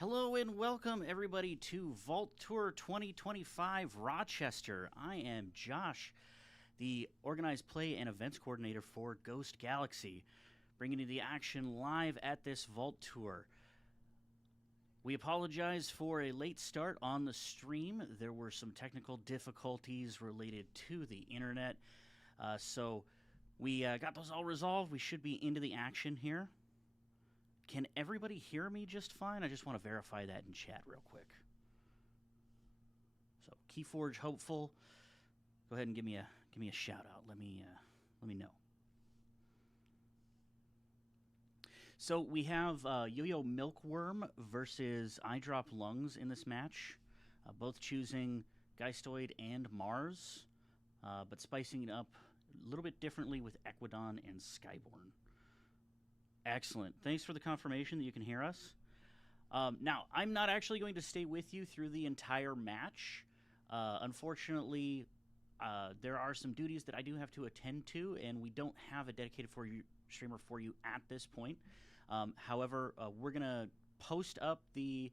Hello and welcome everybody to Vault Tour 2025 Rochester. I am Josh, the organized play and events coordinator for Ghost Galaxy, bringing you the action live at this Vault Tour. We apologize for a late start on the stream. There were some technical difficulties related to the internet, so we got those all resolved. We should be into the action here. Can everybody hear me just fine? I just want to verify that in chat real quick. So, KeyForge hopeful. Go ahead and give me a shout out. Let me know. So we have Yo-Yo Milkworm versus Eyedrop Lungs in this match, both choosing Geistoid and Mars, but spicing it up a little bit differently with Equidon and Skyborn. Excellent. Thanks for the confirmation that you can hear us. Now, I'm not actually going to stay with you through the entire match. Unfortunately, there are some duties that I do have to attend to, and we don't have a dedicated streamer for you at this point. However, we're going to post up the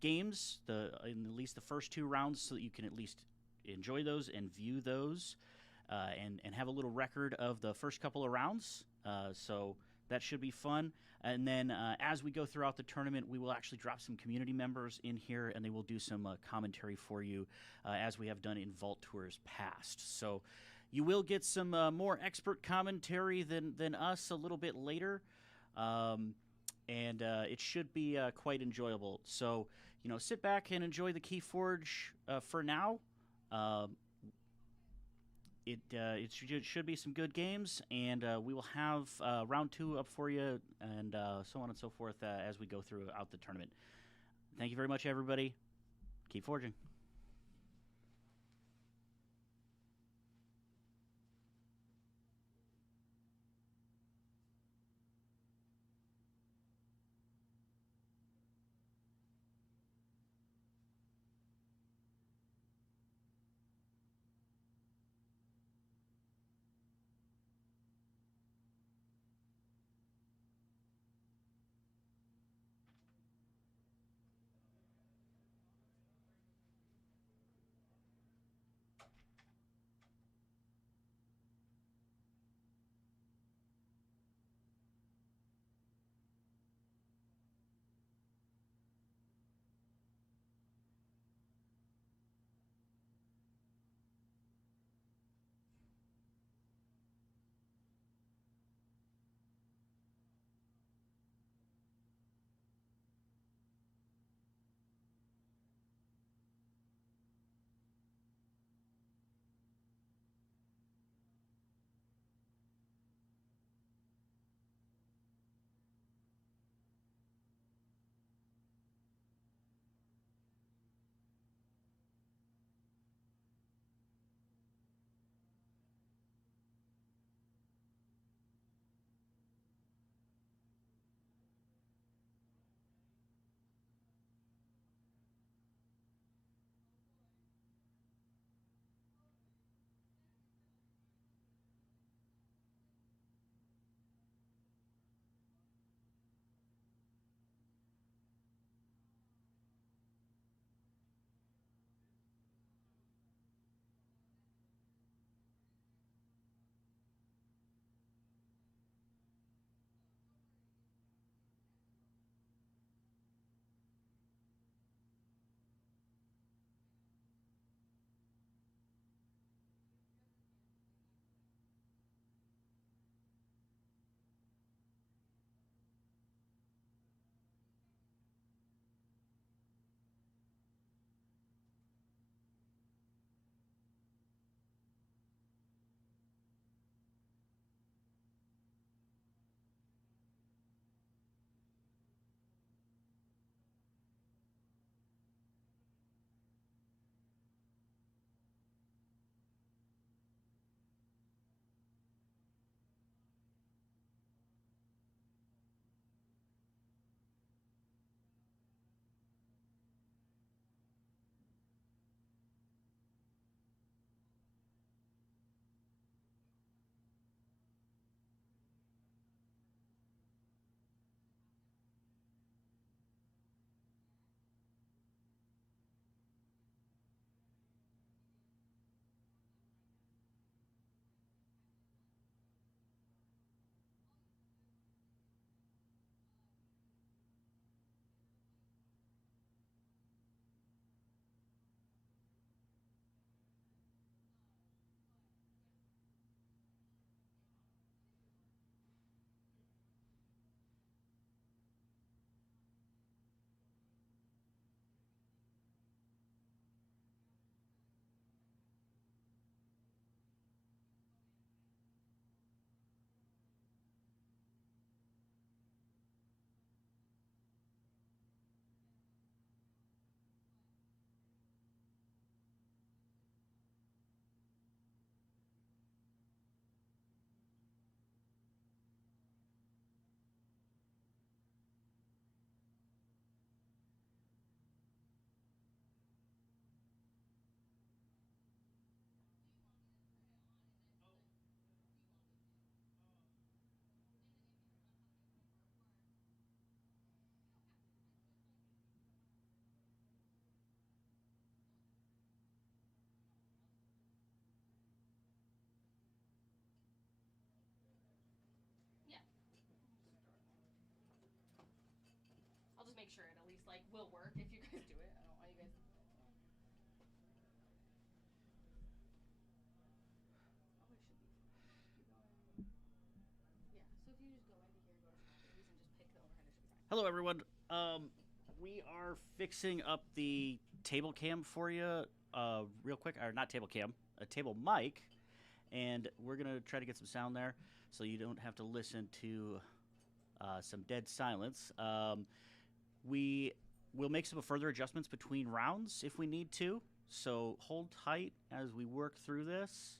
games, in at least the first two rounds, so that you can at least enjoy those and view those, and have a little record of the first couple of rounds. So that should be fun. And then as we go throughout the tournament, we will actually drop some community members in here, and they will do some commentary for you as we have done in Vault Tours past. So you will get some more expert commentary than us a little bit later. And it should be quite enjoyable. So, sit back and enjoy the KeyForge for now. It should be some good games, and we will have round two up for you, and so on and so forth as we go throughout the tournament. Thank you very much, everybody. Keep forging. make sure it at least like will work if you guys do it. I don't want you guys. Oh, it should be. Keep going. Yeah. So if you just go into here, go to properties, and just pick the overhead, it should be fine. Hello, everyone. We are fixing up the table cam for you, real quick. Or not table cam, a table mic, and we're gonna try to get some sound there, so you don't have to listen to some dead silence. We will make some further adjustments between rounds if we need to. So hold tight as we work through this.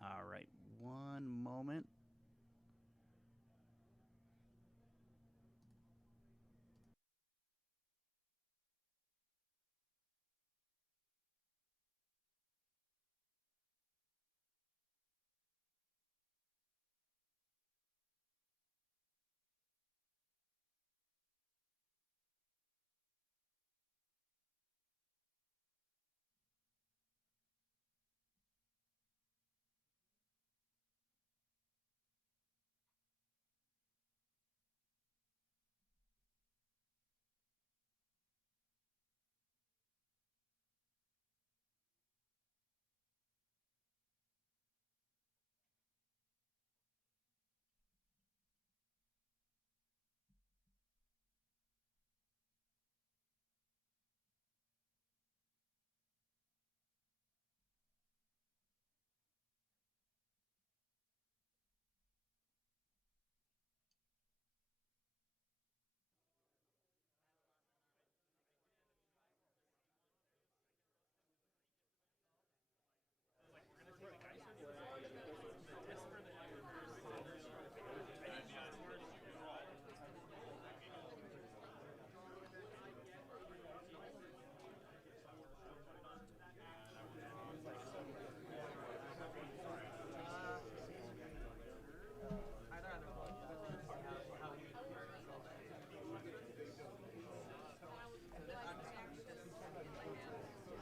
All right, one moment.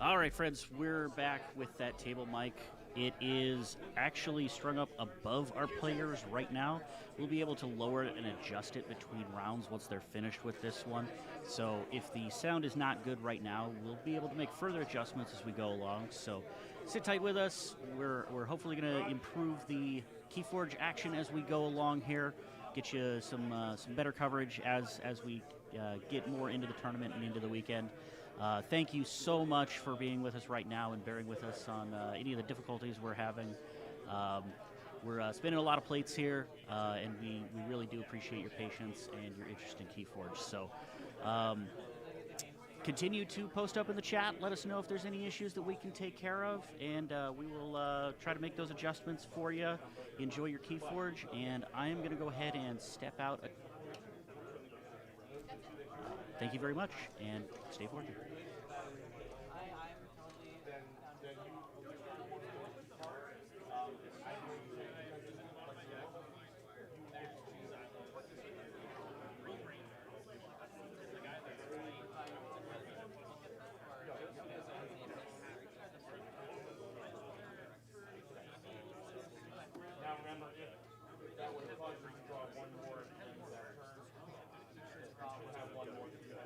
All right, friends, we're back with that table mic. It is actually strung up above our players right now. We'll be able to lower it and adjust it between rounds once they're finished with this one. So if the sound is not good right now, we'll be able to make further adjustments as we go along. So sit tight with us. We're hopefully going to improve the KeyForge action as we go along here, get you some better coverage as we get more into the tournament and into the weekend. Thank you so much for being with us right now and bearing with us on any of the difficulties we're having. We're spinning a lot of plates here, and we really do appreciate your patience and your interest in KeyForge. So continue to post up in the chat. Let us know if there's any issues that we can take care of, and we will try to make those adjustments for you. Enjoy your KeyForge, and I am going to go ahead and step out. Thank you very much, and stay fortunate. Now remember, if that would have caused you to draw one more at the end of that turn, we'll have one more to do that.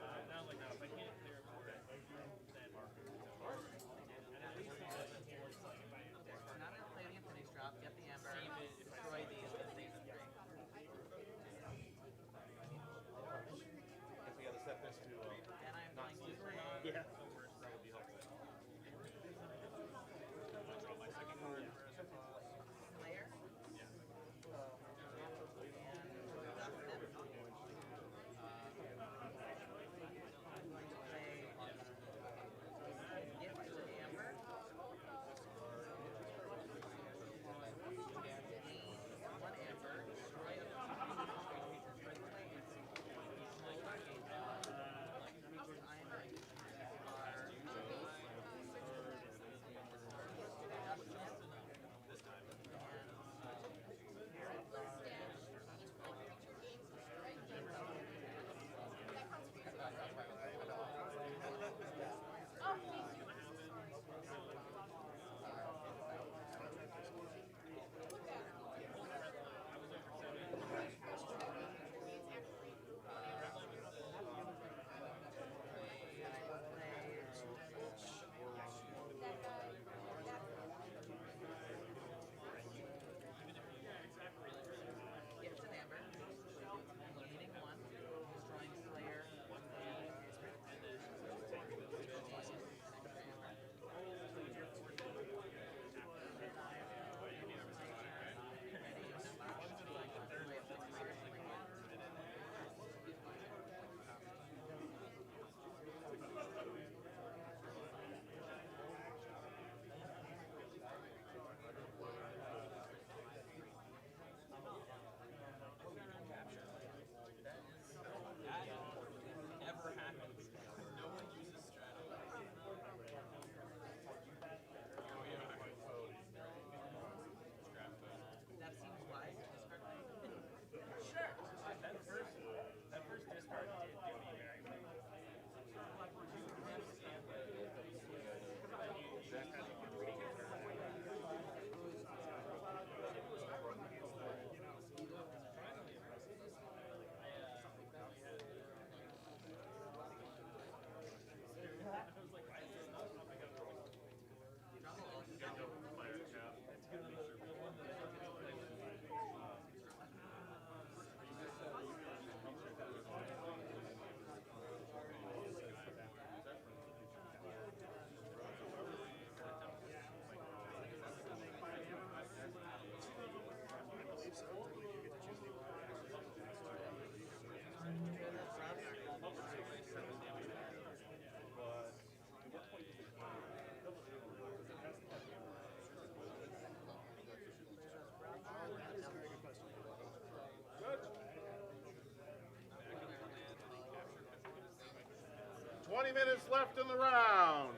minutes left in the round.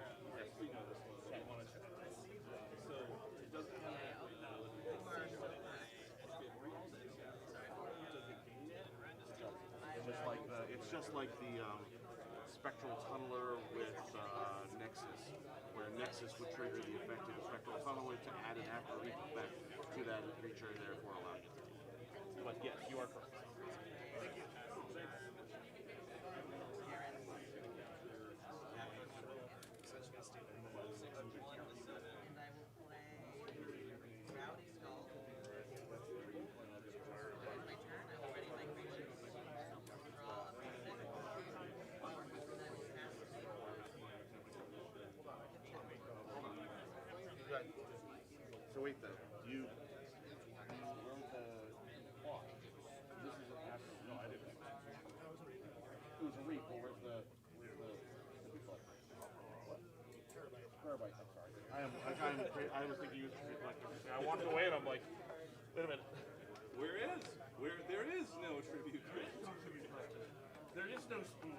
It's just like the Spectral Tunneler with Nexus, where Nexus would trigger the effect of the Spectral Tunneler to add an after-reap effect to that creature, therefore allowing it. But yes, you are correct. So wait then, you wrote the clock. This is an after. No, I didn't. It was a reap, but where's the what? Terabyte, I'm sorry. I was thinking you was collector. I walked away and I'm like, wait a minute. There is no tribute. There is no spoon.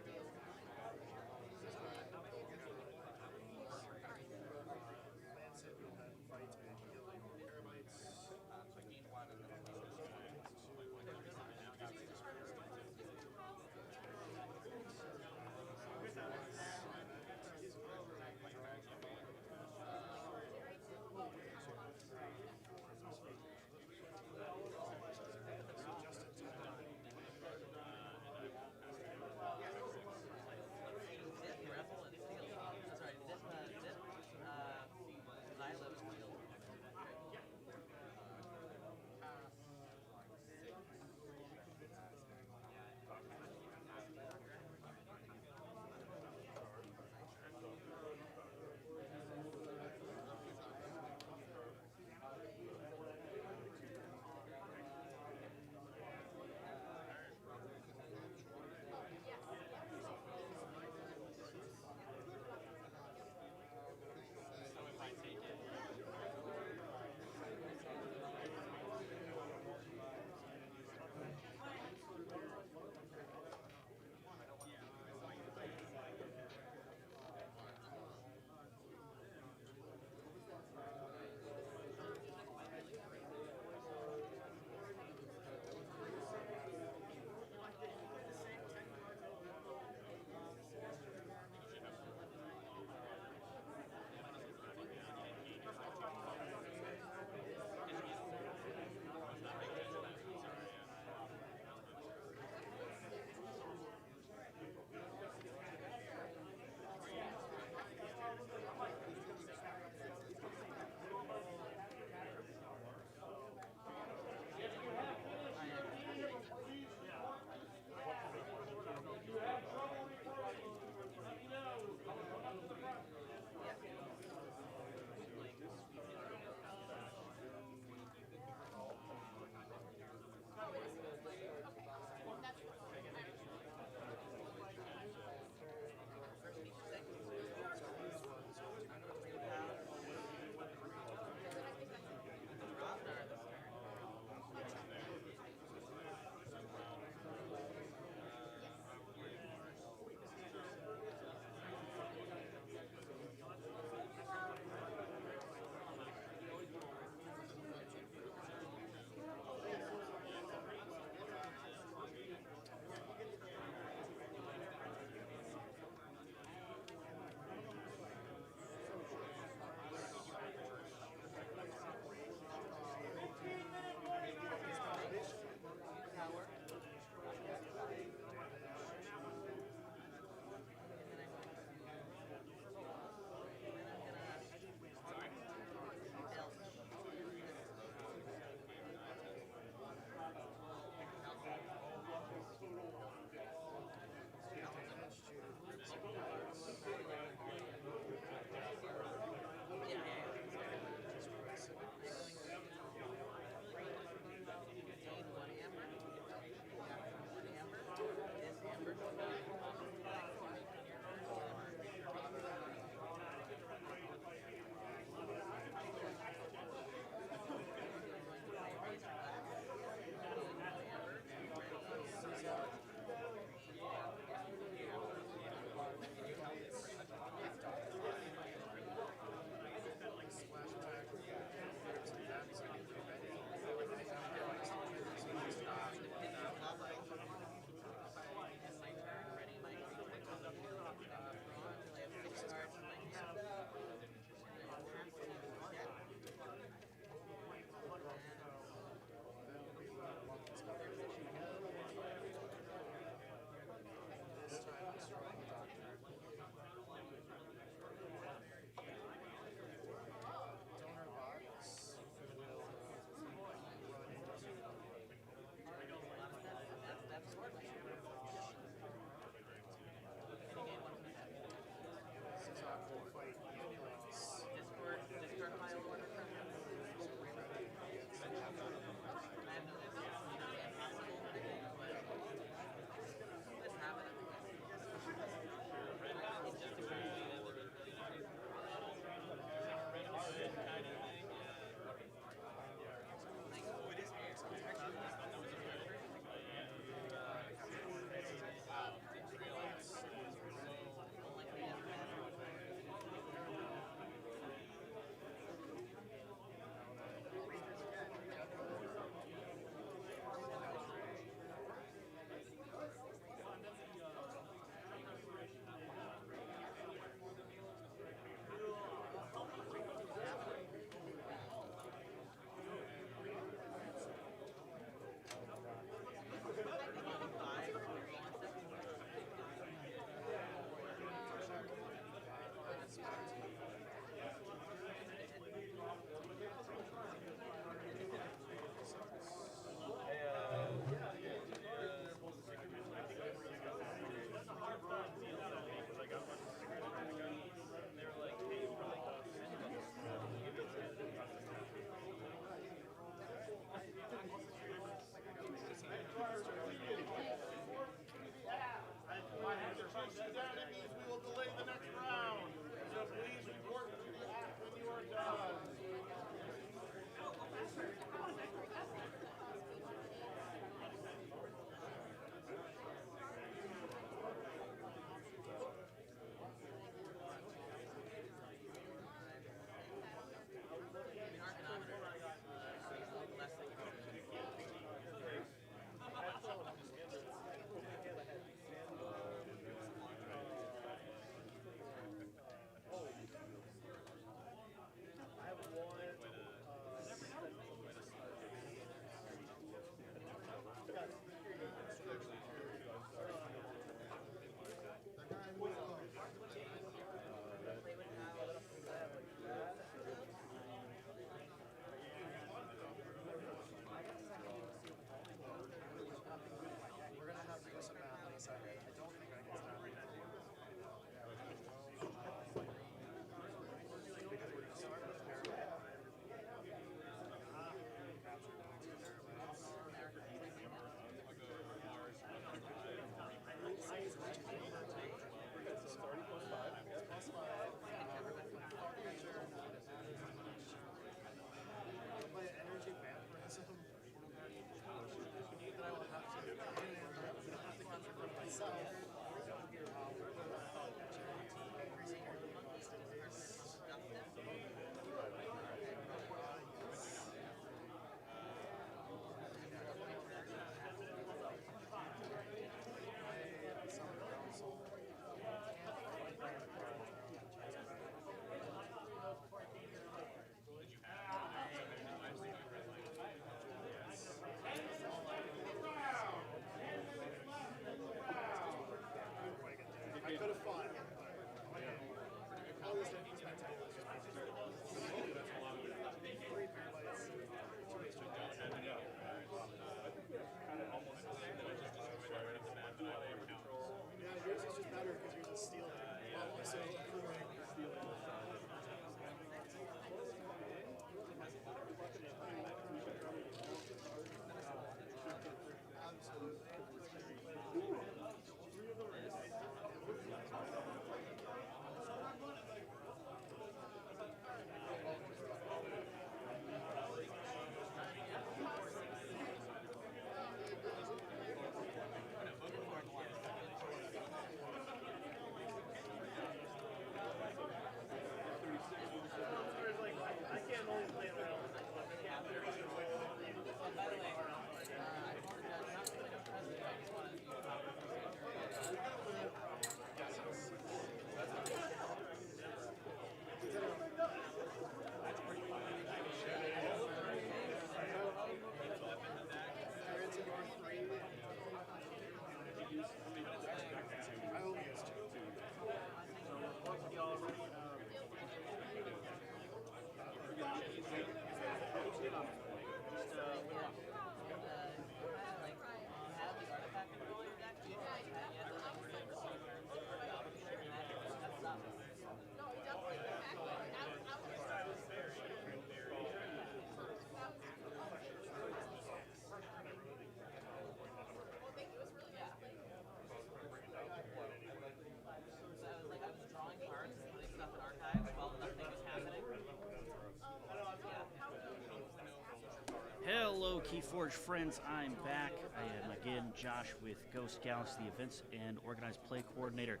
Hello, KeyForge friends. I'm back. I am again Josh with Ghost Gals, the events and organized play coordinator.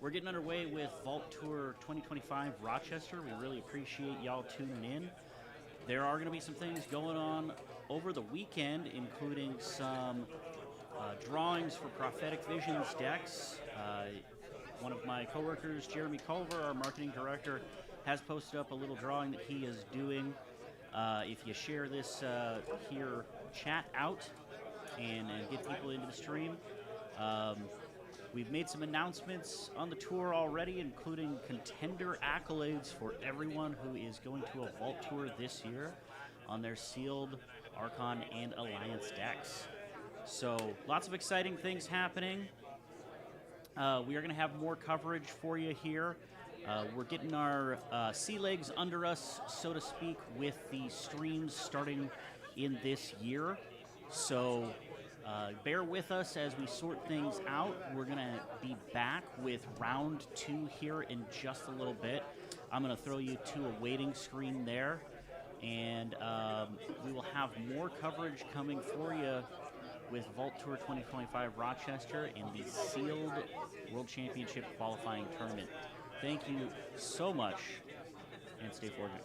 We're getting underway with Vault Tour 2025 Rochester. We really appreciate y'all tuning in. There are going to be some things going on over the weekend, including some drawings for Prophetic Visions decks. One of my coworkers, Jeremy Culver, our marketing director, has posted up a little drawing that he is doing. If you share this here chat out and get people into the stream, we've made some announcements on the tour already, including contender accolades for everyone who is going to a Vault Tour this year on their sealed Archon and Alliance decks. So lots of exciting things happening. We are going to have more coverage for you here. We're getting our sea legs under us, so to speak, with the streams starting in this year. So bear with us as we sort things out. We're going to be back with round 2 here in just a little bit. I'm going to throw you to a waiting screen there, and we will have more coverage coming for you with Vault Tour 2025 Rochester and the sealed World Championship qualifying tournament. Thank you so much, and stay fortunate.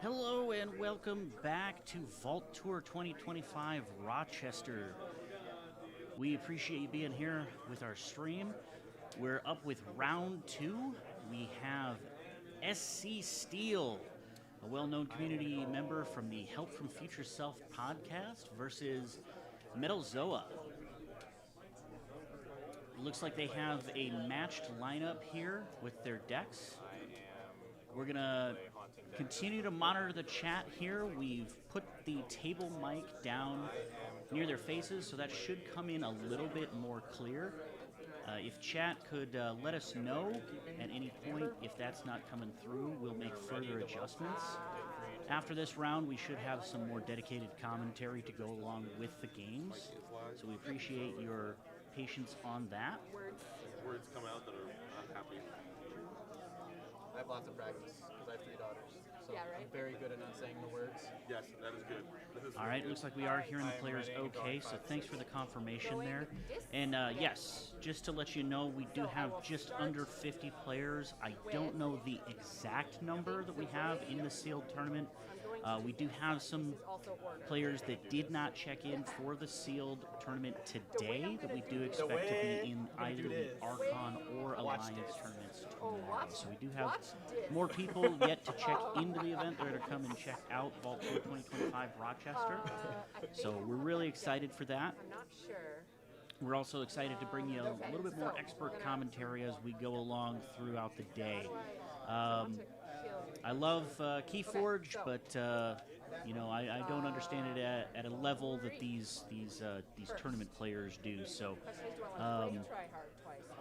Hello and welcome back to Vault Tour 2025 Rochester. We appreciate you being here with our stream. We're up with round 2. We have SC Steel, a well-known community member from the Help from Future Self podcast, versus Metal Zoa. It looks like they have a matched lineup here with their decks. We're going to continue to monitor the chat here. We've put the table mic down near their faces, so that should come in a little bit more clear. If chat could let us know at any point if that's not coming through, we'll make further adjustments. After this round, we should have some more dedicated commentary to go along with the games, so we appreciate your patience on that. Words come out that are unhappy. I have lots of practice because I have 3 daughters. So Yeah, right? I'm very good at not saying the words. Yes, that is good. That is All right, looks like we are hearing the players okay, so thanks for the confirmation there. And yes, just to let you know, we do have just under 50 players. I don't know the exact number that we have in the sealed tournament. We do have some players that did not check in for the sealed tournament today that we do expect to be in either the Archon or Alliance tournaments tomorrow. So we do have more people yet to check into the event. They're going to come and check out Vault Tour 2025 Rochester. So we're really excited for that. I'm not sure. We're also excited to bring you a little bit more expert commentary as we go along throughout the day. I love KeyForge, but you know, I don't understand it at a level that these tournament players do. So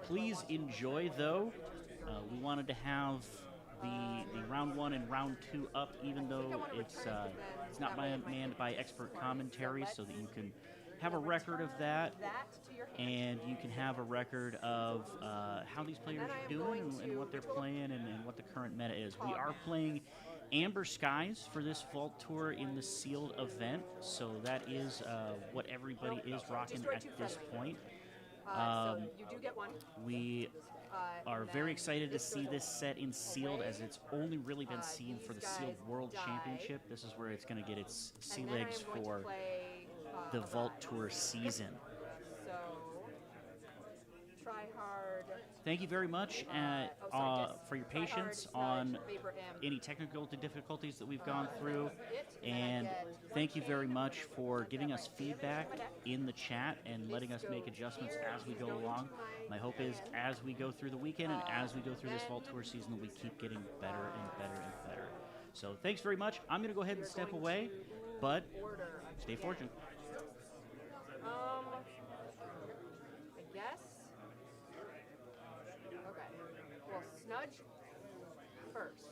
please enjoy, though. We wanted to have the round 1 and round 2 up, even though it's not manned by expert commentary, so that you can have a record of that, and you can have a record of how these players are doing and what they're playing and what the current meta is. We are playing Amber Skies for this Vault Tour in the sealed event, so that is what everybody is rocking at this point. So you do get one. We are very excited to see this set in sealed, as it's only really been seen for the sealed World Championship. This is where it's going to get its sea legs for the Vault Tour season. So try hard. Thank you very much for your patience on any technical difficulties that we've gone through, and thank you very much for giving us feedback in the chat and letting us make adjustments as we go along. My hope is, as we go through the weekend and as we go through this Vault Tour season, that we keep getting better and better and better. So thanks very much. I'm going to go ahead and step away, but stay fortunate. I guess. Okay. Well, Snudge first.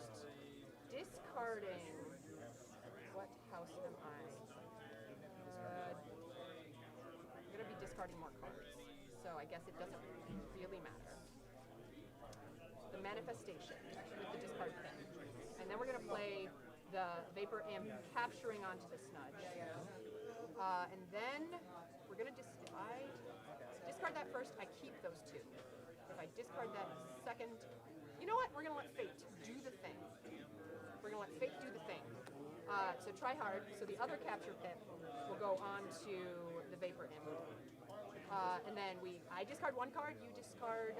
Discarding. What house am I? I'm gonna be discarding more cards, so I guess it doesn't really matter. The manifestation with the discard pin, and then we're gonna play the Vapor Imp capturing onto the Snudge, and then we're gonna discard that first. I keep those 2. If I discard that second, you know what? We're gonna let fate do the thing. We're gonna let fate do the thing. So try hard. So the other capture pip will go on to the Vapor Imp, and then I discard 1 card. You discard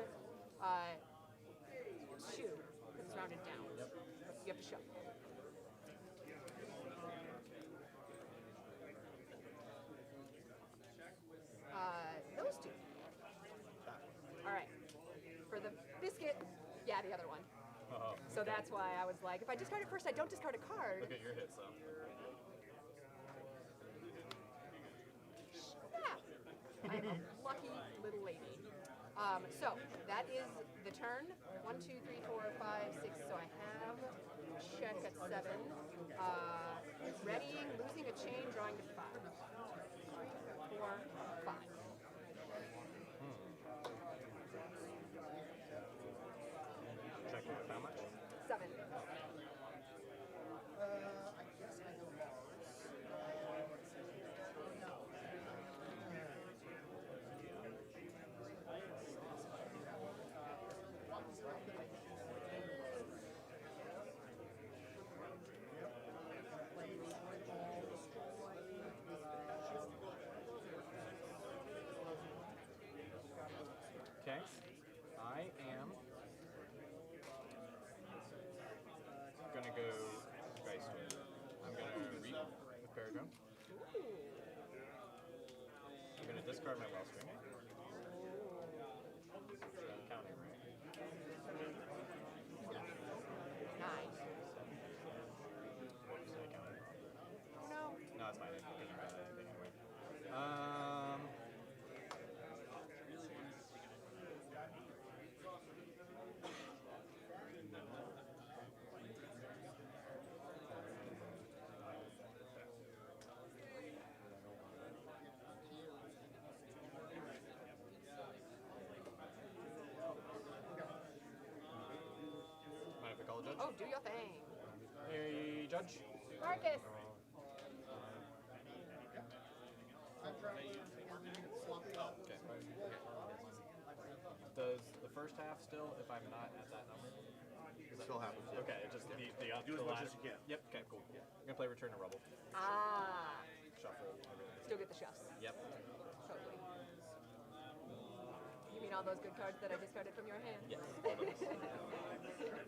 2 because it's rounded down. Yep. You have to show. Those 2. All right. For the biscuit, yeah, the other one. So that's why I was like, if I discard it first, I don't discard a card. Look at your hits, though. Yeah. I'm a lucky little lady. So that is the turn. 1, 2, 3, 4, 5, 6. So I have check at 7. Readying, losing a chain, drawing to 5. 3, 4, 5. Check with how much? 7. discard my Wellspring. Counting, right? 9. What was I counting? Oh no. No, it's fine. I couldn't write anything anyway. Mind if I call a judge? Oh, do your thing. Hey, judge. Marcus. Okay. Does the first half still, if I'm not at that number? Still happens. Yeah. Okay, it just the Do as the much last- as you can. Yep. Okay. Cool. I'm gonna play Return to Rubble. Ah. Shuffle. Everything. Still get the shuffs. Yep. Totally. You mean all those good cards that I discarded from your hand? Yes. All those. Very good.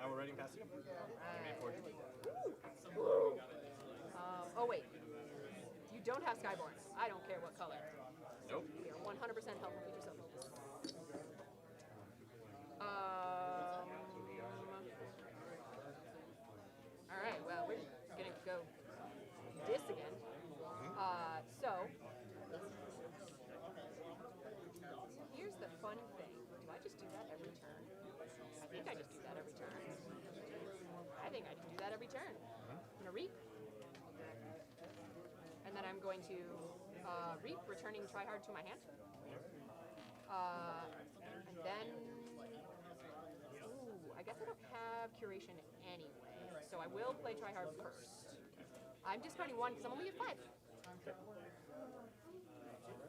I will reading past you. KeyForge. Oh wait. You don't have Skyborn. I don't care what color. Nope. We are 100% helpful feature self. All right. Well, we're gonna go this again. So here's the fun thing. Do I just do that every turn? I think I just do that every turn. I think I just do that every turn. I'm gonna reap. And then I'm going to reap, returning tryhard to my hand. And then, I guess I don't have curation anyway, so I will play tryhard first. I'm discarding 1 because I'm only at 5.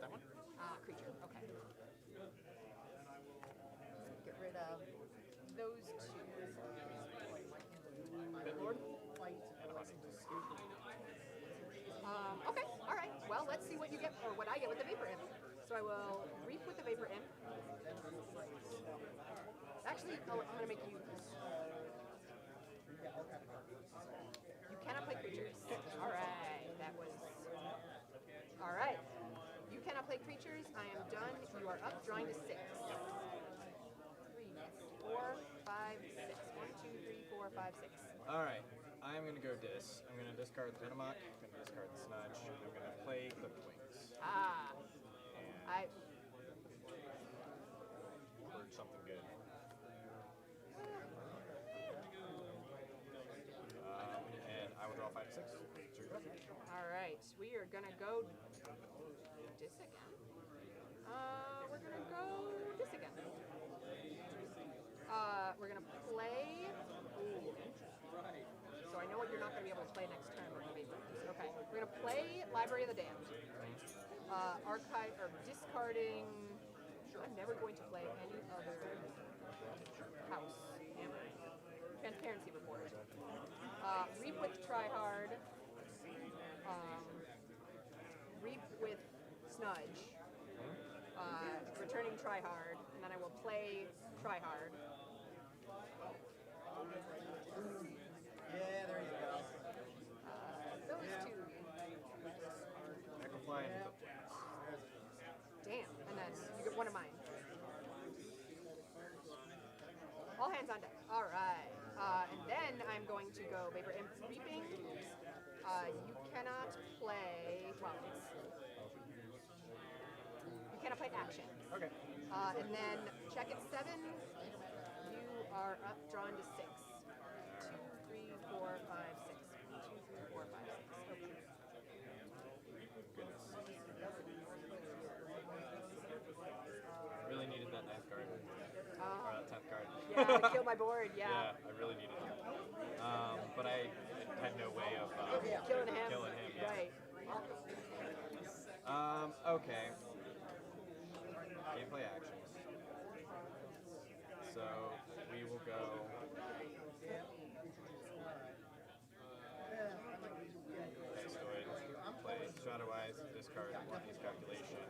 That one? Creature. Okay. Get rid of those 2. Lord. Okay, all right. Well, let's see what you get, or what I get with the Vapor Imp. So I will reap with the Vapor Imp. Actually, I'm going to make you... You cannot play creatures. All right, that was... All right. You cannot play creatures. I am done. You are up, drawing to 6. 3, 4, 5, 6. 1, 2, 3, 4, 5, 6. All right. I'm going to go dis. I'm going to discard the Venomoth. I'm going to discard the Snudge. I'm going to play Clip Wings. I... Heard something good. And I will draw 5 to 6. So you're good. All right, we are gonna go this again. We're gonna go this again. We're gonna play. Ooh. So I know what you're not gonna be able to play next turn. Okay, we're gonna play Library of the Damned. Archive or discarding. I'm never going to play any other house. Transparency report. Reap with tryhard. Reap with Snudge. Returning tryhard, and then I will play tryhard. Yeah, there you go. Those 2. I can fly into the Damn, and then you get 1 of mine. All hands on deck. All right. And then I'm going to go Vapor Imp Reaping. You cannot play. Well, you cannot play action. Okay. And then check at 7. You are up, drawn to 6. 2, 3, 4, 5, 6. 1, 2, 3, 4, 5, 6. Okay. Really needed that 9th card. Or that 10th card. Yeah, to kill my board. Yeah. Yeah, I really needed it. But I had no way of Killing him. Yeah. Right. Okay. Gameplay actions. So we will go. Next play Shadow Eyes, discard Lucky's Calculation.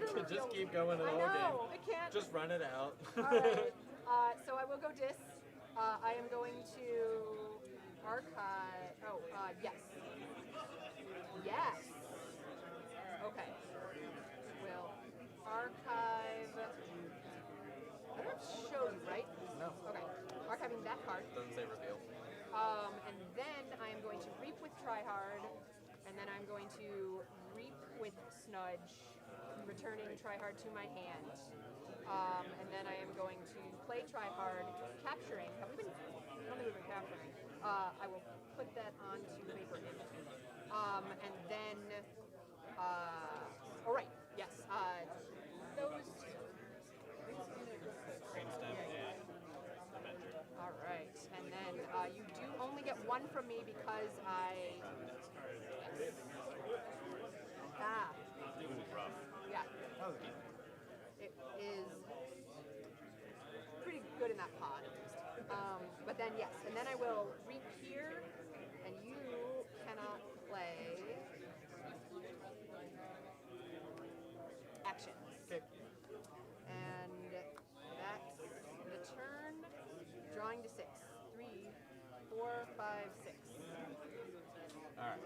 literally Just feel- keep going the I whole know, game. I can't. Just run it out. Alright, so I will go dis. I am going to archive. Oh, yes. Yes. Okay. Will archive. I don't have to show you, right? No. Okay. Archiving that card. Doesn't say reveal. And then I am going to reap with Tryhard, and then I'm going to reap with Snudge, returning Tryhard to my hand. And then I am going to play Tryhard, capturing. Have we been? I don't think we've been capturing. I will put that onto paper. And then. Oh right. Yes. Those. Brainstem and Avenger. All right, and then you do only get one from me because I. Yes. Ah, Rough. yeah, That was decent. it is pretty good in that pod at least. But then yes, and then I will reap here, and you cannot play actions. Okay. And that's the turn. Drawing to 6. 3, 4, 5, 6. All right.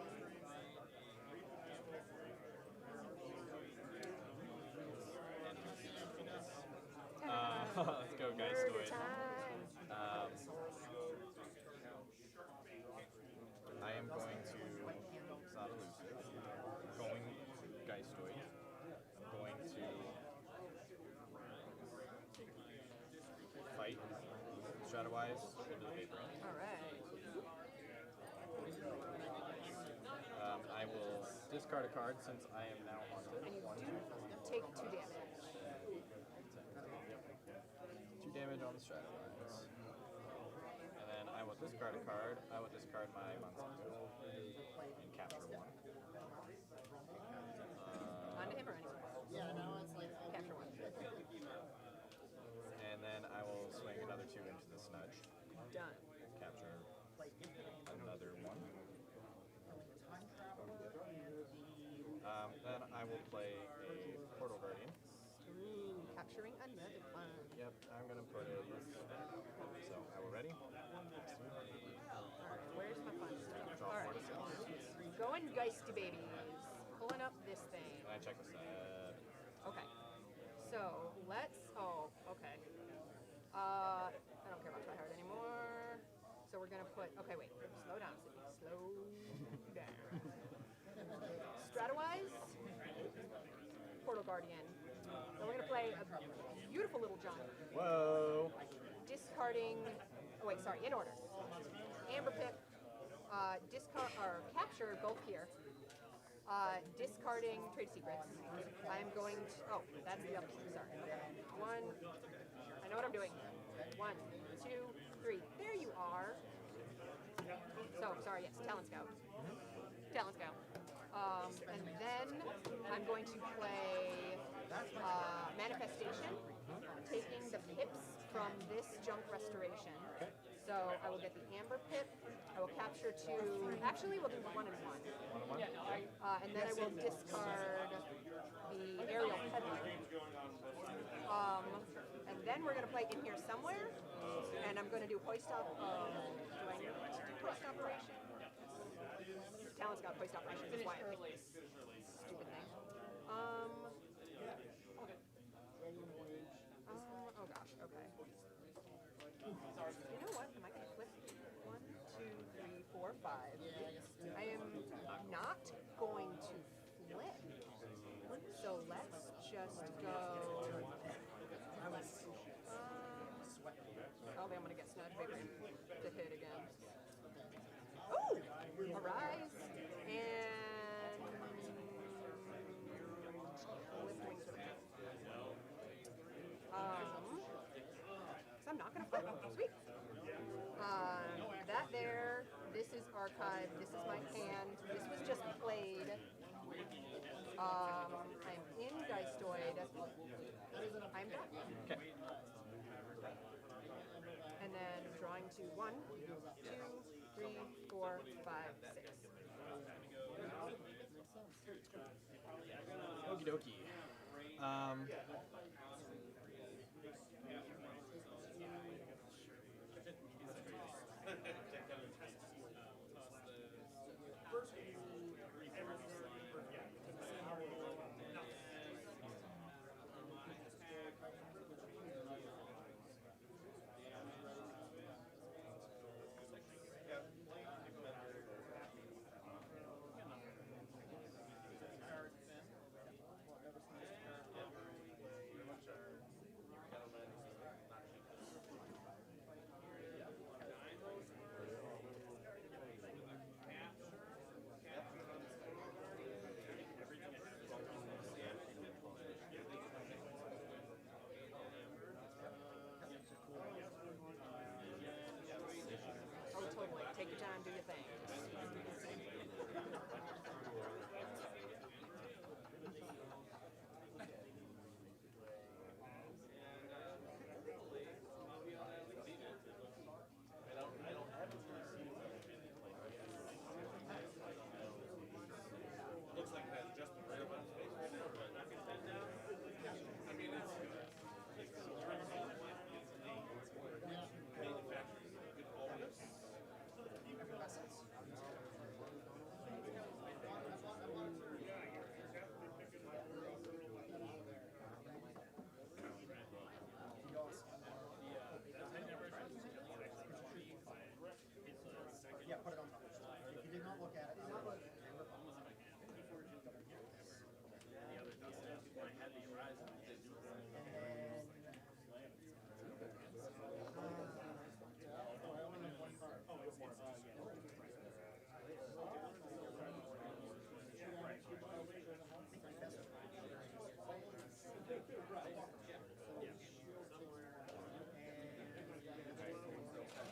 Let's go, guys. Murder time. I am going to. It's not elusive. Going Geistoid. I'm going to fight Shadowwise into the big ring. All right. I will discard a card since I am now haunted. And you One, do two, take 2 damage. 2 damage on the Shadowwise. And then I will discard a card. I will discard my Monsanto and capture 1. On to him or anyone? Capture 1. And then I will swing another 2 into the Snudge. Done. Capture another 1. Then I will play a Portal Guardian. Ooh, capturing another one. Yep, I'm gonna put it. So, are we ready? Alright, where's my fun stuff? Draw 4 to Alright. 6. Going Geisty babies. Pulling up this thing. And I check the set. Okay. So let's. Oh, okay. I don't care about Tryhard anymore. So we're gonna put. Okay, wait. Slow down, Sydney. Slow down. Stratowise. Portal Guardian. Then we're gonna play a beautiful little Johnny. Whoa! Discarding. Oh wait, sorry. In order. Amber Pip. Discard or capture both here. Discarding trade secrets. I'm going to. Oh, that's the other. Sorry. One. I know what I'm doing. 1, 2, 3. There you are. So sorry. Yes, Talent Scout. Talent Scout. And then I'm going to play Manifestation, taking the pips from this junk restoration. So I will get the Amber Pip. I will capture 2. Actually, we'll do 1 and 1. And then I will discard the Aerial Peddler. And then we're going to play in here somewhere. And I'm going to do Hoist Up. Do I need to do Hoist Operation? Talent's got Hoist Operation. That's why I picked this stupid thing. Oh gosh, okay. You know what? Am I going to flip? 1, 2, 3, 4, 5. I am not going to flip. So let's just go. Probably I'm going to get Snudge Paper to hit again. Ooh! Arise. And. Lift wings with it. I'm not going to flip. Sweet. That there. This is archived. This is my hand. This was just played. I'm in Geistoid. I'm done. Okay. And then drawing to 1, 2, 3, 4, 5, 6. Okie dokie. Oh, totally. Take your time, do your thing. Looks like it has just the right amount of space right now, but knocking that down. I mean, it's manufacturing. You could always. Yeah, put it on top. If you did not look at it, I would.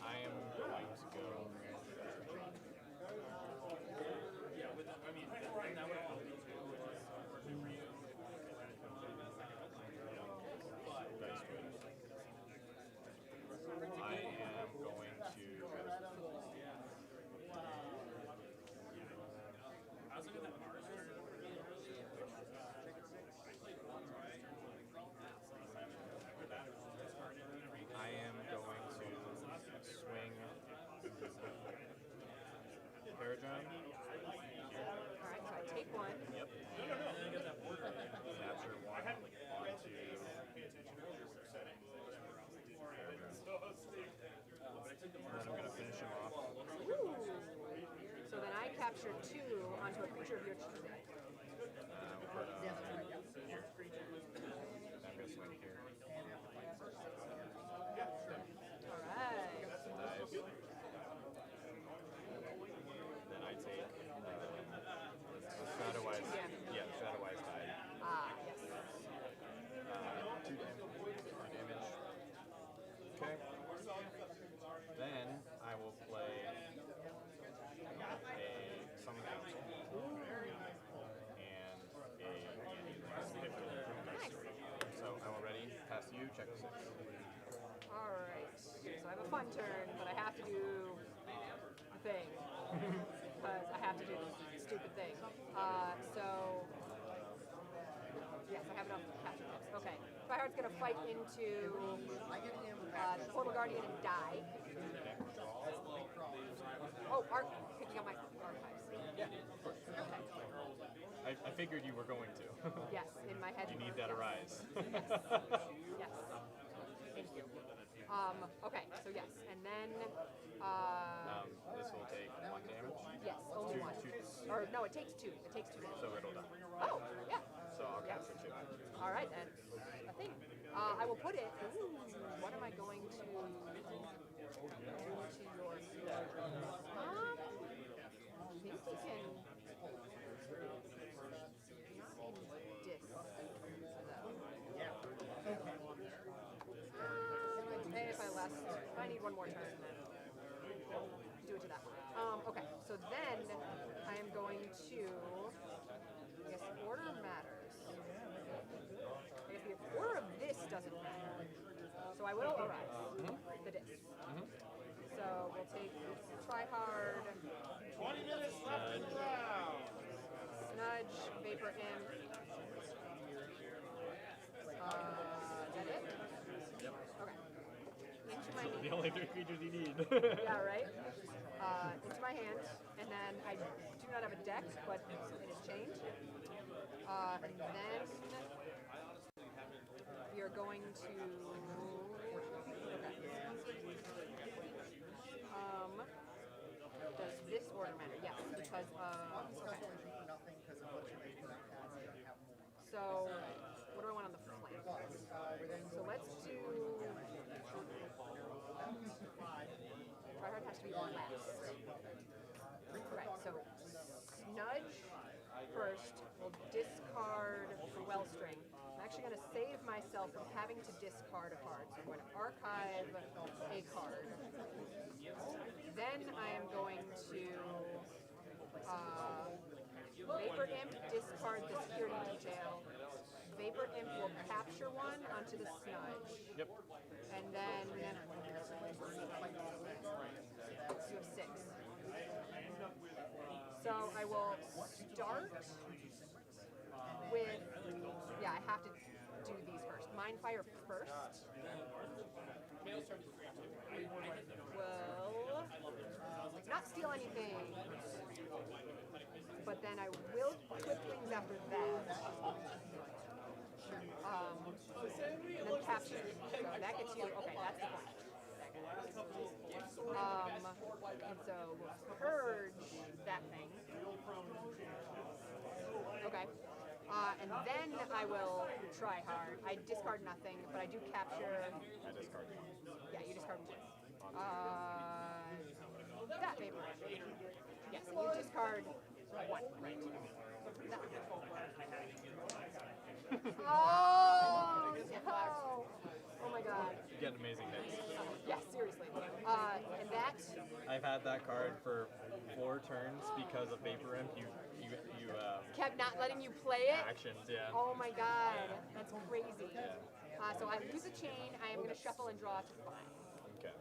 I am going to go. I am going to swing Paradrome. Alright, so I take one. Yep. Capture one onto and then I'm going to finish him off. Ooh. So then I capture two onto a creature of your choosing. I'm going to swing here. Alright. Dive. Then I take Shadowwise. Yeah, Shadowwise die. Ah, yes. 2 damage. Okay. Then I will play a Summon Out and a So I'm already past you, check 6. Alright. So I have a fun turn, but I have to do the thing. Because I have to do the stupid thing. So, yes, I have enough capture picks. Okay. Fireheart's going to fight into the Portal Guardian and die. Oh, picking up my archives. Yeah, of course. Okay. I figured you were going to. Yes, in my head. You need that arise. Yes. Thank you. Okay, so yes, and then This will take 1 damage. yes, only one. Or no, it takes 2. It takes 2 damage. So it'll die. Oh, yeah. So I'll Yes. capture 2. All right then. A thing. I will put it. Ooh, what am I going to do to your? I think we can. Not in disc, though. Hey, if I need one more turn, then do it to that. Okay, so then I am going to. I guess order matters. I guess the order of this doesn't matter. So I will arise the disc. So we'll take try hard, 20 minutes left in the round. Snudge, Vapor Imp, my Those are the only 3 creatures you need. yeah, right. Into my hand, and then I do not have a deck, but it is changed. And then we are going to. Okay. Does this order matter? Yes, because okay. So, what do I want on the flank? So let's do. Tryhard has to be last. Okay, so Snudge first. We'll discard the Wellstring. I'm actually going to save myself from having to discard a card. So I'm going to archive a card. Then I am going to Vapor Imp, discard the security detail. Vapor Imp will capture one onto the Snudge. Yep. And then you have 6. So I will start with, yeah, I have to do these first. Mindfire first. Will not steal anything, but then I will Quick Wings after that. And then capture. So that gets you, okay, that's the point. And so we'll purge that thing. Okay. And then I will try hard. I discard nothing, but I do capture. I discard. Yeah, you discard 1. That Vapor Imp. Yes, and you discard 1. Right. That. Oh no! Oh my god. You get amazing hits. Yes, seriously. And that. I've had that card for 4 turns because of Vapor Imp. You Kept not letting you play it? actions, yeah. Oh my god, that's crazy. So I lose a chain, I am going to shuffle and draw to 5. Okay.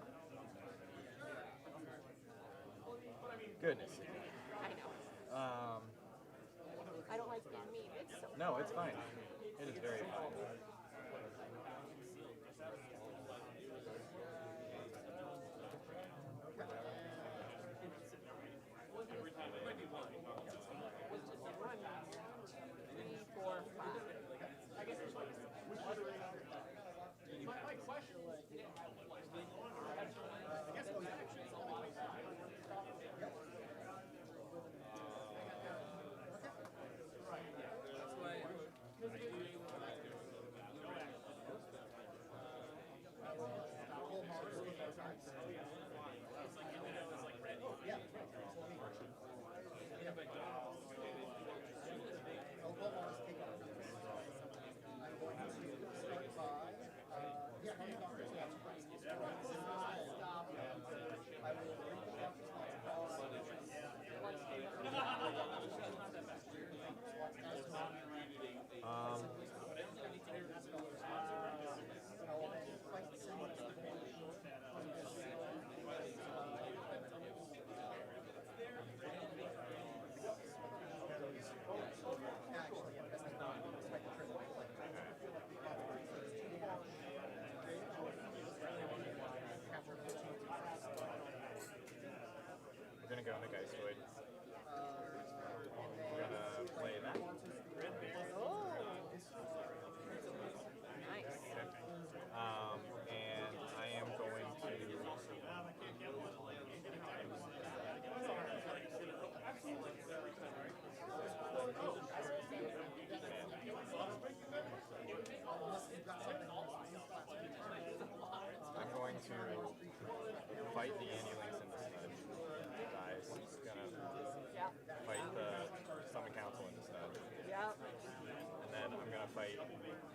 Goodness. I know. I don't like being mean, it's so No, fun. it's fine. It is very fine. We're gonna go into Geistoid. We're gonna play that. Oh. Nice. And I am going to. I'm going to fight the Annulinks into Snudge. Dies. Gonna Yeah. fight the Summon Council into Snudge. Yeah. And then I'm gonna fight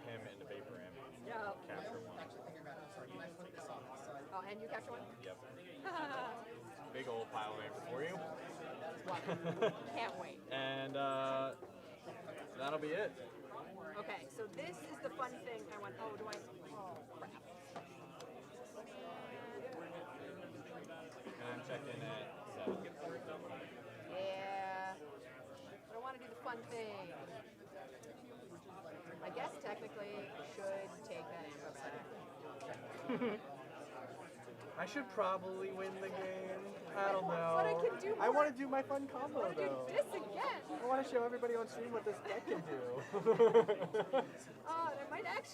him into Vapor Imp. Yeah. Capture 1. Oh, and you capture 1? Yep. Big old pile of vapor for you. Can't wait. And that'll be it. Okay, so this is the fun thing I want. Oh, do I? Oh, crap. And I'm checking at 7. Yeah. But I want to do the fun thing. I guess technically I should take that ammo back. I should probably win the game. I don't know. But I can do I more. want to do my fun combo I want to do though. this again. I want to show everybody on stream what this deck can do.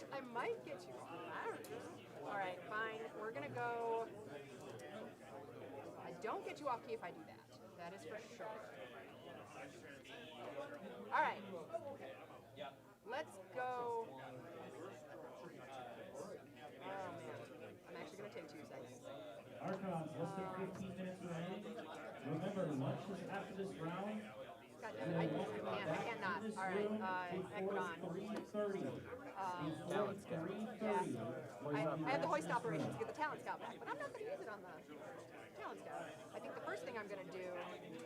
I might get you. I don't know. All right, fine. We're gonna go. I don't get you off key if I do that. That is for sure. All right. Let's go. Oh man, I'm actually gonna take 2 seconds. Archons, less than 15 minutes remaining. Remember, lunch is after this round. God damn it, I can't not. All right, Equidon. 3:30. Talent scout. Yeah. I have the hoist operations to get the talent scout back, but I'm not gonna use it on the talent scout. I think the first thing I'm gonna do is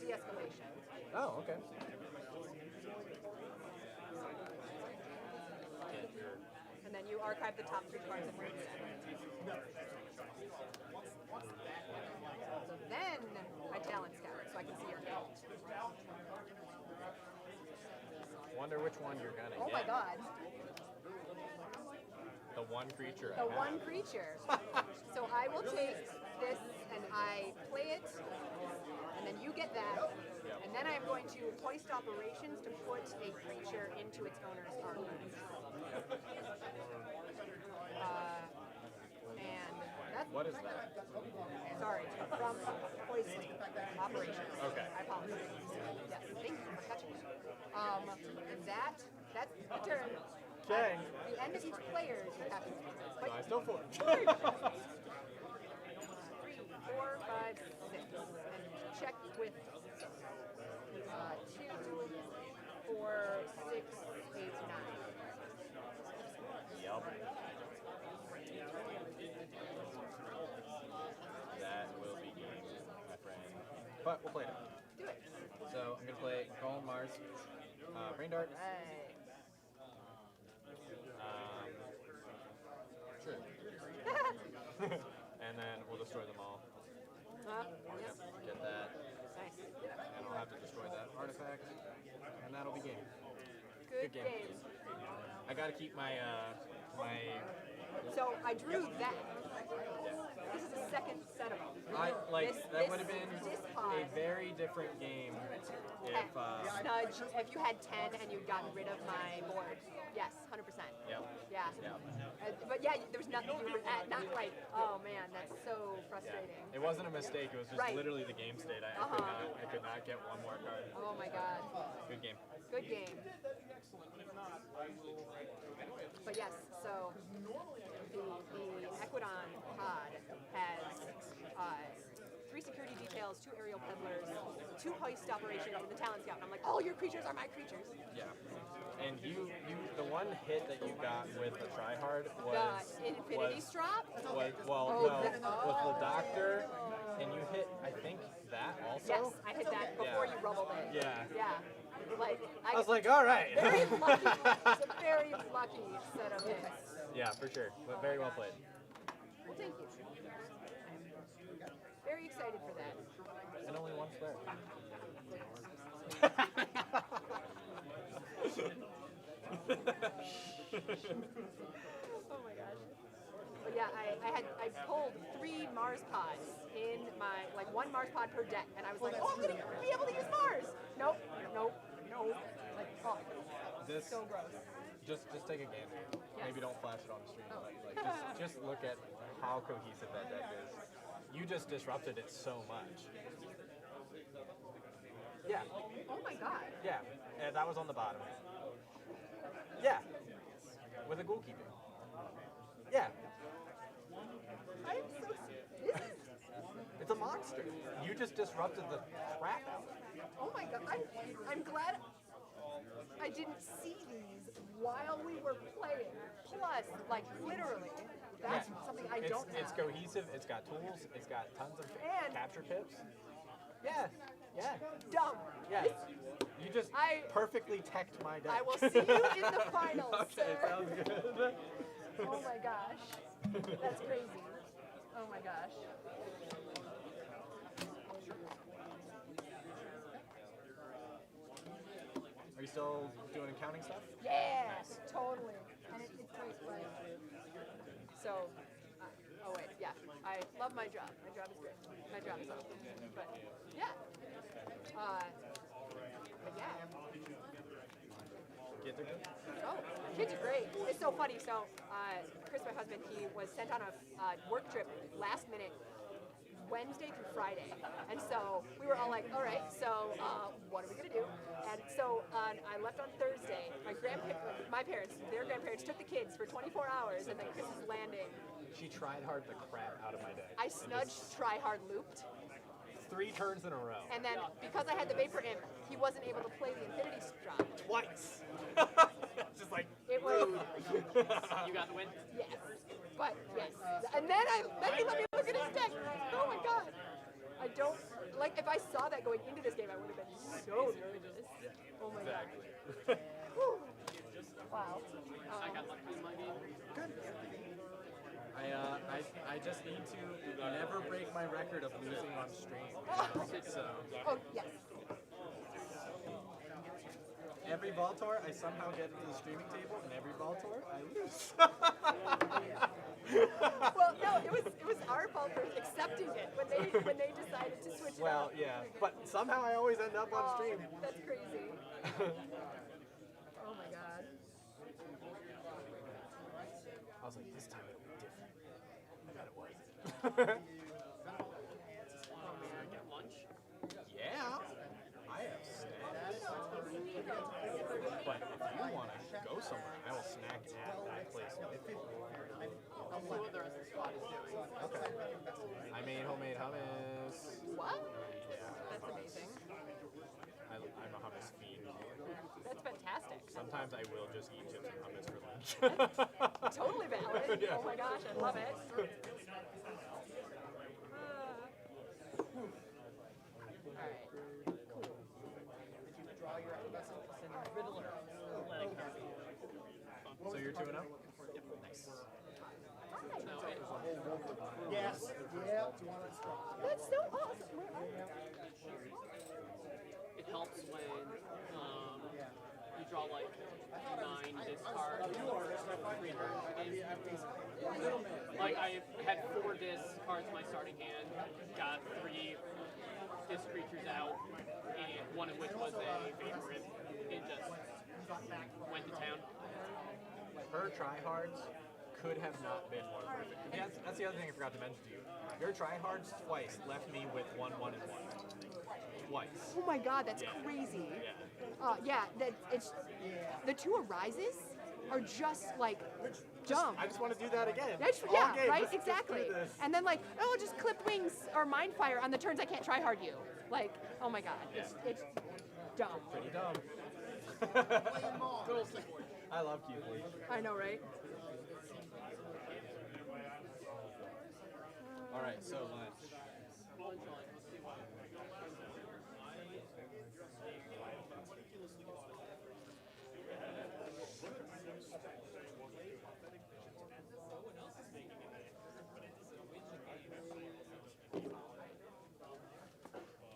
de-escalation. Oh, okay. And then you archive the top 3 cards and move them. So then I talent scout so I can see your note. Wonder which one you're gonna Oh get. my god. The one creature. The one creature. So I will take this and I play it, and then you get that, and then I'm going to hoist operations to put a creature into its owner's archive. And that's What is that? sorry, from hoisting operations. Okay. I apologize. Yes, thank you for catching it. And that's the turn. Okay. At the end of each player, you have to. So I still forge. 3, 4, 5, 6, and check with 2, 4, 6, 8, 9. Yup. That will be game, my friend. But we'll play it. Do it. So I'm gonna play Golem Mars, Rain Dart. Right. Sure. And then we'll destroy them all. Yep. Get that, Nice. and I'll have to destroy that artifact, and that'll be game. Good game. game. I gotta keep my So I drew that. This is the second set of them. that would have been this a pod. very different game if Snudge, if you had 10 and you'd gotten rid of my board. Yes, 100%. Yep. Yeah. But yeah, there was nothing you were at, not like, oh man, that's so frustrating. It wasn't a mistake. It was just Right. literally the game state. I could not get one more card. Oh my god. Good game. Good game. But yes, so the Equidon pod has 3 security details, 2 aerial peddlers, 2 hoist operations, and the talent scout. And I'm like, all your creatures are my creatures. Yeah. And the one hit that you got with the tryhard was The Infinity Strop? was the doctor, and you hit I think that also. Yes, I hit that before you rubbled it. Yeah. Yeah. Like, I was like, all right. very lucky. It's a very lucky set of hits. Yeah, for sure. But very well played. Well, thank you. I'm very excited for that. And only once there. Oh my gosh. But yeah, I pulled 3 Mars pods in my, like 1 Mars pod per deck, and I was like, oh, I'm gonna be able to use Mars. Nope. Like, oh, This so gross. just take a gander. Maybe don't flash it on the stream. Like just look at how cohesive that deck is. You just disrupted it so much. Yeah. Oh my god. Yeah. And that was on the bottom. Yeah. With a ghoul keeping. Yeah. I am so It's a monster. You just disrupted the crap out of it. Oh my god. I'm glad I didn't see these while we were playing. Plus, like literally, that's something I don't have. It's cohesive. It's got tools. It's got tons of And- capture pips. Yeah. Yeah. Dumb. Yeah. You just perfectly teched my deck. I will see you in the finals, Okay, sir. sounds good. Oh my gosh. That's crazy. Oh my gosh. Are you still doing accounting stuff? Yeah, totally. And it's great, right? So, oh wait. yeah, I love my job. My job is great. My job is awesome. But yeah. But yeah. Kids are good. Oh, kids are great. It's so funny. So, Chris, my husband, he was sent on a work trip last minute, Wednesday through Friday. And so we were all like, all right, so what are we going to do? And so I left on Thursday. My parents, their grandparents took the kids for 24 hours, and then Chris is landing. She tried hard the crap out of my deck. I snudged, try hard, looped. 3 turns in a row. And then because I had the Vapor Imp, he wasn't able to play the Infinity Strike. Twice. Just like, It was, You got the win? yes. But yes. And then he let me look at his deck. Oh my god. I don't, like, if I saw that going into this game, I would have been so nervous. Oh my god. Whew. Wow. I got lucky in my game. good. I just need to never break my record of losing on stream. So Oh, yes. every Voltor, I somehow get to the streaming table, and every Voltor, I lose. Well, no, it was our fault for accepting it when they decided to switch it Well, up. yeah, but somehow I always end up on stream. That's crazy. Oh my god. I was like, this time it'll be different. I bet it was. Get lunch? Yeah, I have snacks. But if you want to go somewhere, I will snack at that place with you. I'll see what the rest of the squad is doing. I made homemade hummus. What? Yeah, That's amazing. I'm a hummus fiend. That's fantastic. Sometimes I will just eat chips and hummus for lunch. Totally valid. Yeah. Oh my gosh, I love it. Alright. Cool. Draw your effervescent Riddler. Letting her be. So you're 2-0? Nice. Hi. No, Yes. Yeah. Do you want to strong? That's so awesome. Where are you? it helps when you draw like 9 discards. 3 turns in. Like I had 4 discards in my starting hand, got 3 disc creatures out, and one of which was a Vapor Imp. It just went to town. Her tryhards could have not been more perfect. Yeah, that's the other thing I forgot to mention to you. Your tryhards twice left me with 1, 1, and 1. Twice. Oh my god, that's Yeah. crazy. Yeah. Yeah, that it's the 2 arises are just like dumb. I just want to do that again. All Yeah, game, right, just do exactly. this. And then like, oh, just clip wings or mind fire on the turns I can't try hard you. Like, oh my god, it's dumb. Pretty dumb. I love KeyForge. I know, right? All right, so lunch.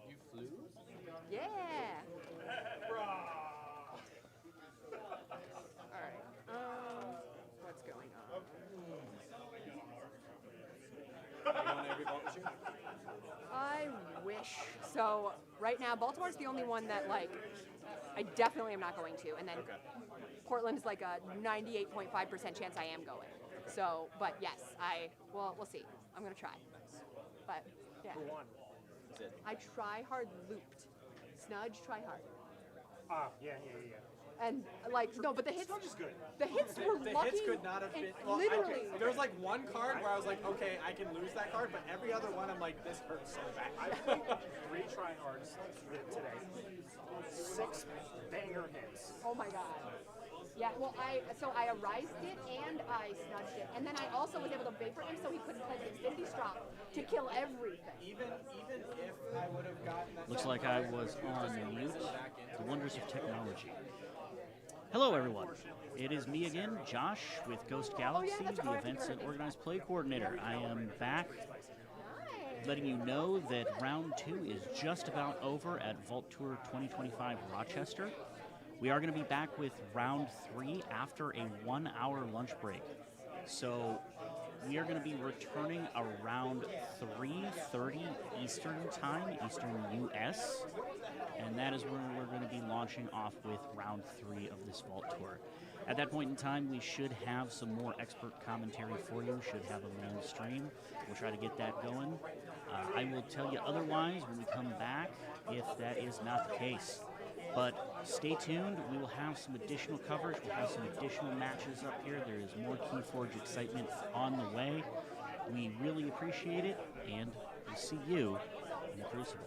You flew? Yeah. All right. What's going on? You want every ball machine? I wish. So right now, Baltimore's the only one that like I definitely am not going to, and then Okay. Portland is like a 98.5% chance I am going. So, but yes, we'll see. I'm gonna try. But yeah, Who won? I try hard looped, snudge, try hard, Yeah. and like no, but the hits. Snudge is good. The hits were The lucky. hits could not have and been. Well, literally. there was like one card where I was like, okay, I can lose that card, but every other one I'm like, this hurts so bad. I played 3 tryhards today. 6 banger hits. Oh my god. Yeah, well, I arised it and I snudged it, and then I also was able to vapor him so he couldn't play the Infinity Strop to kill everything. Even if I would have gotten that. Looks like I was on mute. The wonders of technology. Hello, everyone. It is me again, Josh, with Ghost Galaxy, that's the right. Events and Organized Play Coordinator. I am back, Nice. letting you know that round 2 is just about over at Vault Tour 2025 Rochester. We are going to be back with round 3 after a 1-hour lunch break. So we are going to be returning around 3:30 Eastern Time, Eastern U.S., and that is when we're going to be launching off with round 3 of this Vault Tour. At that point in time, we should have some more expert commentary for you, should have a manned stream. We'll try to get that going. I will tell you otherwise when we come back if that is not the case. But stay tuned. We will have some additional coverage. We'll have some additional matches up here. There is more KeyForge excitement on the way. We really appreciate it, and we'll see you in the Crucible.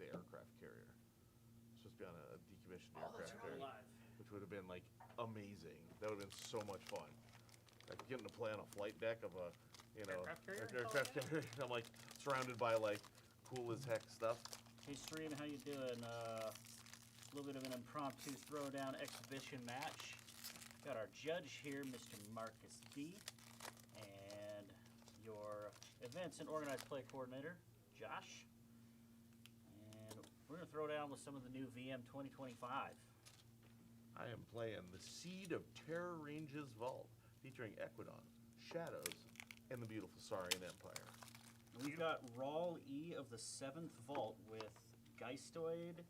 the aircraft carrier. It's supposed to be on a decommissioned Oh, that's aircraft carrier, alive. which would have been like amazing. That would have been so much fun. Like getting to play on a flight deck of a, Aircraft carrier? aircraft carrier. I'm like surrounded by like cool as heck stuff. Hey, Stream, how you doing? A little bit of an impromptu throwdown exhibition match. Got our judge here, Mr. Marcus D, and your events and organized play coordinator, Josh. And we're going to throw down with some of the new VM 2025. I am playing the Seed of Terror Ranges Vault, featuring Equidon, Shadows, and the beautiful Saurian Empire. We've got Rawl E of the 7th Vault with Geistoid,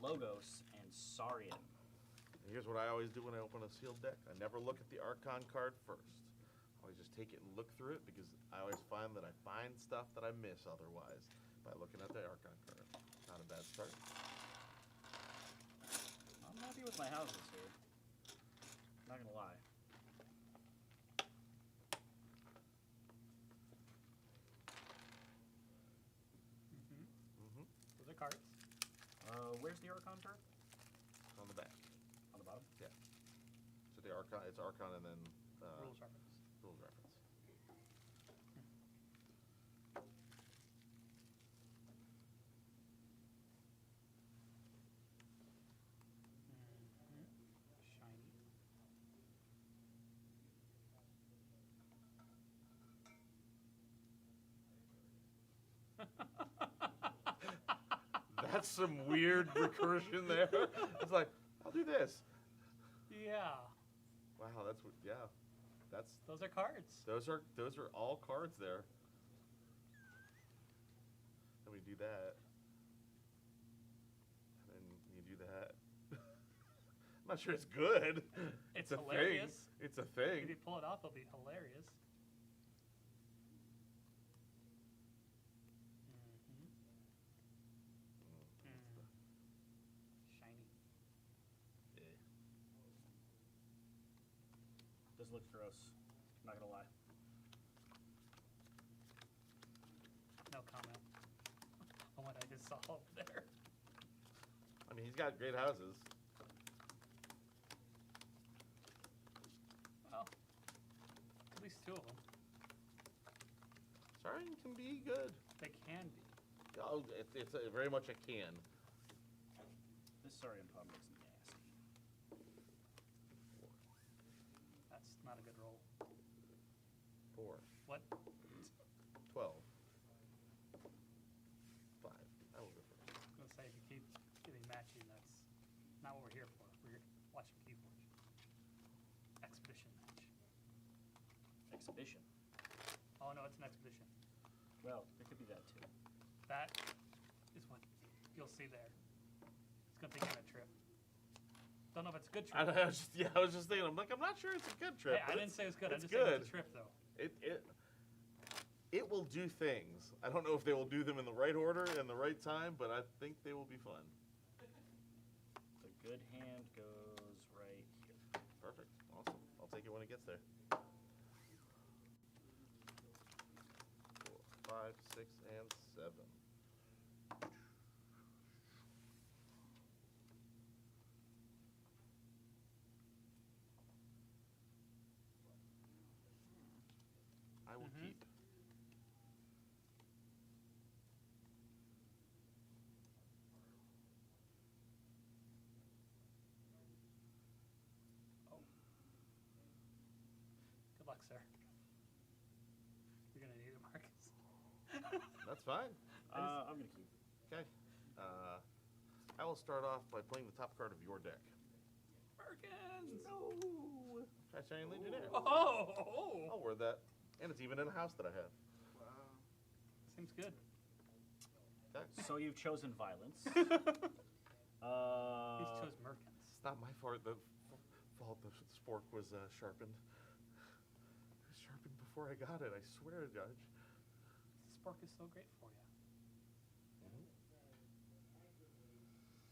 Logos, and Saurian. And here's what I always do when I open a sealed deck. I never look at the Archon card first. I always just take it and look through it because I always find that I find stuff that I miss otherwise by looking at the Archon card. Not a bad start. I'm happy with my houses here. Not gonna lie. Those are cards. Where's the Archon card? On the back. On the bottom? Yeah. So the Archon, it's Archon and then Rules reference. rules reference. Shiny. That's some weird recursion there. It's like, I'll do this. Yeah. Wow, that's what. Yeah, that's Those are cards. those are all cards there. And we do that, and then you do that. I'm not sure it's good. It's a hilarious. thing. It's a thing. If you pull it off, it'll be hilarious. Shiny. This looks gross. Not gonna lie. No comment on what I just saw over there. I mean, he's got great houses. Well, at least two of them. Saurian can be good. They can be. Oh, it's very much a can. This Saurian pod looks nasty. That's not a good roll. 4, What? 12, 5. I will go first. I was gonna say, if you keep getting matching, that's not what we're here for. We're here watching KeyForge. Expedition match. Exhibition. Oh no, it's an expedition. Well, it could be that too. That is what you'll see there. It's gonna take you on a trip. Don't know if it's a good trip. I was just thinking. I'm not sure it's a good trip. Hey, I but didn't say it was good. I'm it's just saying good. it's a trip, though. It will do things. I don't know if they will do them in the right order and the right time, but I think they will be fun. The good hand goes right here. Perfect. Awesome. I'll take it when it gets there. 4, 5, 6, and 7. I will keep. Good luck, sir. You're gonna need it, Marcus. That's fine. I'm gonna keep. Okay. I will start off by playing the top card of your deck. Marcus! No. Try Shining Legionnaire. Oh! I'll word that. And it's even in a house that I have. Seems good. Okay. So you've chosen violence. He's chose Merkins. It's not my fault. The spork was sharpened. It was sharpened before I got it. I swear, Judge. Spork is so great for you.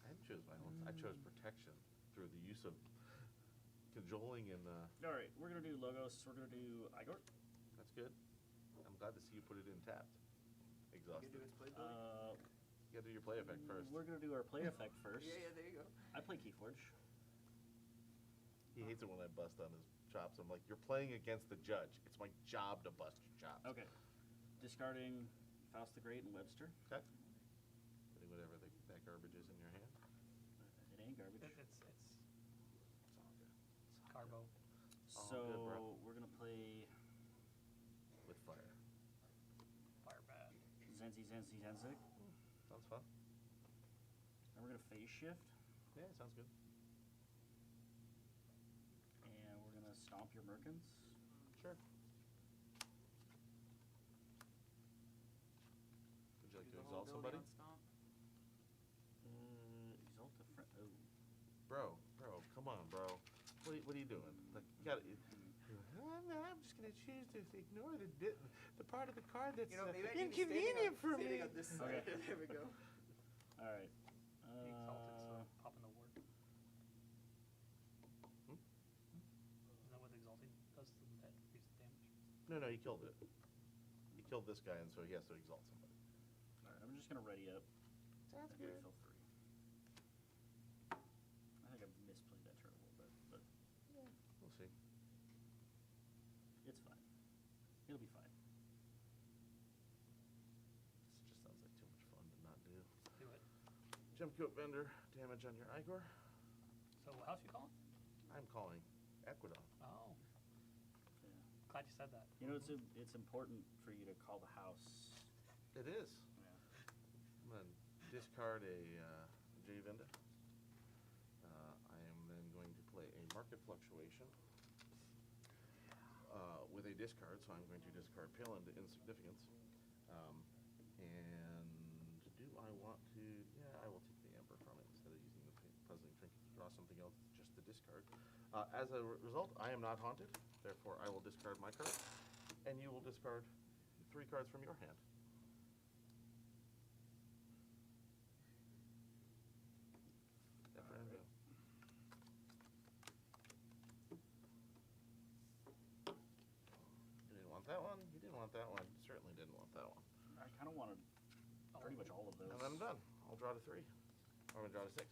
I didn't choose violence. I chose protection through the use of cajoling and. All right, we're gonna do Logos. We're gonna do Igor. That's good. I'm glad to see you put it in tapped. Exhausted. You gotta do your play effect first. We're gonna do our play effect first. Yeah, there you go. I play KeyForge. He hates it when I bust on his chops. I'm like, you're playing against the judge. It's my job to bust your chops. Okay. Discarding Faust the Great and Webster. Okay. Putting whatever that garbage is in your hand. It ain't garbage. It's all good. carbo. All So good, bro. we're gonna play With fire. Fire bad. Zenzi Zenzik. Sounds fun. And we're gonna phase shift. Yeah, sounds good. And we're gonna stomp your Merkins. Sure. Would you like to exalt somebody? Exalt a friend. Oh. Bro, come on, bro. What are you doing? Like, you gotta. I'm just gonna choose to ignore the part of the card that's Maybe I need to be inconvenient for me. standing on this side. Okay. There we go. All right. The exalted, so pop in the ward. Hmm? Isn't that what the exalted does to that increase the damage? No, he killed it. He killed this guy, and so he has to exalt somebody. All right. I'm just gonna ready up. Sounds and good. refill 3. I think I misplayed that turn a little bit, but We'll see. it's fine. It'll be fine. This just sounds like too much fun to not do. Do it. Gem Coat Vendor, damage on your Igor. So what house you calling? I'm calling Equidon. Oh, Yeah. glad you said that. You know, it's important for you to call the house. It is. Yeah. I'm going to discard a J Vinda. I am then going to play a Market Fluctuation with a discard, so I'm going to discard Pale into Insignificance. And do I want to... Yeah, I will take the Amber from it instead of using the Puzzling Trinket to draw something else, just to discard. As a result, I am not haunted, therefore I will discard my card, and you will discard 3 cards from your hand. After end go. You didn't want that one. You didn't want that one. You certainly didn't want that one. I kind of wanted pretty much all of those. And then I'm done. I'll draw to 3. I'm gonna draw to 6.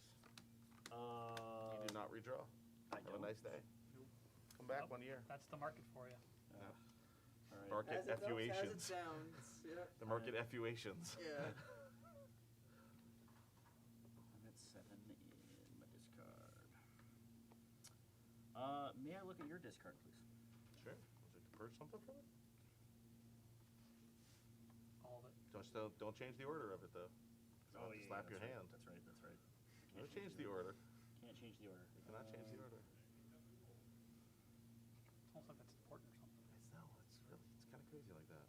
You do not redraw. I Have don't. a nice day. Nope. Come back Nope. 1 year. That's the market for you. All right. Market As it goes, as it effuations. sounds. Yep. The market effuations. Yeah. I'm at 7 in my discard. May I look at your discard, please? Sure. Would you like to purge something from it? All of it. Don't change the order of it though. Oh, Just yeah, slap that's your right. hand. That's right. That's right. Don't change the order. Can't change the order. You cannot change the order. It's almost like that's important or something. It's kind of crazy like that.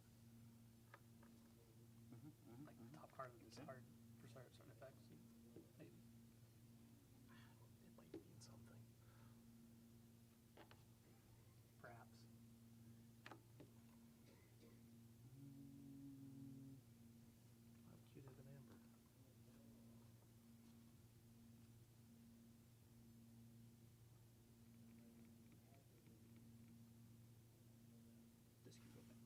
Like the top card of this card for certain effects. Maybe. It might mean something. Perhaps. How cute is an amber? This can go back.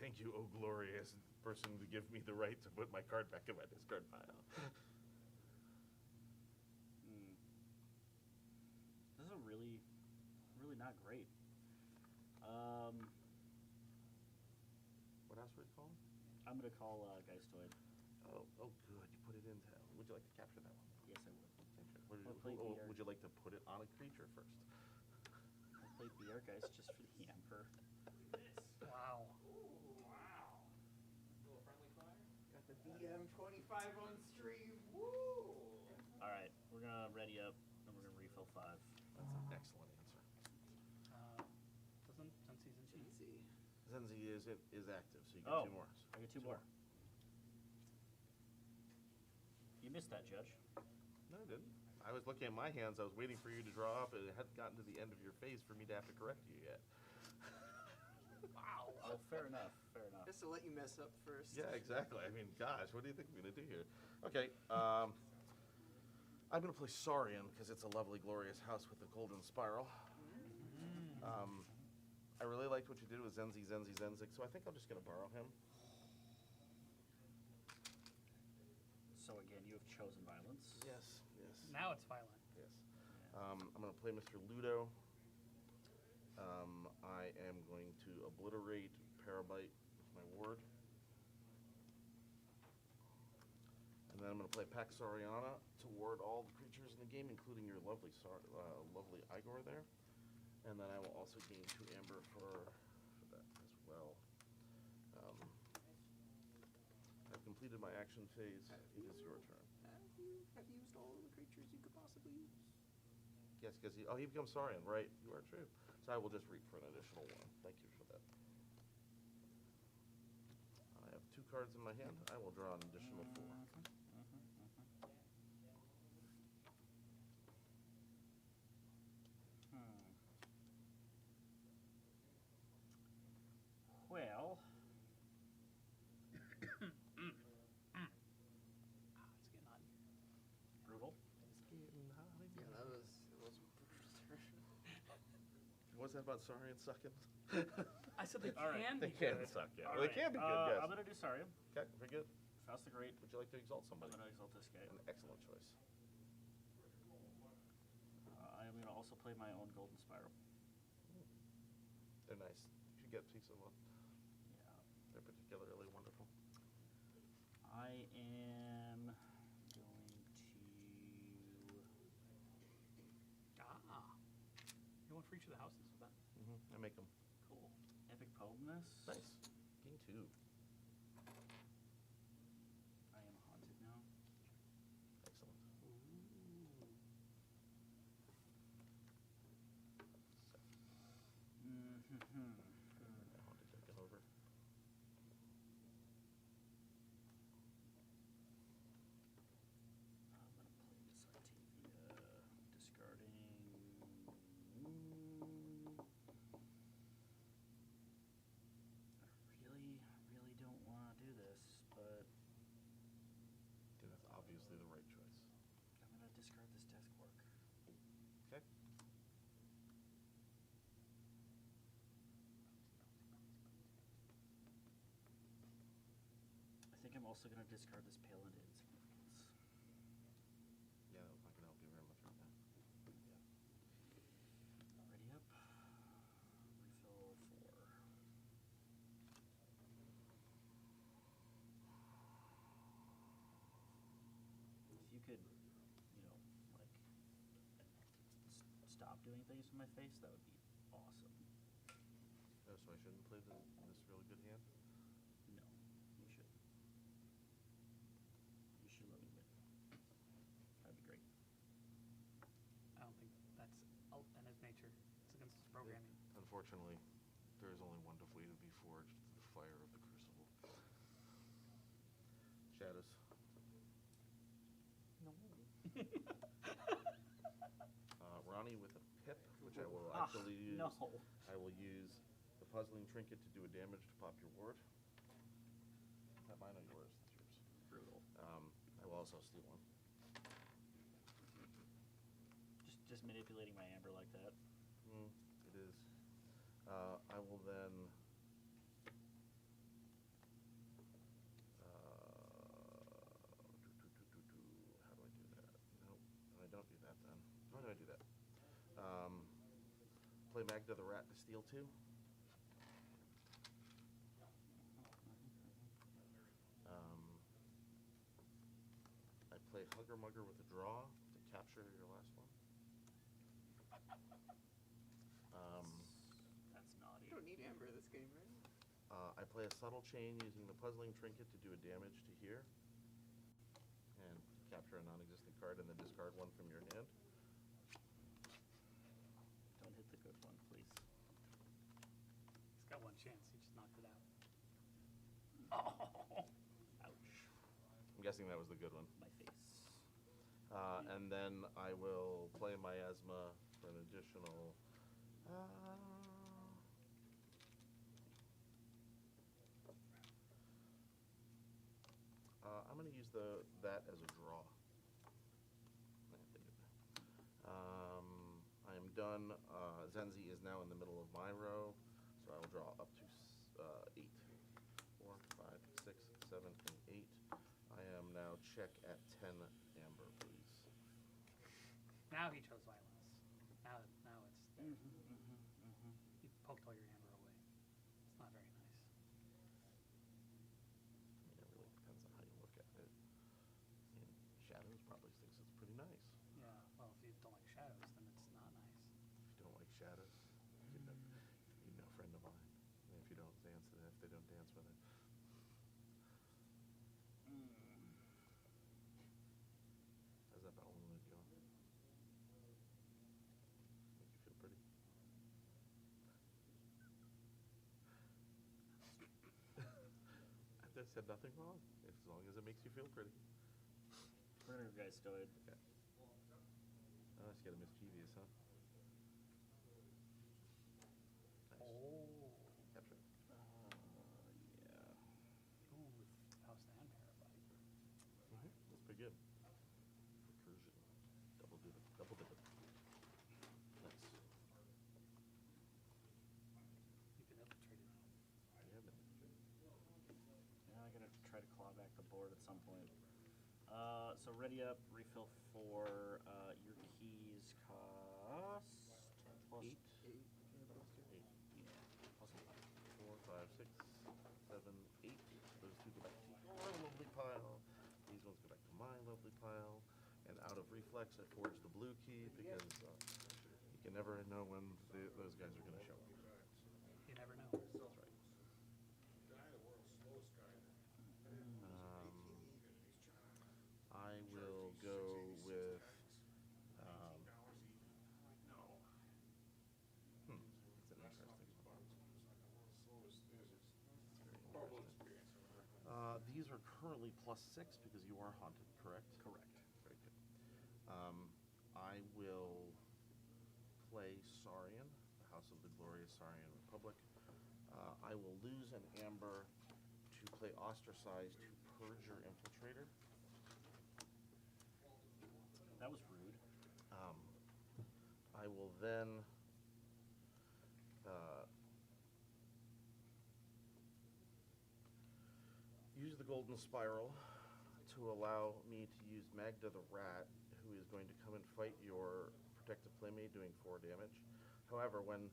Thank you, oh glorious person, to give me the right to put my card back in my discard pile. This is really not great. What else were you calling? I'm gonna call Geistoid. Oh, good. You put it into. Would you like to capture that one? Yes, I would. Capture. I'll play the Would you like to put it on a creature first? I played the Archons just for the Emperor. Wow. Got the BM25 on stream. Woo! All right, we're gonna ready up, and we're gonna refill 5. That's an excellent answer. Doesn't Zenzi. Zenzi is active, so you get 2 more. I get 2 more. You missed that, Judge. No, I didn't. I was looking at my hands. I was waiting for you to draw up, and it hadn't gotten to the end of your phase for me to have to correct you yet. Wow. Oh, fair enough. Fair enough. Just to let you mess up first. Yeah, exactly. I mean, gosh, what do you think I'm going to do here? Okay, I'm going to play Saurian because it's a lovely, glorious house with a golden spiral. I really liked what you did with Zenzi, so I think I'm just going to borrow him. you have chosen violence. Yes, yes. Now it's violent. Yes. I'm going to play Mr. Ludo. I am going to obliterate Parabite with my ward. And then I'm going to play Pax Oriana to ward all the creatures in the game, including your lovely Igor there. And then I will also gain 2 amber for that as well. I've completed my action phase. It is your turn. Have you used all of the creatures you could possibly use? Yes, because he becomes Saurian, right? You are true. So I will just reap for an additional 1. Thank you for that. I have 2 cards in my hand. I will draw an additional 4. Well, It's getting hot in here. brutal. Yeah, that was. What's that about Saurian sucking? I said they All right, can They be can good. suck, yeah. All Well, right, they can be good, yes. I'm going to do Saurian. Okay, very good. Faust the Great. Would you like to exalt I'm somebody? going to exalt this guy. An excellent choice. I am going to also play my own Golden Spiral. They're nice. You should get a piece of them. Yeah. They're particularly wonderful. I am going to... You want for each of the houses with that? I make them. Cool. Epic Poemness. Nice. Gain 2. I am haunted now. Excellent. I want to take it over. I'm going to play this Octavia. Discarding... I really don't want to do this, but Okay, that's obviously the right choice. I'm going to discard this Death Quark. Okay. I think I'm also going to discard this Paladin Significance. Yeah, that's not going to help you very much right now. Ready up. Refill 4. If you could, stop doing things with my face, that would be awesome. Oh, so I shouldn't play this really good hand? No, you should. You should let me win. That'd be great. I don't think that's in his nature. It's against his programming. Unfortunately, there is only one way to be forged, the fire of the crucible. Shadows. No. Ronnie with a pip, which I will actually use. No. I will use the puzzling trinket to do a damage to pop your ward. Not mine or yours. That's yours. Brutal. I will also steal one. Just manipulating my amber like that. It is. I will then. How do I do that? Nope. I don't do that then. How do I do that? Play Magda the Rat to steal 2. I play Hugger Mugger with a draw to capture your last one. That's naughty. You don't need amber this game, right? I play a Subtle Chain using the Puzzling Trinket to do a damage to here. And capture a non-existent card and then discard one from your hand. Don't hit the good one, please. He's got one chance. He just knocked it out. Oh! Ouch. I'm guessing that was the good one. My face. And then I will play Miasma for an additional... I'm going to use that as a draw. I am done. Zenzi is now in the middle of my row, so I will draw up to 8. 4, 5, 6, 7, and 8. I am now check at 10 amber, please. Now he chose violence. Now it's there. You poked all your amber away. It's not very nice. I mean, it really depends on how you look at it. I mean, Shadows probably thinks it's pretty nice. Yeah, well, if you don't like shadows, then it's not nice. If you don't like Shadows, you know friend of mine. And if you don't dance with it, if they don't dance with it. How's that battle limit going? Make you feel pretty? I said nothing wrong, as long as it makes you feel pretty. We're gonna guys stoid. Okay. Oh, she got a mischievous, huh? Nice. Oh. Capture. Yeah. Ooh, with House and Parabyte. That's pretty good. Recursion. Double dip it. Double dip it. Nice. You've been infiltrated. Yeah, man. Now I gotta try to claw back the board at some point. So ready up, refill 4. Your keys cost plus 8. 8. Yeah. Plus 4, 5, 6, 7, 8. Those two go back to your lovely pile. These ones go back to my lovely pile. And out of reflex, I forge the blue key because you can never know when those guys are going to show up. You never know. That's right. I will go with. It's an interesting one. These are currently +6 because you are haunted, correct? Correct. Very good. I will play Saurian, the House of the Glorious Saurian Republic. I will lose an amber to play Ostracize to purge your Infiltrator. That was rude. I will then use the Golden Spiral to allow me to use Magda the Rat, who is going to come and fight your Protective Playmate, doing 4 damage. However, when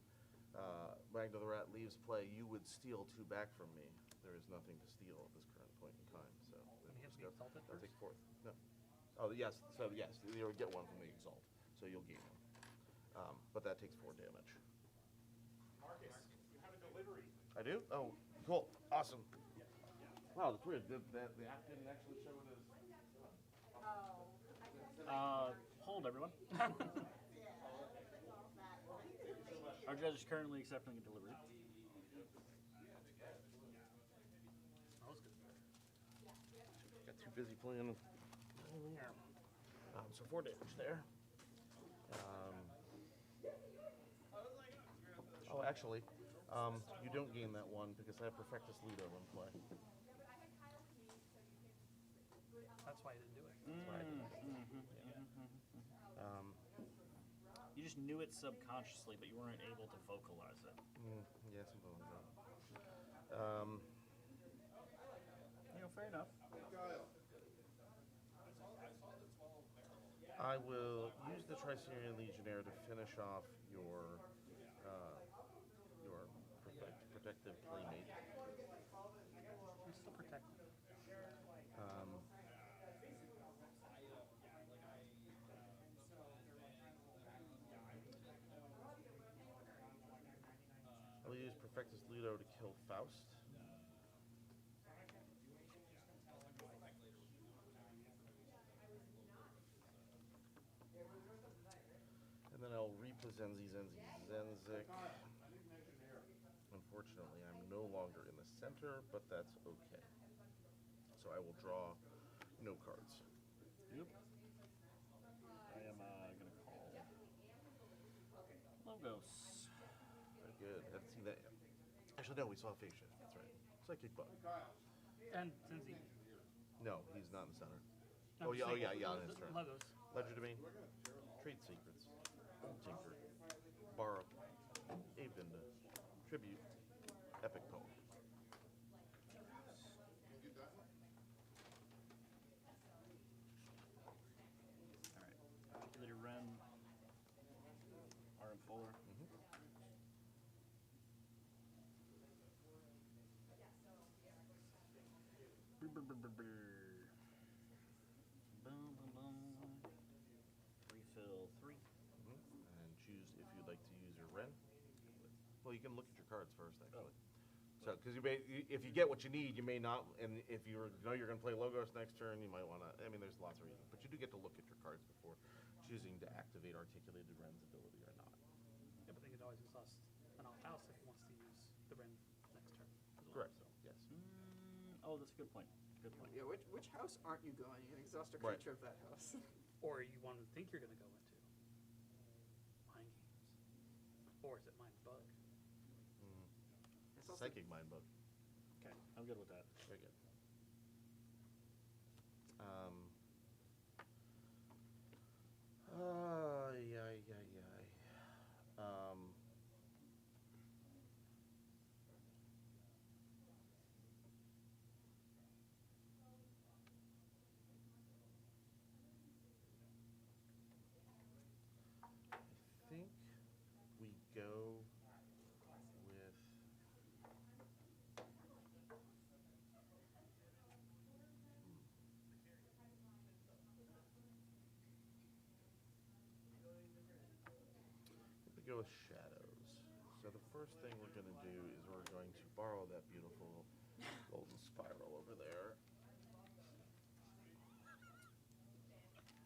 Magda the Rat leaves play, you would steal 2 back from me. There is nothing to steal at this current point in time, so And he has to be exalted I'll first? take 4th. No. Oh, yes. So yes, you'll get 1 from the Exalt, so you'll gain 1. But that takes 4 damage. Marcus, you have a delivery. I do? Oh, cool. Awesome. Wow, that's weird. The app didn't actually show it as. Hold everyone. Our judge is currently accepting a delivery. That was good. Got too busy playing. So 4 damage there. Oh, actually, you don't gain that 1 because I have Perfectus Ludo in play. That's why I didn't do it. That's why I didn't. You just knew it subconsciously, but you weren't able to vocalize it. Yeah, something like that. Fair enough. I will use the Tricerian Legionnaire to finish off your protective playmate. I'm still protected. I will use Perfectus Ludo to kill Faust. And then I'll Repozenzi Zenzik. Unfortunately, I'm no longer in the center, but that's okay. So I will draw no cards. Yep. I am going to call Logos. Very good. Hadn't seen that yet. Actually, no, we saw Face Shift. That's right. Psychic Bug. And Zinzi. No, he's not in the center. No, Oh, yeah, saying on his turn. Logos. Ledger Domain. Trade Secrets. Tinker. Borrow. Avinda. Tribute. Epic Poem. polar. Boom, boom, boom. Refill 3. And choose if you'd like to use your Ren. Well, you can look at your cards first, actually. So, because if you get what you need, you may not. And if you know you're going to play Logos next turn, you might want to. I mean, there's lots of reasons, but you do get to look at your cards before choosing to activate Articulated Ren's ability or not. Yeah, but they could always exhaust an off-house if he wants to use the Ren next turn. As well, Correct. So. Yes. Oh, that's a good point. Good point. Yeah, which house aren't you going? You can exhaust a Right. creature of that house. Or you want to think you're going to go into Mind Games. Or is it Mind Bug? It's also- Psychic Mind Bug. Okay, I'm good with that. Very good. I think we go with. We go with shadows. So the first thing we're going to do is we're going to borrow that beautiful golden spiral over there.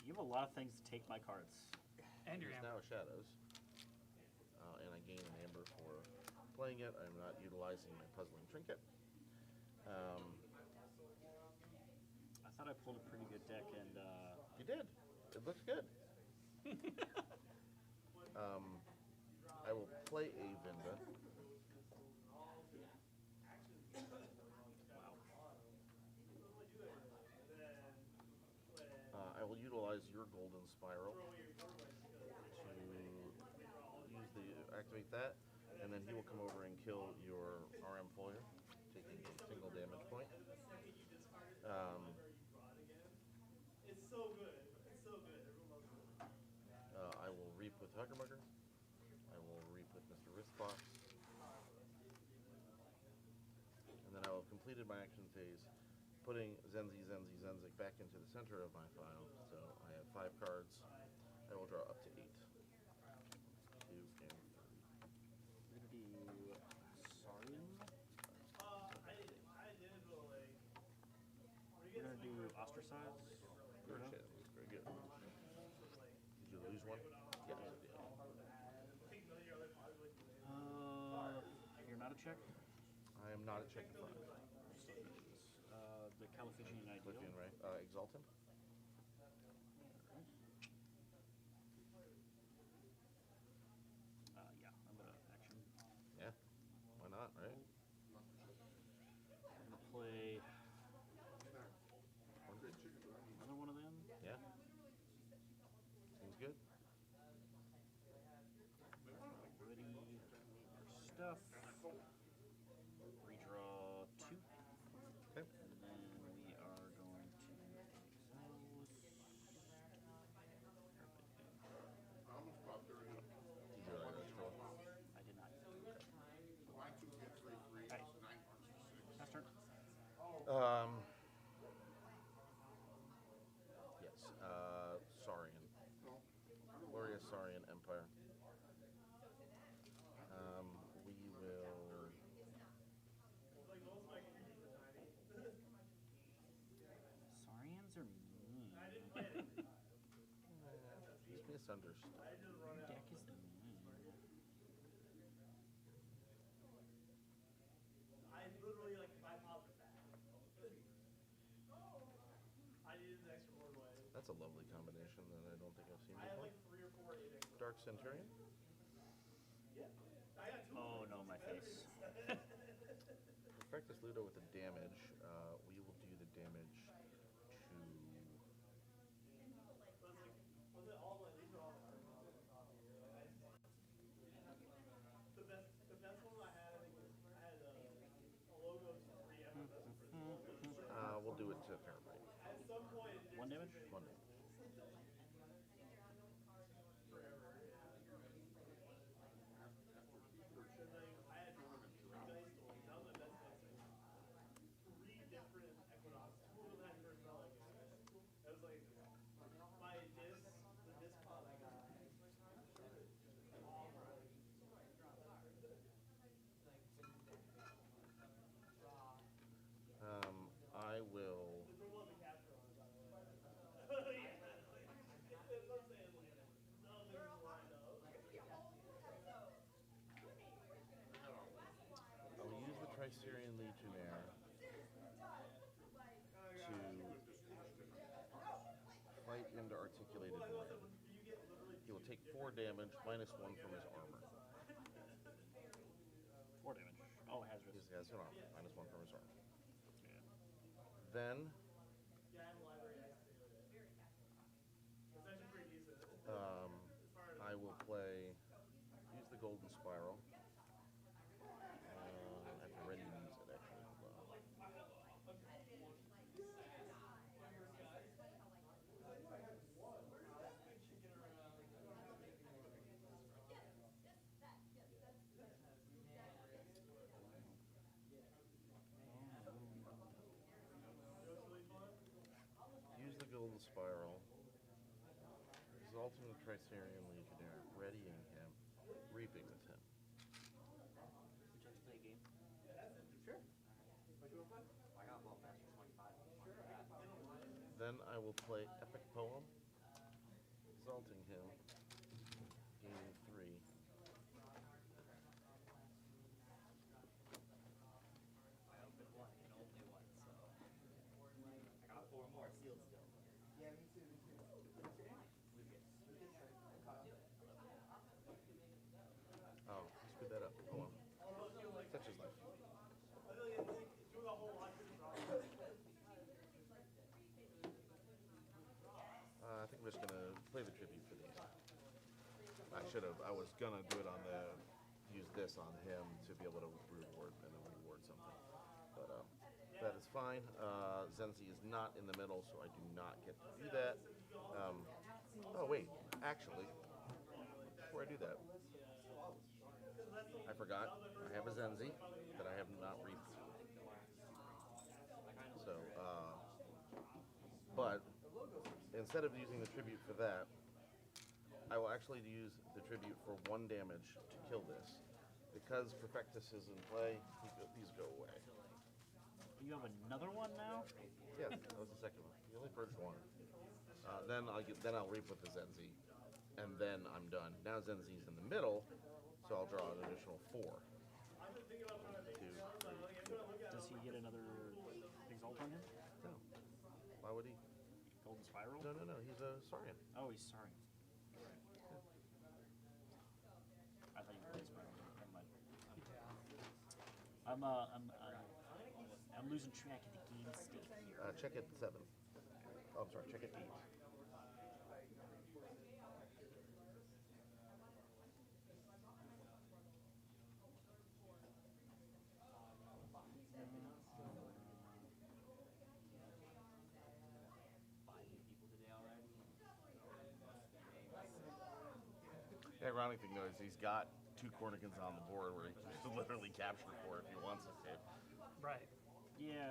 You have a lot of things to take my cards. And your It's amber. now shadows. And I gain an amber for playing it. I'm not utilizing my puzzling trinket. I thought I pulled a pretty good deck, and You did. It looks good. I will play a Vinda. I will utilize your golden spiral to activate that, and then he will come over and kill your RM foiler, taking a single damage point. It's so good. It's so good. Everyone loves it. I will reap with Huggermugger. I will reap with Mr. Wristbox. And then I will have completed my action phase, putting Zenzi back into the center of my file. So I have 5 cards. I will draw up to 8. 2 and 3. we're gonna do Saurian. We're gonna do Ostracize. Your shit. Very good. Did you lose one? Yes, I did. You're not a check. I am not a check 5. The Califigian Ideal. Lithian, right? Exalt him. Yeah, I'm gonna action. Yeah. Why not, right? I'm gonna play another one of them. Yeah. Seems good. Ready for stuff. Redraw 2. Okay. And then we are going to I did not. Alright. Last turn. Yes. Saurian. Glorious Saurian Empire. We will. Saurians are mean. He's misunderstood. Your deck is mean. I literally like 5 pops with that. I needed an extra board away. That's a lovely combination that I don't think I've seen I had before. like 3 or 4 8 extra. Dark Centurion. Yeah. I got 2. Oh no, my face. Perfectus Ludo with the damage. We will do the damage to. Was it all these are all the Archons on top here? Like, the best one I had, I think was I had a Logos 3 We'll do it to Parabrite. At some point, 1 damage? 1 damage. Tricerian Legionnaire to fight into Articulated Warning. He will take 4 damage, minus 1 from his armor. 4 damage. Oh, hazardous. He has an armor, minus 1 from his armor. Then I will use the Golden Spiral. I have to ready to use it, actually. Use the Golden Spiral. Exalting the Tricerian Legionnaire, readying him, reaping with him. Would you like to play a game? Sure. What do you want to play? I got well past 25. Then I will play Epic Poem, exalting him, gaining 3. I opened one and only one, so I got 4 more sealed still. Yeah, me too, me too. What's your name? Lucas. Oh, screwed that up. Oh well. Such is life. I think I'm just gonna play the tribute for these. I was gonna do it on use this on him to be able to reward something. But that is fine. Zenzi is not in the middle, so I do not get to do that. Oh wait, actually, before I do that, I forgot I have a Zenzi that I have not reaped. So, but instead of using the tribute for that, I will actually use the tribute for 1 damage to kill this. Because Perfectus is in play, these go away. You have another one now? Yeah, that was the second one. You only purged 1. Then I'll reap with the Zenzi, and then I'm done. Now Zenzi's in the middle, so I'll draw an additional 4. 2, 3. Does he get another exalt on him? No. Why would he? Golden Spiral? No. He's a Saurian. Oh, he's sorry. I thought you were Golden Spiral. Never mind. I'm losing track of the game state here. Check at 7. Oh, I'm sorry. Check at 8. The ironic thing though is he's got 2 Cornicans on the board where he can just literally capture 4 if he wants to. Right. Yeah.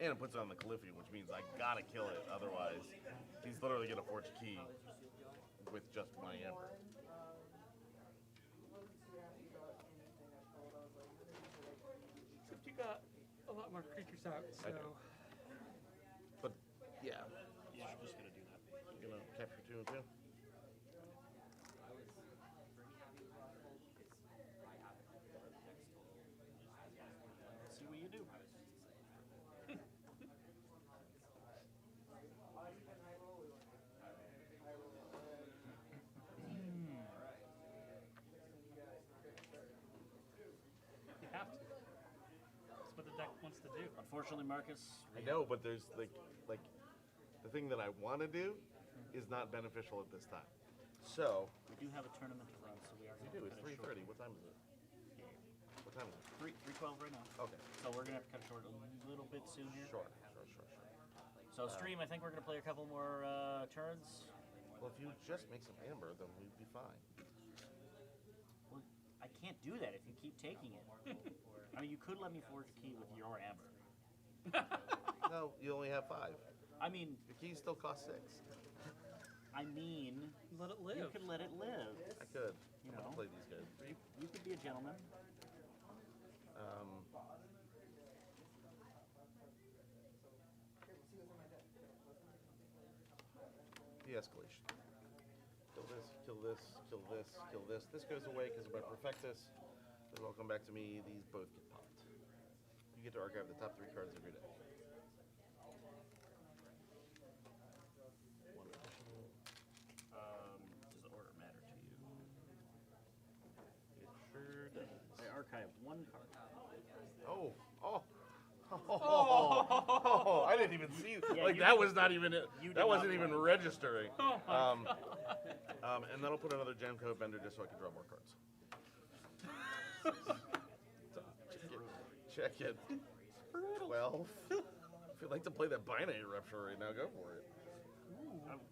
And it puts it on the Califian, which means I gotta kill it. Otherwise, he's literally gonna forge a key with just my Ember. Except you got a lot more creatures out, so. I do. But yeah, Yeah, I'm just gonna do that. you're gonna capture 2 and 2. Let's see what you do. You have to. That's what the deck wants to do. Unfortunately, Marcus. I know, but there's like the thing that I want to do is not beneficial at this time. So We do have a tournament to run, so we are we going to do. It's 3:30. What time is it? What time is it? 3:12 right now. Okay. So we're gonna have to cut it short a little bit soon here. Sure. So stream, I think we're gonna play a couple more turns. Well, if you just make some amber, then we'd be fine. Well, I can't do that if you keep taking it. I mean, you could let me forge a key with your amber. No, you only have 5. I mean, Your keys still cost 6. I mean, Let it live. you could let it live. I could. You I'm gonna know. play these guys. You could be a gentleman. De-escalation. Kill this, kill this, kill this, kill this. This goes away because of my Perfectus. This will all come back to me. These both get popped. You get to archive the top 3 cards of your deck. One additional. Does the order matter to you? It sure does. I archive 1 card. Oh. I didn't even see. Yeah, like you that did- was not even it. you did That wasn't not even play. registering. Oh my And then I'll put another gem code bender just so I can draw more cards. Check it. 12. If you'd like to play that binary rupture right now, go for it.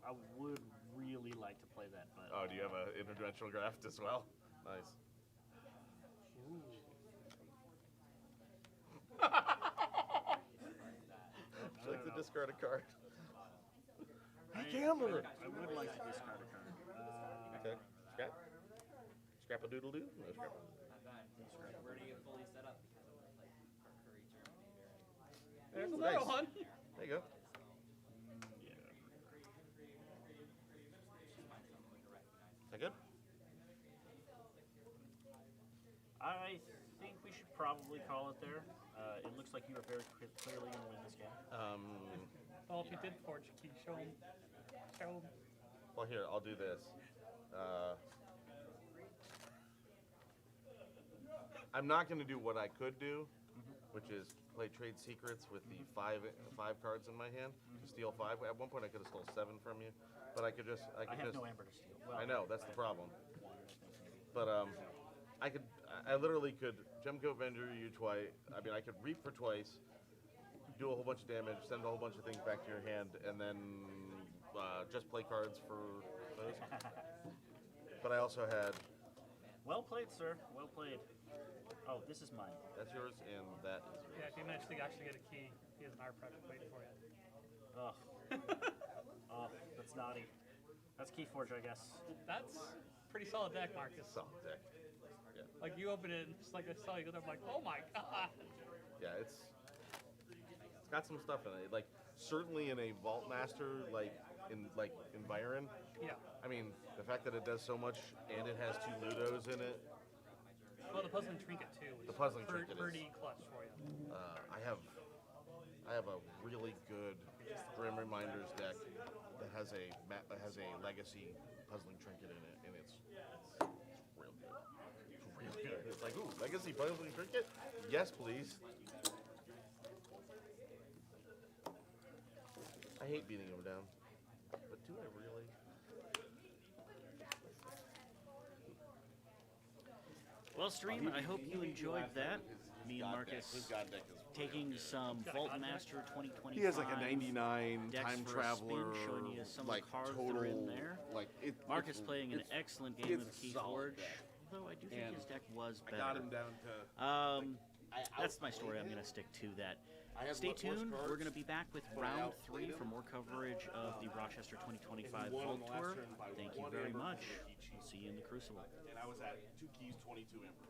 I would really like to play that, but Oh, do you have an interdimensional graft as well? Nice. Would you like to discard a card? Hey, gambler! I would like to discard a card. Okay. Scrap? Scrap a doodle doo? No scrap. Where do you fully set up? Because I want to play Curry Terminator. There's Nice. another one. There you go. Is that good? I think we should probably call it there. It looks like you are very clearly going to win this game. Well, if you did forge a key, show him. Show him. Well, here, I'll do this. I'm not going to do what I could do, which is play trade secrets with the five cards in my hand to steal 5. At one point, I could have stole 7 from you, but I could just. I have no amber to steal. Well, I know that's the problem. But I literally could Gemco Avenger you twice. I mean, I could reap for twice, do a whole bunch of damage, send a whole bunch of things back to your hand, and then just play cards for those. But I also had. Well played, sir. Well played. Oh, this is mine. That's yours, and that is yours. Yeah, if you manage to actually get a key, he has an art project waiting for you. Ugh. Oh, that's naughty. That's KeyForge, I guess. That's pretty solid deck, Marcus. Solid deck. Yeah. Like you open it, and just like I saw you go there, I'm like, oh my god. Yeah, it's got some stuff in it. Like certainly in a Vault Master environ. Yeah. I mean, the fact that it does so much and it has 2 Ludos in it. Well, the puzzling trinket too. The puzzling trinket is- pretty clutch for you. I have a really good Grim Reminders deck that has a legacy puzzling trinket in it, and it's real good. It's real good. It's like, ooh, legacy puzzling trinket? Yes, please. I hate beating him down, but do I really? Well, stream, I hope you enjoyed that. Me and Marcus His god deck is taking some Vault Master 2025. He has like a 99 decks time for a spin, traveler, showing you some like of the cards total, that are in there. like it. Marcus it's- playing an it's- excellent game of it's a solid KeyForge, deck. although I do think And his deck was I better. got him down to. That's my story. I'm going to stick to that. I have Stay much worse tuned. cards, We're going to be back with but I round outplayed 3 for him. more coverage of the Rochester 2025 won on Vault the last Tour. turn by Thank you 1 very amber much. for the Peach. We'll see you in the Crucible. And I was at 2 keys, 22 amber.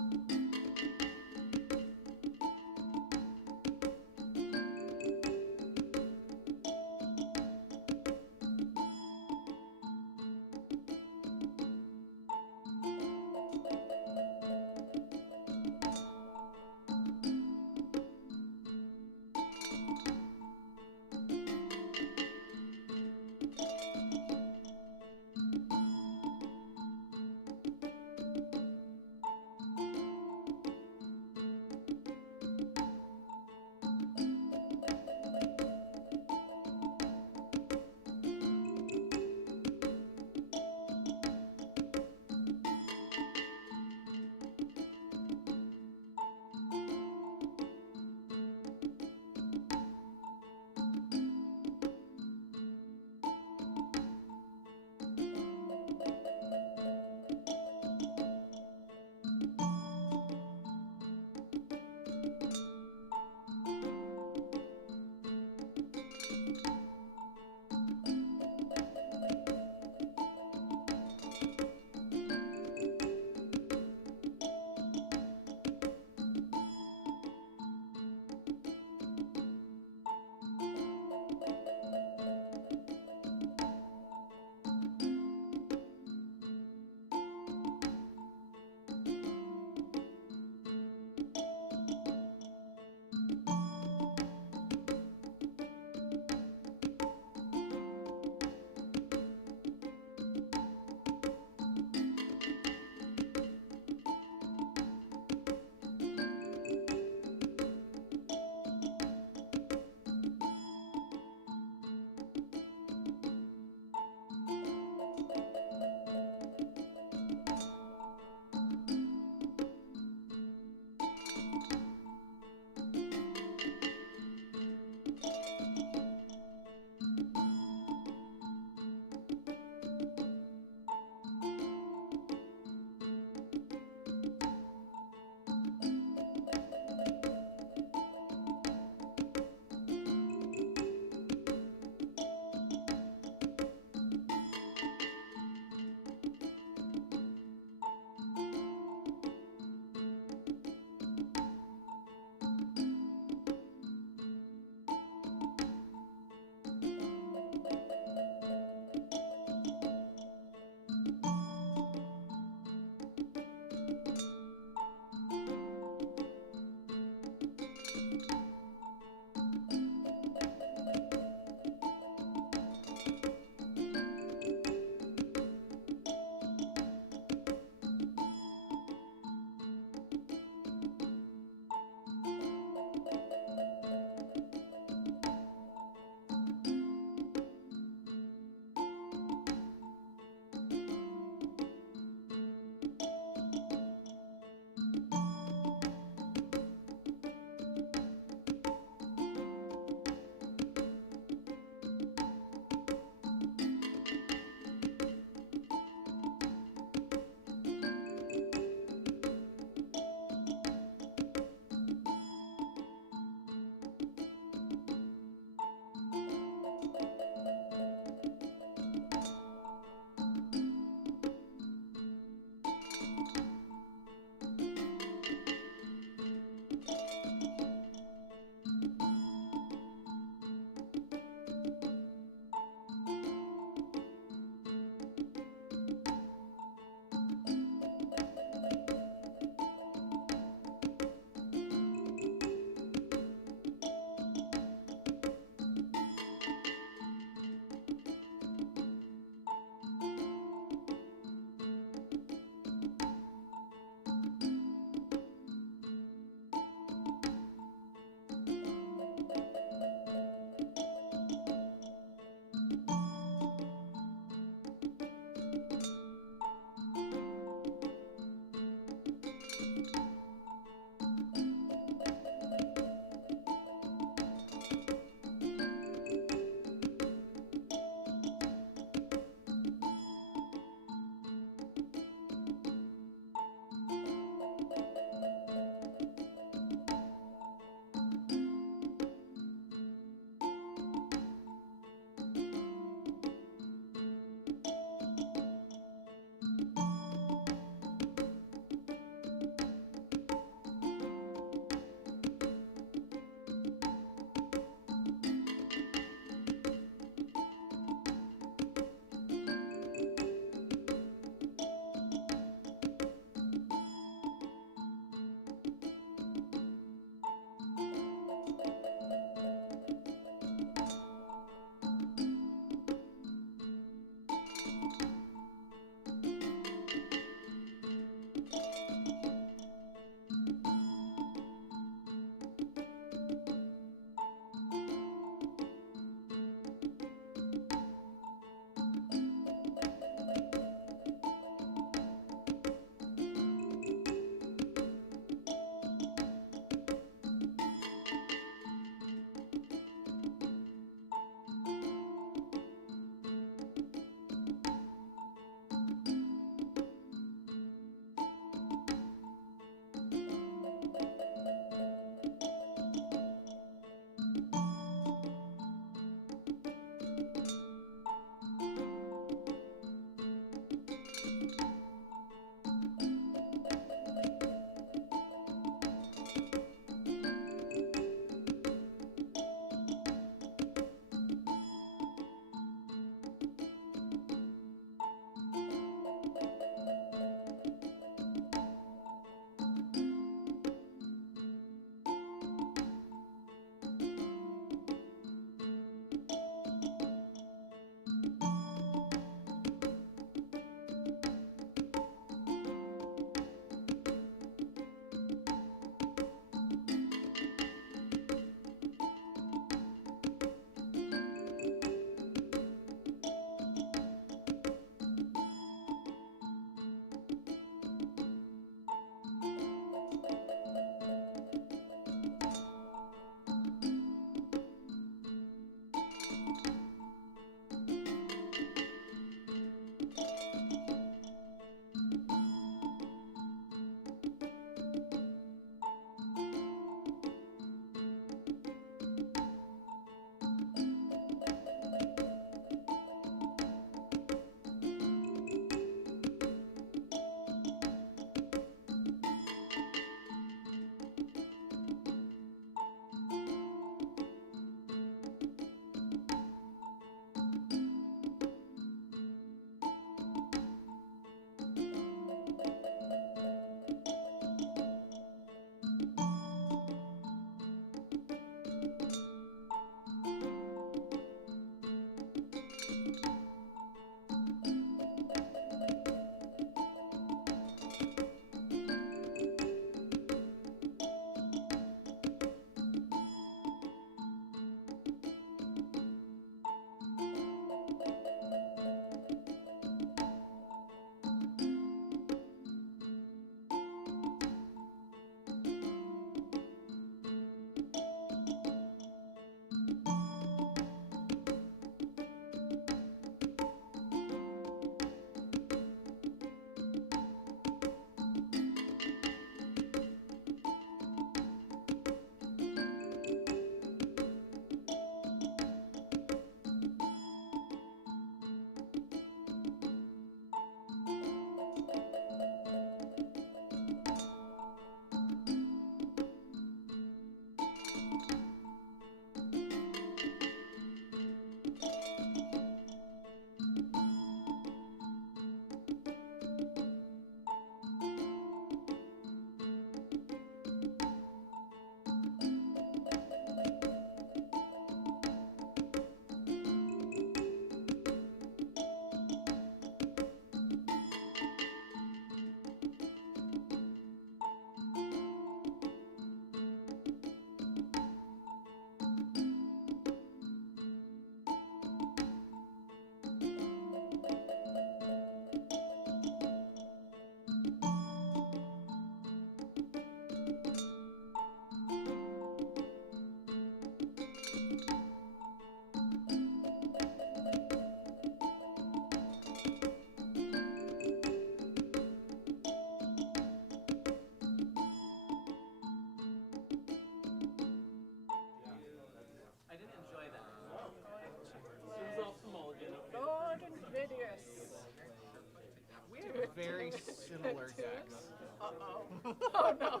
Oh no.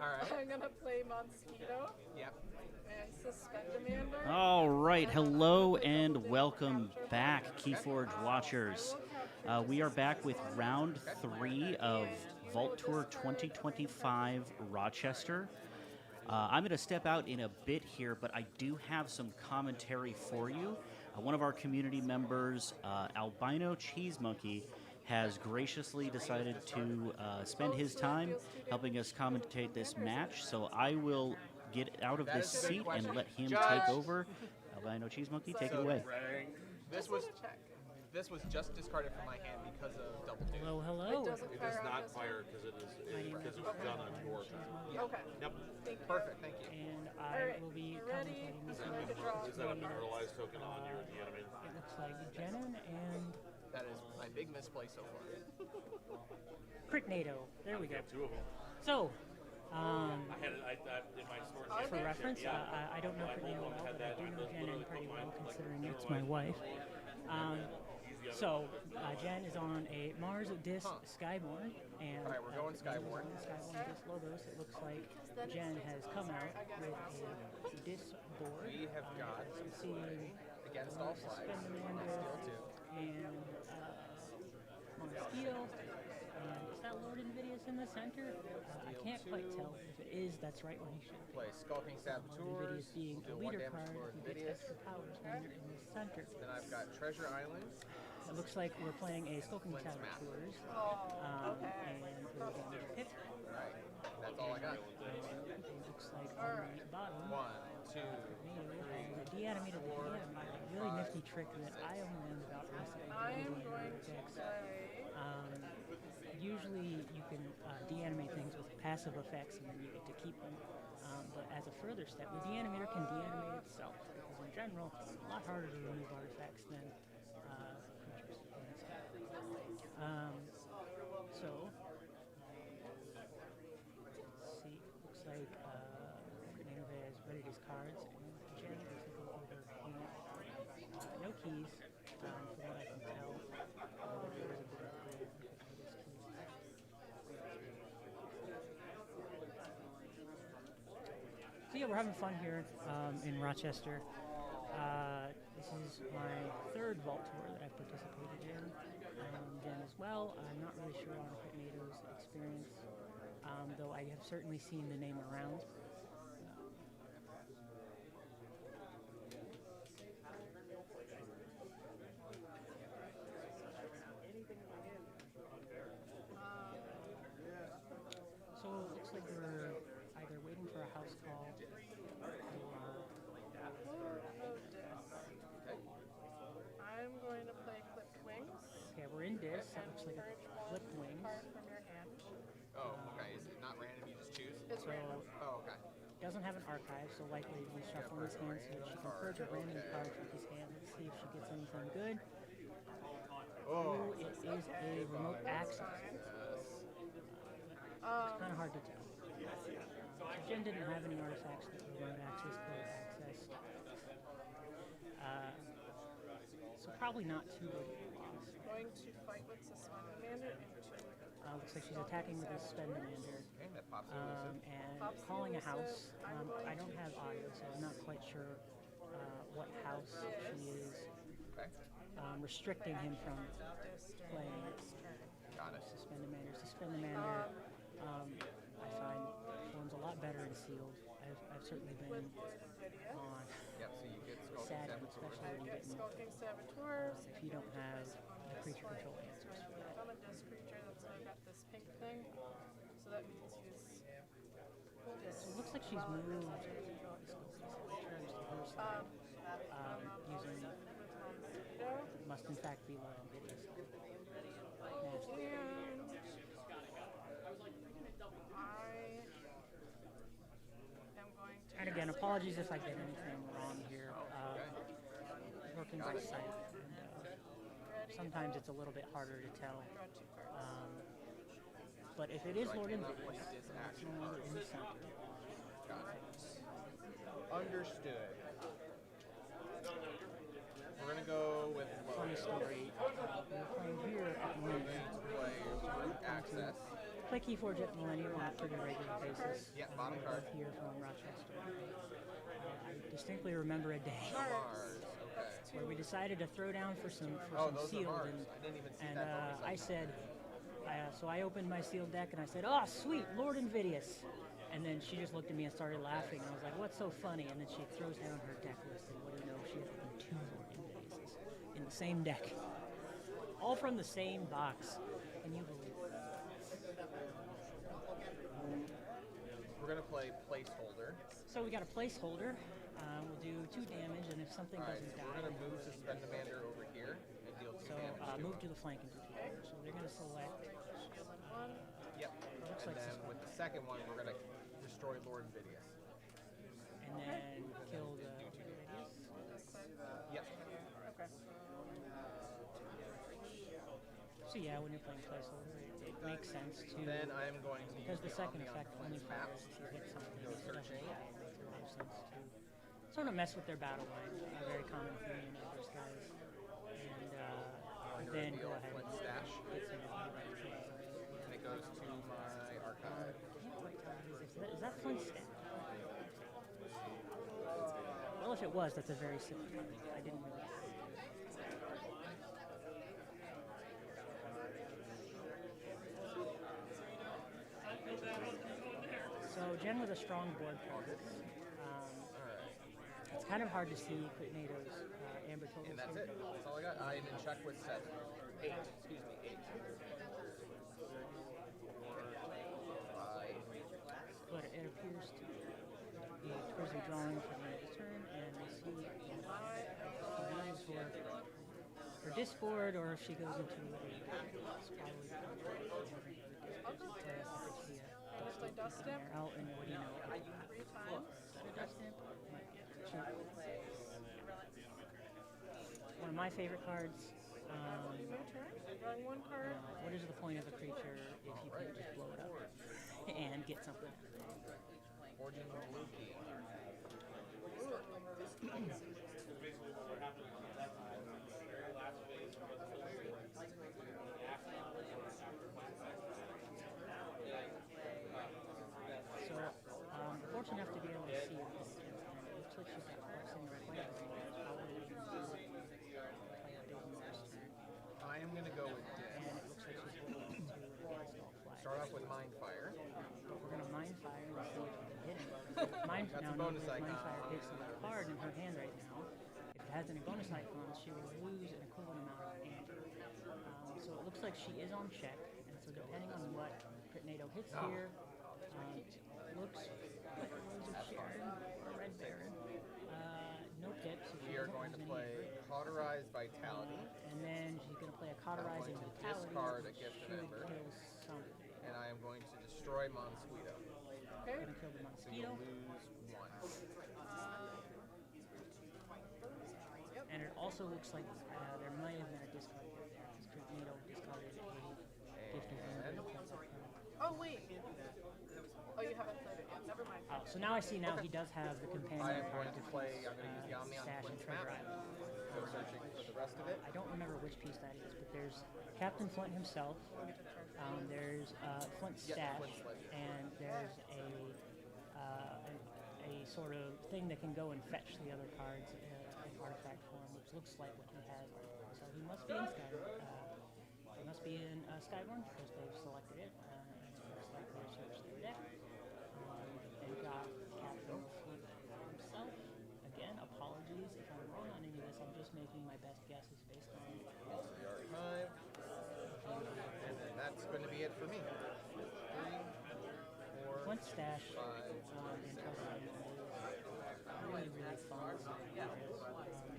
Alright. I'm gonna play Mosquito Yep. and Suspend Demander. All right, hello and welcome back, KeyForge Watchers. We are back with round 3 of Vault Tour 2025 Rochester. I'm going to step out in a bit here, but I do have some commentary for you. One of our community members, Albino Cheese Monkey, has graciously decided to spend his time helping us commentate this match, so I will get out of this seat and let him take over. Albino Cheese Monkey, take it away. This was just discarded from my hand because of double duty. Hello, hello. It does not fire because it is done on your turn. Okay. Yep. Perfect, thank you. And I will be Ready? commentating this Make a draw. Is that a paralyzed token on your enemy? It looks like Jenin and That is my big misplay so far. Critnado. There we go. I have 2 of them. So, I had it in my storage. for reference, I don't know Critnado well, but I do know Jenin pretty well, considering it's my wife. So, Jen is on a Mars Dis Skyborn, and Alright, we're going Skyborn. Skyborn Dis Logos. It looks like Jen has come out with a Dis board. We have got Seeing against all flags. Spendamander and Mosquito. And is that Lord Invidious in the center? I can't quite tell. If it is, that's right when he should be. Play Skulking Saboteurs. Invidious being a Do 1 leader damage card, to Lord who gets Invidious. extra powers when you're in the center. Then I've got Treasure Island. It looks like we're playing a Skulking Lynx Map. Saboteurs. Oh, okay. And we're going to pick. Right. That's all I got. It looks like on the bottom, 1, 2, the de-animated the de-animated. A really nifty trick that I only learned about recently. I am in going to decks. play. Usually you can de-animate things with passive effects and then you get to keep them. But as a further step, the de-animator can de-animate itself because in general it's a lot harder to remove artifacts than creatures. So, let's see, looks like Nineveh has ready his cards and Jen is looking over hand. No keys, from what I can tell. There is a bit of So yeah, we're having fun here in Rochester. This is my 3rd Vault Tour that I've participated in. Jen as well. I'm not really sure on Critnado's experience, though I have certainly seen the name around. So it looks like we're either waiting for a house call or I'm going to play Clipped Wings. okay, we're in this. That looks like a flip wings. Card from your hand. Oh, okay. Is it not random? You just choose? It's So random. Oh, okay. doesn't have an archive, so likely he's shuffling his hand so that she can purge a random card from his hand. Let's see if she gets anything good. Oh, It is a remote access. It's kind of hard to tell. So Jen didn't have any artifacts that remote access could access. So probably not too big of a loss. Going to fight with Suspend Demander into Looks like she's attacking with a Spend Demander. okay, that pops And calling a house. I don't have audio, so I'm not quite sure what house she is Okay. restricting him from playing. Got it. Suspend Demander. Suspend Demander, I find performs a lot better in sealed. I've certainly been on Yep, so you get Skulking sad, Saboteurs. especially when you get Skulking Saboteurs. if you don't have the creature control answers for that. I'm a disc creature, that's why I got this pink thing. So that means he's. So it looks like she's moved terms to her side, using must in fact be low Invidious. Nasty. And again, apologies if I get anything wrong here. Working by sight, and sometimes it's a little bit harder to tell. But if it is Lord Invidious, it's no longer in the center. Got it. Understood. We're gonna go with Funny story. We're playing here at the moment. play root access. play KeyForge at Millennium on a pretty regular basis. Yeah, bottom We're card. both here from Rochester. I distinctly remember a day Mars. Okay. where we decided to throw down for some Those sealed, are Mars. I didn't even see and that bonus I icon. said, so I opened my sealed deck and I said, "Oh, sweet, Lord Invidious." And then she just looked at me and started laughing. And I was like, "What's so funny?" And then she throws down her deck list, and what do you know? She has 2 Lord Invidiouses in the same deck, all from the same box. Can you believe it? We're gonna play placeholder. So we got a placeholder. We'll do 2 damage, and if something Alright, doesn't so die, we're gonna move Suspend Demander over here and deal 2 so damage to move him. to the flank and do 2 damage. So they're going to select. Yep. Looks And like then Suspend. with the second one, we're gonna destroy Lord Invidious. And then kill the Do 2 damage. Invidious. Yep. So yeah, when you're playing placeholder, it makes sense to. Then I am going to Because use the second Omnion effect only Cleanse fires maps. if you hit something. Go It doesn't searching. die. It makes a lot of sense to sort of mess with their battle line. A very common thing in Elder Skies. And then go ahead Flint and stash. get some. And it goes to my archive. Is that Flint stack? Well, if it was, that's a very simple card. I didn't really. So Jen with a strong board presence. It's kind of hard to see Nado's amber totals And that's here. it. That's all I got. I'm in check with 7. 8. Excuse me. 8. But it appears to be towards the drawing for the end of the turn, and we see if she uses her disboard or if she goes into a Dust stamp. out, and what do you know? 3 times. Is that a dust stamp? One of my favorite cards. My turn. Drawing 1 card. What is the point of a creature if you can't just blow it up and get something? Forging blue key. So, fortunate enough to be able to see it. It looks like she's got plus in right way. I am going to go with Disc. And it looks like she's holding to against all flags. Start off with Mind Fire. But we're going to Mind Fire and see if we can hit it. Mind, That's now, a bonus Mind icon. Fire takes a card in her hand right now. If it has any bonus icons, she will lose an equivalent amount of amber. So it looks like she is on check. And so depending on what Critnado hits here, looks like a Rose of Sharon or a Red Baron. No pips. We are going to play Cauterized Vitality. And then she's going to play a Cauterizing I'm going to Vitality. discard a which Gift of should Ember. kill something. And I am going to destroy Monsquito. Okay. Going to kill the So you Mosquito. lose 1. And it also looks like there might have been a discard here. Because Critnado discarded a Gift of Ember. Oh, wait. Oh, you haven't played it yet. Never mind. Oh, so now I see now he does have the companion I am card going to play, I'm going to use the Omnion stash and Flint treasure map. island. Go searching for the rest of it. I don't remember which piece that is, but there's Captain Flint himself. There's Flint Yeah, stash, Flint Sledge. and there's a sort of thing that can go and fetch the other cards in artifact form, which looks like what he has. So he must be in Skyborn. He must be in Skyborn because they've selected it. And it looks like they searched their deck. They've got Captain Flint himself. Again, apologies if I'm wrong on any of this. I'm just making my best guesses based on. The archive. And then that's going to be it for me. 3, 4, Flint stash 5, and Treasure Island is really, really fun.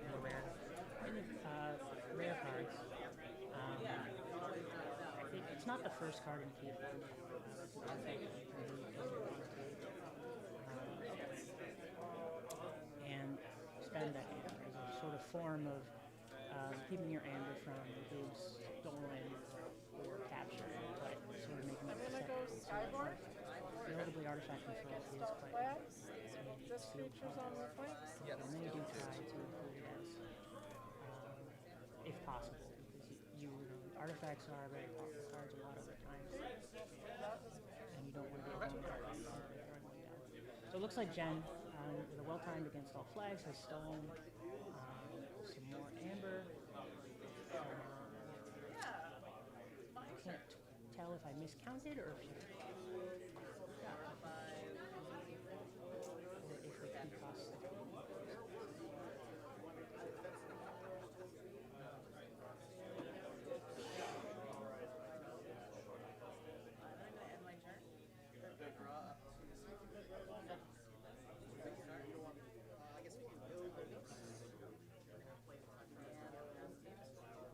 In the rare cards. I think it's not the first card in KeyForge. And spend that hand as a sort of form of keeping your amber from being stolen or captured, but sort of making it I'm gonna go Skyborn. relatively artifact control is quite Labs. Just creatures on the flanks. Yes. and then you do try to include as if possible, because you artifacts are very powerful cards a lot of the times, and you don't want to be alone throwing one down. So it looks like Jen, with a well-timed against all flags, has stolen some more amber. I can't tell if I miscounted or if she if the key costs.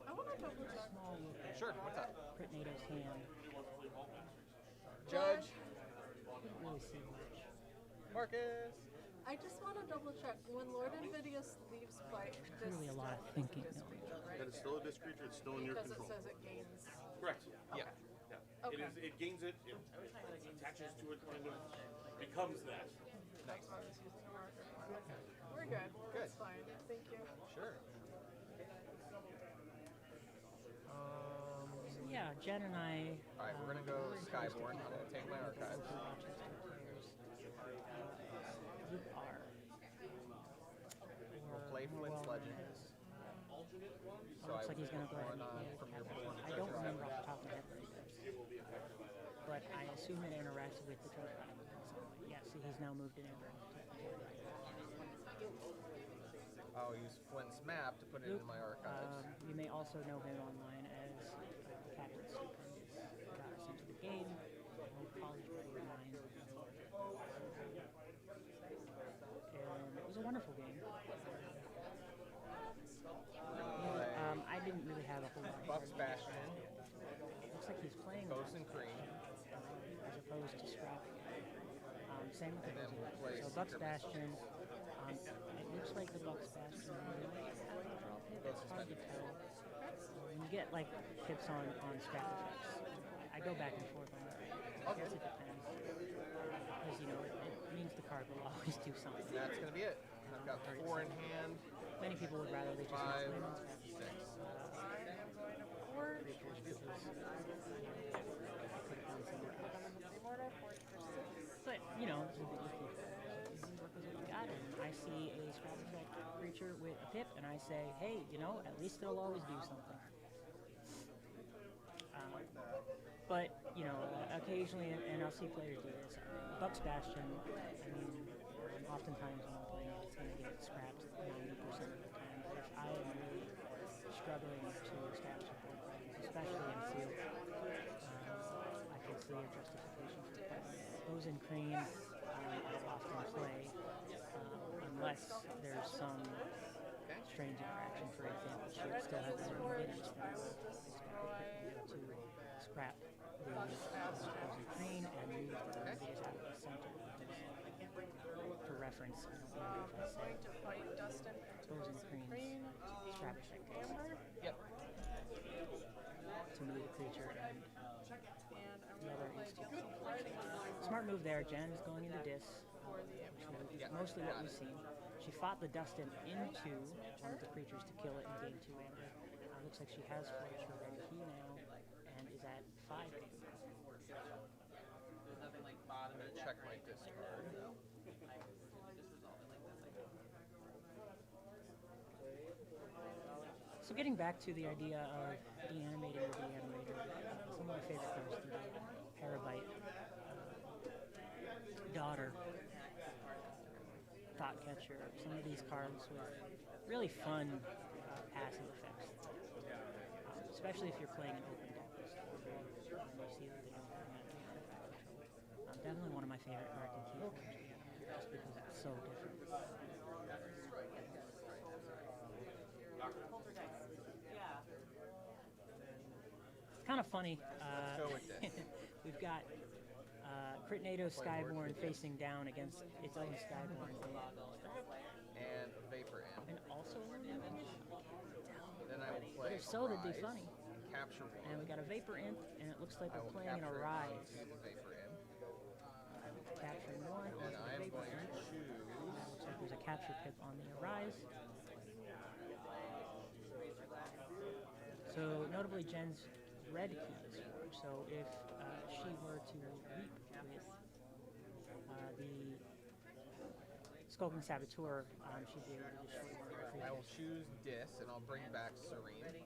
I want to double check. Small look at Sure, what's up? Critnado's hand. Judge. Couldn't really see much. Marcus. I just want to double check. When Lord Invidious leaves play, Clearly a lot of thinking this going creature, right? That is still a disc creature. It's still in your Because control. it says it gains. Correct. Yeah. Yeah. Okay. It gains it. It attaches to it. Kind of becomes that. Nice. I was using a marker. Okay. We're good. Good. That's fine. Thank you. Sure. So yeah, Jen and I. All right, we're gonna go Skyborn. I'm gonna take my archives. Rochester players. Group R. We'll play Flint's Legend. So looks like he's going to go ahead and play from Captain. your I don't remember off the top of my head what he does. But I assume it interacts with the treasure island in some way. Yeah, see, he's now moved it over. I'll use Flint's map to put it in my archives. You may also know him online as Captain Stupendous. Got us into the game. Old college buddy of mine. And it was a wonderful game. I didn't really have a whole lot of Bucks Bastion. Looks like he's playing Ghost and Cream. as opposed to scrapping it. Same with the And then we'll Ghost. play So Bucks Secret Bastion. It looks like the Bucks Bastion might have a draw pip. It's hard to tell. When you get like pips on scrap effects, I go back and forth on that. I guess it depends. Because you know, it means the card will always do something. That's gonna be it. I've got 4 in hand. Many people would rather they just 5, not play 6. I am going to forge. Immortal forge for 6. But, you know, you can work with what you got, and I see a scrap effect creature with a pip, and I say, hey, you know, at least it'll always do something. But, you know, occasionally, and I'll see players do this, Bucks Bastion, I mean, oftentimes when I'm playing it, it's going to get scrapped 90% of the time. But if I am really struggling to establish a board presence, especially in field, I can see a justification for playing it. Those in Cream, I'll often play unless there's some strange interaction. For example, she would still have that inhibitor to scrap the Frozen Crane and move the inhibitors out of the center. For reference, I don't remember if I I'm going said to fight Dustin into Frozen Frozen Crane's Crane. scrap effect Amber. Yep. to move the creature, and And I'm the going other to play is Deal Some Fighting on smart move there. Jen is going into Dis, for the Amber. which is mostly what we've seen. She fought the Dustin into one of the creatures to kill it and gain 2 amber. Looks like she has forged her red key now and is at 5 amber. I'm gonna check my discard. So getting back to the idea of deanimating or deanimator, some of my favorite cards to do, Parabyte, Daughter, Thought Catcher, some of these cards with really fun passive effects, especially if you're playing an open deck list and you see that they don't have any artifact control. Definitely one of my favorite cards in KeyForge, just because it's so different. It's kind of funny. Let's go with this. We've got Critnado Skyborn facing down against its own Skyborn. And Vapor Imp. And also Then I will play if so, that'd be Rise, funny. Capture 1. And we got a Vapor Imp, and it looks like I we're will playing a capture Rise. Vapor Imp. Capturing 1. And I am Vapor going to Imp. choose. Looks like there's a capture pip on the Arise. So notable notably Jen's red KeyForge. So if she were to leap with the Skulking Saboteur, she'd be able to destroy one of the creatures. I will choose Dis, and I'll bring back Serene.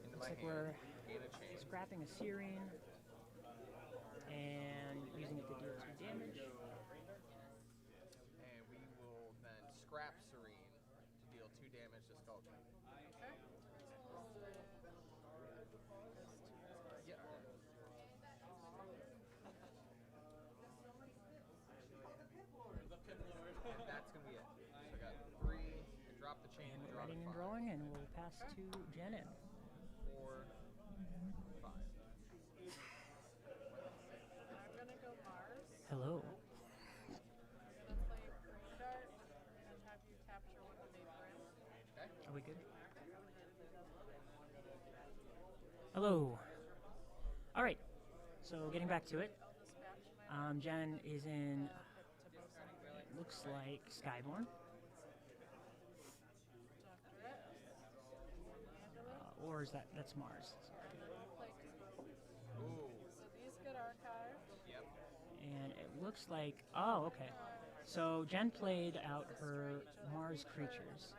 Into Looks my like hand. we're Gain a chain. scrapping a Serene and using it to deal 2 damage. And we will then scrap Serene to deal 2 damage to Skulking. Yep. And that's going to be it. So I got 3, I drop the chain, And we're draw to writing and 5. drawing, and we'll pass to Janet. 4, 5. I'm gonna go Mars. Hello. I'm gonna play Green Dart and have you capture one of the brims. Are we good? Hello. All right. So getting back to it, Jen is in. Looks like Skyborn. Or is that's Mars? Ooh. So these get archived. Yep. And it looks like, oh, okay. So Jen played out her Mars creatures,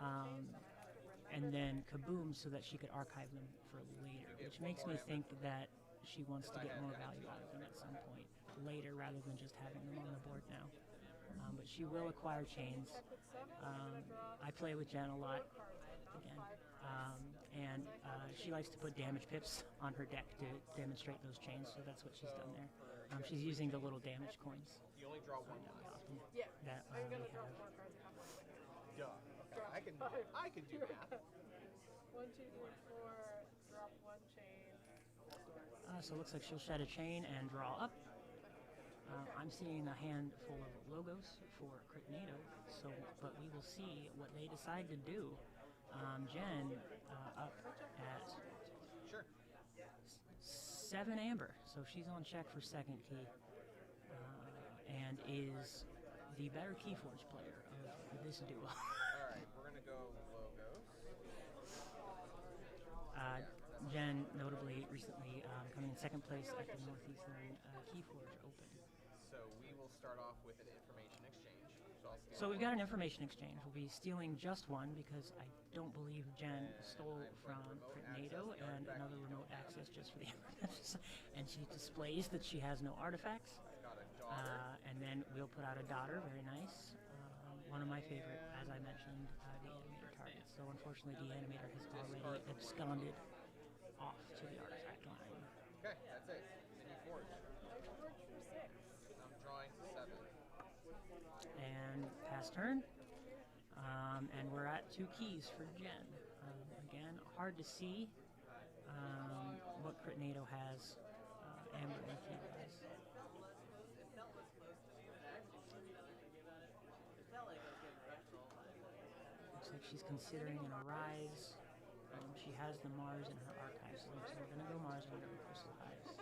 and then kaboom, so that she could archive them for later, which makes me think that she wants to get more value out of them at some point later, rather than just having them on the board now. But she will acquire chains. I play with Jen a lot, again, and she likes to put damage pips on her deck to demonstrate those chains, so that's what she's done there. She's using the little damage coins. You only draw 1 die. Yeah. That I'm we gonna draw have. 4 cards and have one in my hand. Duh. Okay, I can do math. 1, 2, 3, 4. Drop 1 chain. So it looks like she'll shed a chain and draw up. I'm seeing a hand full of logos for Critnado, so but we will see what they decide to do. Jen up at Sure. 7 amber, so she's on check for second key, and is the better KeyForge player of this duo. Alright, we're going to go logos. Jen, notably, recently coming in second place at the Northeastern KeyForge Open. So we will start off with an information exchange. So we've got an information exchange. We'll be stealing just one because I don't believe Jen stole from Critnado and another remote access just for the and she displays that she has no artifacts. And then we'll put out a daughter, very nice. One of my favorite, as I mentioned, the animator targets. So unfortunately the animator has already absconded off to the artifact line. Okay, that's it. Then you forge. I'm drawing 7. And pass turn. And we're at 2 keys for Jen. Again, hard to see what Critnado has amber and key wise. Looks like she's considering an Arise. She has the Mars in her archives, so we're going to go Mars and we're going to go Crystal Hives.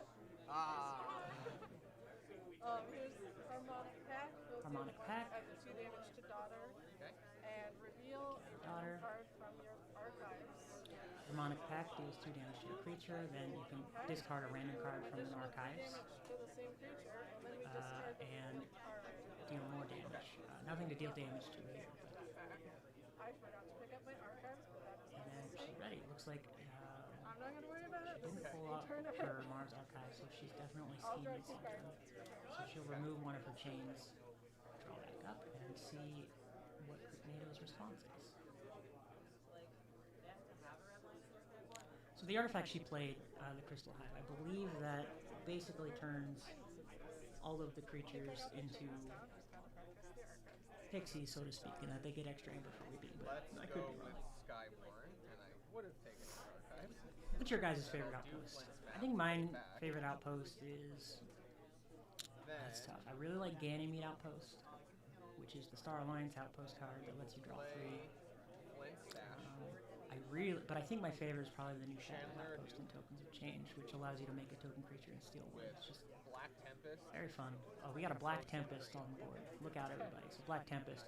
Here's Harmonic Pack. Harmonic Pack. Add the 2 damage to daughter. Okay. And reveal a Daughter. card from your archives. Harmonic Pack deals 2 damage to a creature, then you can discard a random card from an archives. To the same creature, and then we discard the And Alright. deal more damage. Nothing to deal damage to here. I forgot to pick up my archives, but that is And then she's ready. Looks like I'm not gonna worry about it. she didn't pull up Turn ahead. her Mars archive, so she's definitely I'll draw scheming 2 something. cards. So she'll remove one of her chains, draw back up, and see what Critnado's response is. So the artifact she played, the Crystal Hive, I believe that basically turns all of the creatures into pixies, so to speak, and that they get extra amber for reaping. But Let's I could go be with wrong. Skyborn, and I would have taken the archives. What's your guys' favorite outpost? I think my favorite outpost is. That's tough. I really like Ganymede Outpost, which is the Star Alliance outpost card that lets you draw 3. Flint Stash. But I think my favorite is probably the new Shadow Outpost and Tokens of Change, which allows you to make a token creature and steal one. It's just Black Tempest. very fun. Oh, we got a Black Tempest on the board. Look out, everybody. So Black Tempest,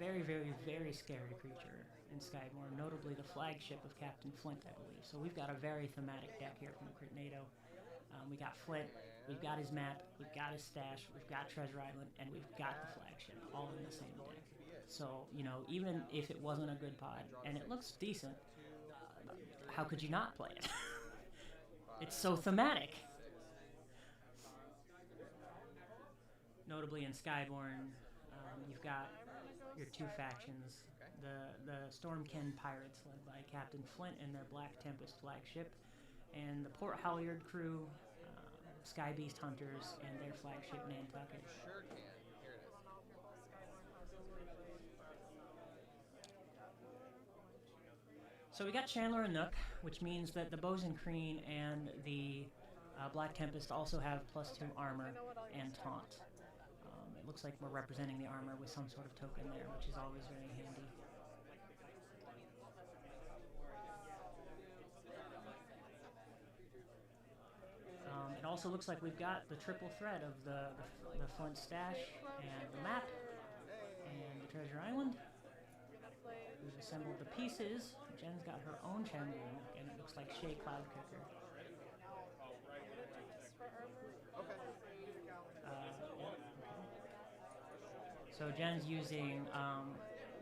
very, very, very scary creature in Skyborn, notably the flagship of Captain Flint, I believe. So we've got a very thematic deck here from Critnado. We got Flint, we've got his map, we've got his stash, we've got Treasure Island, and we've got the flagship, all in the same deck. So, you know, even if it wasn't a good pod, and it looks decent, how could you not play it? It's so thematic. Notably in Skyborn, you've got your two factions, the Stormkin Pirates led by Captain Flint and their Black Tempest flagship, and the Port Halyard crew, Sky Beast Hunters, and their flagship Nantucket. Sure can. Here it is. So we got Chandler and Nook, which means that the Bows and Kreen and the Black Tempest also have +2 armor and taunt. It looks like we're representing the armor with some sort of token there, which is always very handy. It also looks like we've got the triple threat of the Flint stash and the map and the Treasure Island. We've assembled the pieces. Jen's got her own Chandler and it looks like Shay Cloudkicker. So Jen's using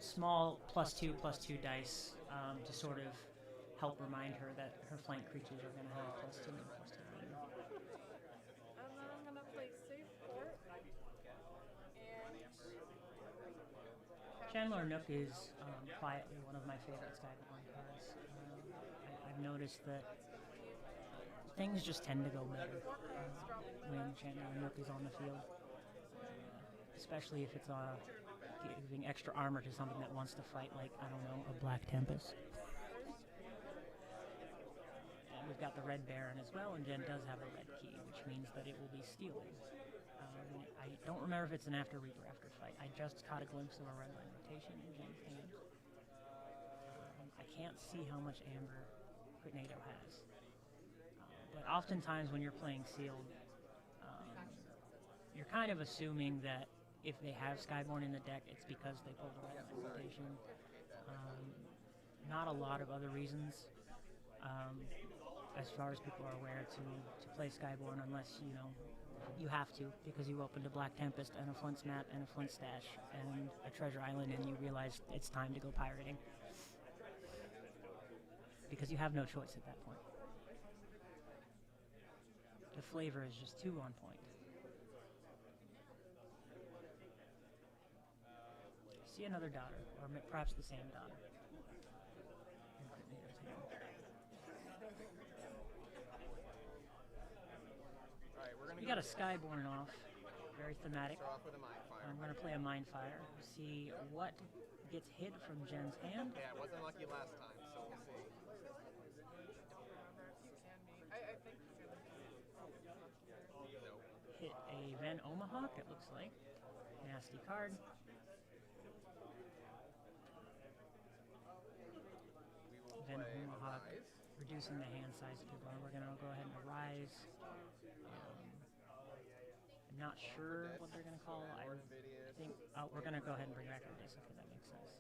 small +2/+2 dice to sort of help remind her that her flank creatures are going to have +2 and +2. And then I'm gonna play Safe Port. Chandler Nook is quietly one of my favorite Skyborn cards. I've noticed that things just tend to go better when Chandler Nook is on the field. Especially if it's giving extra armor to something that wants to fight, like, I don't know, a Black Tempest. And we've got the Red Baron as well, and Jen does have a red key, which means that it will be stealing. I don't remember if it's an after reap or after fight. I just caught a glimpse of a red line rotation in Jen's hand. I can't see how much amber Critnado has. But oftentimes when you're playing sealed, you're kind of assuming that if they have Skyborn in the deck, it's because they pulled the red line rotation. Not a lot of other reasons, as far as people are aware, to play Skyborn, unless, you know, you have to, because you opened a Black Tempest and a Flint's map and a Flint stash and a Treasure Island and you realize it's time to go pirating. Because you have no choice at that point. The flavor is just too on point. See another daughter, or perhaps the same daughter. We got a Skyborn off, very thematic. I'm going to play a Mindfire, see what gets hit from Jen's hand. Yeah, it wasn't lucky last time, so we'll see. Hit a Van Omahawk, it looks like. Nasty card. Van Omahawk, reducing the hand size of your bar. We're going to go ahead and rise. I'm not sure what they're going to call. I think we're going to go ahead and bring back our disc, if that makes sense.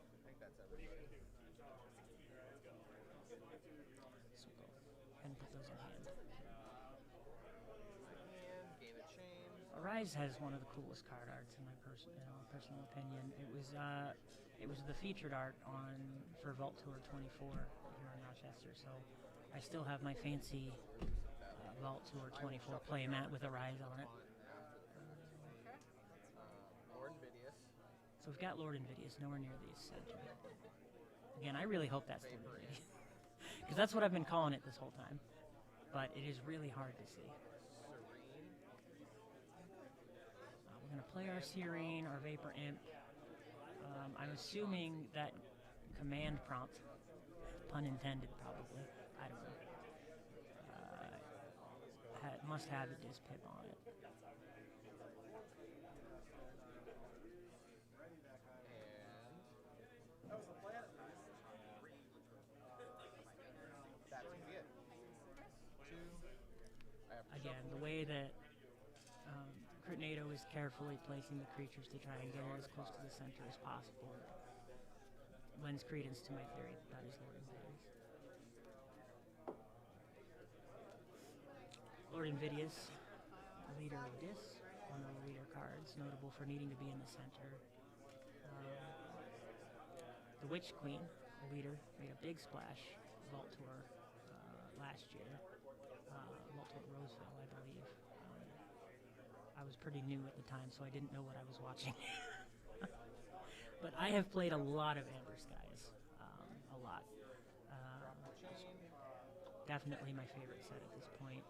I think that's everybody. So go ahead and put those in hand. Gain a chain. Arise has one of the coolest card arts in my personal opinion. It was the featured art for Vault Tour 24 here in Rochester. So I still have my fancy Vault Tour 24 playmat with Arise on it. Lord Invidious. So we've got Lord Invidious nowhere near the center. Again, I really hope that's Lord Invidious. Because that's what I've been calling it this whole time. But it is really hard to see. We're going to play our Serene, our Vapor Imp. I'm assuming that command prompt, pun intended probably, I don't know, must have a disc pip on it. again. The way that Critnado is carefully placing the creatures to try and get it as close to the center as possible lends credence to my theory that is Lord Invidious. Lord Invidious, leader of Dis, one of the leader cards, notable for needing to be in the center. The Witch Queen, the leader, made a big splash Vault Tour last year. Vault Tour Roseville, I believe. I was pretty new at the time, so I didn't know what I was watching. But I have played a lot of Amber Skies. A lot. Definitely my favorite set at this point.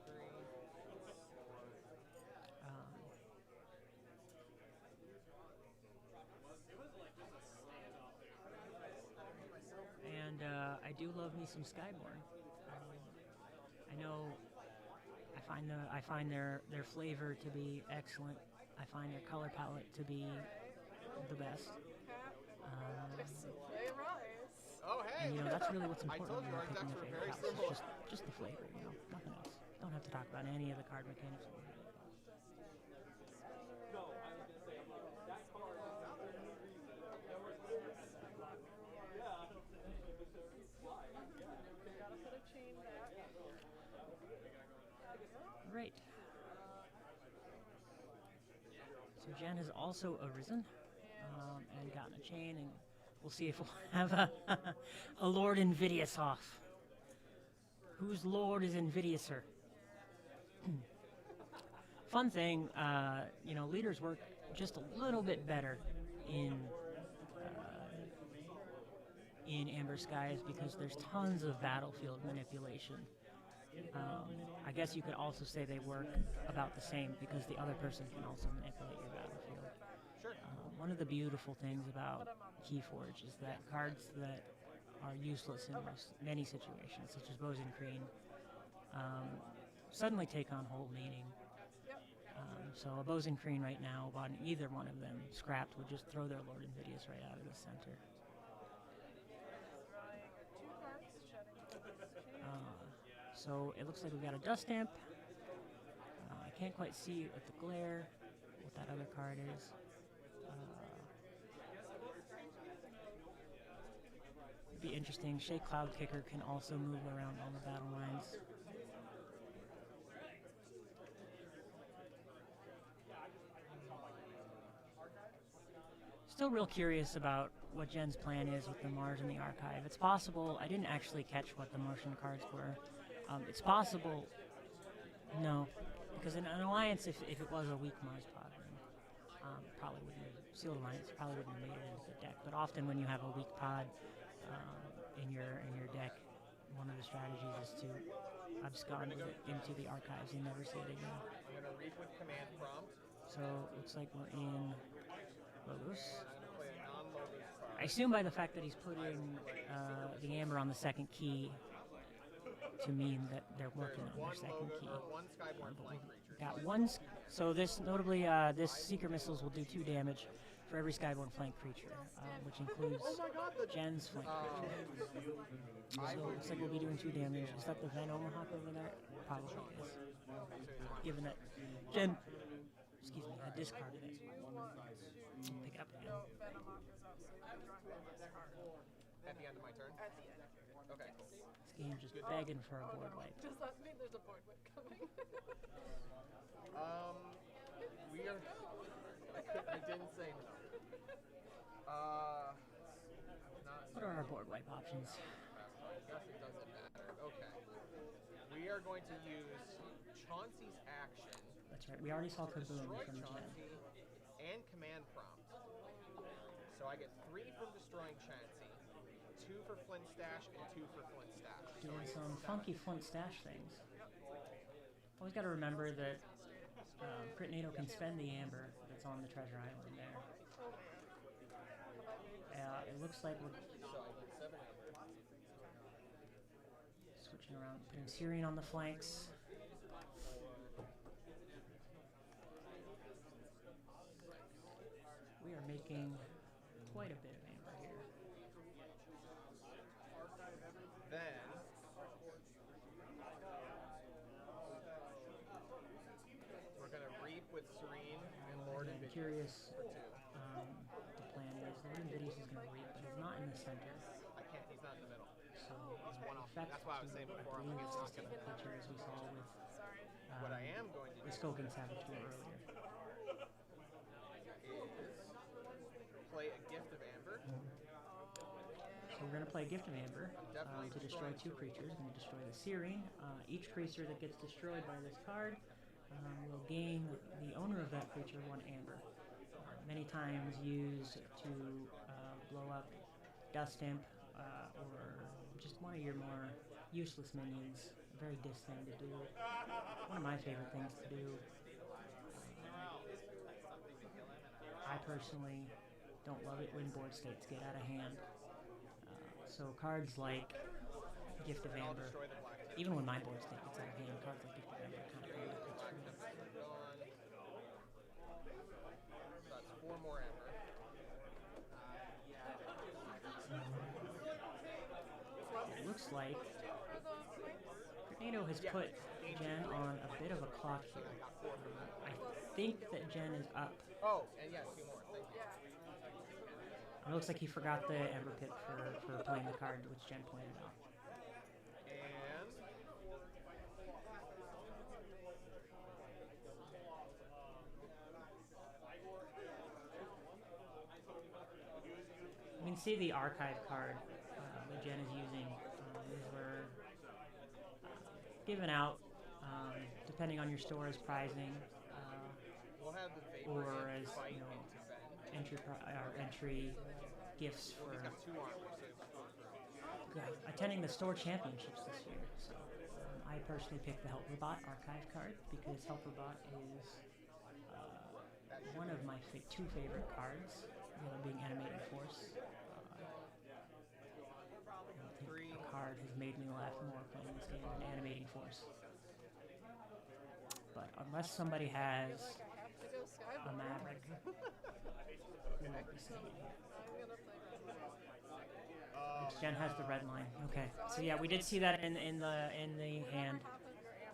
And I do love me some Skyborn. I know I find their flavor to be excellent. I find their color palette to be the best. Oh, hey! And, that's really what's important I told when you you're our picking decks your were favorite very house. It's similar. just the flavor, nothing else. Don't have to talk about any of the card mechanics. Right. So Jen has also arisen and gotten a chain, and we'll see if we'll have a Lord Invidious off. Whose Lord is Invidiouser? Fun thing, leaders work just a little bit better in Amber Skies because there's tons of battlefield manipulation. I guess you could also say they work about the same because the other person can also manipulate your battlefield. Sure. One of the beautiful things about KeyForge is that cards that are useless in many situations, such as Bows and Green, suddenly take on whole meaning. So a Bows and Green right now, on either one of them scrapped, would just throw their Lord Invidious right out of the center. So it looks like we've got a Dust Stamp. I can't quite see with the glare what that other card is. It'd be interesting. Shake Cloud Kicker can also move around on the battle lines. Still real curious about what Jen's plan is with the Mars and the Archive. It's possible, I didn't actually catch what the Martian cards were. It's possible, no, because in an Alliance, if it was a weak Mars pod, then probably wouldn't have, Sealed Alliance probably wouldn't have made it into the deck. But often when you have a weak pod in your deck, one of the strategies is to abscond with it into the Archives and never see it again. I'm going to read with command prompt. So it looks like we're in Logos. Play a non-Logos card. I assume by the fact that he's putting the Amber on the second key to mean that they're working on their second key. One Skyborn flank creature. Got one, so this notably, this Seeker Missiles will do 2 damage for every Skyborn flank creature, which includes Jen's flank creature. So it looks like we'll be doing 2 damage. Is that the Van Omaha over there? Probably is. Given that Jen, had discarded it. Pick up again. At the end of my turn? At the end. Okay, cool. This game's just begging for a board wipe. Does that mean there's a board wipe coming? We are... I didn't say no. What are our board wipe options? I guess it doesn't matter. Okay. We are going to use Chauncey's action. That's right. We already saw Kaboom Destroy from Jen. Chauncey and command prompt. So I get 3 from destroying Chauncey, 2 for Flint Stash, and 2 for Flint Stash. Doing some funky Flint Stash things. Always got to remember that Critnado can spend the Amber that's on the Treasure Island there. It looks like we're switching around, putting Syrian on the flanks. We are making quite a bit of Amber here. Then curious what the plan is. The Wooden Biddies is going to reap, but he's not in the center. I can't. He's not in the middle. So He's one off. effect That's why I was saying before. I'm like, it's not gonna. creature as we saw with What I am going to do the Skulking Saboteur earlier. is play a Gift of Amber. So we're going to play Gift of Amber to destroy two creatures. We're going to destroy the Searing. Each creature that gets destroyed by this card will gain the owner of that creature 1 Amber. Many times used to blow up Dust Imp or just one of your more useless minions. A very dis thing to do. One of my favorite things to do. I personally don't love it when board states get out of hand. So cards like Gift of Amber, even when my board state gets out of hand, cards like Gift of Amber kind of go into pitch for me. So that's 4 more Amber. It looks like Tornado has put Jen on a bit of a clock here. I think that Jen is up. Oh, and yeah, 2 more. Thank you. It looks like he forgot the Ember Pit for playing the card, which Jen pointed out. And you can see the archive card that Jen is using. These were given out depending on your store as prizing, we'll have the Vapor or Imp as fight you know, into Ben. entry gifts for He's got 2 armor, so attending the store championships this year. So I personally picked the Helperbot archive card because Helperbot is one of my 2 favorite cards, the other being Animating Force. I think the card has made me laugh more playing this game than Animating Force. But unless somebody has a Maverick, who might be saying it? Jen has the red line. Okay, so yeah, we did see that in the hand.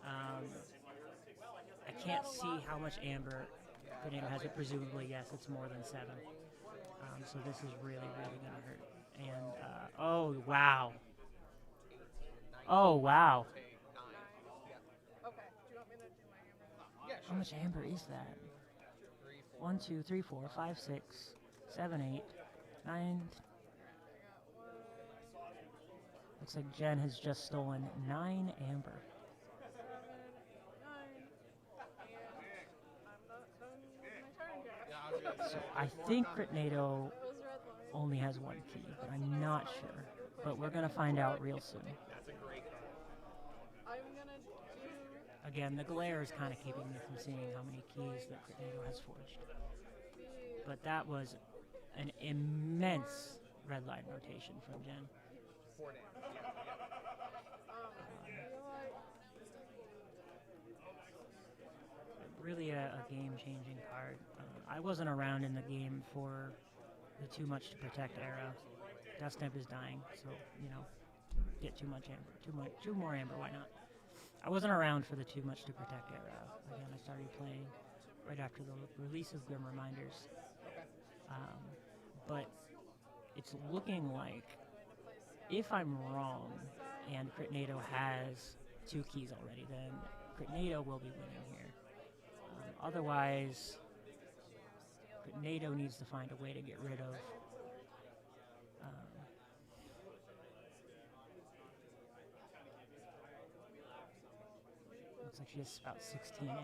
I can't see how much Amber Tornado has, but presumably yes, it's more than 7. So this is really gonna hurt. And oh wow, oh wow. How much Amber is that? 1, 2, 3, 4, 5, 6, 7, 8, 9. Looks like Jen has just stolen 9 Amber. So I think Critnado only has 1 key, but I'm not sure. But we're gonna find out real soon. that's a great card. Again, the glare is kind of keeping me from seeing how many keys that Critnado has forged. But that was an immense red line rotation from Jen. 4 damage. Really a game-changing card. I wasn't around in the game for the Too Much to Protect era. Dust Imp is dying, so, you know, get too much Amber. 2 more Amber, why not? I wasn't around for the Too Much to Protect era. Again, I started playing right after the release of Grim Reminders. But it's looking like, if I'm wrong, and Critnado has 2 keys already, then Critnado will be winning here. Otherwise, Critnado needs to find a way to get rid of looks like she has about 16 Amber.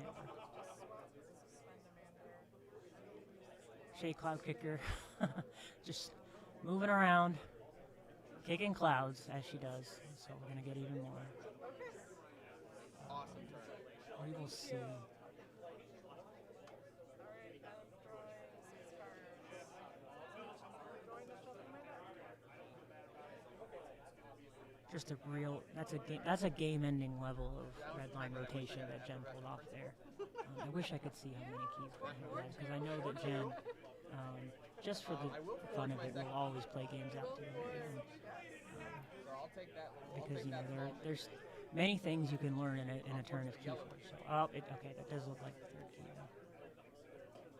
Shea Cloud Kicker, just moving around, kicking clouds as she does, so we're going to get even more. Awesome turn. We will see. Just a real, that's a game-ending level of red line rotation that Jen pulled off there. I wish I could see how many keys Critnado has, because I know that Jen, just for the fun of it, will always play games out to the very end. Because you know there's many things you can learn in a turn of KeyForge. So okay, that does look like the 3rd key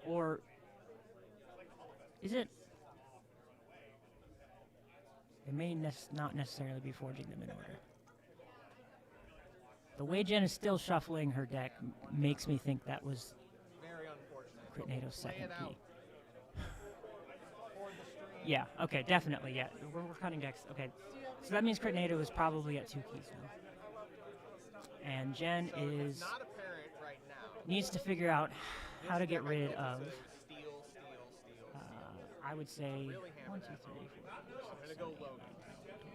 though. Or Is it? It may not necessarily be forging them in order. The way Jen is still shuffling her deck makes me think that was Very unfortunate. Critnado's second Lay it out. key. Yeah, okay, definitely, yeah. We're cutting decks. Okay, so that means Critnado is probably at 2 keys now. And Jen So is it's not apparent right now. needs to figure out how to get rid of, Steal. I would say, Really 1, hammer 2, that 3, 4, I'm 5, 6, gonna 7, go 8, 9, 10, 11, 12, 13,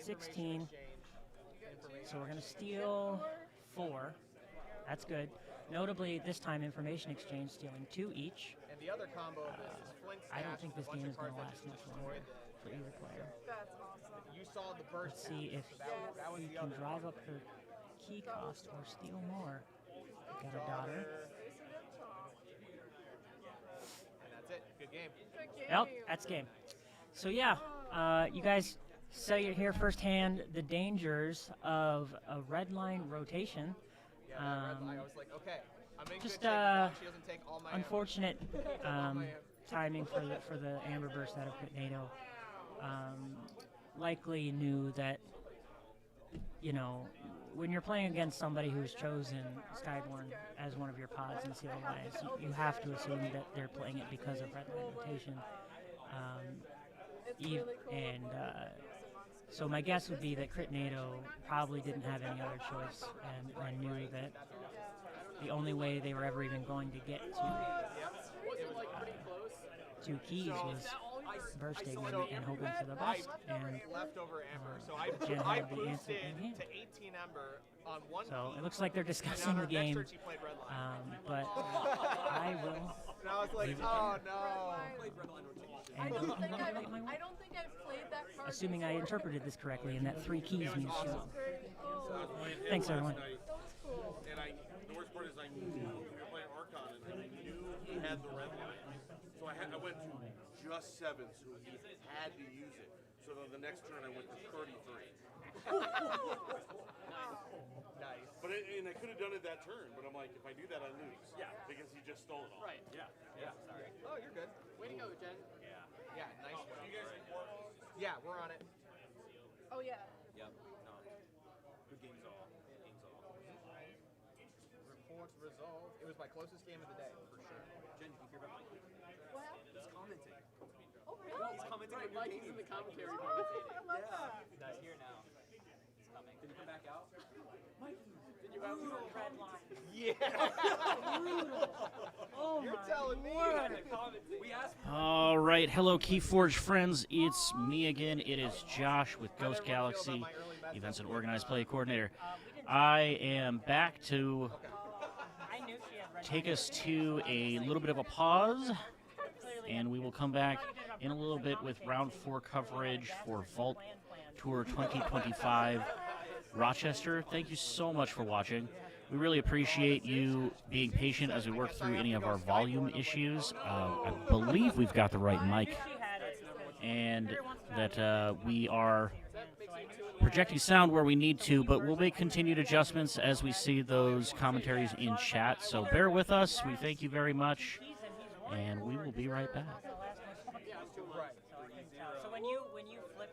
14, 15, 16. Information exchange. So we're going to steal 4. That's good. Notably, this time, information exchange, stealing 2 each. And the other combo of this is Flint I don't Stash think with this a bunch game of is going cards to that last just much longer destroyed for either player. That's awesome. You saw the burst. Let's see if that was we the can other. drive up her key cost or steal more. Got a daughter. And that's it. Good game. Yep, that's game. So yeah, you guys saw it here firsthand the dangers of a red line rotation. Yeah, that red line, I was like, okay, I'm in Just good shape as long as she doesn't take all my unfortunate All my timing for the Amber Burst out of Critnado. Likely knew that, you know, when you're playing against somebody who's chosen Skyborn as one of your pods in Sealed Alliance, you have to assume that they're playing it because of red line rotation. And so my guess would be that Critnado probably didn't have any other choice and knew that the only way they were ever even going to get to 2 keys was bursting and hoping for the best. And leftover Ember. So Jen I had the answer boosted in hand. to 18 Ember on one So key. it looks like they're discussing the game, but I will. And I was like, leave it oh there. no. And manipulate my way. I don't think I've played that card. Assuming I interpreted this correctly and that 3 keys means awesome. 2. Thanks, everyone. And the worst part is I knew we were playing Archon, and I knew he had the red line. So I went to just 7, so he had to use it. So then the next turn I went to 33. Nice. But and I could have done it that turn, but I'm like, if I do that, I lose. Yeah. Because he just stole it all. Right. Yeah. Sorry. Oh, you're good. Way to go, Jen. Yeah, nice one. You guys support? Yeah, we're on it. Oh yeah. Yep. No. Good games all. Reports resolved. It was my closest game of the day, for sure. Jen, you hear about Mikey? What happened? He's commenting. Oh really? He's commenting Right, on your Mikey's game. in the commentary. Oh, I love that. He's here now. He's coming. Did you come back out? Mikey, Did you have Red line. Yeah. Oh You're my telling me. word. we asked All right, hello KeyForge friends, it's me again. It is Josh with How'd Ghost everyone feel about Galaxy, my early message? Events and Organized Play Coordinator. I am back to I knew she had red take us to a little bit of a pause, and we will come back in a little bit with round 4 coverage for Vault Tour 2025 Rochester. Thank you so much for watching. We really appreciate you being patient as we work through any of our volume issues. I believe we've got the right mic, and that we are projecting sound where we need to, but we'll make continued adjustments as we see those commentaries in chat. So bear with us. We thank you very much, and we will be right back. So when you flip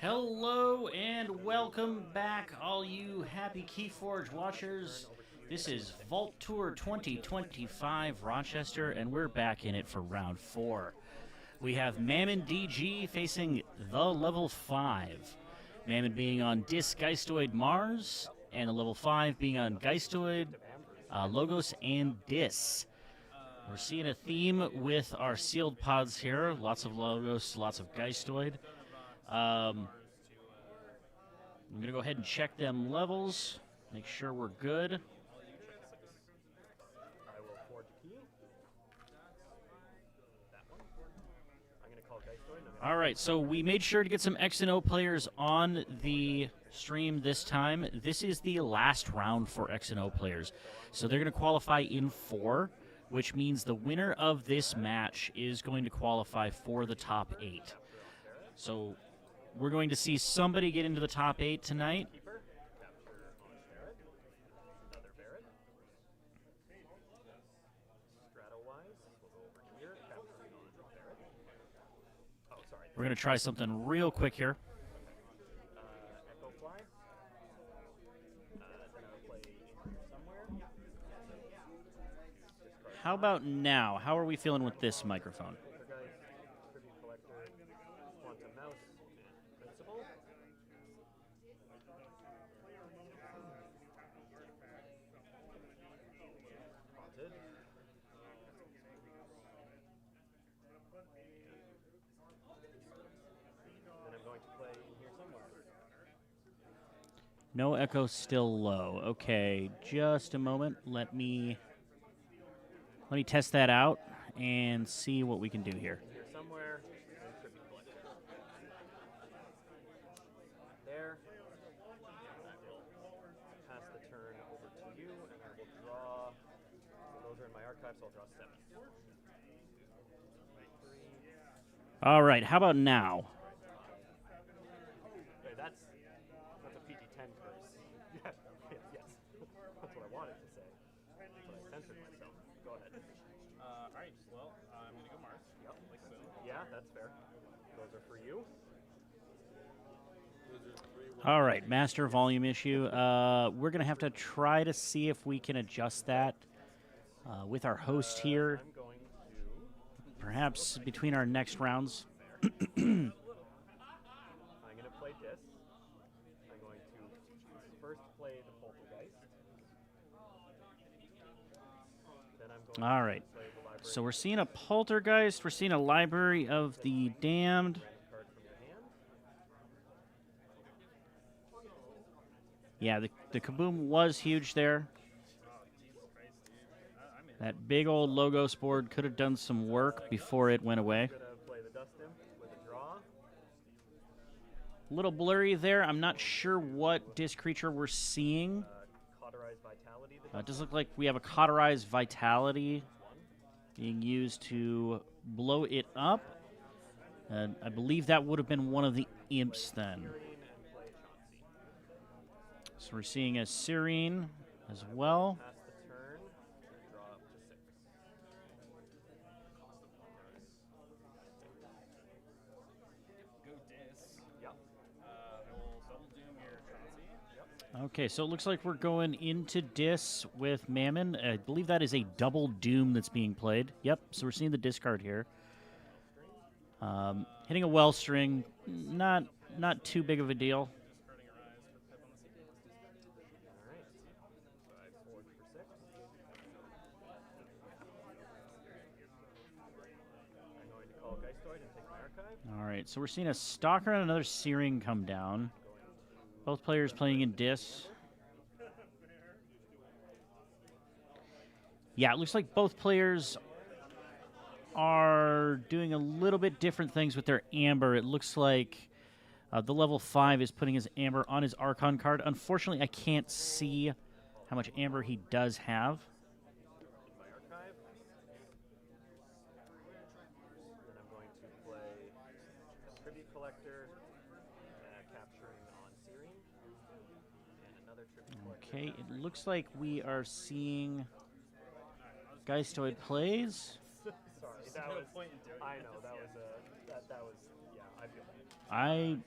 Hello and welcome back, all you happy KeyForge watchers. This is Vault Tour 2025 Rochester, and we're back in it for round 4. We have Mammon DG facing the level 5. Mammon being on Dis Geistoid Mars, and the level 5 being on Geistoid, Logos, and Dis. We're seeing a theme with our sealed pods here. Lots of Logos, lots of Geistoid. I'm going to go ahead and check them levels, make sure we're good. I will forge a key. That one. I'm going to call Geistoid. All right, so we made sure to get some X and O players on the stream this time. This is the last round for X and O players. So they're going to qualify in 4, which means the winner of this match is going to qualify for the top 8. So we're going to see somebody get into the top 8 tonight. We're going to try something real quick here. How about now? How are we feeling with this microphone? No echo, still low. Okay, just a moment. Let me test that out and see what we can do here. Here somewhere, there. I will pass the turn over to you, and I will draw. Those are in my archive, so I'll draw 7. All right, how about now? Okay, that's a PG-10 curse. Yes, that's what I wanted to say, but I censored myself. Go ahead. All right. Well, I'm gonna go Mars. Yep. Like so. Yeah, that's fair. Those are for you. All right, master volume issue. We're going to have to try to see if we can adjust that with our host here. I'm going to Perhaps between our next rounds. I'm going to play this. I'm going to first play the Poltergeist. Then I'm going All to right. play the Library So we're seeing a Poltergeist. We're seeing a Library of the Damned. card from your hand. Yeah, the kaboom was huge there. That big old Logos board could have done some work before it went away. I'm going to play the Dust Imp with a draw. A little blurry there. I'm not sure what disc creature we're seeing. Cauterized Vitality. It does look like we have a Cauterized Vitality being used to blow it up. And I believe that would have been one of the imps then. So we're seeing a Serene as well. Pass the turn. Draw up to 6. Go Dis. Yep. I will double doom your Chauncey. Yep. Okay, so it looks like we're going into Dis with Mammon. I believe that is a double Doom that's being played. Yep, so we're seeing the discard here. Hitting a well string, not too big of a deal. All right, so we're seeing a Stalker and another Searing come down. Both players playing in Dis. Yeah, it looks like both players are doing a little bit different things with their Amber. It looks like the level 5 is putting his Amber on his Archon card. Unfortunately, I can't see how much Amber he does have. Okay, it looks like we are seeing Geistoid plays. Sorry, that was. I know that was yeah. I feel bad. I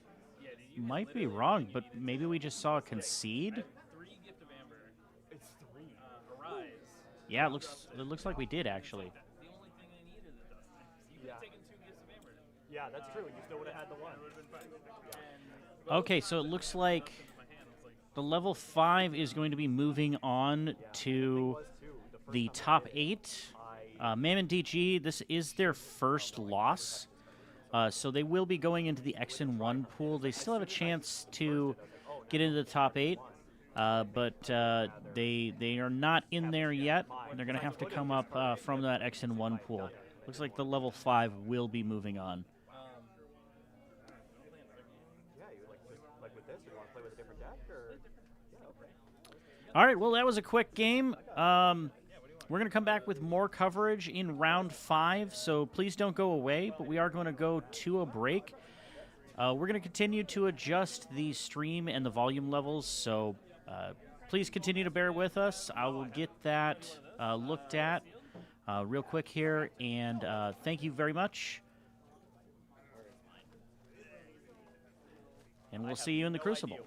Yeah, did might be wrong, but maybe we just saw a concede. 3 Gift of Amber. It's 3. Arise. Yeah, it looks like we did actually. The only thing I needed at that time. You could have taken 2 Gifts of Amber. Yeah, that's true. You still would have had the 1. Okay, so it looks like the level 5 is going to be moving on to the top 8. Mammon DG, this is their first loss. So they will be going into the X and 1 pool. They still have a chance to get into the top 8, but they are not in there yet. They're going to have to come up from that X and 1 pool. Looks like the level 5 will be moving on. Yeah, you like with this, you want to play with a different deck, or? All right, well, that was a quick game. We're going to come back with more coverage in round 5, so please don't go away, but we are going to go to a break. We're going to continue to adjust the stream and the volume levels, so please continue to bear with us. I will get that looked at real quick here, and thank you very much. And we'll see you in the Crucible.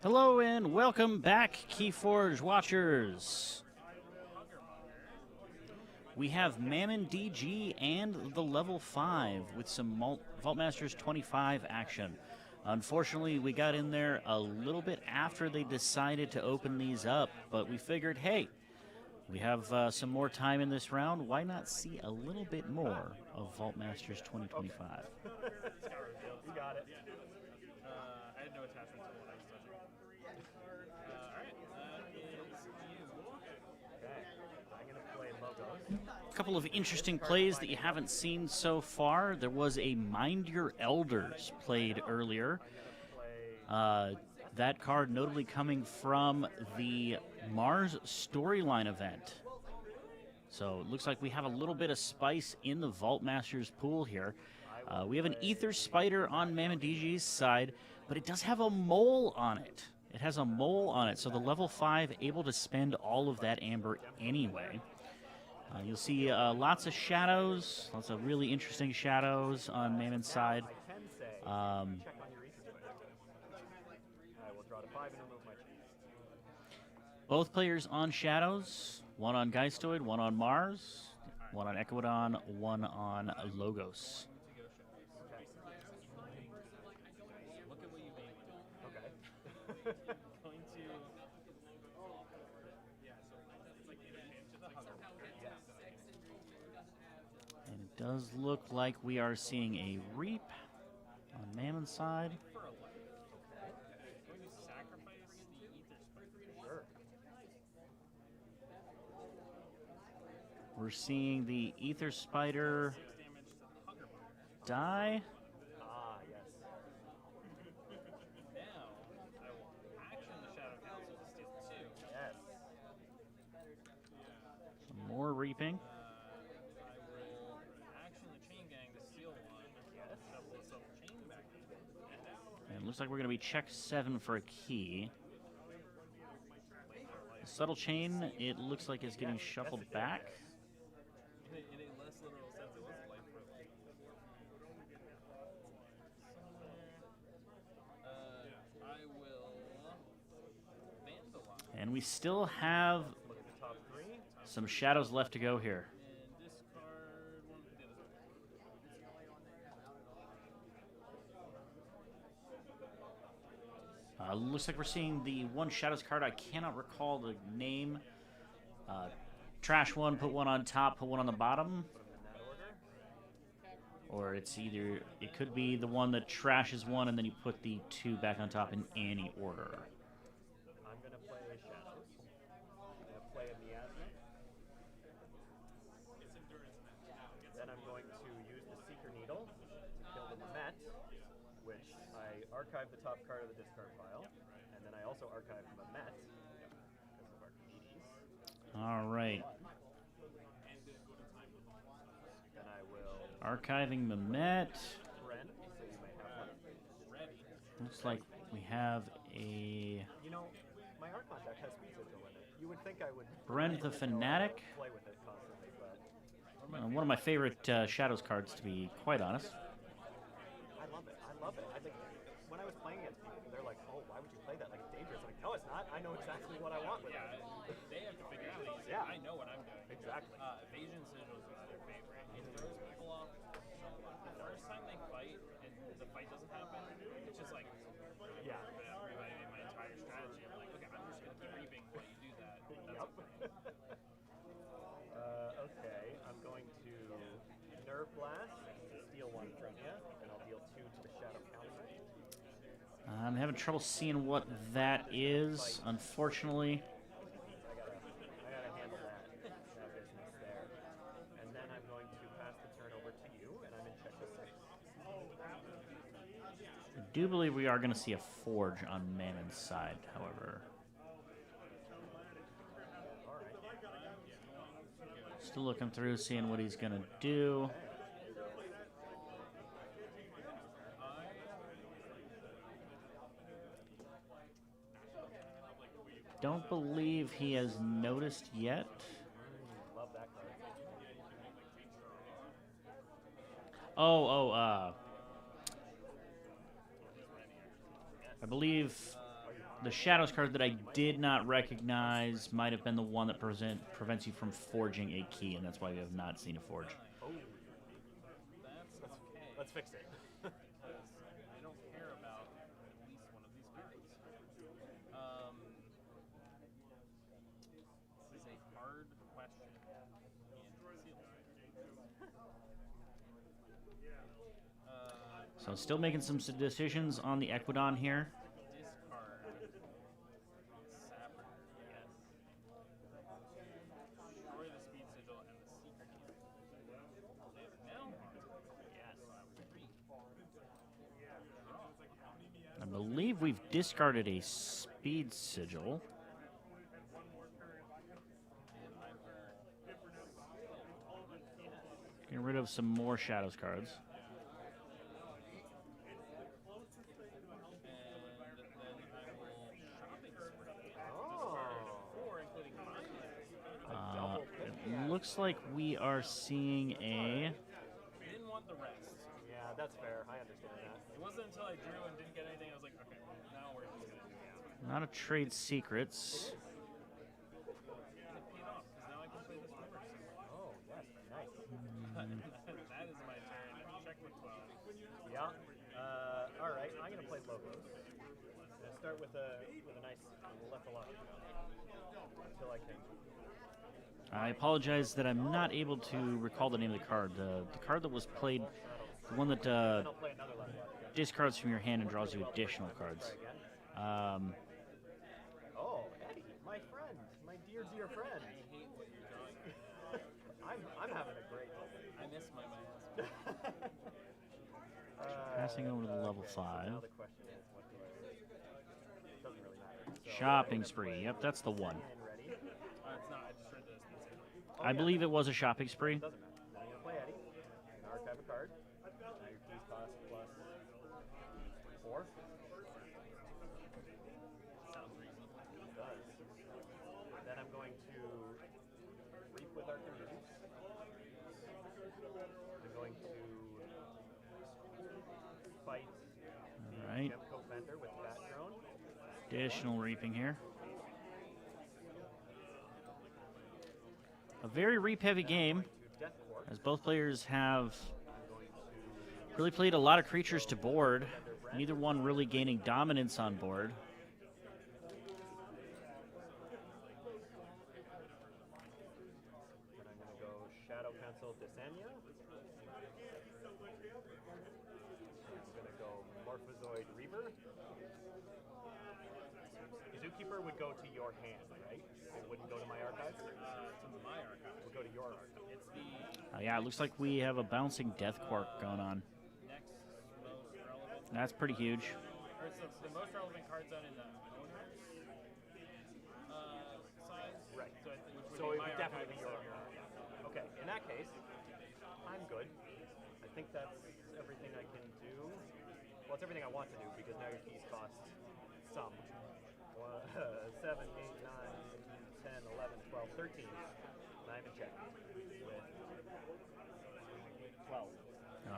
Hello and welcome back, KeyForge watchers. We have Mammon DG and the level 5 with some Vault Masters 25 action. Unfortunately, we got in there a little bit after they decided to open these up, but we figured, hey, we have some more time in this round. Why not see a little bit more of Vault Masters 2025? You got it. I had no attachment to what I was touching. Alright, that is you. Okay, I'm going to play logos. A couple of interesting plays that you haven't seen so far. There was a Mind Your Elders played earlier. That card notably coming from the Mars storyline event. So it looks like we have a little bit of spice in the Vault Masters pool here. We have an Ether Spider on Mammon DG's side, but it does have a mole on it. It has a mole on it, so the level 5 able to spend all of that amber anyway. You'll see lots of shadows, lots of really interesting shadows on Mammon's side. Check on your Ether Spider. I will draw to 5 and remove my cheese. Both players on shadows, one on Geistoid, one on Mars, one on Ecodon, one on Logos. Look at what you made. Okay. Going to... Yeah, so it's like the hunger. And it does look like we are seeing a Reap on Mammon's side. Going to sacrifice the Ether Spider. Sure. We're seeing the Ether Spider 6 damage to hunger bar. die. Ah, yes. Now, I will action the Shadow Council to steal 2. Yes. Some more Reaping. I will action the Chain Gang to steal 1. Yes. Shuffle the Subtle Chain back in. And it looks like we're going to be check 7 for a key. The Subtle Chain, it looks like it's getting shuffled back. In a less literal sense, it was life broke. I will vandalize. And we still have Look at the top 3. some shadows left to go here. And discard one. Looks like we're seeing the one Shadows card. I cannot recall the name. Trash one, put one on top, put one on the bottom. Or it's either, it could be the one that trashes one and then you put the 2 back on top in any order. I'm going to play shadows. I'm going to play a miasma. Then I'm going to use the Seeker Needle to kill the Met, which I archive the top card of the discard pile, and then I also archive the Met because of Archimedes. All right. Then I will Archiving Mehmet. Bren, so you may have one. Looks like we have a You know, my Archon deck has speed sigil in it. You would think I would Bren the Fanatic. play with it constantly, but One of my favorite Shadows cards, to be quite honest. I love it. I love it. I think when I was playing against people, they're like, "Oh, why would you play that? Like it's dangerous." I'm like, no, it's not. I know exactly what I want with it. They have to figure out these. Yeah. I know what I'm doing. Exactly. Evasion sigils is their favorite. It throws people off. The first time they fight and the fight doesn't happen, it's just like, Yeah. rewriting my entire strategy. I'm like, okay, I'm just going to keep reaping while you do that. Yep. Okay, I'm going to Nerve Blast, steal 1 from you, and I'll deal 2 to the Shadow Council. I'm having trouble seeing what that is, unfortunately. I gotta handle that business there. And then I'm going to pass the turn over to you, and I'm in check with 6. I do believe we are going to see a Forge on Mammon's side, however. Still looking through, seeing what he's going to do. Don't believe he has noticed yet. Love that card. I believe The Shadows card that I did not recognize might have been the one that prevents you from forging a key, and that's why we have not seen a forge. Oh. That's okay. Let's fix it. I don't care about at least one of these cards. This is a hard question. So still making some decisions on the Equidon here. Discard. Sapper. Yes. Destroy the speed sigil and the secret needle. Now. Yes. I believe we've discarded a speed sigil. Getting rid of some more Shadows cards. Looks like we are seeing a... We didn't want the rest. Yeah, that's fair. I understand that. It wasn't until I drew and didn't get anything, I was like, okay, well, now we're just going to do that. Not a trade secrets. It paid off, because now I can play this river. Oh, yes, nice. That is my turn. Check with 12. Yeah. All right, I'm going to play Logos. I'm going to start with a nice left a lot until I can. I apologize that I'm not able to recall the name of the card. The card that was played, the one that discards from your hand and draws you additional cards. Oh, Eddie, my friend, my dear friend. I hate what you're drawing. I'm having a great I miss my mask. Passing over to the level 5. Now the question is, what do I do? It doesn't really matter. So Shopping spree. Yep, that's the one. It's not. I just read the specific. I believe it was a shopping spree. Doesn't matter. Now you're going to play Eddie. You're going to archive a card. Now your keys cost plus 4. Sounds reasonable. It does. Then I'm going to reap with Archons. I'm going to fight the Alright. Gemco Fender with Bat Drone. Additional reaping here. A very reap-heavy game, as both players have really played a lot of creatures to board, neither one really gaining dominance on board. Then I'm going to go Shadow Pencil Desania. I'm going to go Morphozoid Reaver. The Zookeeper would go to your hand, right? It wouldn't go to my archive? To my archive. It would go to your archive. It's the Yeah, it looks like we have a bouncing Death Quark going on. next most relevant. That's pretty huge. Or it's the most relevant card zone in the owner's size. Right. So, which would So be it my would definitely be archive your instead of archive. Okay, in that case, I'm good. I think that's everything I can do. Well, it's everything I want to do because now your keys cost some. 7, 8, 9, 10, 11, 12, 13. Not even check. With 12.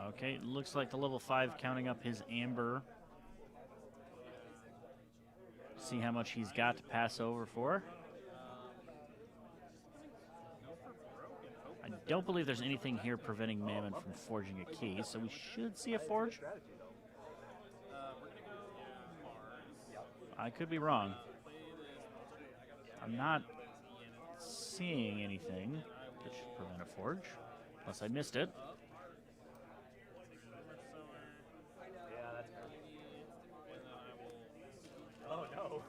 Okay, looks like the level 5 counting up his amber. See how much he's got to pass over for. I don't believe there's anything here preventing Mammon from forging a key, so we should see a forge. Strategy, though. We're going to go Mars. I could be wrong. I'm not seeing anything that should prevent a forge, unless I missed it. Yeah, that's fair. Oh, no.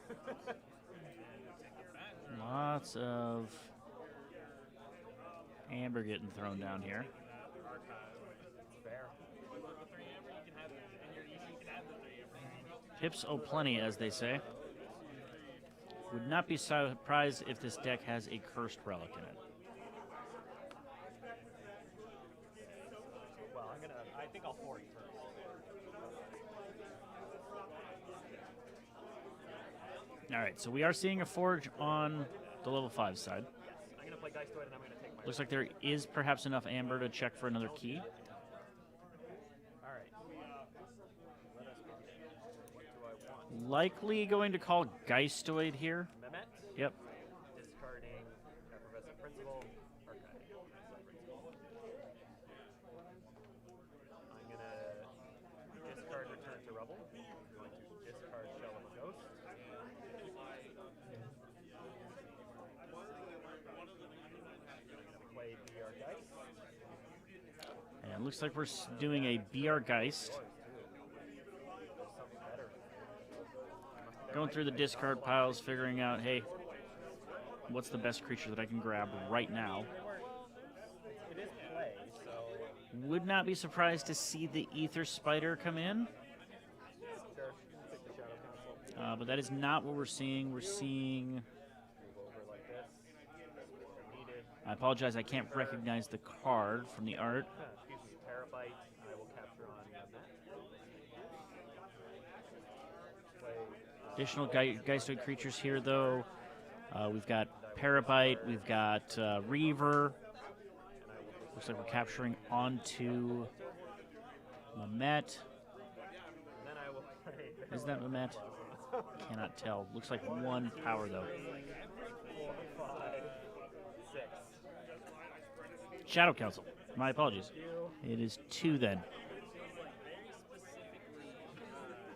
Lots of amber getting thrown down here. Fair. Pips oh plenty, as they say. Would not be surprised if this deck has a cursed relic in it. Well, I think I'll forge first. All right, so we are seeing a forge on the level 5 side. Yes, I'm going to play Dice Toy and I'm going to take my... Looks like there is perhaps enough amber to check for another key. All right. Let us begin. What do I want? Likely going to call Geistoid here. Mehmet. Yep. Discarding Effervescent Principle. Archive. I'm going to discard Return to Rubble. I'm going to discard Shell of a Ghost. Play BR Geist. And it looks like we're doing a BR Geist. Going through the discard piles, figuring out, hey, what's the best creature that I can grab right now? It is play, so Would not be surprised to see the Ether Spider come in. sure, take the Shadow Council. But that is not what we're seeing. We're seeing... Move over like this. Needed. I apologize, I can't recognize the card from the art. Excuse me, Terabyte. I will capture on that. Play. Additional Geistoid creatures here, though. We've got Parabite, we've got Reaver. Looks like we're capturing onto Mehmet. Then I will play. Is that Mehmet? Cannot tell. Looks like 1 power, though. 4, 5, 6. Shadow Council. My apologies. It is 2 then.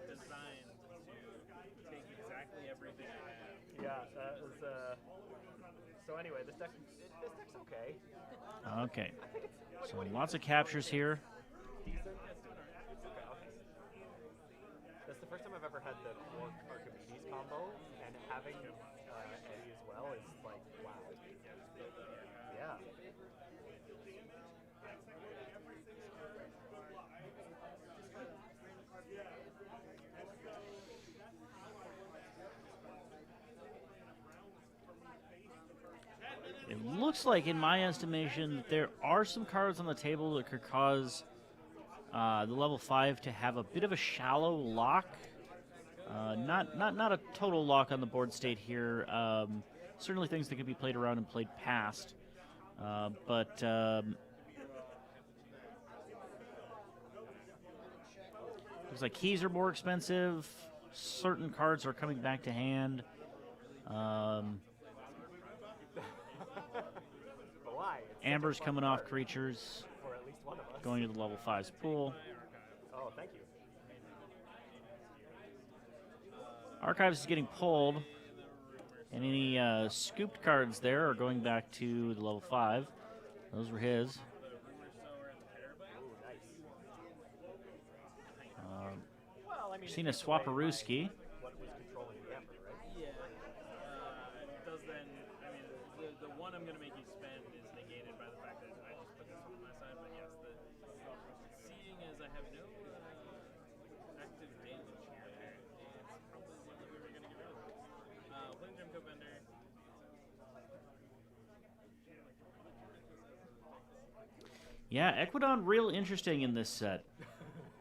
Designed to take exactly everything I have. Yeah, that was. So anyway, this deck's okay. Okay. So lots of captures here. Decent. That's the first time I've ever had the Quark Archimedes combo, and having Eddie as well is like, wow. Yeah. It looks like, in my estimation, that there are some cards on the table that could cause the level 5 to have a bit of a shallow lock. Not a total lock on the board state here. Certainly things that can be played around and played past. But looks like keys are more expensive. Certain cards are coming back to hand. Amber's coming off creatures, For at least one of us. going to the level 5's pool. Oh, thank you. Archives is getting pulled, and any scooped cards there are going back to the level 5. Those were his. Well, I mean, Seen a Swaparooski. What was controlling the Amber, right? Yeah. It does then, I mean, the one I'm going to make you spend is negated by the fact that I just put this one on my side, but yes, seeing as I have no active damage here, it's probably one that we were going to get rid of. Playing Gem Coat Bender. Yeah, Equidon real interesting in this set.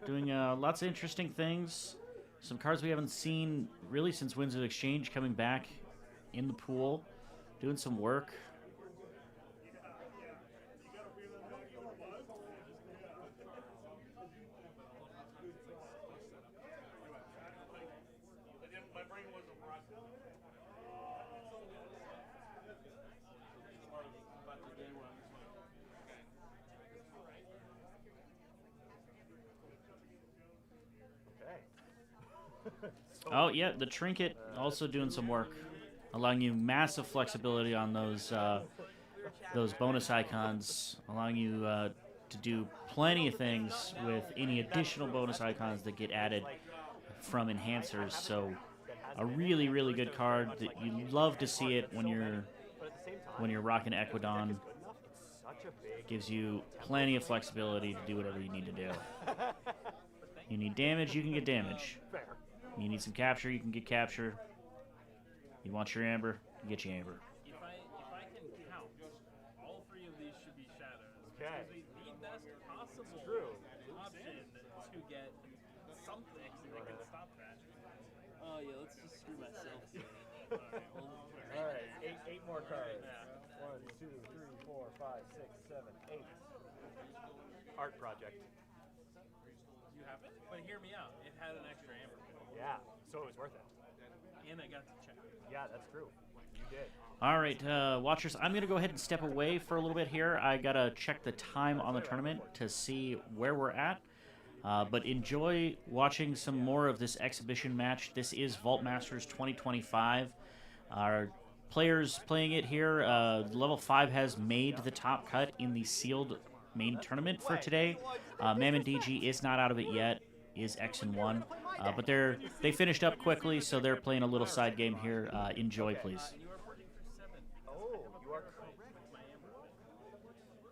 Doing lots of interesting things. Some cards we haven't seen really since Winds of Exchange coming back in the pool. Doing some work. Oh, yeah, the Trinket also doing some work, allowing you massive flexibility on those bonus icons, allowing you to do plenty of things with any additional bonus icons that get added from enhancers. So a really, really good card that you love to see it when you're rocking Equidon. Gives you plenty of flexibility to do whatever you need to do. You need damage, you can get damage. You need some capture, you can get capture. You want your Amber, you get your Amber. If I can count, all 3 of these should be shadows. Okay. Which is the best possible option to get something that can stop that. Oh yeah, let's just screw myself. All right, eight more cards. 1, 2, 3, 4, 5, 6, 7, 8. Art project. You haven't? But hear me out. It had an extra amber. Yeah, so it was worth it. And I got to check. Yeah, that's true. You did. All right, watchers, I'm going to go ahead and step away for a little bit here. I got to check the time on the tournament to see where we're at. But enjoy watching some more of this exhibition match. This is Vault Masters 2025. Our players playing it here, level 5 has made the top cut in the sealed main tournament for today. Mammon DG is not out of it yet, is X and 1. But they finished up quickly, so they're playing a little side game here. Enjoy, please. Oh, you are correct.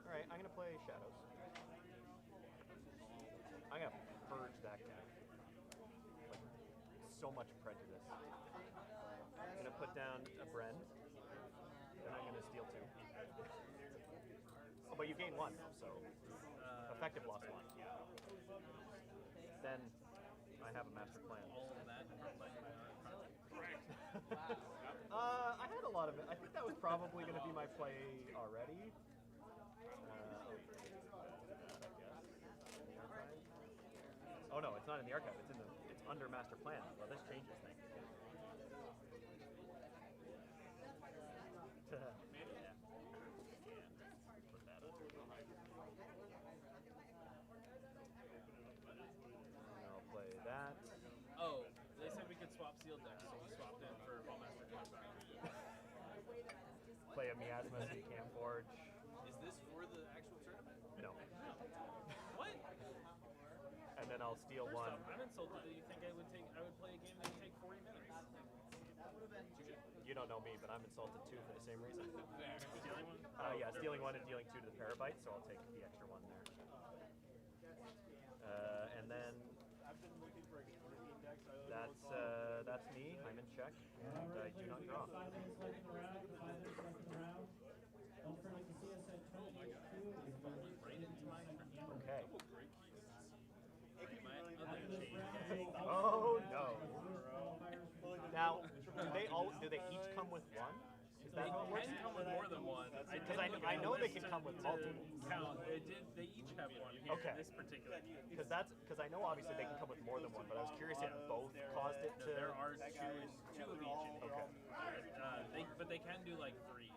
All right, I'm going to play Shadows. I'm going to purge that guy. Like, so much prejudice. I'm going to put down a Bren. Then I'm going to steal 2. Oh, but you gain 1, so effective loss 1. Then I have a master plan. I had a lot of it. I think that was probably going to be my play already. Oh no, it's not in the archive. It's under master plan. Well, this changes things. I'll play that. Oh, they said we could swap sealed decks, so we swapped in for Ballmaster Combat. Play a Miasma and KeyForge. Is this for the actual tournament? No. What? And then I'll steal First 1. off, I'm insulted that you think I would play a game that would take 40 minutes. You don't know me, but I'm insulted too for the same reason. Stealing 1? Yeah, stealing 1 and dealing 2 to the Parabyte, so I'll take the extra 1 there. And then that's me. I'm in check, and I do not draw. 5 minutes left in the round. 5 minutes left in the round. Don't forget to see us at 22 if you're Okay. After this round, Oh no. Now, do they each come with 1? Is that how it works? They can come with more than 1. Because I know they can come with multiple. Count. They each have 1 here. Okay. This particular. Because I know obviously they can come with more than 1, but I was curious if both caused it to. There are two of each in here. Okay. But they can do like 3.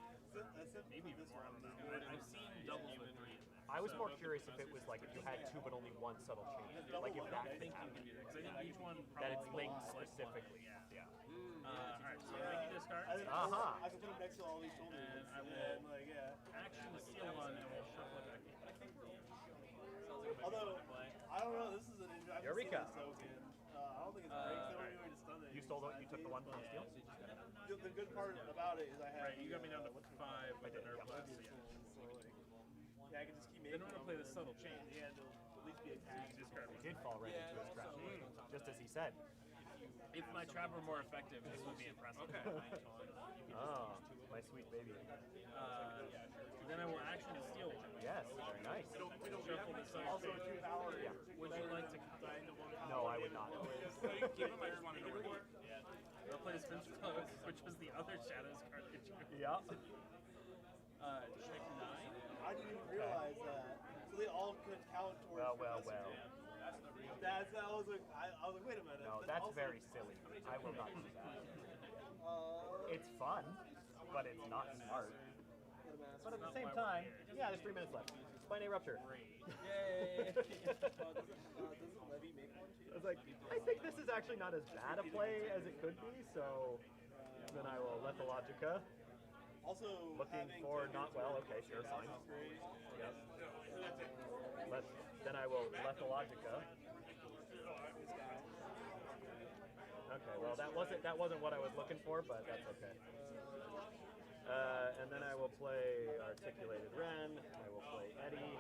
Maybe even more. I don't know. I've seen doubles with 3 in there. I was more curious if it was like if you had 2 but only 1 subtle change. Like if that I could think you happen. can do that. Because I think each one That it's probably linked holds, like, specifically. one. Yeah. Alright, so I'm making this card. I can put them next to all these shoulders. And I will action to steal 1 and we'll shuffle it back in. Although, I don't know, this is an injury. I've Eureka. seen it soak in. I don't think it's breaks. They don't even stun it. You took the 1 from the steal? The good part about it is I have. Right, you got me down to 5 with the nerf blast. Yeah, I can just keep making. Then I'm gonna play the subtle chain. Yeah, there'll at least be a tag. It did fall right into his trap. Just as he said. If my trap were more effective, this would be impressive. Oh, my sweet baby. Then I will actually steal 1. Yes, very nice. Shuffle the subtle Also, chain. 2 power. Yeah. Would you like to No, I would not. I'll play Sphinx Close, which was the other Shadows card that you Yeah. Check 9. I didn't even realize that. So they all could count towards. Well. I was like, wait a minute. No, that's very silly. I will not do that. It's fun, but it's not smart. But at the same time, yeah, there's 3 minutes left. Spine Rupture. Yay! I was like, I think this is actually not as bad a play as it could be, so then I will let the Logica. Also, Looking for not well, okay, sure, fine. Yep. Then I will let the Logica. Okay, well that wasn't what I was looking for, but that's okay. And then I will play Articulated Ren. I will play Eddie.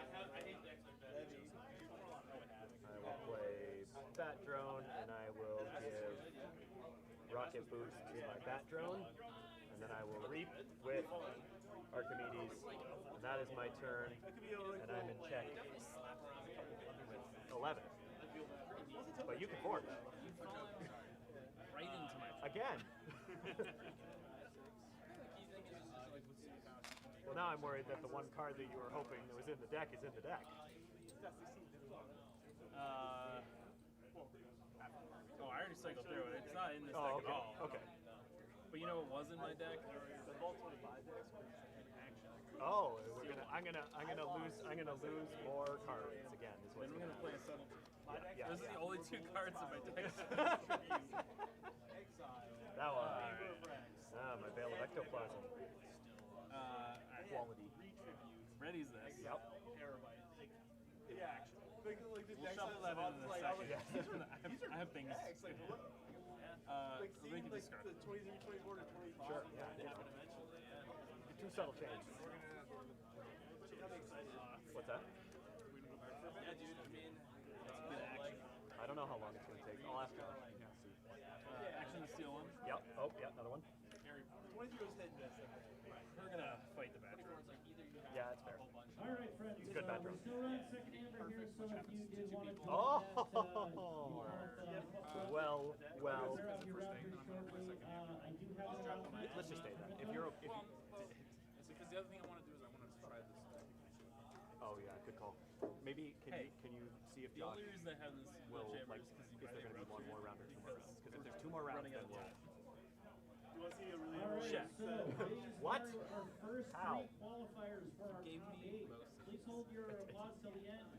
I will play Bat Drone, and I will give Rocket Boost to my Bat Drone, and then I will reap with Archimedes, and that is my turn, and I'm in check with 11. But you can forge. Right into my Again. Well, now I'm worried that the one card that you were hoping that was in the deck is in the deck. this Oh, deck okay. at all. Okay. But you know what was in my deck? The Vault 25 decks were action. Oh, I'm gonna lose more cards again. Is what's Then we're gonna play a subtlety. Yeah, Those are the only 2 cards in my deck. That one. My Veil of Ectoplasm. Quality. Ready's this. Yep. Yeah. Like We'll this deck shuffle that in a second. I have things. Like, We seeing can like discard. the 23, 24 to 25. Sure. Yeah. Two subtle changes. What's that? Yeah, dude. I mean, it's a bit of action. I don't know how long it's gonna take. I'll ask Josh. Action to steal one. Yep. Oh, yeah, another one. 23 was hit and miss. We're gonna fight the battery. Yeah, that's fair. All right, friends. It's good, We're Metro. still around second amber here, so if you did want to Oh! well, Well. clear out your route here shortly. I do have a route. Let's just stay there. If you're, if you, It's because the other thing I want to do is I want to try this deck. oh yeah, good call. Maybe can you see if The Josh only reason I have this will jammer like is because is there going to be one more round or 2 more rounds? Because if there's 2 more rounds, running then out of we'll. time. You want to see a really All right, Check. so these What? are our first How? 3 qualifiers for our Gave top me 8. most. Please hold your applause till the end.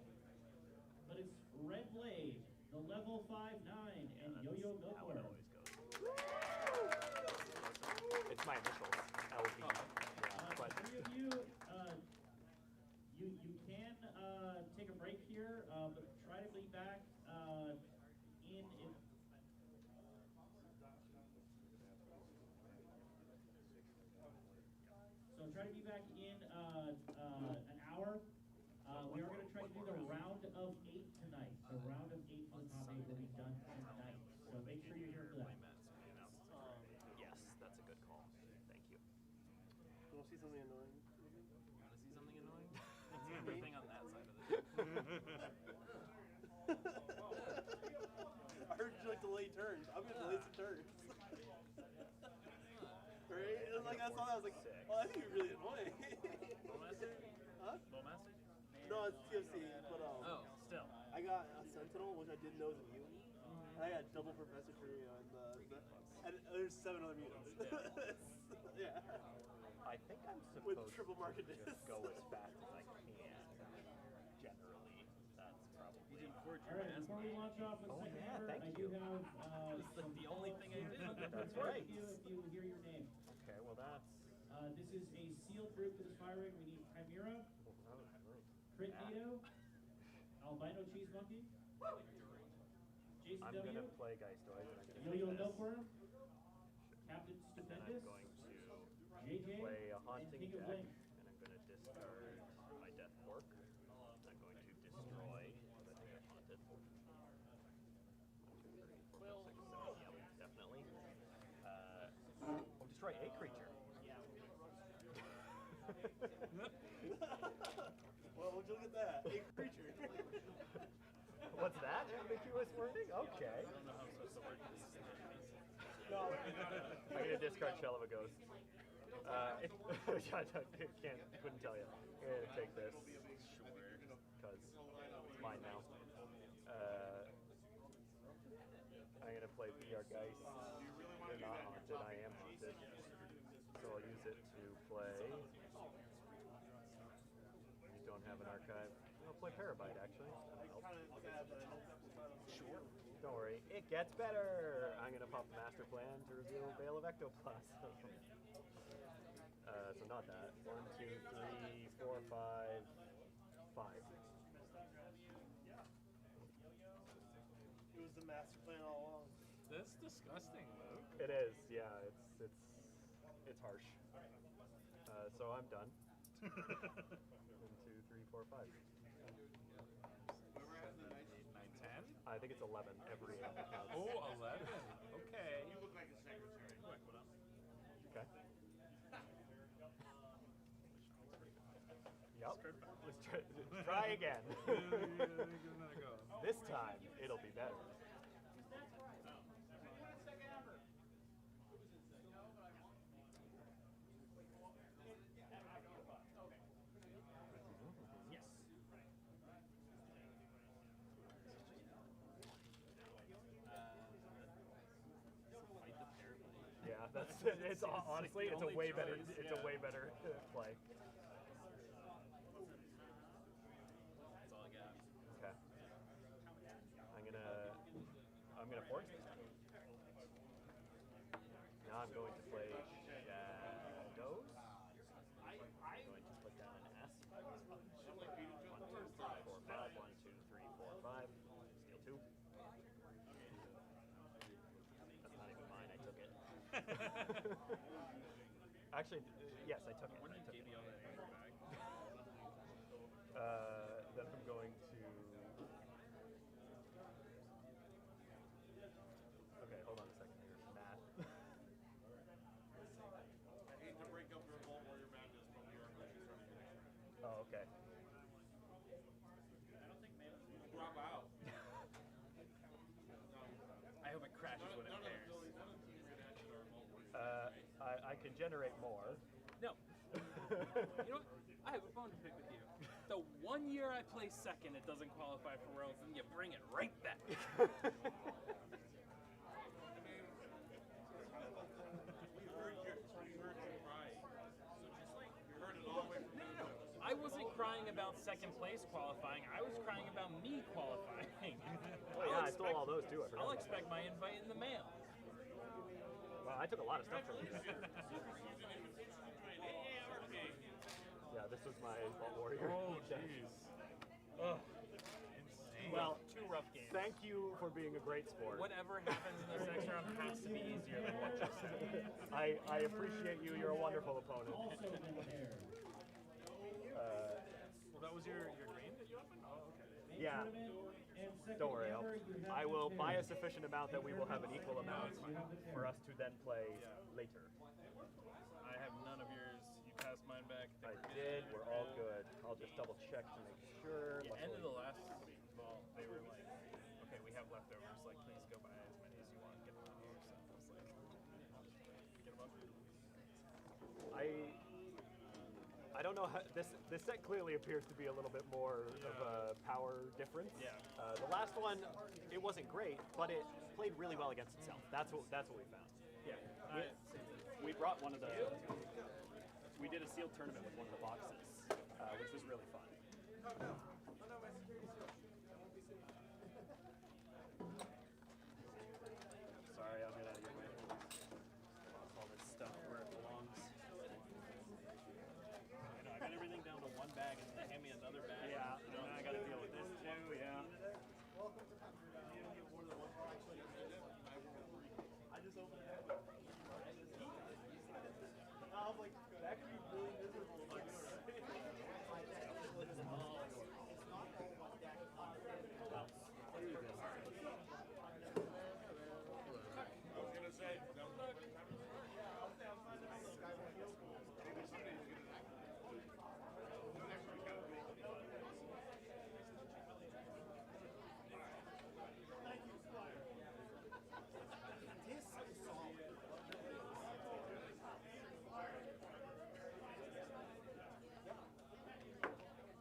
But it's Red Blade, the level 5/9, and Yo-Yo How it Milkworm. always goes. It's my initials, LB. Yeah, but 3 of you, you can take a break here, but try to be back in. So try to be back in an hour. We are going to try to do the round of 8 tonight. The round of 8 for the top 8 will be done tonight. So make sure you're here for that. yes, that's a good call. Thank you. You want to see something annoying? You want to see something annoying? It's everything on that side of the deck. I heard you like to delay turns. I'm going to delay some turns. Right? It was like, I saw that. I was like, oh, I think you're really annoying. Bowmaster? Huh? Bowmaster? No, it's TFC. But, Oh, still. I got a Sentinel, which I didn't know was a mutant. And I got double Professor Curio and and there's 7 other mutants. Yeah. I think I'm supposed With triple to market just disc. go as fast as I can. Generally, that's probably. You did forge All right, before we launch off with Oh, second yeah, amber, thank I do you. have It's like the only thing I did. That's right. If you hear your name. Okay, well that's. This is a sealed group that is firing. We need Chimera, Crit Nito, Albino Cheese Monkey, Jason I'm W, gonna play Geistoid and I'm gonna Yo-Yo do this. Milkworm, Captain And then I'm Stupendous, going to JJ, play a and Haunting King of deck, Link. and I'm going to discard my Death Fork. I'm going to destroy the thing I've haunted. 1, 2, 3, 4, 5, 6, 7. Yep, definitely. Destroy a creature. Well, would you look at that? A creature. What's that? Ambiguous wording? Okay. I don't know how I'm supposed to work this. No. I'm going to discard Shell of a Ghost. I couldn't tell you. I'm going to take this. Because it's mine now. I'm going to play PR Geist. They're not haunted. I am haunted. So I'll use it to play. You don't have an archive. I'll play Parabite actually. Sure. Don't worry. It gets better. I'm going to pop the Master Plan to reveal Veil of Ectoplasm. So not that. 1, 2, 3, 4, 5, 5. It was the master plan all along. That's disgusting, Luke. It is, yeah. It's harsh. So I'm done. 1, 2, 3, 4, 5. 7, 8, 9, 10. I think it's 11 every amber counts. Oh, 11. Okay. You look like a secretary. Okay. Yep. Let's try again. Give it another go. This time it'll be better. Fight it's honestly, it's a way better. It's a way better play. That's all I got. Okay. I'm gonna force this. Now I'm going to play Shadows. I'm going to put down an S. 1, 2, 3, 4, 5. 1, 2, 3, 4, 5. Steal 2. That's not even mine. I took it. Actually, yes, I took it. When you gave me all that anger back. Then I'm going to. Okay, hold on a second here. Math. I hate to break up your Vault Warrior madness, but we are going to Oh, okay. drop out. I hope it crashes when it pairs. I can generate more. No. You know what? I have a bone to pick with you. The 1 year I play second, it doesn't qualify for Worlds, and you bring it right back. We heard you cry. You heard it all the way from me. No. I wasn't crying about second place qualifying. I was crying about me qualifying. Oh yeah, I stole all those too. I forgot I'll about expect my invite in the mail. Well, I took a lot of stuff from you. Yeah, this was my Vault Warrior. Oh, jeez. Ugh. Well, 2 rough games. Thank you for being a great sport. Whatever happens in this next round has to be easier than what just said. I appreciate you. You're a wonderful opponent. Also been there. Well, that was your dream that you opened? Oh, okay. Yeah. Don't worry. I will buy a sufficient amount that we will have an equal amount for us to then play later. I have none of yours. You passed mine back. I did. We're all good. I'll just double check to make sure. Yeah, end of the last ball, they were like, okay, we have leftovers. Like, please go buy as many as you want. Get them out here. So I was like, get them up. I don't know how this set clearly appears to be a little bit more of a power difference. Yeah. The last one, it wasn't great, but it played really well against itself. That's what we found. Yeah. We brought one of the. We did a sealed tournament with one of the boxes, which was really fun. Sorry, I'll get out of your way. Lost all this stuff where it belongs. I got everything down to one bag, and they hand me another bag. Yeah, and I got to deal with this too. Yeah. I just opened it up. I was like, that could be really miserable. I was going to say,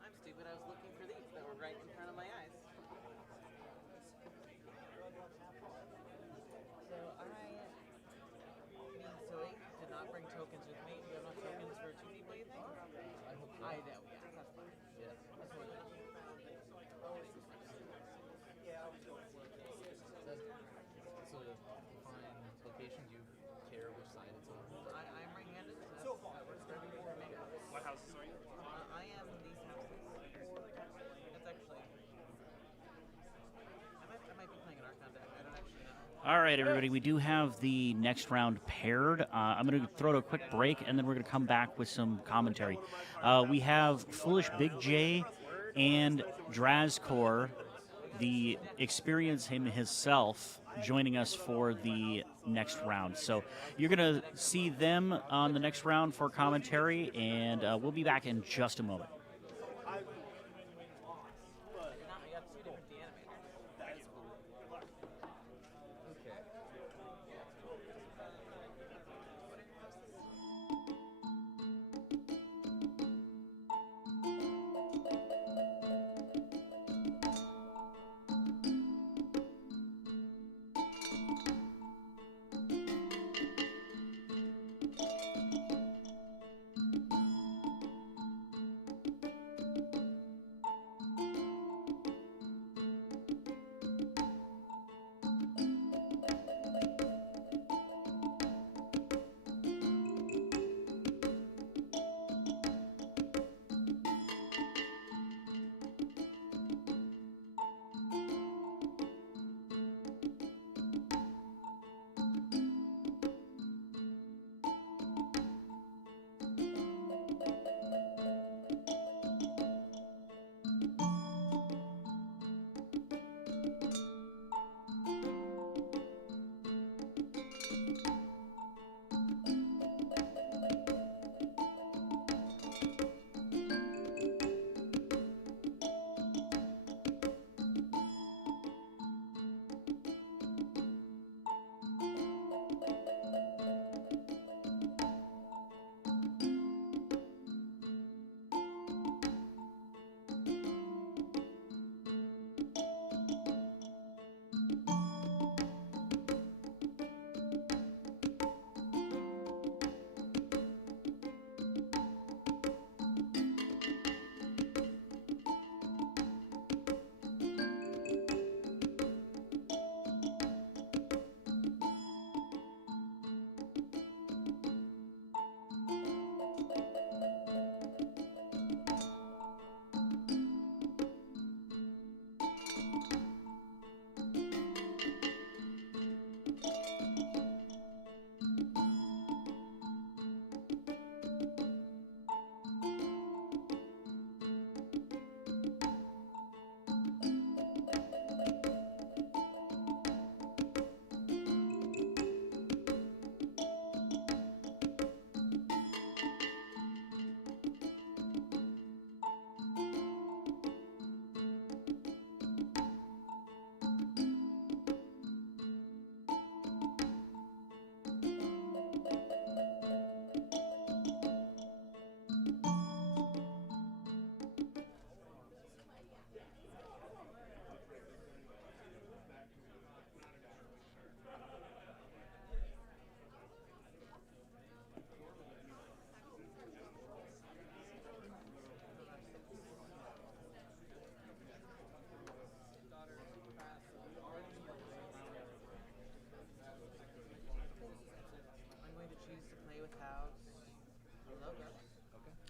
I'm stupid. I was looking for these that were right in front of my eyes. So I, being silly, did not bring tokens with me. Do you have enough tokens for 2 people, you think? I know, yeah, that's fine. Yeah. That's what it is. So to find locations, you care which side it's on? I'm right-handed, so that works for me. What houses are you? I am these houses. It's actually... I might be playing an Archon deck. I don't actually know. All right, everybody, we do have the next round paired. I'm going to throw to a quick break, and then we're going to come back with some commentary. We have Foolish Big J and Drazkor, the experience himself, joining us for the next round. So you're going to see them on the next round for commentary, and we'll be back in just a moment. We got 2 different deanimators. That is cool. Okay.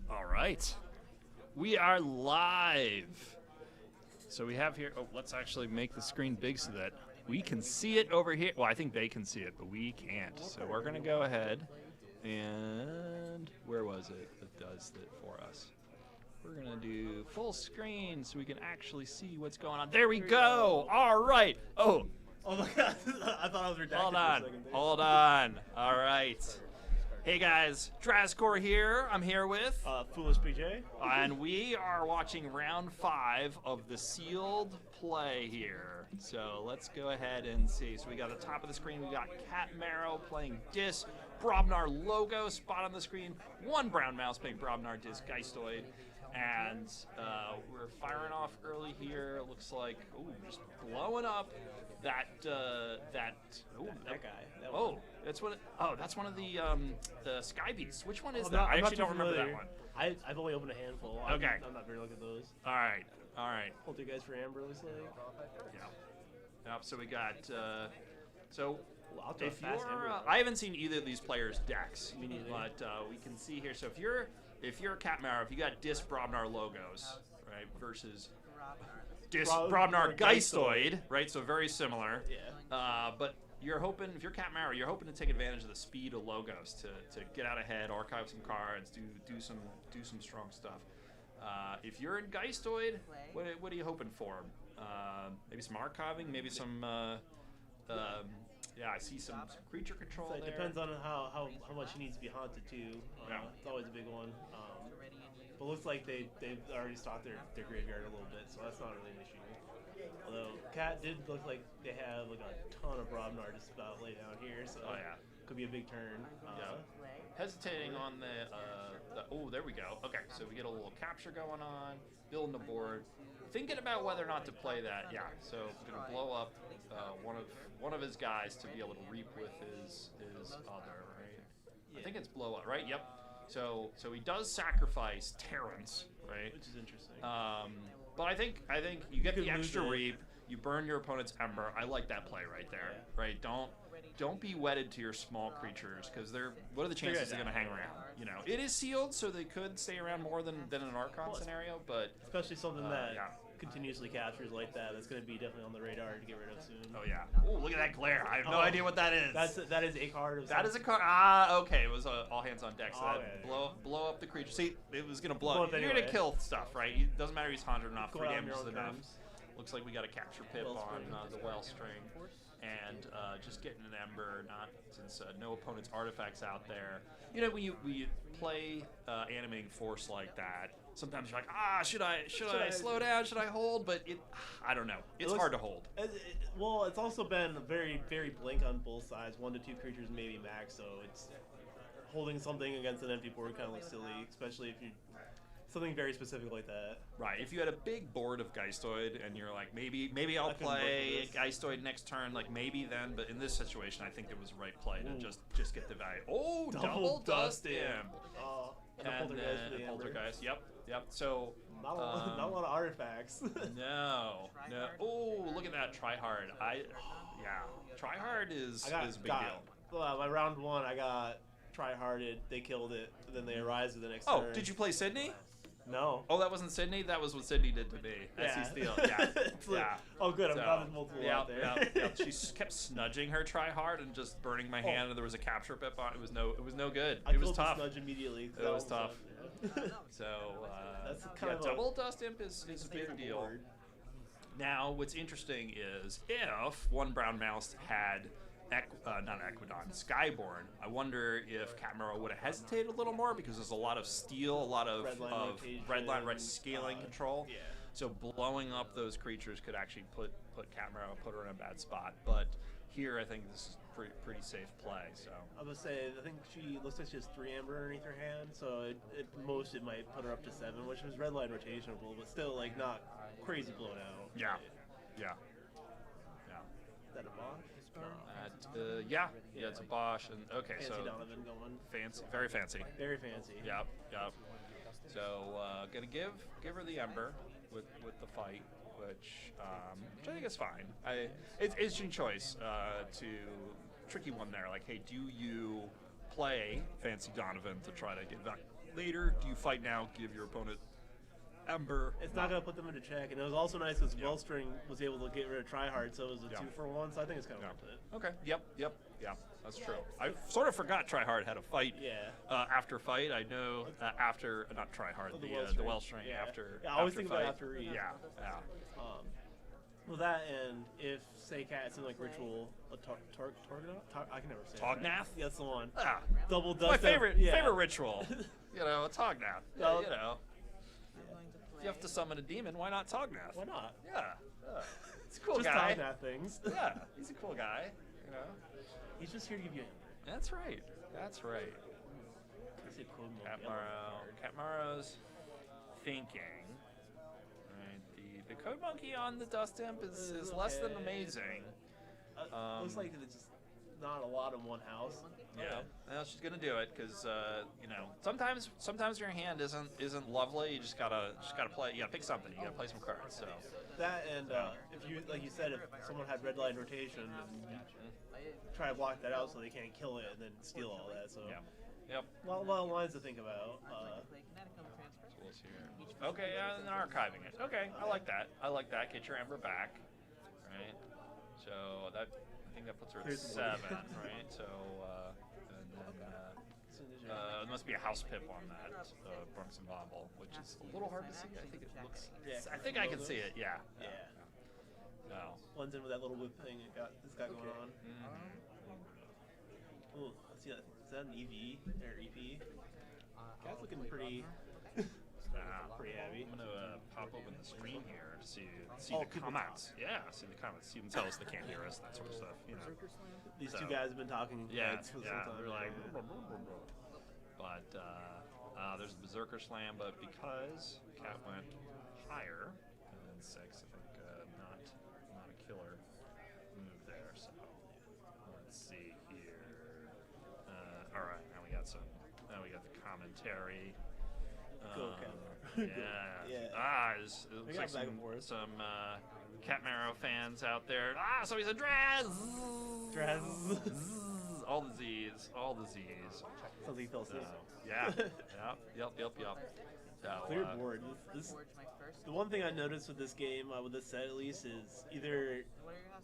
All right. We are live. So we have here, let's actually make the screen big so that we can see it over here. Well, I think they can see it, but we can't. So we're going to go ahead and, where was it that does it for us? We're going to do full screen so we can actually see what's going on. There we go. All right. Oh my God. I thought I was redacted. Hold on. All right. Hey guys, Drazcor here. I'm here with Foolish BJ, and we are watching round 5 of the sealed play here. So let's go ahead and see. So we got at the top of the screen, we got Cat Marrow playing Dis, Brobnar logo spot on the screen, one brown mouse playing Brobnar Dis Geistoid, and we're firing off early here. It looks like just blowing up that guy. That's one of the Sky Beasts. Which one is that? I actually don't remember that one. I've only opened a handful. Okay. I'm not very good at those. All right. Hold you guys for Amber, looks like. Yeah. Yep. So we got. If you're, I haven't seen either of these players' decks, but we can see here. So if you're a Cat Marrow, if you got Dis Brobnar logos, right, versus Dis Brobnar Geistoid, right? So very similar. Yeah. But you're hoping, if you're Cat Marrow, you're hoping to take advantage of the speed of logos to get out ahead, archive some cards, do some strong stuff. If you're in Geistoid, what are you hoping for? Maybe some archiving, maybe some. I see some creature control. So it depends on how much he needs to be haunted too. It's always a big one. But looks like they've already stocked their graveyard a little bit, so that's not really an issue. Although Cat did look like they have like a ton of Brobnar just about laid down here, so could be a big turn. Hesitating on there we go. Okay, so we get a little capture going on, building the board, thinking about whether or not to play that. Yeah, so gonna blow up one of his guys to be able to reap with his other. Right? I think it's blow up, right? Yep. So he does sacrifice Terrans, right? Which is interesting. But I think you get the extra reap. You burn your opponent's Ember. I like that play right there. Yeah. Right? Don't be wedded to your small creatures because what are the chances they're going to hang around? You know, it is sealed, so they could stay around more than an Archon scenario. But especially something that continuously captures like that's going to be definitely on the radar to get rid of soon. Oh yeah. Oh, look at that glare. I have no idea what that is. That is a card. That is a card. Okay. It was all hands on deck. So blow up the creature. See, it was going to blow up. You're going to kill stuff, right? It doesn't matter if he's 100 or not. 3 damage is enough. Looks like we got a capture pip on the Wellstring. And just getting an Ember, since no opponent's artifacts out there. You know, when you play animating force like that, sometimes you're like, should I slow down? Should I hold? But I don't know. It's hard to hold. Well, it's also been very, very blank on both sides. 1 to 2 creatures maybe max, so it's holding something against an empty board kind of looks silly, especially if you something very specific like that. Right. If you had a big board of Geistoid and you're like, maybe I'll play Geistoid next turn, like maybe then. But in this situation, I think it was the right play to just get the value. Oh, double dust Imp. And a Poltergeist. Yep. So not a lot of artifacts. No. Oh, look at that. Try hard. Try hard is a big deal. My round 1, I got try harded. They killed it. Then they arise the next turn. Oh, did you play Sydney? No. Oh, that wasn't Sydney? That was what Sydney did to me. SC Steel. Yeah. Oh, good. I'm glad there's multiple out there. Yeah. She kept snudging her try hard and just burning my hand, and there was a capture pip on it. It was no good. It was tough. I killed the snudge immediately. It was tough. So, that's kind of double dust imp is a big deal. Board. Now, what's interesting is if one brown mouse had not Equidon, Skyborn, I wonder if Cat Marrow would have hesitated a little more because there's a lot of steal, a lot of red line scaling control. Yeah. So blowing up those creatures could actually put Cat Marrow, put her in a bad spot. But here, I think this is pretty safe play. So I would say I think she looks like she has 3 Amber underneath her hand, so at most it might put her up to 7, which was red line rotationable, but still like not crazy blown out. Yeah. Is that a boss? It's a Bosch, and fancy Donovan going. Fancy, very fancy. Very fancy. Yep. So gonna give her the Ember with the fight, which I think is fine. It's interesting choice tricky one there. Like, hey, do you play Fancy Donovan to try to later? Do you fight now? Give your opponent Ember. It's not going to put them into check, and it was also nice because Wellstring was able to get rid of Tryhard, so it was a 2-for-1. So I think it's kind of worth it. Okay. Yep. That's true. I sort of forgot Tryhard had a fight. Yeah. After fight, I know after not Tryhard, the Wellstring after. Yeah, I always after think fight. about after read. Yeah. Well, that and if say Cat something like Ritual, I can never say. Tognath? Yeah, that's the one. Ah, double dust. My favorite ritual. A Tognath. Well, If you have to summon a demon, why not Tognath? Why not? Yeah. He's a cool just guy. Tognath things. Yeah, he's a cool guy. He's just here to give you. That's right. Catmaro's thinking. Right. The Code Monkey on the Dust Imp is less than amazing. Looks like it's just not a lot in one house. Yeah, well, she's gonna do it because sometimes your hand isn't lovely. You just gotta play. You gotta pick something. You gotta play some cards. So that and if you like you said, if someone had red line rotation, and you try to block that out so they can't kill it and then steal all that. So Yep. A lot of lines to think about. Okay, and then archiving it. Okay, I like that. Get your Ember back, right? So I think that puts her at 7, right? So there must be a house pip on that Bronx and Bobble, which is a little hard to see. I think it looks. I think I can see it. Yeah. No. Blends in with that little whip thing it's got going on. Ooh, let's see that. Is that an EV or EP? Cat's looking pretty. Pretty heavy. I'm gonna pop open the stream here to see the comments. Yeah, see the comments. Even tell us they can't hear us, that sort of stuff. These two guys have been talking. Yeah. They're like. But there's a Berserker Slam, but because Cat went higher than 6, I think not a killer move there. So let's see here. All right, now we got the commentary. It looks like some Catmarrow fans out there. So he's a Draz. All the Z's. Something fell asleep. Yep. Clear board. The one thing I noticed with this game, with this set at least, is either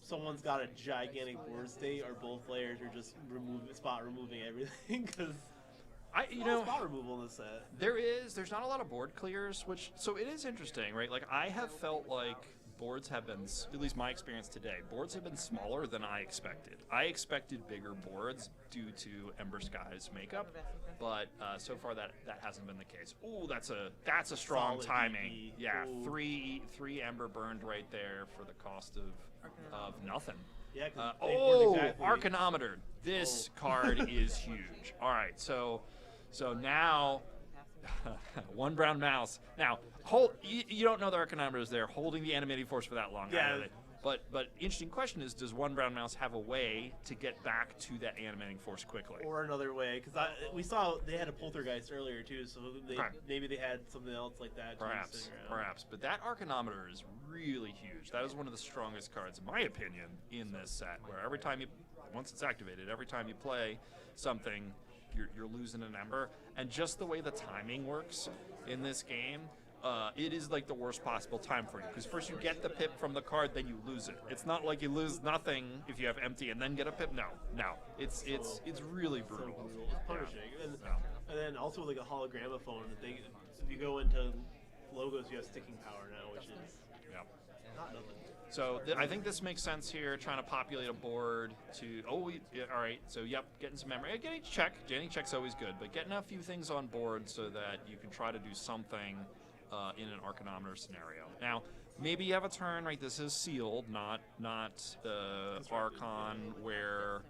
someone's got a gigantic board state or both players are just removing everything because. Spot removal in this set. There's not a lot of board clears, so it is interesting, right? Like I have felt like boards have been, at least my experience today, boards have been smaller than I expected. I expected bigger boards due to Ember Sky's makeup, but so far that hasn't been the case. Ooh, that's a strong solid timing. EP. Yeah, Ooh. three Ember burned right there for the cost of nothing. Yeah. Exactly. Archanometer. This card is huge. All right, so now, one brown mouse. Now, you don't know the Archanometer is there holding the animating force for that long. Yeah. But interesting question is, does one brown mouse have a way to get back to that animating force quickly? Or another way, because we saw they had a poltergeist earlier too, so maybe they had something else like that. Perhaps. But that Archanometer is really huge. That is one of the strongest cards, in my opinion, in this set. Where once it's activated, every time you play something, you're losing an Ember, and just the way the timing works in this game. It is like the worst possible time for you, because first you get the pip from the card, then you lose it. It's not like you lose nothing if you have empty and then get a pip. No, it's really brutal. It's punishing. And then also with like a hologramophone, if you go into logos, you have sticking power now, which is not nothing. So I think this makes sense here, trying to populate a board to, all right, so getting some memory. Getting check's always good, but getting a few things on board so that you can try to do something in an Archanometer scenario. Now, maybe you have a turn, right? This is sealed, not Archon, where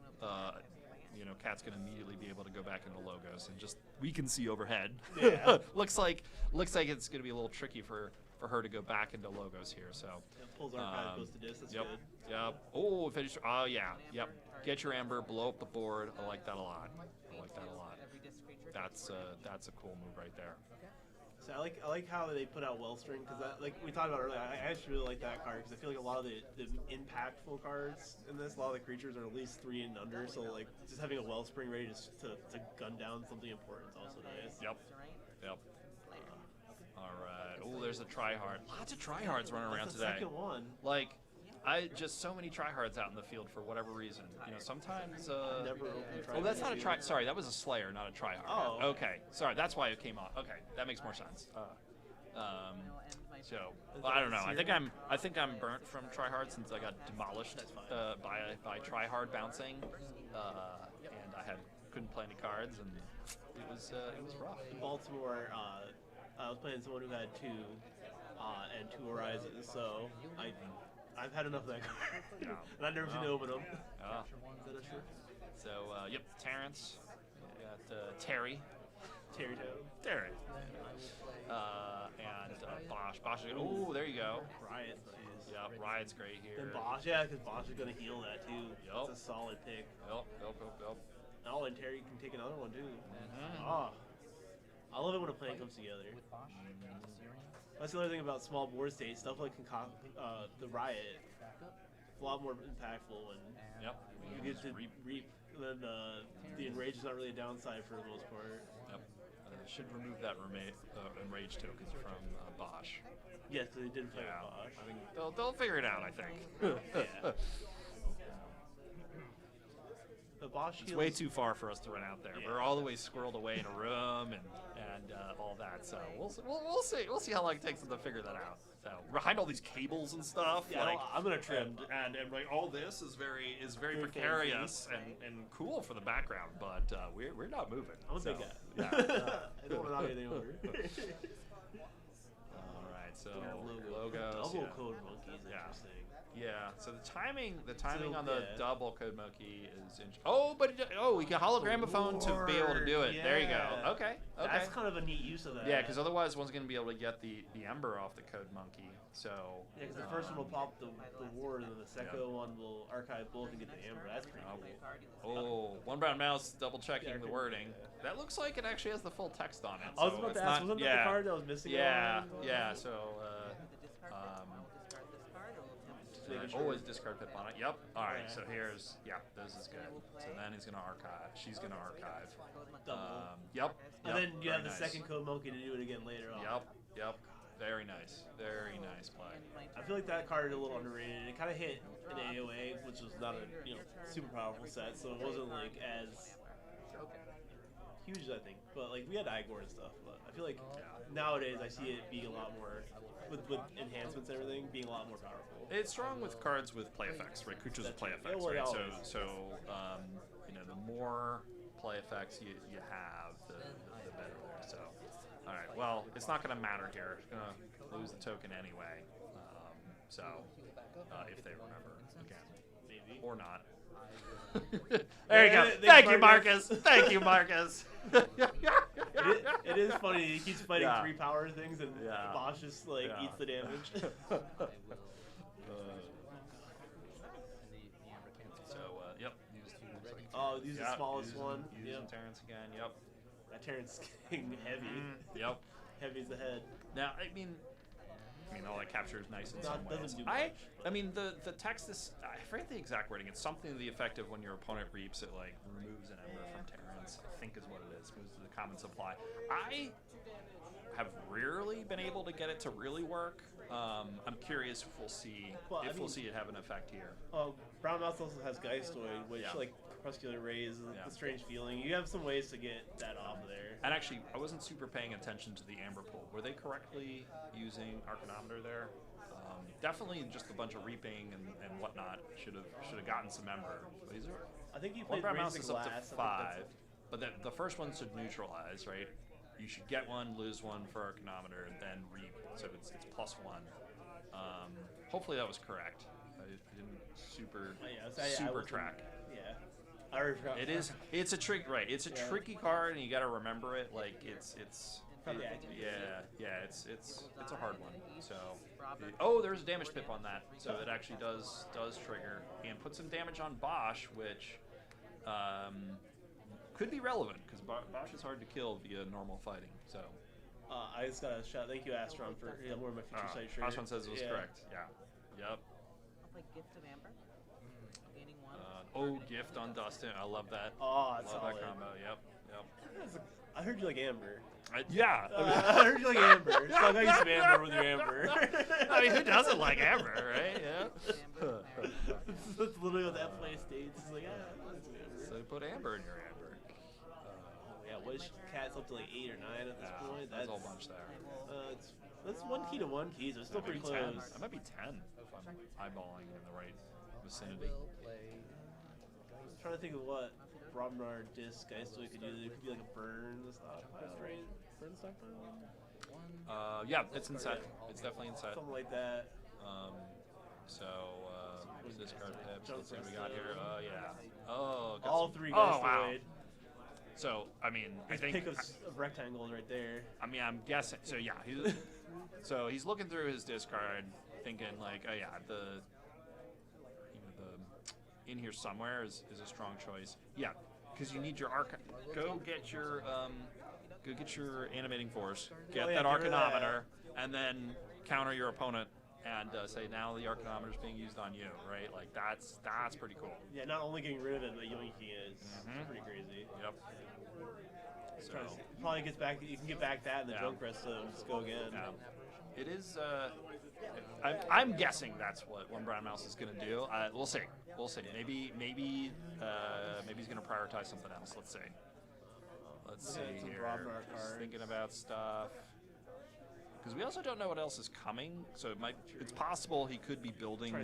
Cat's going to immediately be able to go back into logos and just we can see overhead. Yeah. looks like it's going to be a little tricky for her to go back into logos here. So pulls archive, goes to dis. That's good. Yep. Oh, finish. Oh yeah. Yep. Get your Ember, blow up the board. I like that a lot. That's a cool move right there. So I like how they put out Wellstring, because like we talked about earlier, I actually really like that card because I feel like a lot of the impactful cards in this, a lot of the creatures are at least 3 and under, so like just having a Wellspring ready to gun down something important is also nice. Yep. Yep. All right. Oh, there's a tryhard. Lots of tryhards running around That's the today. second one. Like, so many tryhards out in the field for whatever reason. You know, sometimes. Never opened Oh, that's not a try. Sorry, that was a Slayer, not a tryhard. Oh. Okay. Sorry, that's why it came on. Okay, that makes more sense. So well, I don't know. I think I'm burnt from tryhard since I got demolished by tryhard bouncing, and I couldn't play any cards, and it was rough. In Baltimore, I was playing someone who had 2 and 2 Horizons, so I've had enough of that card, and I've never seen to open them. Is that true? So yep, Terrence, we got Terry. And Bosch. Bosch is oh, there you go. Riot's nice. Yeah, Riot's great here. Then Bosch, yeah, because Bosch is going to heal that too. Yep. It's a solid pick. Yep. Oh, and Terry can take another one too. I love it when a plan comes together. That's the other thing about small board states. Stuff like the Riot, a lot more impactful, and you get to reap. Then the enrage is not really a downside for the most part. Yep. Should remove that enrage token from Bosch. Yes, they did play with Bosch. I think they'll figure it out. I think. Yeah. The Bosch it's way too far for us to run out there. Yeah. We're all the way squirreled away in a room and all that. So we'll see. We'll see how long it takes them to figure that out. So behind all these cables and stuff, yeah, like I'm gonna trim and like all this is very precarious and cool for the background, but we're not moving. I'm a big guy. Yeah. I don't want to knock anything over. All right, so logos. Double code monkey is interesting. Yeah, so the timing on the double code monkey is we can hologramophone to be able to do it. Yeah. There you go. Okay. That's kind of a neat use of that. Yeah, because otherwise one's going to be able to get the ember off the code monkey. So yeah, because the first one will pop the ward, and then the second one will archive both and get the amber. That's pretty cool. Oh, one brown mouse double checking the wording. That looks like it actually has the full text on it. I was about to ask, wasn't that the card that was missing? Yeah. So. Always discard pip on it. Yep. All right. So here's this is good. So then he's gonna archive. She's gonna archive. Yep. And then you have the second code monkey to do it again later on. Yep. Very nice. Very nice play. I feel like that card is a little underrated. It kind of hit an AOA, which was not a super powerful set, so it wasn't like as huge, I think. But like we had Igor and stuff. But I feel like nowadays I see it being a lot more with enhancements and everything being a lot more powerful. It's strong with cards with play effects, right? Creatures with play effects, right? So the more play effects you have, the better there. So, all right. Well, it's not going to matter here. It's going to lose the token anyway. If they remember again, maybe or not. There you go. Thank you, Marcus. Thank you, Marcus. It is funny. He keeps fighting 3 power things, and Bosch just eats the damage. Use the smallest one. Using Terrence again. Yep. That Terrence is getting heavy. Yep. Heavy's the head. Now, I mean, all that captures nice in some ways. Doesn't do much. I mean, the text is. I forget the exact wording. It's something to the effect of when your opponent reaps, it removes an ember from Terrence. I think is what it is. Moves to the common supply. I have rarely been able to get it to really work. I'm curious if we'll see we'll see it have an effect here. Brown Mouse also has Geistoid, which Crepuscular Rays is a strange feeling. You have some ways to get that off of there. And actually, I wasn't super paying attention to the amber pool. Were they correctly using Arcanometer there? Definitely just a bunch of reaping and whatnot. Should have gotten some ember. But I think you played Brown Raise Mouse the is Glass. up to 5, but the first one should neutralize, right? You should get one, lose one for Arcanometer, and then reap. So it's +1. Hopefully that was correct. I didn't super track. Yeah. It's a trick, right? It's a tricky card, and you got to remember it. Like it's it's a hard one. So there's a damage pip on that, so it actually does trigger and put some damage on Bosch, which could be relevant because Bosch is hard to kill via normal fighting. So. I just got a shout. Thank you, Astron, for one of my future site shirts. Astron says it was correct. Yeah. Yep. I'll play Gift of Amber. Gaining 1. Gift on Dustin. I love that. Oh, that's love solid. that combo. Yep. I heard you like Amber. Yeah. I heard you like Amber. So I got you some Amber with your Amber. I mean, who doesn't like Amber, right? Yeah. That's literally what that play states. It's like, that's Amber. So put Amber in your Amber. Yeah, what is Cat's up to like 8 or 9 at this point? That's a whole bunch there. That's 1 key to 1 key, so it's still pretty close. 10. That might be 10 if I'm eyeballing in the right vicinity. I'm trying to think of what Bromnar disc I still could do. It could be like a burn stockpile, right? Burn stockpile? Yeah, it's inside. It's definitely inside. Something like that. Discard pips. Let's see what we got here. Yeah. Oh, got all some, 3 guys wow. delayed. So, I mean, His I think pick of rectangles right there. I mean, I'm guessing. So yeah, he's looking through his discard, thinking like, oh yeah, the in here somewhere is a strong choice. Yeah, because you need your Go get your animating force. Get that Archanometer, and then counter your opponent. And say now the Archanometer is being used on you, right? Like that's pretty cool. Yeah, not only getting rid of it, but yoinking it is pretty crazy. Yep. So probably gets back. You can get back that and the junk press to just go again. Yeah. It is. I'm guessing that's what One Brown Mouse is going to do. We'll see. We'll see. Maybe he's going to prioritize something else. Let's see. Let's see here. Just thinking about stuff. Because we also don't know what else is coming, so it's possible he could be building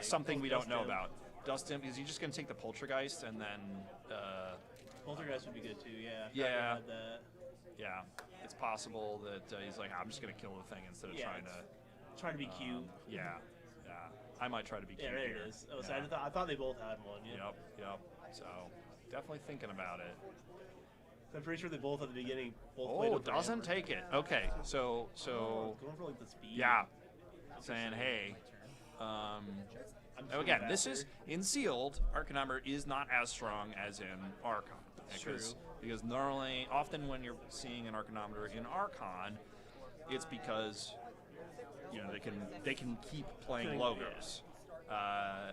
something we don't know about. Dust him, is he just going to take the Poltergeist and then... Poltergeist would be good too, yeah. Yeah. Yeah. It's possible that he's like, I'm just going to kill the thing instead of trying to be cute. Yeah. I might try to be cute. Yeah, there here. it is. Oh, so I thought they both had one. Yeah. Yep. So, definitely thinking about it. I'm pretty sure they both at the beginning. Doesn't take it. Okay, so going for like the speed. Yeah, saying hey. Again, this is in sealed. Archanometer is not as strong as in Archon. Because normally, often when you're seeing an Archanometer in Archon, it's because they can keep playing logos.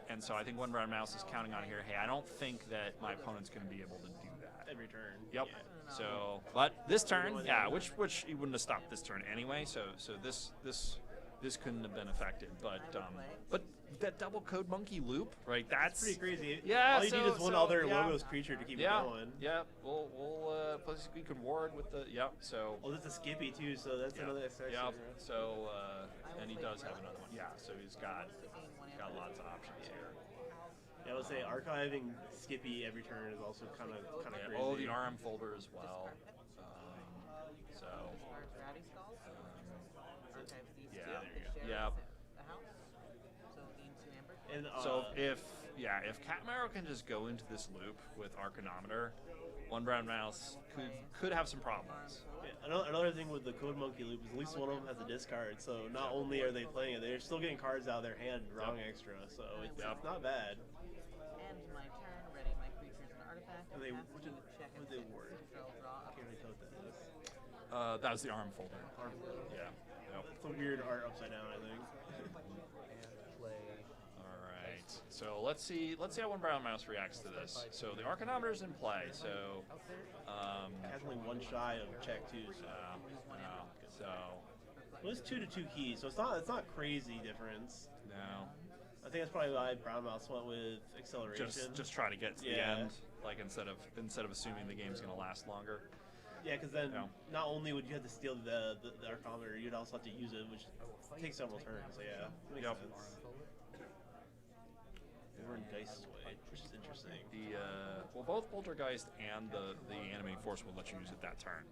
And so I think One Brown Mouse is counting on here. Hey, I don't think that my opponent's going to be able to do that every turn. Yep. Yeah. So, but this turn, which he wouldn't have stopped this turn anyway. So this couldn't have been affected. But that double code monkey loop, right? That's pretty crazy. Yeah. All you need is one other logos creature to keep it going. Yeah. We'll plus we can ward with the So. Oh, that's a Skippy too. So that's another extra. Yep. So and he does have another one. Yeah. So he's got lots of options here. Yeah, I would say archiving Skippy every turn is also kind of crazy. Oh, the RM folder as well. Yeah. And, so if Catmaro can just go into this loop with Archanometer, One Brown Mouse could have some problems. Yeah, another thing with the Code Monkey loop is at least one of them has a discard, so not only are they playing it, they're still getting cards out of their hand and drawing extra, so it's not bad. And my turn, ready my creatures and artifacts. And what did they ward? I can't really tell what that is. That was the arm folder. Yeah. Yep. It's a weird art upside down, I think. Alright. So let's see how One Brown Mouse reacts to this. So the Archanometer's in play, so has only one shy of check too, so well, it's 2 to 2 keys, so it's not crazy difference. No. I think that's probably why Brown Mouse went with acceleration. Just try to get to the end, like instead of assuming the game's gonna last longer. Yeah, because then not only would you have to steal the Archanometer, you'd also have to use it, which takes several turns. So yeah, makes sense. We're in Dice Sway, which is interesting. Both Poltergeist and the animating force will let you use it that turn,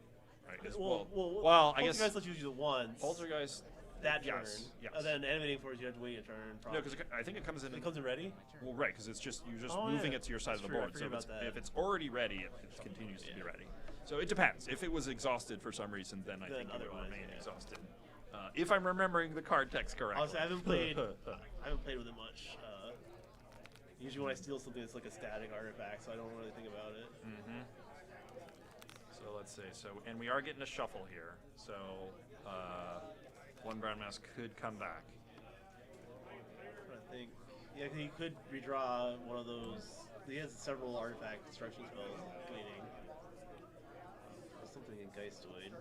right? Well, I guess Poltergeist lets you use it once. Poltergeist. That turn. Yes. And then animating force, you have to wait a turn. Probably. No, because I think it comes in. It comes in ready. Well, right, because it's just you're just moving it to your side of the board. So if it's already ready, it continues to be ready. So it depends. If it was exhausted for some reason, then I think it would remain exhausted. If I'm remembering the card text correctly. Honestly, I haven't played with it much. Usually when I steal something, it's like a static artifact, so I don't really think about it. Mm-hmm. So let's see. And we are getting a shuffle here. So One Brown Mouse could come back. I think. Yeah, he could redraw one of those. He has several artifact destruction spells waiting. something in Geistoid.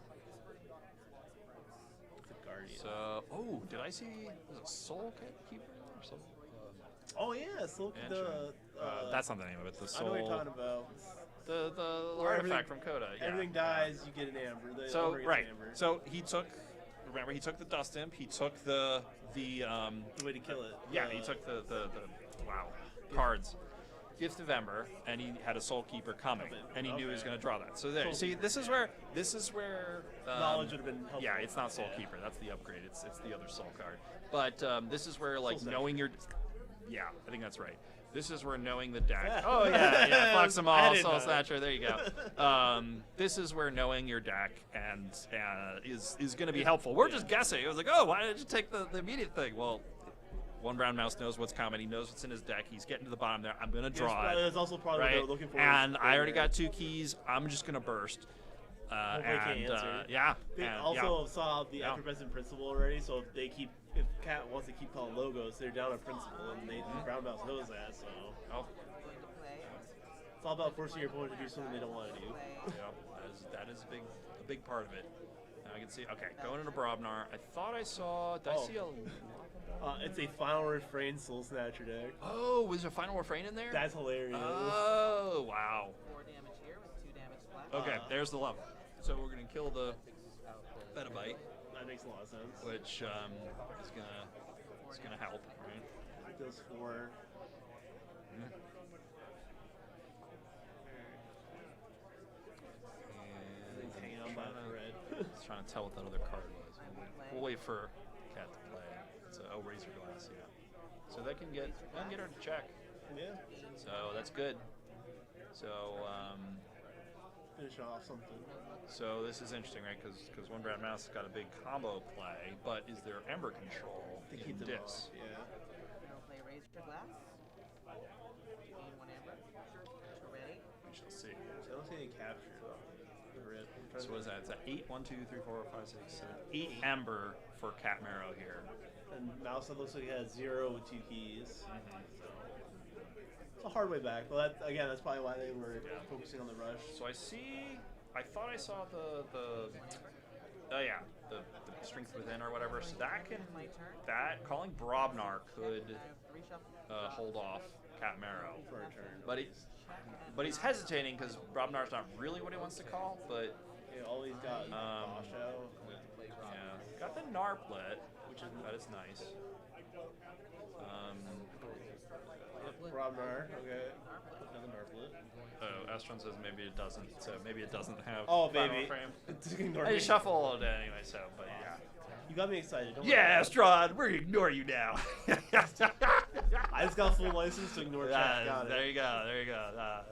It's a Guardian. So, oh, did I see? Was it Soul Keeper or something? Oh yeah, Soul Keeper. That's not the name of it. The Soul. I know what you're talking about. The Where artifact from Coda. Yeah. Everything dies, you get an amber. The So owner gets right. an amber. So he took. Remember, he took the Dust Imp. He took the The way to kill it. Yeah, he took the wow cards. Gift of Ember, and he had a Soul Keeper coming, and he knew he was going to draw that. So there, see, this is where knowledge would have been helpful. Yeah, it's not Soul Keeper. That's the upgrade. It's the other Soul card. But this is where like Soul knowing your. Yeah, I think that's right. This is where knowing the deck. Oh yeah, Fluximal, Soul Snatcher. There you go. This is where knowing your deck and is going to be helpful. We're just guessing. It was like, oh, why did you take the immediate thing? Well, one brown mouse knows what's coming. He knows what's in his deck. He's getting to the bottom there. I'm going to draw it. That's also probably what they were looking for. And I already got 2 keys. I'm just going to burst. Yeah. They and, also saw the effervescent principle already, so if Cat wants to keep calling logos, they're down a principle, and Brown Mouse knows that, so. Oh. It's all about forcing your opponent to do something they don't want to do. Yeah, that is a big part of it. Now I can see, okay, going into Brobnar, I thought I saw, did I see a... it's a Final Refrain Soul Snatcher deck. Oh, was there a Final Refrain in there? That's hilarious. Oh, wow. 4 damage here with 2 damage splash. Okay, there's the level. So we're going to kill the Petabyte. That makes a lot of sense. Which is gonna help, right? Those 4. And hanging on by a thread. Just trying to tell what that other card was. We'll wait for Cat to play. It's a Razor Glass, yeah. So they can get her to check. Yeah. So that's good. So finish off something. So this is interesting, right? Because one brown mouse has got a big combo play, but is there Ember control to in keep them this? Off, yeah. I'll play Razor Glass. Gain 1 Ember. Ready. We shall see. I don't see any capture though. So what is that? It's an 8, 1, 2, 3, 4, 5, 6, 7, 8 Ember for Cat Marrow here. And Mouse looks like he has 0 with 2 keys. So it's a hard way back, but that's probably why they were focusing on the rush. So I thought I saw the Strength Within or whatever. So calling Brobnar could hold off Cat Marrow for a turn. But he's hesitating because Brobnar's not really what he wants to call. But all he's got is Basho. Yeah, got the Narplet, that is nice. Brobnar, okay. Another Narplet. Oh, Astron says maybe it doesn't. So maybe it doesn't have. Oh, Final baby. Frame. I just shuffle it anyway. So, but yeah. You got me excited. Don't Yeah, Astron, we ignore you now. I just got full license to ignore chat. Got it. There you go.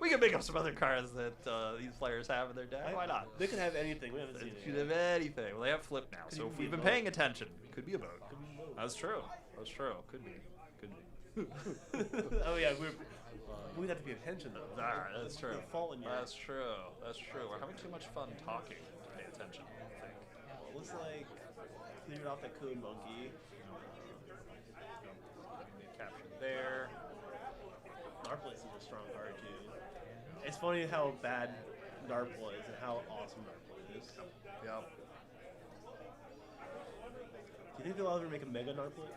We can make up some other cards that these players have in their deck. Why not? They could have anything. We haven't seen it. They could have anything. Well, they have flip now. So if we've been paying attention, it could be a boat. That's true. That's true. Could be. Oh yeah, we'd have to pay attention though. That's true. That's true. That's true. We're having too much fun talking to pay attention, I think. Well, it looks like cleared off that Code Monkey. Capture there. Narplet is a strong card too. It's funny how bad Narplet is and how awesome Narplet is. Yep. Do you think they'll ever make a Mega Narplet?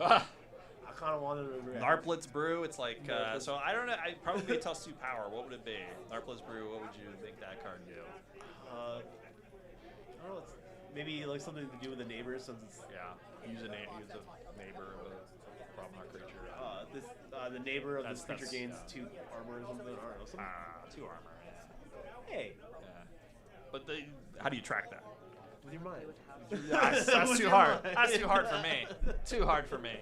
I kind of wanted to. Narplet's Brew. It's like so. I don't know. I'd probably be Tusk 2 Power. What would it be? Narplet's Brew. What would you think that card do? I don't know. It's maybe like something to do with the neighbors, since it's Use a neighbor of a Brobnar creature. The neighbor of this creature gains 2 armor or something. I don't know. 2 armor. Hey. Yeah. But how do you track that? With your mind. That's too hard. That's too hard for me. Too hard for me.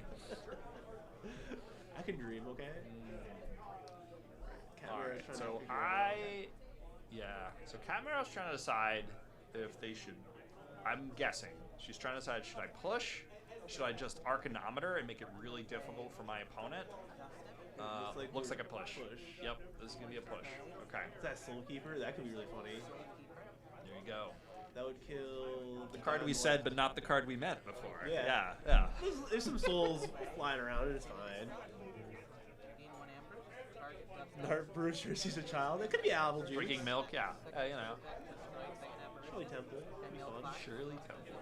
I can dream, okay? Alright, so so Catmara's trying to decide if they should, I'm guessing, she's trying to decide, should I push? Should I just Arcanometer and make it really difficult for my opponent? Looks like a push. Yep, this is going to be a push. Okay. Is that Soul Keeper? That could be really funny. There you go. That would kill the card we said, but not the card we meant before. Yeah. Yeah. There's some souls flying around, and it's fine. target stuff. Nart Brewster, she's a child. It could be apple juice. Drinking milk, yeah. You know. Shirley Temple. That'd be fun. Shirley Temple.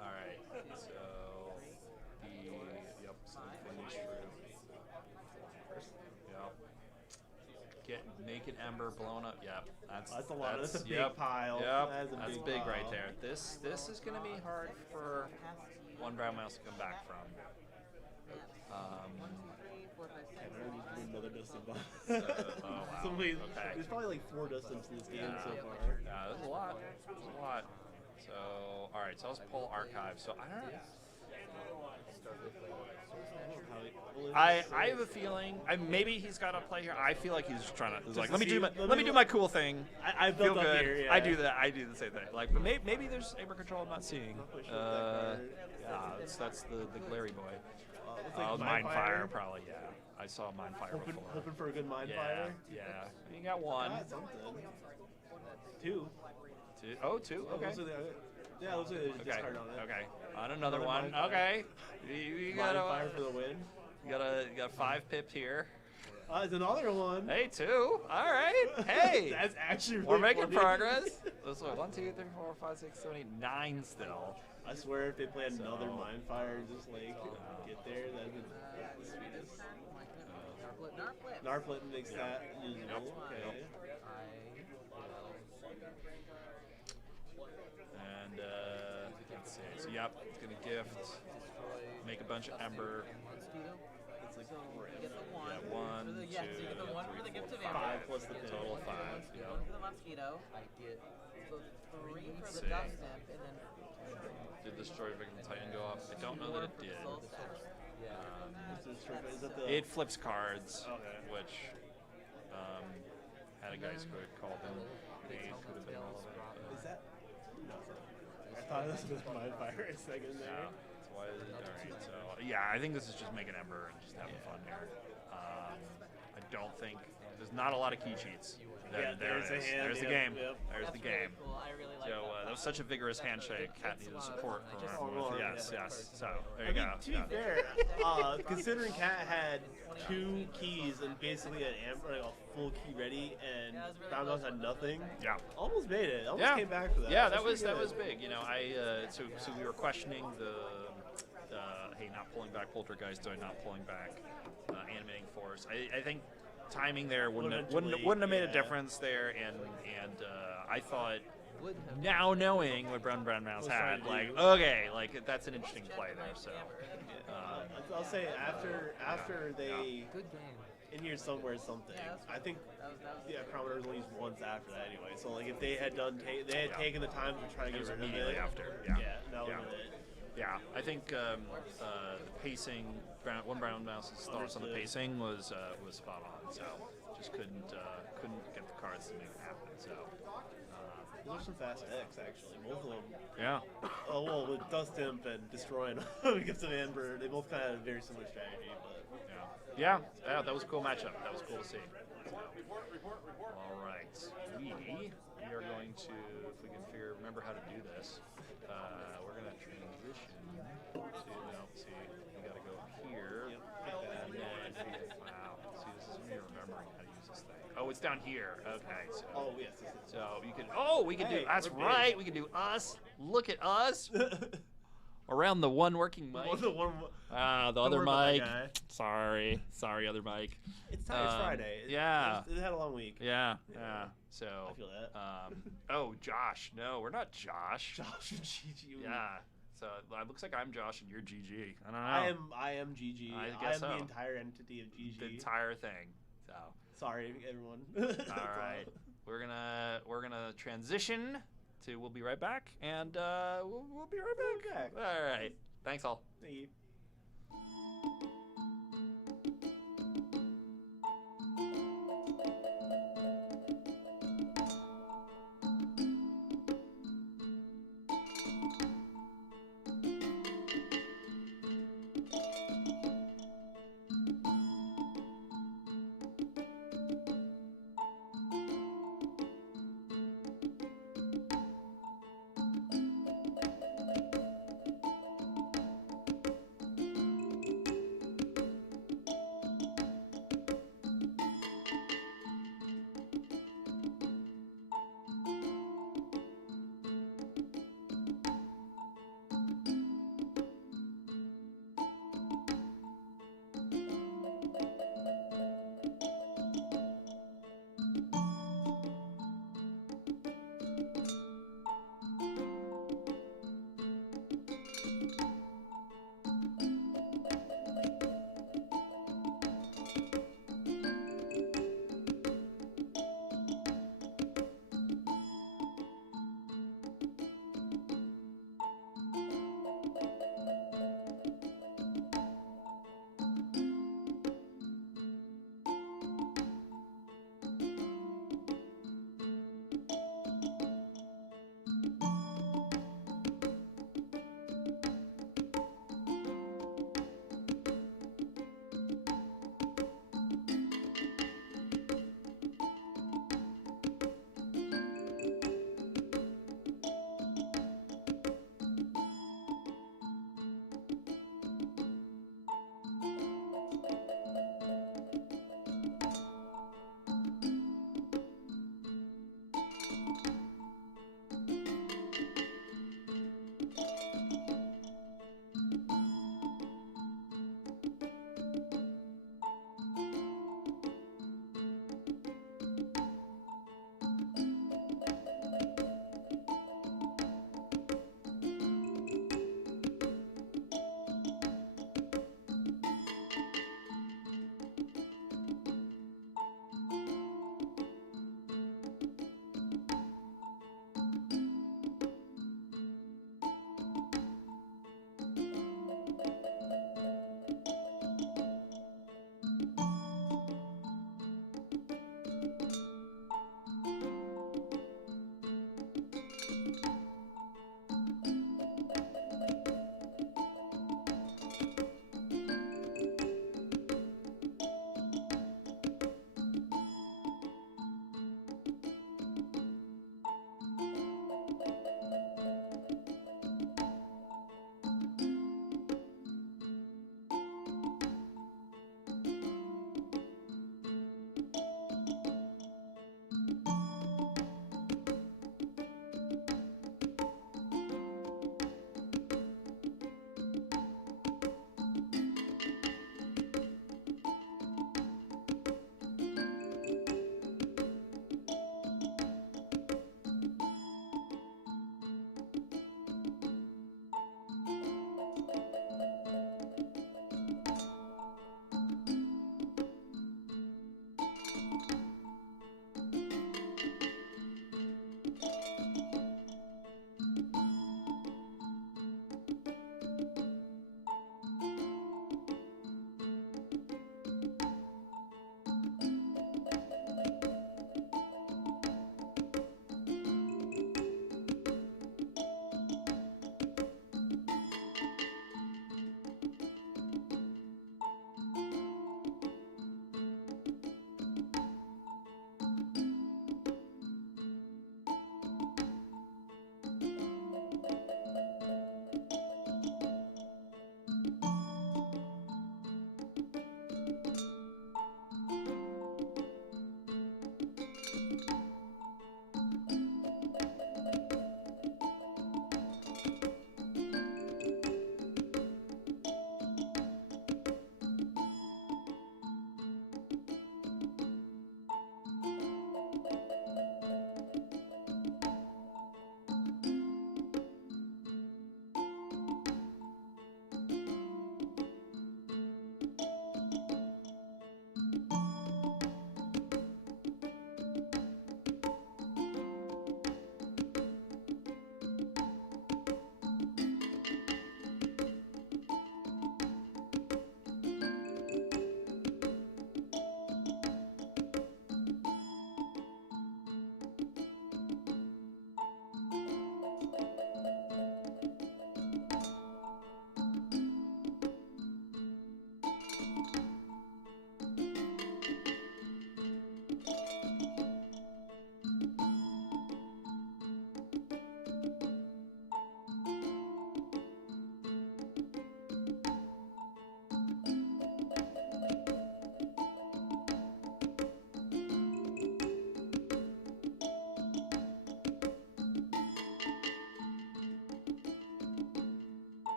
All right. So finish through. Yep. Make an ember blown up. Yep. That's a lot. That's a big yep. pile. Yep. That's big pile. right there. This is gonna be hard for one brown mouse to come back from. Another Dustin bomb. Oh wow. Somebody, Okay. There's probably like 4 Dustins in this game so far. Yeah, there's a lot. So, all right. So let's pull archive. So I don't know. I have a feeling. Maybe he's got a play here. I feel like he's just trying to. He's like, let me do my cool thing. I built feel up good. here. Yeah. I do that. I do the same thing. Like maybe there's Amber Control I'm not seeing. That's the glary boy. Like Mind Fire probably. Yeah, I saw Mind Fire before. Hoping for a good Mind Fire. Yeah. You got one. Two. Oh, two. Okay. Yeah, looks like there's a discard on it. Okay. On another one. Okay. You got Mind Fire for the win. You got 5 pipped here. There's another one. Hey, 2. All right. Hey. That's actually really we're making funny. progress. Let's look. 1, 2, 3, 4, 5, 6, 7, 8, 9 still. I swear if they play another Mind Fire and just like get there, that'd be the sweetest. Narplit makes that usable. Okay. And let's see. So yep, it's gonna gift. Make a bunch of ember. It's like yeah, 1, 2, 3, 4, 5 plus the total 5. Yeah. 1 for the mosquito. I get 3 for the dust imp, and then. Did the Destroy Victim Titan go off? I don't know that it did. It flips cards, which had a guy who had called them. They could have been relevant. Is that? No, I thought this was Mind Fire a second there. Yeah, that's why. Alright, so yeah, I think this is just making Ember and just having fun here. I don't think there's not a lot of key cheats. There's the game. There's the game. Cool. I really like that was such a vigorous handshake. Cat needed support from everyone. Yes. So there you go. To be fair, considering Cat had 2 keys and basically an amber, like a full key ready, and Brown Mouse had nothing. Yeah. Almost made it. Almost came back for that. Yeah, that was big. You know, so we were questioning the hey, not pulling back Poltergeist, not pulling back Animating Force. I think timing there wouldn't have made a difference there, and I thought now knowing what Brown Mouse had, like okay, like that's an interesting play there. So I'll say after they in here somewhere something. I think the chronometer was only used once after that anyway. So like if they had taken the time to try to get rid of it immediately after. that would have been it. Yeah, I think the pacing, one Brown Mouse's thoughts on the pacing was spot on. So just couldn't get the cards to make it happen. So those are some fast decks actually, both of them. Yeah. Oh well, with Dust Imp and Destroying Gifts of Amber, they both kind of had a very similar strategy. But yeah, that was a cool matchup. That was cool to see. All right, we are going to, if we can remember how to do this. We're going to transition to, see, we got to go here. And then, wow, see, this is me remembering how to use this thing. Oh, it's down here. Okay. So, yes. So you can, we can do, that's right, we can do us. Look at us. Around the one working mic. The other mic. Sorry, other mic. It's time. It's Friday. It had a long week. Yeah. So I feel that. Josh. No, we're not Josh. Josh and GG. Yeah. So it looks like I'm Josh and you're GG. I don't know. I am GG. I guess am the entire entity of GG. The entire thing. So. Sorry, everyone. All right. We're gonna transition to. We'll be right back, and we'll be right back. All right. Thanks all. Thank you.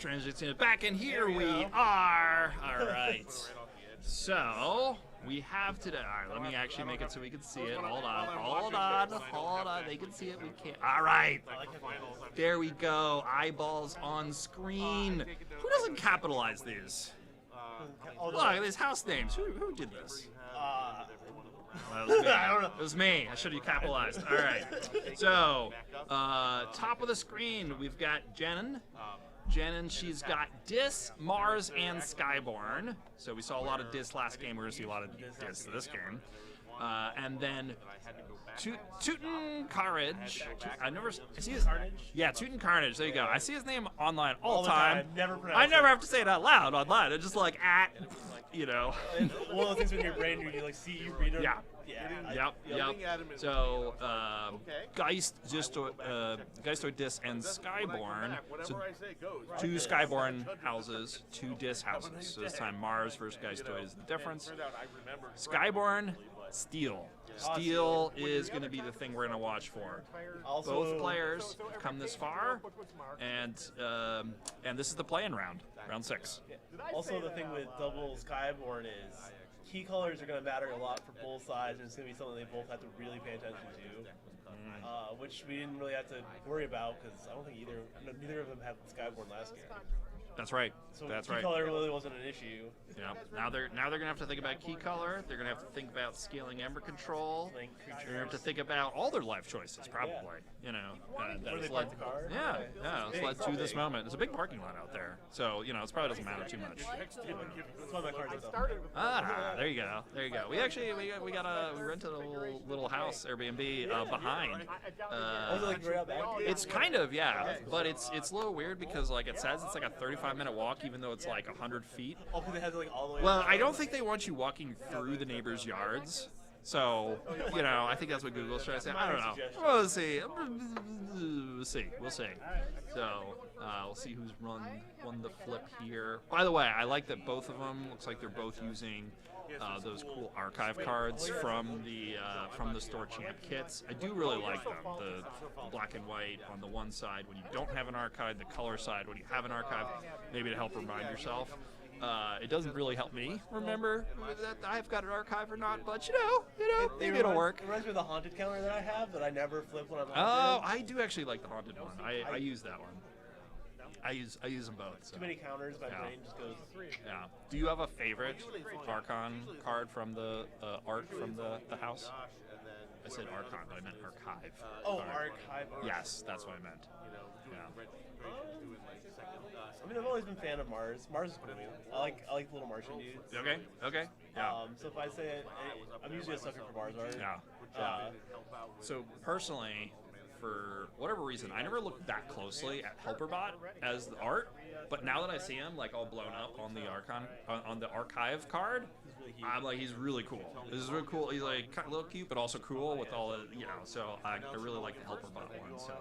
Transition back, and here we are. All right. So we have today. All right, let me actually make it so we can see it. Hold on. They can see it. We can't. All right. There we go. Eyeballs on screen. Who doesn't capitalize these? Look, these house names. Who did this? Well, it was me. I don't know. It was me. I should have capitalized. All right. So, top of the screen, we've got Jenin. She's got Dis, Mars, and Skyborn. So we saw a lot of Dis last game. We're going to see a lot of Dis this game. And then Teuton Carnage. I see his. Yeah, Teuton Carnage. There you go. I see his name online all the time. I never have to say it out loud online. It's just like at, you know. One of those things in your brain you like see you read it. Yeah. Yep. So, Geistoid Dis and Skyborn. So, 2 Skyborn houses, 2 Dis houses. So this time Mars versus Geistoid is the difference. Skyborn, Steel. Steel is going to be the thing we're going to watch for. Both players have come this far, and this is the play-in round, round 6. Also, the thing with double Skyborn is key colors are going to matter a lot for both sides, and it's going to be something they both have to really pay attention to, which we didn't really have to worry about because I don't think neither of them had Skyborn last game. That's right. So That's key right. color really wasn't an issue. Yeah. Now they're gonna have to think about key color. They're gonna have to think about scaling Ember control. They're gonna have to think about all their life choices, probably. You know, Where they park the car? Yeah. It's led to this moment. There's a big parking lot out there, so you know it probably doesn't matter too much. That's why my car's There you go. We actually we rented a little house Airbnb behind. It's kind of but it's a little weird because like it says it's like a 35-minute walk even though it's like 100 feet. Oh, because it has like all the way. Well, I don't think they want you walking through the neighbors' yards. So, you know, I think that's what Google's trying to say. I don't know. We'll see. We'll see. So, we'll see who's won the flip here. By the way, I like that both of them looks like they're both using those cool archive cards from the store champ kits. I do really like them. The black and white on the one side when you don't have an archive, the color side when you have an archive, maybe to help remind yourself. It doesn't really help me remember that I've got an archive or not, but you know, maybe it'll work. It reminds me of the haunted counter that I have that I never flip when I'm haunted. Oh, I do actually like the haunted one. I use that one. I use them both. So. Too many counters, my brain just goes. Yeah. Do you have a favorite Archon card from the art from the house? I said Archon, but I meant archive. Oh, archive. Yes, that's what I meant. Yeah. I mean, I've always been a fan of Mars. Mars is cool. I like little Martian dudes. Okay. Yeah. So if I say it, I'm usually a sucker for Mars art. Yeah. So personally, for whatever reason, I never looked that closely at Helperbot as the art, but now that I see him like all blown up on the on the archive card, I'm like, he's really cool. This is really cool. He's like kind of a little cute, but also cool with all the So I really like the Helperbot one. So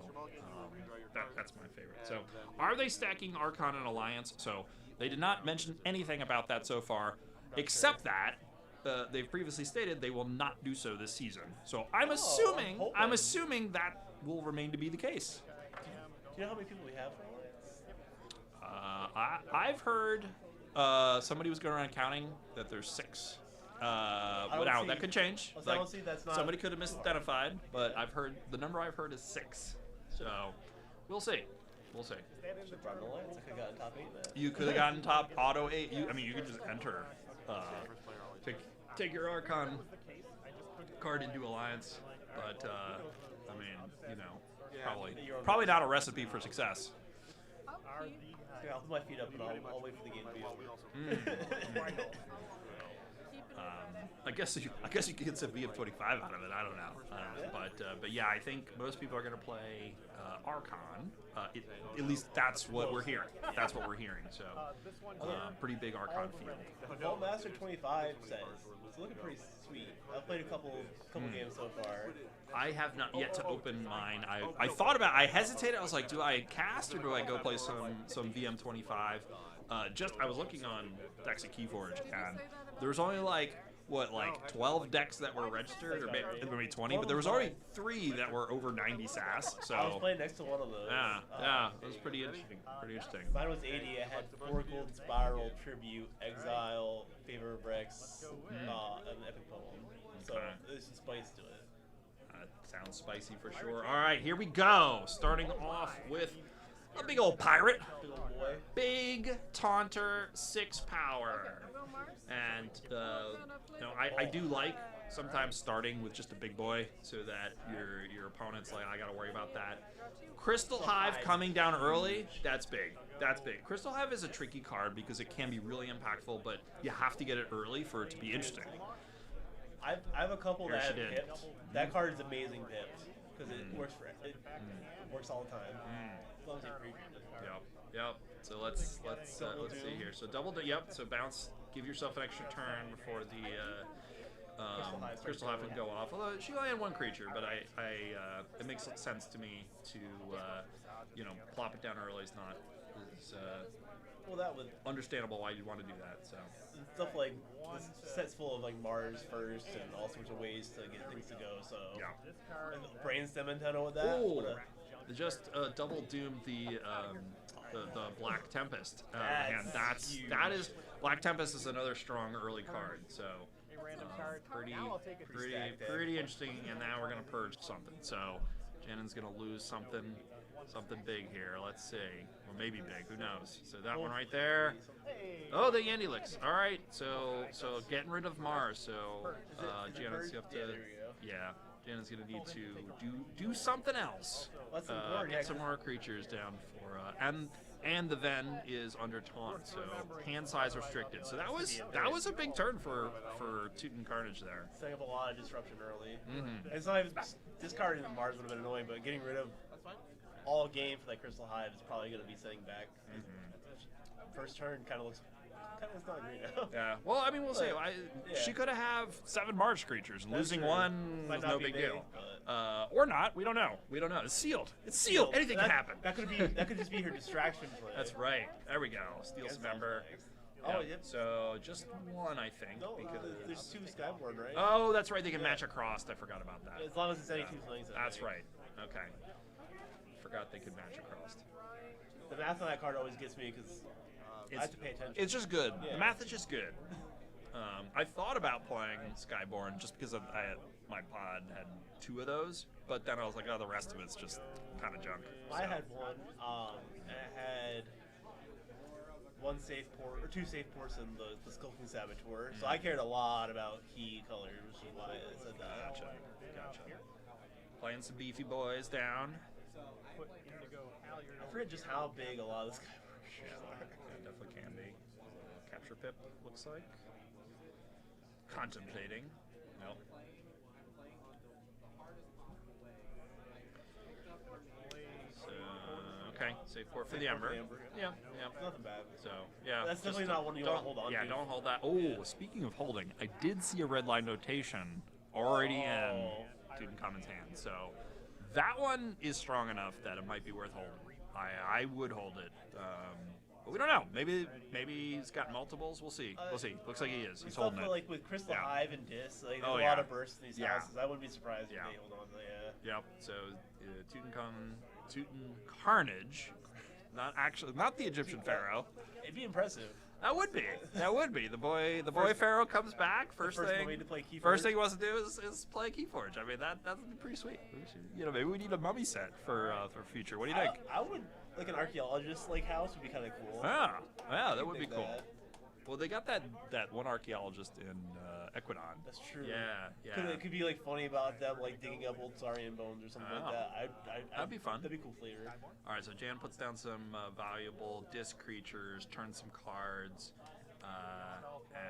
that's my favorite. So are they stacking Archon and Alliance? So they did not mention anything about that so far, except that. They've previously stated they will not do so this season. So I'm assuming that will remain to be the case. Do you know how many people we have for Alliance? I've heard somebody was going around counting that there's 6. But now that could change. Like, somebody could have misidentified, but the number I've heard is 6. So we'll see. We'll see. You could have gotten top auto 8. You could just enter. Take your Archon card into Alliance, but probably not a recipe for success. I'll put my feet up and I'll wait for the game to be over. I guess you could get some VM25 out of it. I don't know. But yeah, I think most people are going to play Archon. At least that's what we're hearing. So pretty big Archon field. Vault Master 25 says it's looking pretty sweet. I've played a couple games so far. I have not yet to open mine. I thought about it. I hesitated. I was like, do I cast or do I go play some VM25? I was looking on decks at KeyForge, and there's only like what, like 12 decks that were registered, or maybe 20, but there was already 3 that were over 90 SAS. So I was playing next to one of those. Yeah, it was pretty interesting. Pretty interesting. Mine was 80. It had 4 Golden Spiral, Tribute, Exile, Favor of Rex, and Epic Poem. So there's some spice to it. Sounds spicy for sure. All right, here we go. Starting off with a big old pirate. Big old boy. Big Taunter, 6 power. And, I do like sometimes starting with just a big boy so that your opponent's like, I got to worry about that. Crystal Hive coming down early, that's big. That's big. Crystal Hive is a tricky card because it can be really impactful, but you have to get it early for it to be interesting. I have a couple that have pipped. That card is amazing pipped because it works for it works all the time. As long as you create. Yep. So let's see here. So so bounce. Give yourself an extra turn before the Crystal Hive can go off. Although she only had 1 creature, but it makes sense to me to plop it down early is not that would understandable why you'd want to do that. So stuff like this set's full of like Mars first and all sorts of ways to get things to go. So brainstem antenna with that. Just double doom the Black Tempest. And that is Black Tempest is another strong early card. So pretty interesting. And now we're gonna purge something. So Jannon's gonna lose something big here. Let's see. Or maybe big. Who knows? So that one right there. Oh, the Yandilix. All right. So getting rid of Mars. So Jannon's gonna have to. Yeah. Jannon's gonna need to do something else. Get some more creatures down for and the Ven is under taunt, so hand size restricted. So that was a big turn for Teuton Carnage there. Setting up a lot of disruption early. It's not even discarding the Mars would have been annoying, but getting rid of all game for that Crystal Hive is probably going to be setting back. First turn kind of looks not great now. Yeah. Well, I mean, we'll see. She could have 7 Mars creatures, and losing one was no big deal. Or not. We don't know. It's sealed. Anything can happen. That could just be her distraction play. That's right. There we go. Steal some Ember. Oh, yep. So just 1, I think. No, because there's 2 Skyborn, right? Oh, that's right. They can match across. I forgot about that. As long as it's any 2 things. That's right. Okay. Forgot they could match across. The math on that card always gets me because I have to pay attention. It's just good. Yeah. The math is just good. I thought about playing Skyborn just because my pod had 2 of those, but then I was like, oh, the rest of it's just kind of junk. I had 1. And I had 1 safe port or 2 safe ports in the Skulking Saboteur. So I cared a lot about key colors, which is why I said that. Gotcha. Playing some beefy boys down. I forget just how big a lot of the Skyborn are. Yeah, definitely can be. Capture Pip looks like. Contemplating. Nope. So, okay, safe port for the Ember. Yeah. Nothing bad. So, yeah. That's definitely not one you want to hold on to. Yeah, don't hold that. Oh, speaking of holding, I did see a red line notation already in Tutankhamun's hand. So, that one is strong enough that it might be worth holding. I would hold it. But we don't know. Maybe he's got multiples. We'll see. Looks like he is. He's holding it. Like with Crystal Hive and Dis, there's a lot of bursts in these houses. I wouldn't be surprised if they hold on to that. Yep. So Teuton Carnage, not the Egyptian pharaoh. It'd be impressive. That would be. The boy pharaoh comes back. First thing he wants to do is play KeyForge. I mean that would be pretty sweet. Maybe we need a mummy set for future. What do you think? I would like an archaeologist house would be kind of cool. Yeah, that would be cool. Well, they got that one archaeologist in Equidon. That's true. Yeah. It could be funny about them digging up old Saurian bones or something like that. That'd be fun. That'd be cool flavor. All right, so Jan puts down some valuable disc creatures, turns some cards,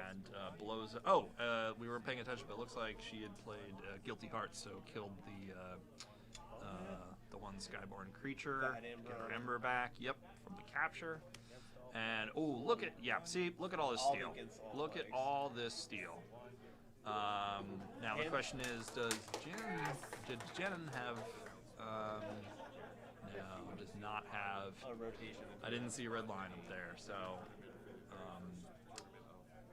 and blows. We weren't paying attention, but it looks like she had played Guilty Hearts, so killed the one Skyborn creature. Get her Ember back. Yep, from the capture. And look at all this steel. Look at all this steel. Now the question is, did Jen have? No, does not have a rotation. I didn't see a red line up there, so.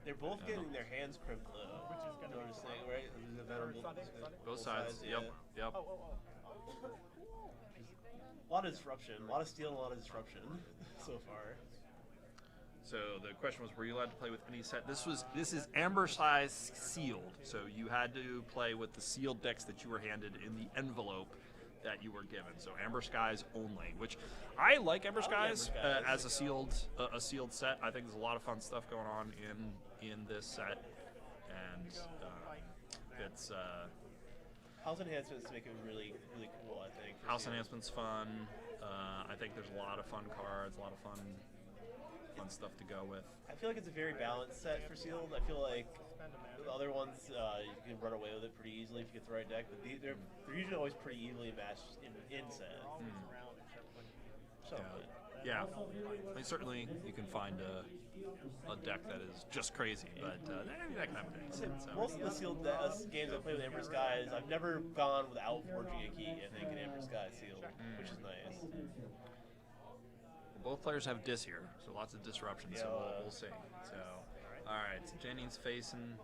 They're both getting their hands crimped though. Which is going to be saying, right? The venom Both sides. Yep. Yep. A lot of disruption, a lot of steel, and a lot of disruption so far. So the question was, were you allowed to play with any set? This is Amber size sealed, so you had to play with the sealed decks that you were handed in the envelope that you were given. So Amber Skies only, which I like Amber Skies as a sealed set. I think there's a lot of fun stuff going on in this set, and it's house enhancements make it really cool. I think house enhancements fun. I think there's a lot of fun cards, a lot of fun stuff to go with. I feel like it's a very balanced set for sealed. I feel like the other ones you can run away with it pretty easily if you get the right deck, but they're usually always pretty evenly matched in set. So yeah. I mean, certainly you can find a deck that is just crazy, but that can happen in any set. So. Most of the sealed games I play with Amber Skies, I've never gone without forging a key. I think in Amber Skies sealed, which is nice. Both players have dis here, so lots of disruption. So we'll see. So, all right, so Jennings facing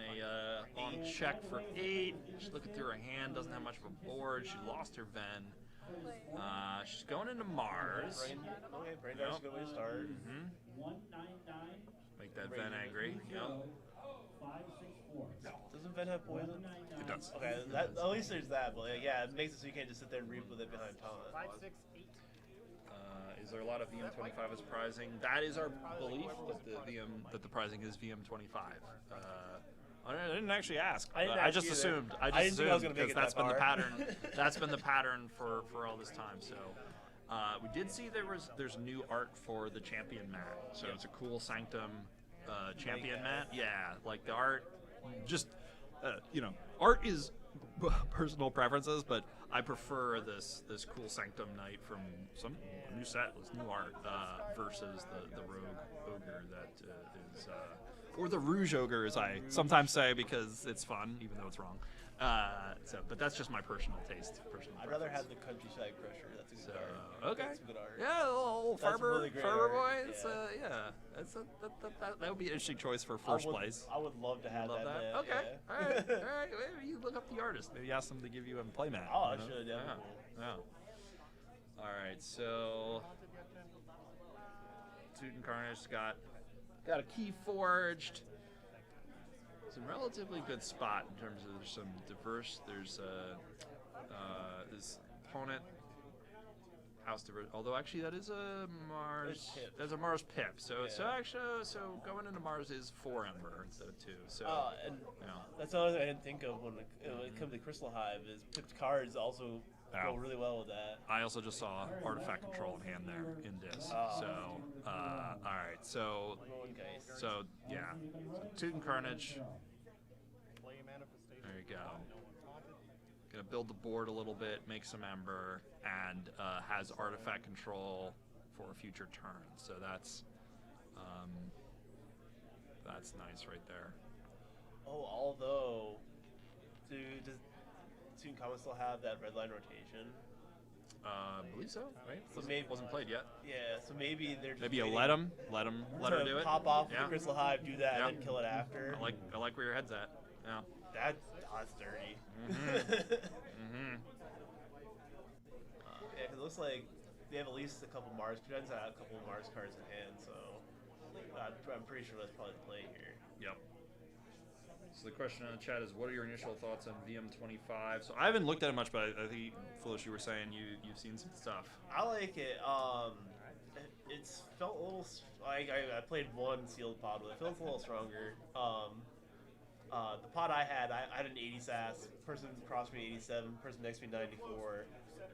a long check for 8. She's looking through her hand, doesn't have much of a board. She lost her Ven. She's going into Mars. Brain Dart's a good way to start. Make that Ven angry. Yep. Doesn't Ven have poison? It does. Okay, at least there's that. But yeah, it makes it so you can't just sit there and reap with it behind taunt. 5, 6, 8. Is there a lot of VM25 is prizing? That is our belief that the prizing is VM25. I didn't actually ask. I just assumed. I just assumed because that's been the pattern. That's been the pattern for all this time. So we did see there's new art for the champion mat. So it's a cool Sanctum champion mat. Yeah, like the art. Just art is personal preferences, but I prefer this cool Sanctum Knight from a new set with new art versus the Rogue Ogre that is, or the Rouge Ogre, as I sometimes say because it's fun, even though it's wrong. But that's just my personal taste. I'd rather have the Countryside Crusher. That's a good art. Okay. That's good art. Yeah, the little Farber, really great Farber art. boy. That would be an interesting choice for first place. I would love to have that. Man. Okay. Yeah. All right. Maybe you look up the artist. Maybe ask them to give you a playmat. Oh, I should. Yeah. All right. So, Student Carnage got a KeyForged. It's a relatively good spot in terms of there's some diverse. There's this opponent. House diverse. Although actually that is a Mars. That's a Mars Pip. So going into Mars is 4 Ember instead of 2. So that's another thing I didn't think of when it comes to Crystal Hive is pipped cards also go really well with that. I also just saw Artifact Control in hand there in Dis. All right. So Student Carnage. There you go. Gonna build the board a little bit, make some Ember, and has Artifact Control for a future turn. So that's nice right there. Oh, although, does Student Common still have that red line rotation? I believe so, right? So maybe wasn't played yet. Yeah, so maybe they're just maybe let her do it. Pop off with the Crystal Hive, do that, and then kill it after. I like where your head's at. Yeah. That's dirty. Yeah, 'cause it looks like they have at least a couple Mars. Depends on a couple of Mars cards in hand, so I'm pretty sure that's probably the play here. Yep. So the question in the chat is, what are your initial thoughts on VM25? So I haven't looked at it much, but I think, Foolish, you were saying you've seen some stuff. I like it. It's felt a little. I played one sealed pod with it. It feels a little stronger. The pod I had an 80 sass. Person across me 87. Person next to me 94.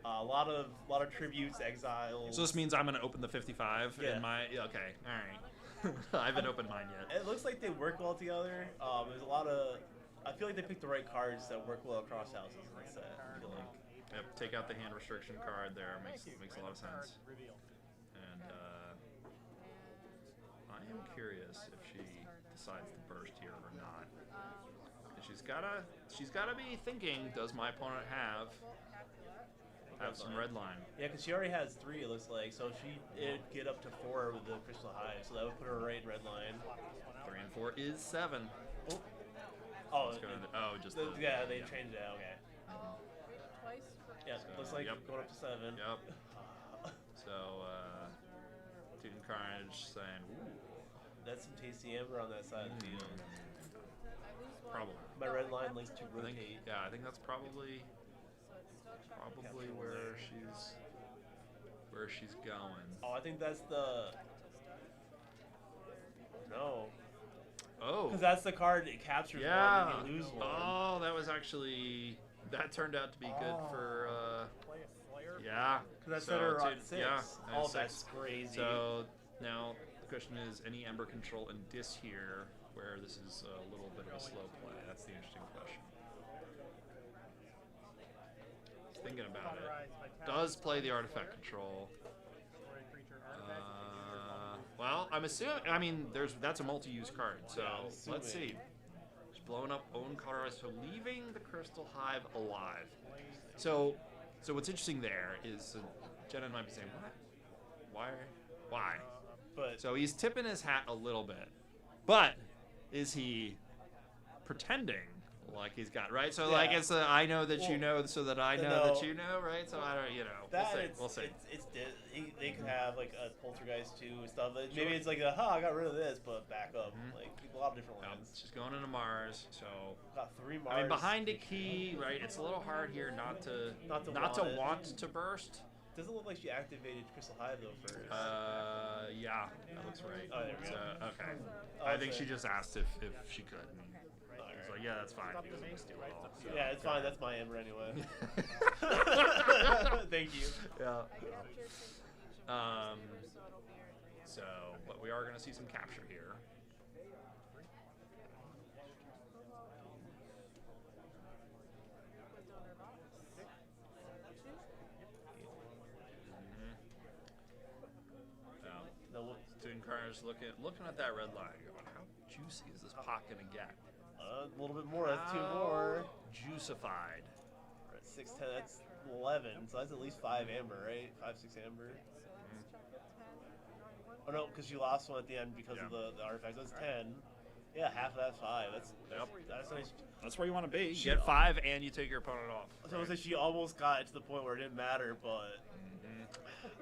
A lot of tributes, exiles. So this means I'm gonna open the 55 Yeah. in my. Okay. All right. I haven't opened mine yet. It looks like they work well together. There's a lot of. I feel like they picked the right cards that work well across houses in this set. I feel like. Yep. Take out the hand restriction card there. Makes a lot of sense. And I am curious if she decides to burst here or not. She's gotta be thinking. Does my opponent have have some red line. Yeah, because she already has 3, it looks like. So it'd get up to 4 with the Crystal Hive, so that would put her right in red line. 3 and 4 is 7. Oh, just yeah, they changed it out. Okay. Twice for Yeah, looks like going up to 7. Yep. So, Toon Carnage saying, ooh. That's some tasty amber on that side of the field. Probably. My red line likes to rotate. I think that's probably where she's going. Oh, I think that's the. No. Oh. Because that's the card that captures one and you lose one. Oh, that turned out to be good for. Yeah. Because that's her on 6. Yeah. Oh, that's crazy. So now the question is, any Ember control in Dis here, where this is a little bit of a slow play? That's the interesting question. Thinking about it. Does play the artifact control. Well, I'm assuming. I mean, that's a multi-use card. So let's see. She's blowing up own cauterized, so leaving the Crystal Hive alive. So what's interesting there is Jenna might be saying, what? Why? But so he's tipping his hat a little bit, but is he pretending like he's got right? So like it's I know that you know, so that I know that you know, right? So I don't, we'll see. They could have like a poltergeist too and stuff. Maybe it's like I got rid of this, but back up. Like a lot of different ones. She's going into Mars, so got 3 Mars. I mean, behind a key, right? It's a little hard here not to want to burst. Doesn't look like she activated Crystal Hive though first. Yeah, that looks right. Oh, there we go. Okay. I think she just asked if she could. So yeah, that's fine. So, yeah, it's fine. That's my Ember anyway. Thank you. Yeah. So, but we are going to see some capture here. Toon Carnage looking at that red line, going, how juicy is this pot going to get? A little bit more. That's 2 more. Juicified. We're at 6, 10. That's 11. So that's at least 5 amber, right? 5, 6 amber. Oh no, because you lost one at the end because of the artifact. That's 10. Yeah, half of that's 5. That's nice. That's where you want to be. You get 5 and you take your opponent off. So right? She almost got it to the point where it didn't matter, but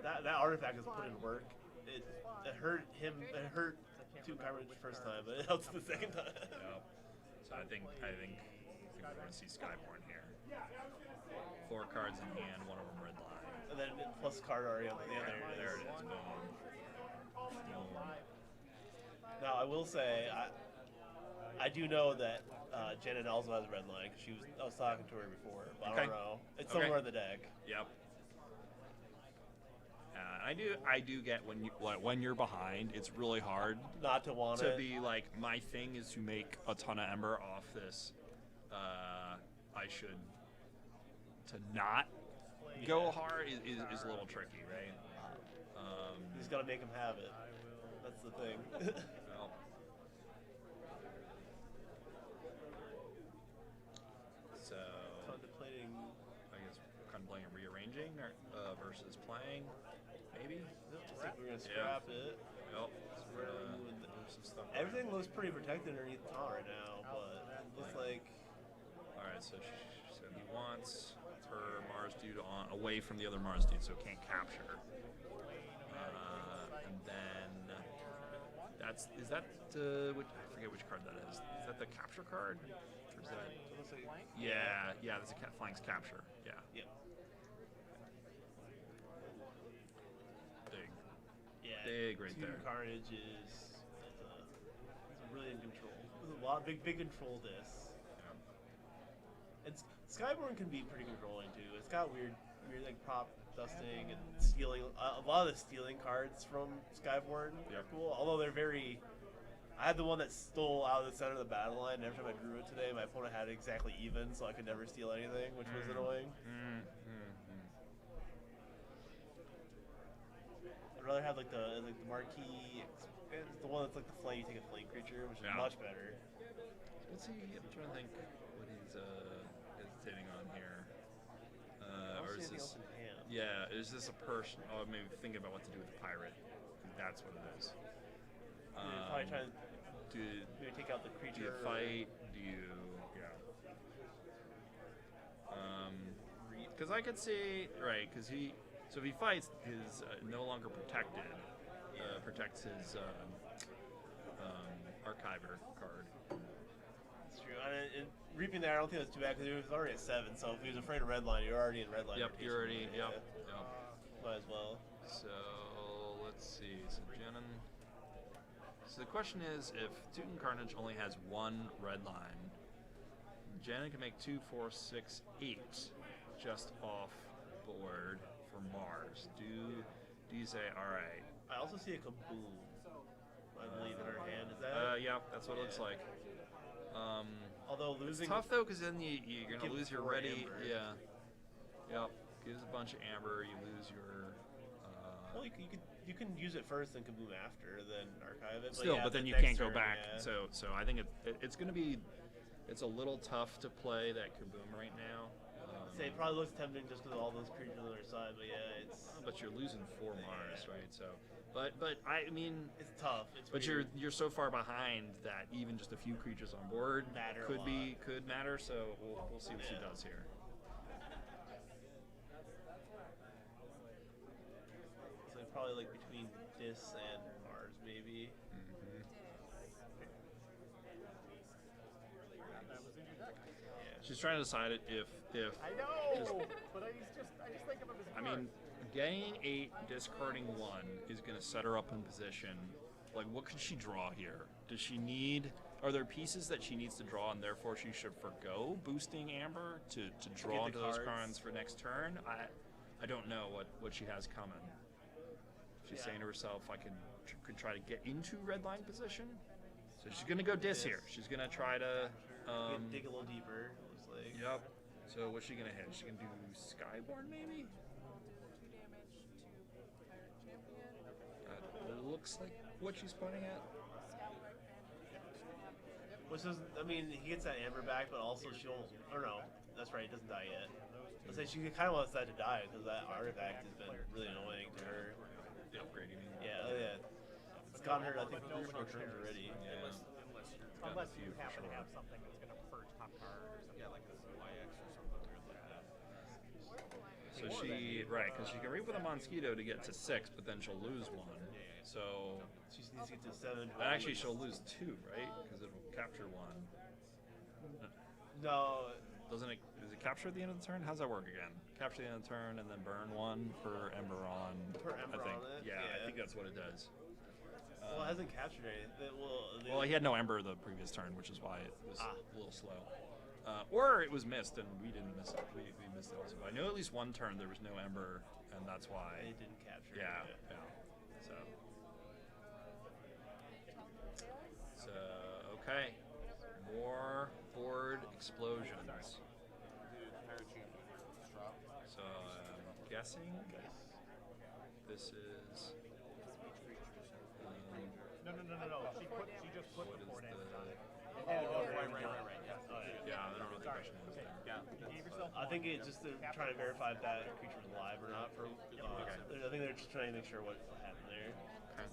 that artifact is put in work. It hurt him. It hurt Toon Carnage the first time, but it helps the second time. Yep. So I think we're going to see Skyborn here. 4 cards in hand, one of them red line. And then plus card already on the other. There it is. Boom. Now I will say I do know that Janet also has a red line because I was talking to her before, but I don't know. It's somewhere in the deck. Yep. I do get when you're behind, it's really hard not to want to be like, my thing is to make a ton of Ember off this. I should to not go hard is a little tricky, right? You just gotta make him have it. That's the thing. Well, so contemplating, I guess contemplating rearranging versus playing. Maybe? I think we're going to scrap it. Yep. So we're going to move some stuff around. Everything looks pretty protected underneath the top right now, but it looks like... Alright, so he wants her Mars dude away from the other Mars dude, so can't capture. And then... I forget which card that is. Is that the capture card? Or is that... Yeah, that's a flank's capture. Yeah. Yep. Big right there. Toon Carnage is really in control. There's a lot big control this. Yeah. And Skyborn can be pretty controlling too. It's got weird like prop dusting and stealing. A lot of the stealing cards from Skyborn are cool. Although they're very. I had the one that stole out of the center of the battle line. And every time I drew it today, my opponent had it exactly even, so I could never steal anything, which was annoying. I'd rather have like the marquee, the one that's like the flame. You take a flame creature, which is much better. What's he? I'm trying to think what he's hesitating on here. Or is this? Yeah, is this a person? Oh, maybe thinking about what to do with the pirate. I think that's what it is. Probably trying to maybe take out the Do creature. you fight? Do you? Yeah. Because I could see right, because so if he fights, his no longer protected protects his archiver card. That's true. And reaping there, I don't think that's too bad because he was already at 7. So if he was afraid of redline, you're already in redline. Yep, you're already. Yep. Might as well. So let's see. So Jenin. So the question is, if Teuton Carnage only has one red line, Jenin can make 2, 4, 6, 8 just off board for Mars. Do you say, all right? I also see a kaboom. I believe in her hand. Is that? Yeah, that's what it looks like. Although losing. It's tough though, because then you're gonna lose your ready. Amber. Yeah. Yep. Gives a bunch of amber. You lose your. Well, you can use it first and kaboom after, then archive it. Still, but then you can't go back. Yeah. So I think it's gonna be. It's a little tough to play that kaboom right now. Say it probably looks tempting just because of all those creatures on the other side, but yeah, it's. But you're losing 4 Mars, right? So, but I mean, it's tough. But you're so far behind that even just a few creatures on board could matter. So we'll see what she does here. So probably like between Dis and Mars, maybe. She's trying to decide if I know, but I just think of him as a I mean, getting 8, discarding 1 is going to set her up in position. Like, what could she draw here? Does she need? Are there pieces that she needs to draw, and therefore she should forgo boosting Amber to draw into those cards for next turn? I don't know what she has coming. She's saying to herself, I could try to get into red line position. So she's going to go Dis here. She's going to try to dig a little deeper. Looks like. Yep. So what's she gonna hit? She can do Skyborn maybe? It looks like what she's pointing at. Which is, I mean, he gets that Amber back, but also she'll. Or no, that's right. It doesn't die yet. Let's say she kind of wants that to die because that artifact has been really annoying to her. The upgrading. Yeah. It's gotten her, I think, 3 or 4 turns already. Yeah. Unless you happen to have something that's going to purge top card or something. Yeah, like this YX or something weird like that. So because she can reap with a Mosquito to get to 6, but then she'll lose 1. So she needs to get to 7. But actually, she'll lose 2, right? Because it'll capture 1. No. Does it capture at the end of the turn? How's that work again? Capture at the end of the turn and then burn 1 per Ember on. Per Ember I think. on it? Yeah, I think that's what it does. Well, it hasn't captured anything. Well, he had no Ember the previous turn, which is why it was a little slow. Or it was missed, and we didn't miss it. We missed it also. But I know at least one turn there was no Ember, and that's why. It didn't capture yeah, it. So. Okay. More board explosions. So I'm guessing this is. No. She just put the 4 damage on it. Right. Yeah, I don't know what the question is. Okay. Yeah. You gave yourself I think it's just trying to verify if that creature was alive or not. I think they're just trying to make sure what happened there. Okay.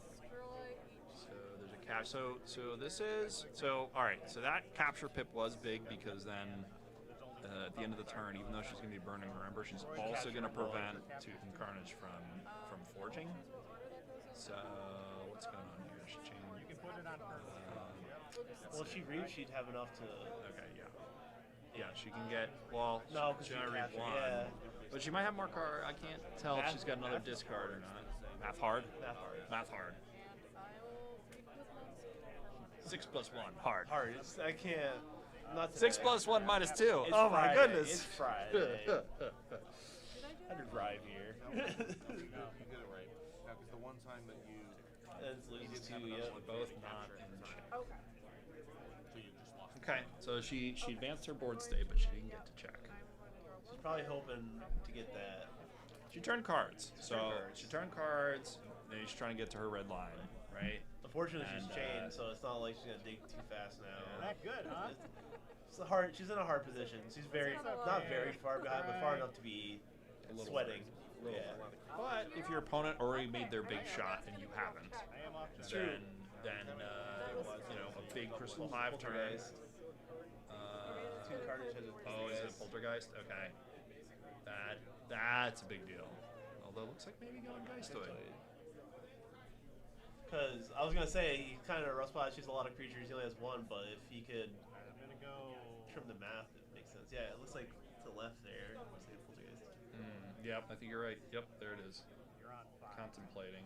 So there's a cap. So this is all right. So that capture pip was big because then at the end of the turn, even though she's going to be burning her Ember, she's also going to prevent Teuton Carnage from forging. So what's going on here? She changed. You can put it on her. Well, if she reaps, she'd have enough to. Okay, yeah. Yeah, she can get. Well, no, because she's going to reap 1. Yeah. But she might have more card. I can't tell if she's got another discard or not. Math hard? Math hard. 6 plus 1. Hard. I can't. Not 6 plus 1 minus 2. It's oh my Friday. goodness. It's Friday. I had to drive here. You get it right. Now, because the one time that you. It's loses 2, Both not in check. Okay. So you just lost. Okay, so she advanced her board state, but she didn't get to check. She's probably hoping to get that. She turned cards. She turned cards, then she's trying to get to her red line, right? Unfortunately, she's chained, so it's not like she's gonna dig too fast now. That good, huh? It's hard. She's in a hard position. She's not very far behind, but far enough to be sweating. Yeah. But if your opponent already made their big shot and you haven't, then you know, a big Crystal Hive turn. Two cartridges of Oh, is it a Poltergeist? Okay. That's a big deal. Although it looks like maybe going Geistoid. Because I was gonna say he kind of Rustbot shoots a lot of creatures. He only has one, but if he could trim the math, it makes sense. Yeah, it looks like to the left there. Looks like a Poltergeist. Yep, I think you're right. Yep, there it is. Contemplating.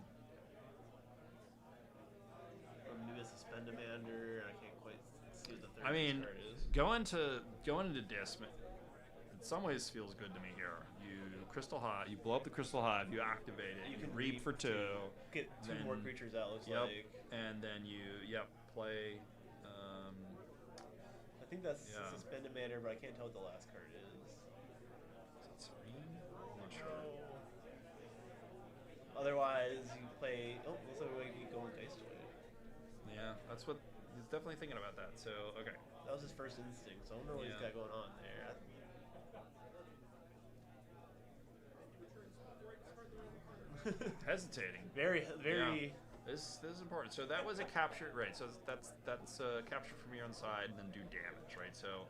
Or maybe a Suspend Demander. I can't quite see what the third I mean, card is. going into Disc, in some ways feels good to me here. You Crystal Hive, you blow up the Crystal Hive, you activate it, you can reap for 2. Get 2 more creatures out, looks yep, like. and then you play. I think that's Suspend Demander, but I can't tell what the last card is. Is it Serene? I'm not sure. Otherwise, you play. Oh, looks like we keep going Geistoid. Yeah, that's what he's definitely thinking about that. So okay. That was his first instinct, so I wonder what he's got going on there. Hesitating. Very. Yeah. This is important. So that was a capture, right? So that's capture from your own side and then do damage, right? So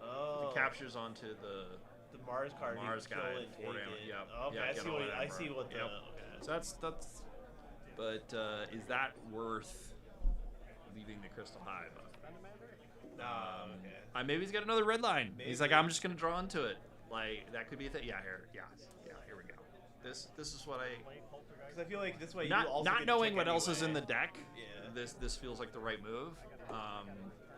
the captures onto the Mars card. Mars guy, 4 damage. Yeah. Okay, yeah, I see what the. Yep. Okay. So that's. But is that worth leaving the Crystal Hive up? Okay. Maybe he's got another red line. Maybe. He's like, I'm just gonna draw into it. Like that could be a thing. Yeah, here. Yeah. Here we go. This is what I. Because I feel like this way not you also not get knowing what anyway. else is in the deck. Yeah. This feels like the right move.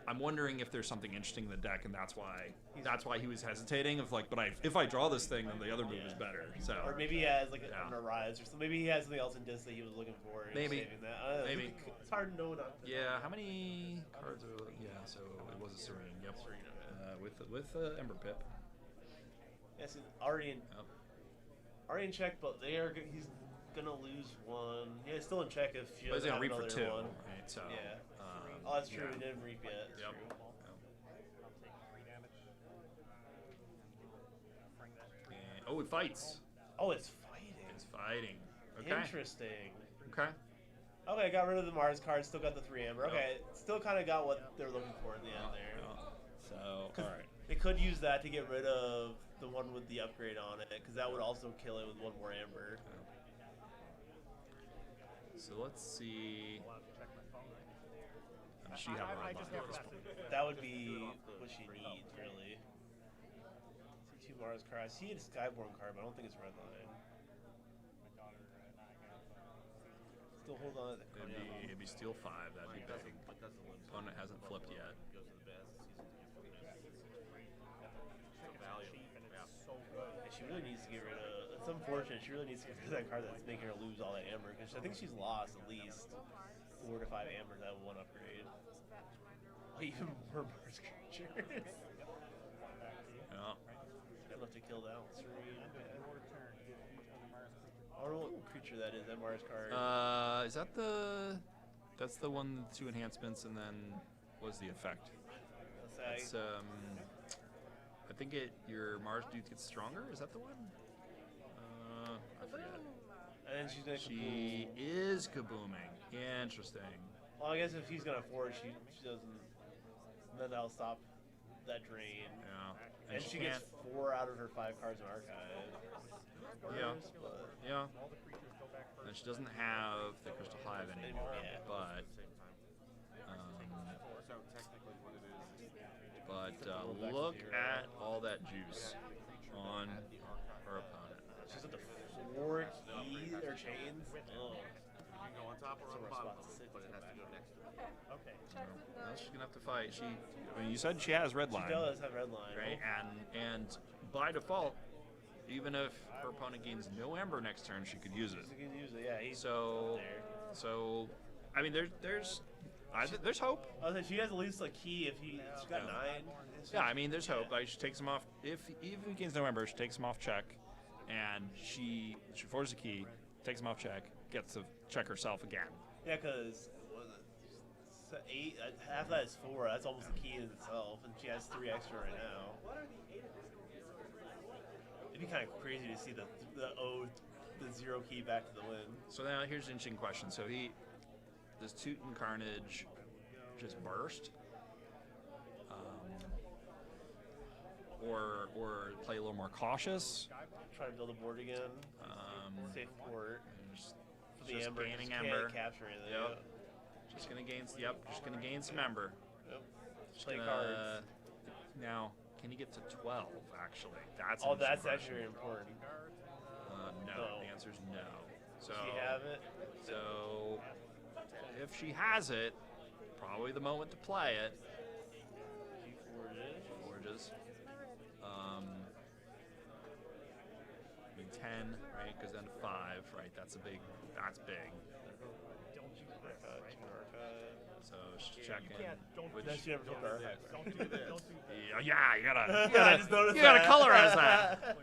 I'm wondering if there's something interesting in the deck, and that's why he was hesitating. Of like, but if I draw this thing, then the other move is better. So. Or maybe he has like an Arise or something. Maybe he has something else in Disc that he was looking for. And Maybe. Saving that. Maybe. It's hard to know. Yeah. How many cards are? Yeah. So it was a Serene. Yep. With Ember Pip. Yes, already in check, but he's gonna lose one. Yeah, still in check if she doesn't have reap another for 2. one. Right, so, yeah. Oh, that's true. He didn't reap yet. That's true. And, it fights. Oh, it's fighting. It's fighting. Okay. Interesting. Okay. Okay, got rid of the Mars card. Still got the 3 Amber. Okay, still kind of got what they were looking for in the end there. So, all right. They could use that to get rid of the one with the upgrade on it, because that would also kill it with 1 more Amber. So let's see. Does she have a red line at this point? That would be what she needs, really. See 2 Mars cards. I see a Skyborn card, but I don't think it's red line. Still hold on to the card. It'd be Steel 5. That'd be big. Opponent hasn't flipped yet. She really needs to get rid of. It's unfortunate. She really needs to get rid of that card that's making her lose all that Amber, because I think she's lost at least 4 to 5 Amber that one upgrade. Even more Mars creatures. Yeah. Enough to kill that one. Serene. I don't know what creature that is. That Mars card. Is that the? That's the one with 2 enhancements, and then what's the effect? That's I think your Mars dude gets stronger. Is that the one? I forget. And then she's gonna She is kabooming. Interesting. Well, I guess if he's gonna forge, she doesn't. Then that'll stop that drain. Yeah. And she gets 4 out of her 5 cards in archive. Yeah. Yeah. And she doesn't have the Crystal Hive anymore. Yeah. But. Look at all that juice on her opponent. She's at the 4 keys or chains. Oh. You can go on top or on the bottom, but it has to go next to it. Okay. Well, she's gonna have to fight. I mean, you said she has red line. She does have red line, right? And by default, even if her opponent gains no Ember next turn, she could use it. She can use it, yeah. He's so, I mean, there's hope. I was like, she has at least a key if she's got 9. Yeah, I mean, there's hope. Like, she takes him off. If even if he gains no Ember, she takes him off check, and she forges a key, takes him off check, gets to check herself again. Yeah, because 8, half that is 4. That's almost a key in itself, and she has 3 extra right now. It'd be kind of crazy to see the 0 key back to the win. So now here's an interesting question. So does Teuton Carnage just burst? Or play a little more cautious? Try to build a board again. Safe port. Just The Ember. gaining Just Ember. can't capture anything. Yep. Just gonna gain some Ember. Yep. Just Play gonna- cards. Now, can you get to 12? Actually, that's Oh, an that's interesting actually very question. important. No. No. The answer is no. So Does she have it? So if she has it, probably the moment to play it. Forges. I mean 10, right? Goes down to 5, right? That's big. Don't you So checking. That's never took our archive. Don't do this. Yeah, you gotta I just noticed gotta that. colorize that.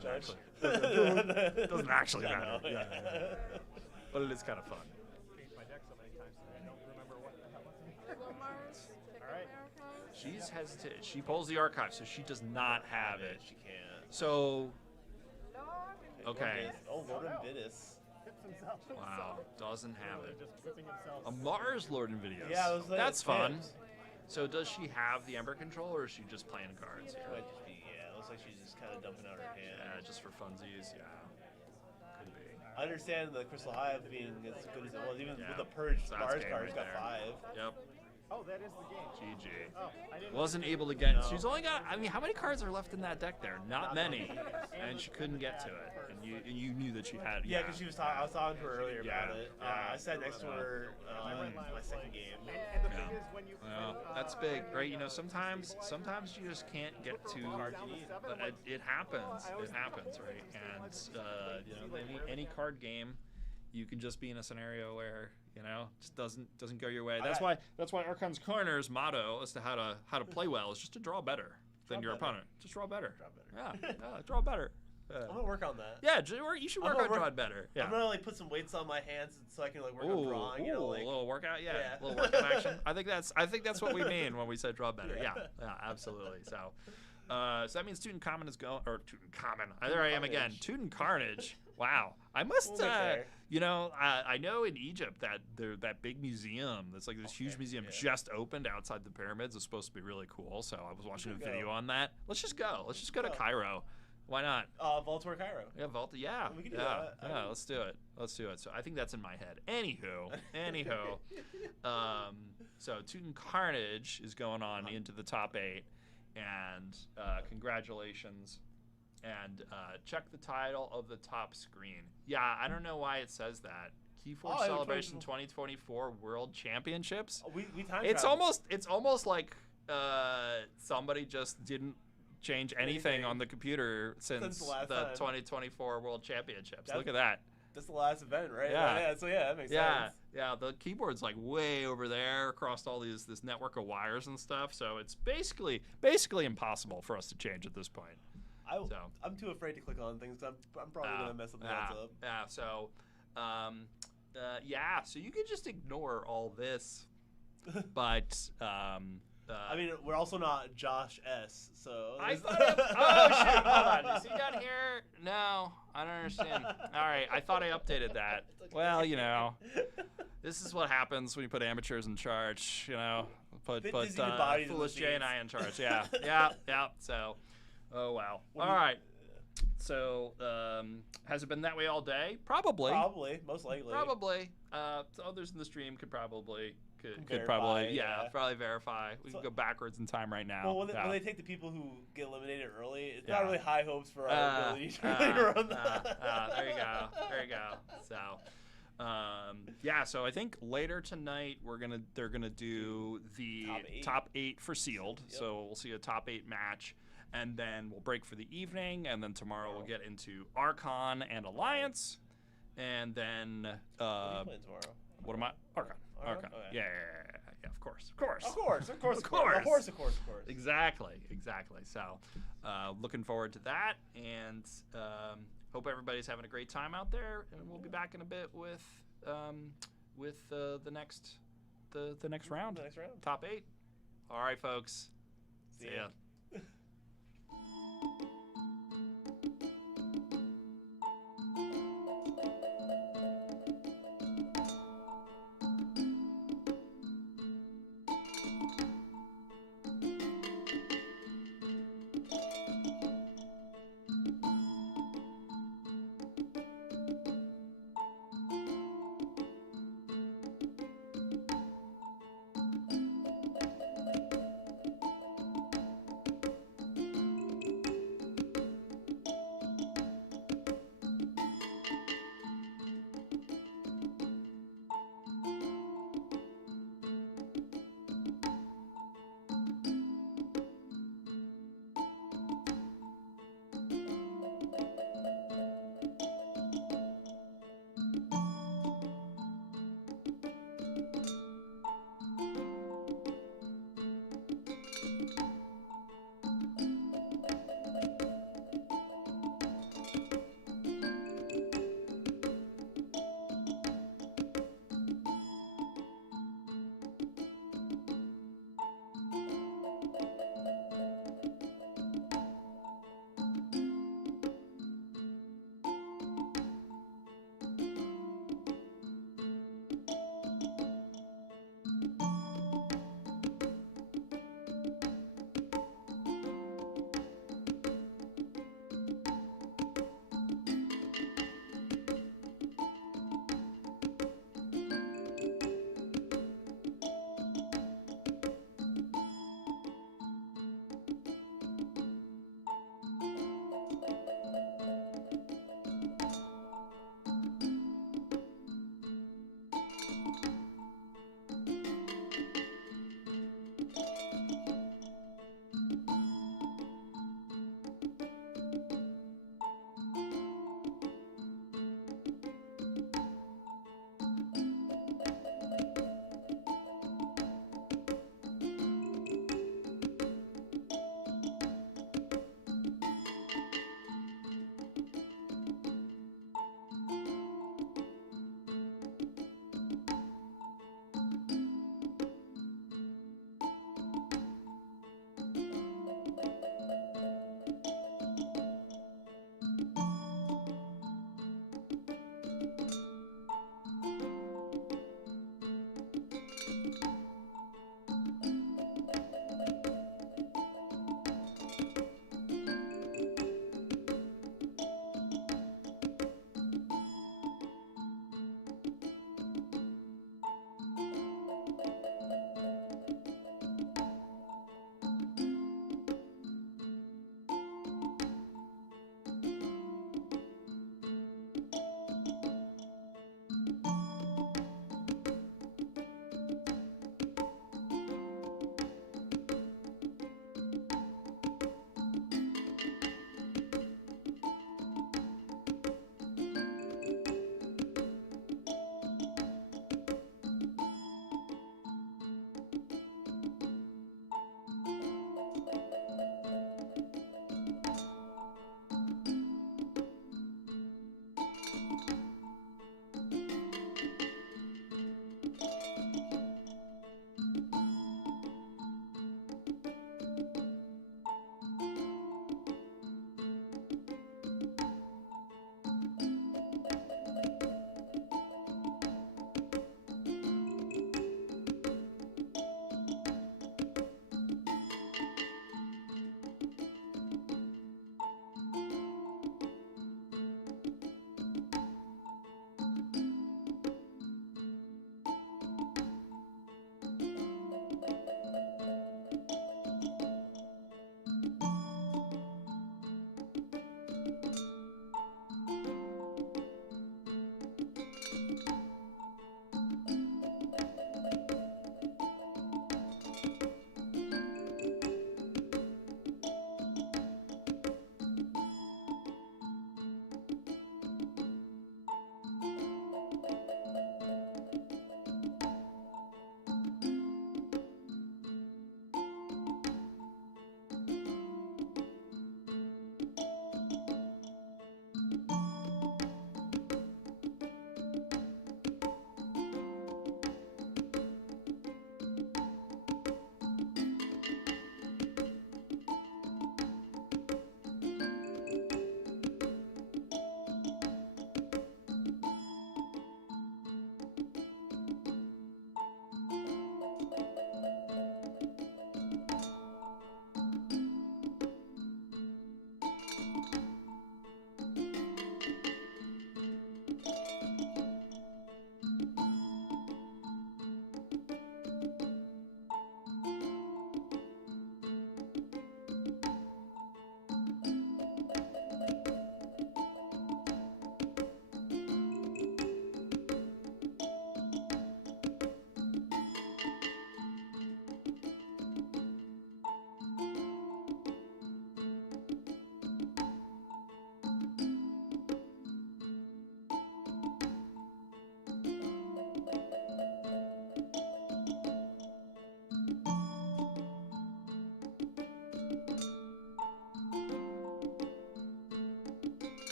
Judge. Doesn't actually I matter. know, Yeah. But it is kind of fun. Changed my deck so many times that I don't remember what the hell it's Will Mars pick up Alright. the archives? She's hesitant. She pulls the archive, so she does not have it. She can't. So, Lord, okay. Oh, Lord Invidious. Hips himself. Wow, doesn't have it. Just whipping himself. A Mars Lord Invidious. Yeah, it was like That's fun. tips. So does she have the Ember Control, or is she just playing cards here? Might just be, yeah, it looks like she's just kind of dumping out her hand. Yeah, just for funsies. Yeah, could be. I understand the Crystal Hive being as good as it was, even Yeah. with the Purge, So that's Mars game card's right got there. 5. Yep. Oh, that is the game. GG. Oh, I didn't. Wasn't able to get. No. She's only got. I mean, how many cards are left in that deck there? Not many, and she couldn't get to it. And you knew that she had. Yeah, because she was I was talking to her earlier about Yeah, it. yeah. I sat next to her my second game. And the thing Yeah. is, when you Well, that's big, right? You know, sometimes you just can't get to. But it happens. It happens, right? And you know, any card game, you can just be in a scenario where just doesn't go your way. That's why Archon's Corner's motto as to how to play well is just to draw better than your opponent. Just draw better. Yeah, draw better. I'm gonna work on that. Yeah, you should work on drawing better. Yeah. I'm gonna put some weights on my hands so I can work on drawing. A little workout, yeah. A little workout action. I think that's what we mean when we say draw better. Yeah, absolutely. So that means Teuton Common is going, or Teuton Common. There I am again. Teuton Carnage. Wow. I must, I know in Egypt that big museum, that's like this huge museum just opened outside the pyramids. It's supposed to be really cool. So I was watching a video on that. Let's just go. Let's just go to Cairo. Why not? Voltor Cairo. Yeah, Volta. Yeah. We can do that. Yeah, let's do it. So I think that's in my head. Anywho. So Teuton Carnage is going on into the top 8, and congratulations. And check the title of the top screen. Yeah, I don't know why it says that. KeyForge Celebration 2024 World Championships. We time It's traveled. almost like somebody just didn't change anything on the computer since the last the time. 2024 World Championships. Look at that. That's the last event, right? Yeah. So that makes Yeah, sense. yeah. The keyboard's like way over there across all this network of wires and stuff. So it's basically impossible for us to change at this point. I'm too afraid to click on things. I'm probably gonna mess something else up. Yeah. So, so you could just ignore all this, but I mean, we're also not Josh S. So I thought oh shoot, hold on. Is he down here? No, I don't understand. All right, I thought I updated that. Well, this is what happens when you put amateurs in charge. Put Foolish Jay and I in charge. Yeah. So, oh wow. All right. So, has it been that way all day? Probably. Most likely. Probably. Others in the stream could probably Verify, probably verify. We can go backwards in time right now. Well, when they take the people who get eliminated early, it's not really high hopes for our ability to run that. There you go. So, so I think later tonight they're gonna do the top 8 for sealed. Yep. So we'll see a top 8 match, and then we'll break for the evening, and then tomorrow we'll get into Archon and Alliance, and then what are you playing tomorrow? What am I? Archon. Okay. Yeah, of course. Exactly. So, looking forward to that, and hope everybody's having a great time out there. And we'll be back in a bit with the next round. The next round. Top 8. All right, folks. See ya.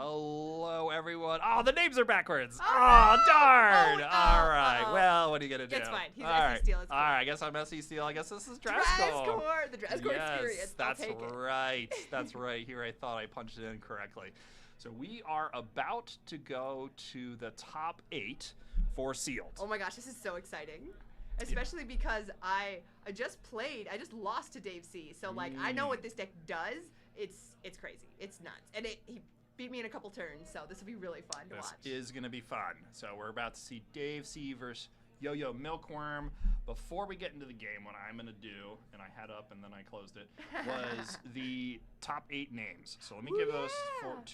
Hello, everyone. Oh, the names are backwards. Oh, darn. All right. Well, what are you going to do? It's fine. He's All SC right. Steel. It's All right. I guess I'm SC Steel. I guess this is Drascore. Drascore. The Drascore experience. That's I'll take it. right. That's right. Here I thought I punched it in correctly. So we are about to go to the top 8 for sealed. Oh my gosh, this is so exciting. Especially because I just I lost to Dave C. So like I know what this deck does. It's crazy. It's nuts. And he beat me in a couple turns, so this will be really fun to watch. This is going to be fun. So we're about to see Dave C versus Yo-Yo Milkworm. Before we get into the game, what I'm going to do, and I had up and then I closed it, was the top 8 names. So let me give those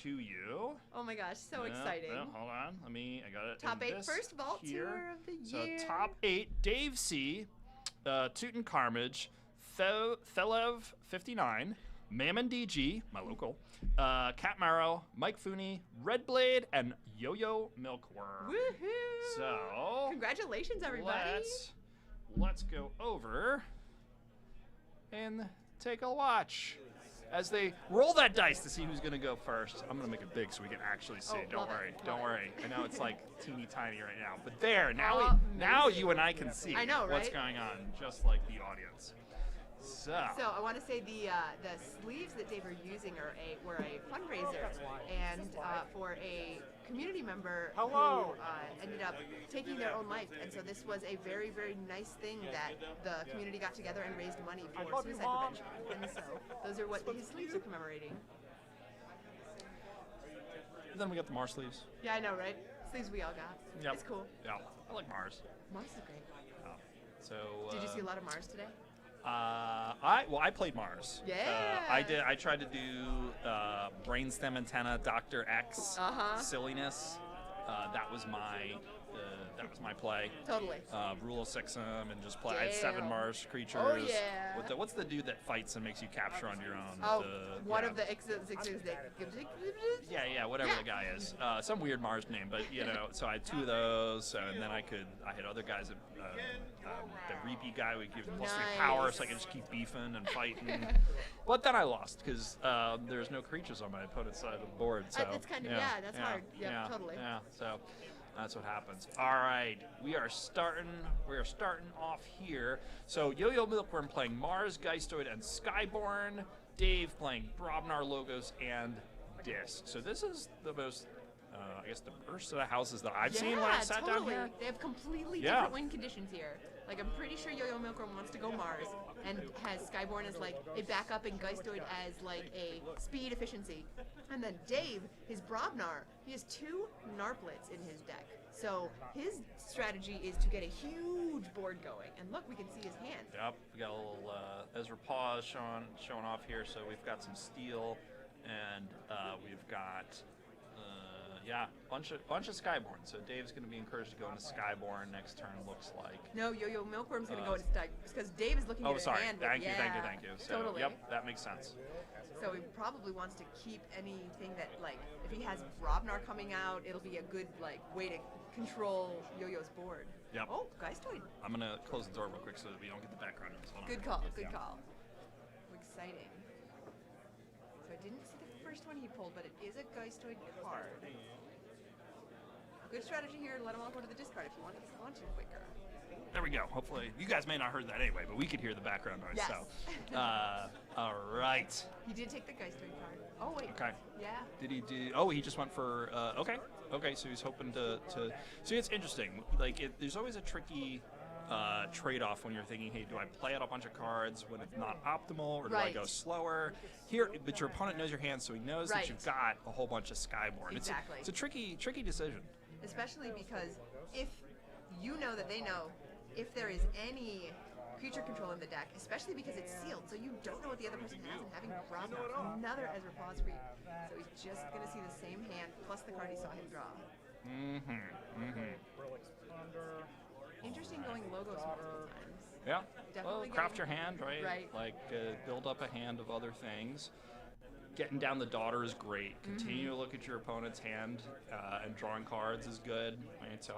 to you. Oh my gosh, so exciting. Hold on. I got it. Top 8 first vault tour of the year. So top 8, Dave C, Teuton Carmage, Thelev 59, Mammon DG, my local, Cat Marrow, Mike Fooney, Red Blade, and Yo-Yo Milkworm. Woohoo! So congratulations, everybody. Let's go over and take a watch as they roll that dice to see who's going to go first. I'm going to make it big so we can actually see. Don't worry. I know it's like teeny tiny right now, but there, now you and I can see what's going on, just like the audience. So I want to say the sleeves that Dave are using were a fundraiser, and for a community member who ended up taking their own life, and so this was a very, very nice thing that the community got together and raised money for suicide prevention, and so those are what his sleeves are commemorating. Then we got the Mars sleeves. Yeah, I know, right? Sleeves we all got. Yep. It's cool. Yeah, I like Mars. Mars is great. So did you see a lot of Mars today? I played Mars. Yeah. I tried to do brainstem antenna, Dr. X silliness. That was my play. Totally. Rule of 6 them and just play. I had 7 Mars creatures. Oh yeah. What's the dude that fights and makes you capture on your own? Oh, one of the X's. Yeah, whatever the guy is. Some weird Mars name, but so I had 2 of those, and then I had other guys that. The repeat guy would give +3 power, so I could just keep beefing and fighting. But then I lost because there's no creatures on my opponent's side of the board. So it's kind of that's hard. Yeah, totally. Yeah, so that's what happens. All right, we are starting off here. So Yo-Yo Milkworm playing Mars, Geistoid, and Skyborn. Dave playing Brobnar, Logos, and Dis. So this is the most. I guess the first of the houses that I've seen when I sat down here. They have completely different win conditions here. Like, I'm pretty sure Yo-Yo Milkworm wants to go Mars and has Skyborn as like a backup and Geistoid as like a speed efficiency. And then Dave, his Brobnar, he has 2 Narplets in his deck. So his strategy is to get a huge board going. And look, we can see his hand. Yep, we got a little Ezra Paws showing off here. So we've got some steel, and we've got. Bunch of Skyborn. So Dave's going to be encouraged to go into Skyborn next turn, looks like. No, Yo-Yo Milkworm's going to go into Skyborn because Dave is looking at his hand. Thank you. So, totally. Yep, that makes sense. So he probably wants to keep anything that, like, if he has Brobnar coming out, it'll be a good, like, way to control Yo-Yo's board. Yep. Oh, Geistoid. I'm going to close the door real quick so that we don't get the background noise. Good call. Exciting. So I didn't see the first one he pulled, but it is a Geistoid card. Good strategy here to let him all go to the discard if you want to quicker. There we go. Hopefully, you guys may not heard that anyway, but we could hear the background noise. Yes. So, all right. He did take the Geistoid card. Oh wait. Okay. Yeah. Did he do? Oh, he just went for. Okay. So he's hoping to. See, it's interesting. Like, there's always a tricky trade-off when you're thinking, hey, do I play out a bunch of cards when it's not optimal, or do I go slower? Here, but your opponent knows your hand, so he knows that you've got a whole bunch of Skyborn. Exactly. It's a tricky decision. Especially because if you know that they know if there is any creature control in the deck, especially because it's sealed, so you don't know what the other person has, and having Brobnar, another Ezra Paws read. So he's just going to see the same hand plus the card he saw him draw. Interesting going Logos multiple times. Yeah. Definitely craft your hand, right? Like, build up a hand of other things. Getting down the daughter is great. Continue to look at your opponent's hand, and drawing cards is good. Right? So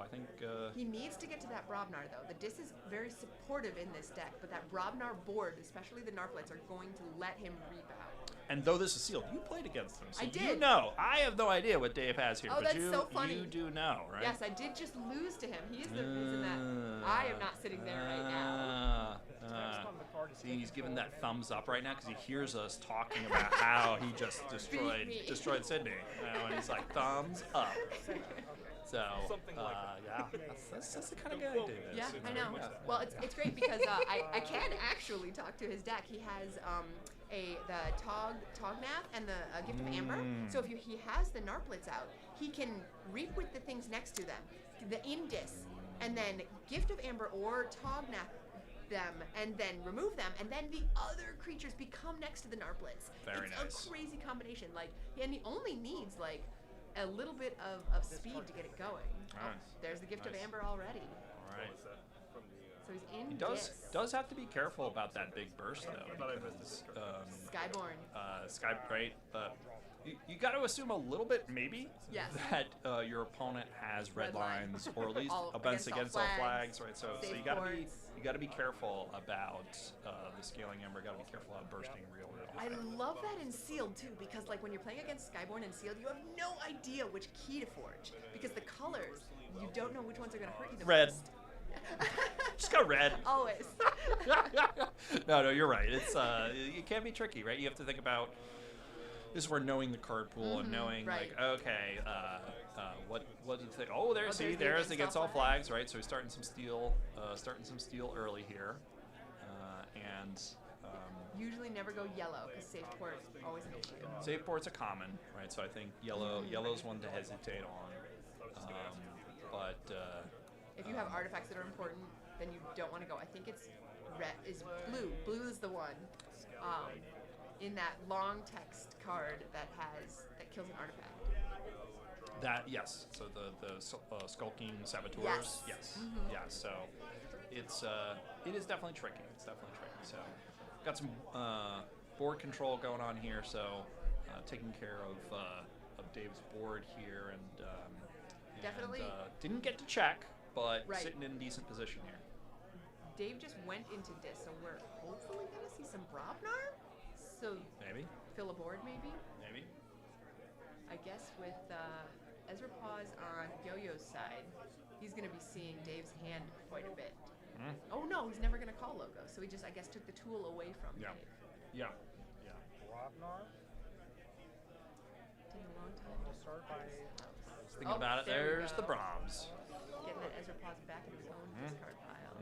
I think he needs to get to that Brobnar though. The Dis is very supportive in this deck, but that Brobnar board, especially the Narplets, are going to let him reap out. And though this is sealed, you played against him, so I did. you know. I have no idea what Dave has here, Oh, but that's so funny. you do know, right? Yes, I did just lose to him. He is the reason that I am not sitting there right now. See, he's giving that thumbs up right now because he hears us talking about how he just destroyed Sydney. You know, and he's like, thumbs up. So, yeah, that's the kind of guy Dave is. Yeah, I know. Well, it's great because I can actually talk to his deck. He has the Tognath and the Gift of Amber. So if he has the Narplets out, he can reap with the things next to them, the Indis, and then Gift of Amber or Tognath them, and then remove them, and then the other creatures become next to the Narplets. Very nice. It's a crazy combination. And he only needs a little bit of speed to get it going. Nice. Oh, there's the Gift of Amber already. All right. So he's in. He does have to be careful about that big burst though, because Skyborn. Right? You got to assume a little bit, maybe, yes, that your opponent has red lines, or at least against all flags, right? So you got to be careful about the scaling Ember. Got to be careful about bursting real. I love that in Sealed too, because like when you're playing against Skyborn and Sealed, you have no idea which key to forge because the colors, you don't know which ones are going to hurt you the red. most. Just go red. Always. No, you're right. It's it can be tricky, right? You have to think about. This is where knowing the card pool and knowing like, okay, what did they? Oh, there's against all flags, right? So he's starting some steel early here, and usually never go yellow because save port always an issue. Save port's a common, right? So I think yellow's one to hesitate on, but if you have artifacts that are important, then you don't want to go. I think it's red is blue. Blue is the one. In that long text card that kills an artifact. Yes. So the skulking saboteurs. Yes. Yeah. So it is definitely tricky. So got some board control going on here. So taking care of Dave's board here and definitely didn't get to check, but sitting in decent position here. Dave just went into dis, so we're hopefully gonna see some Brobnar. So maybe fill a board, maybe. I guess with Ezra Paws on Yo-Yo's side, he's going to be seeing Dave's hand quite a bit. Oh no, he's never going to call logo, so he just I guess took the tool away from Dave. Yeah. Brobnar. Taking a long time. We'll start by. Thinking about it. There's the Brahms. Getting that Ezra Paws back in his own discard pile.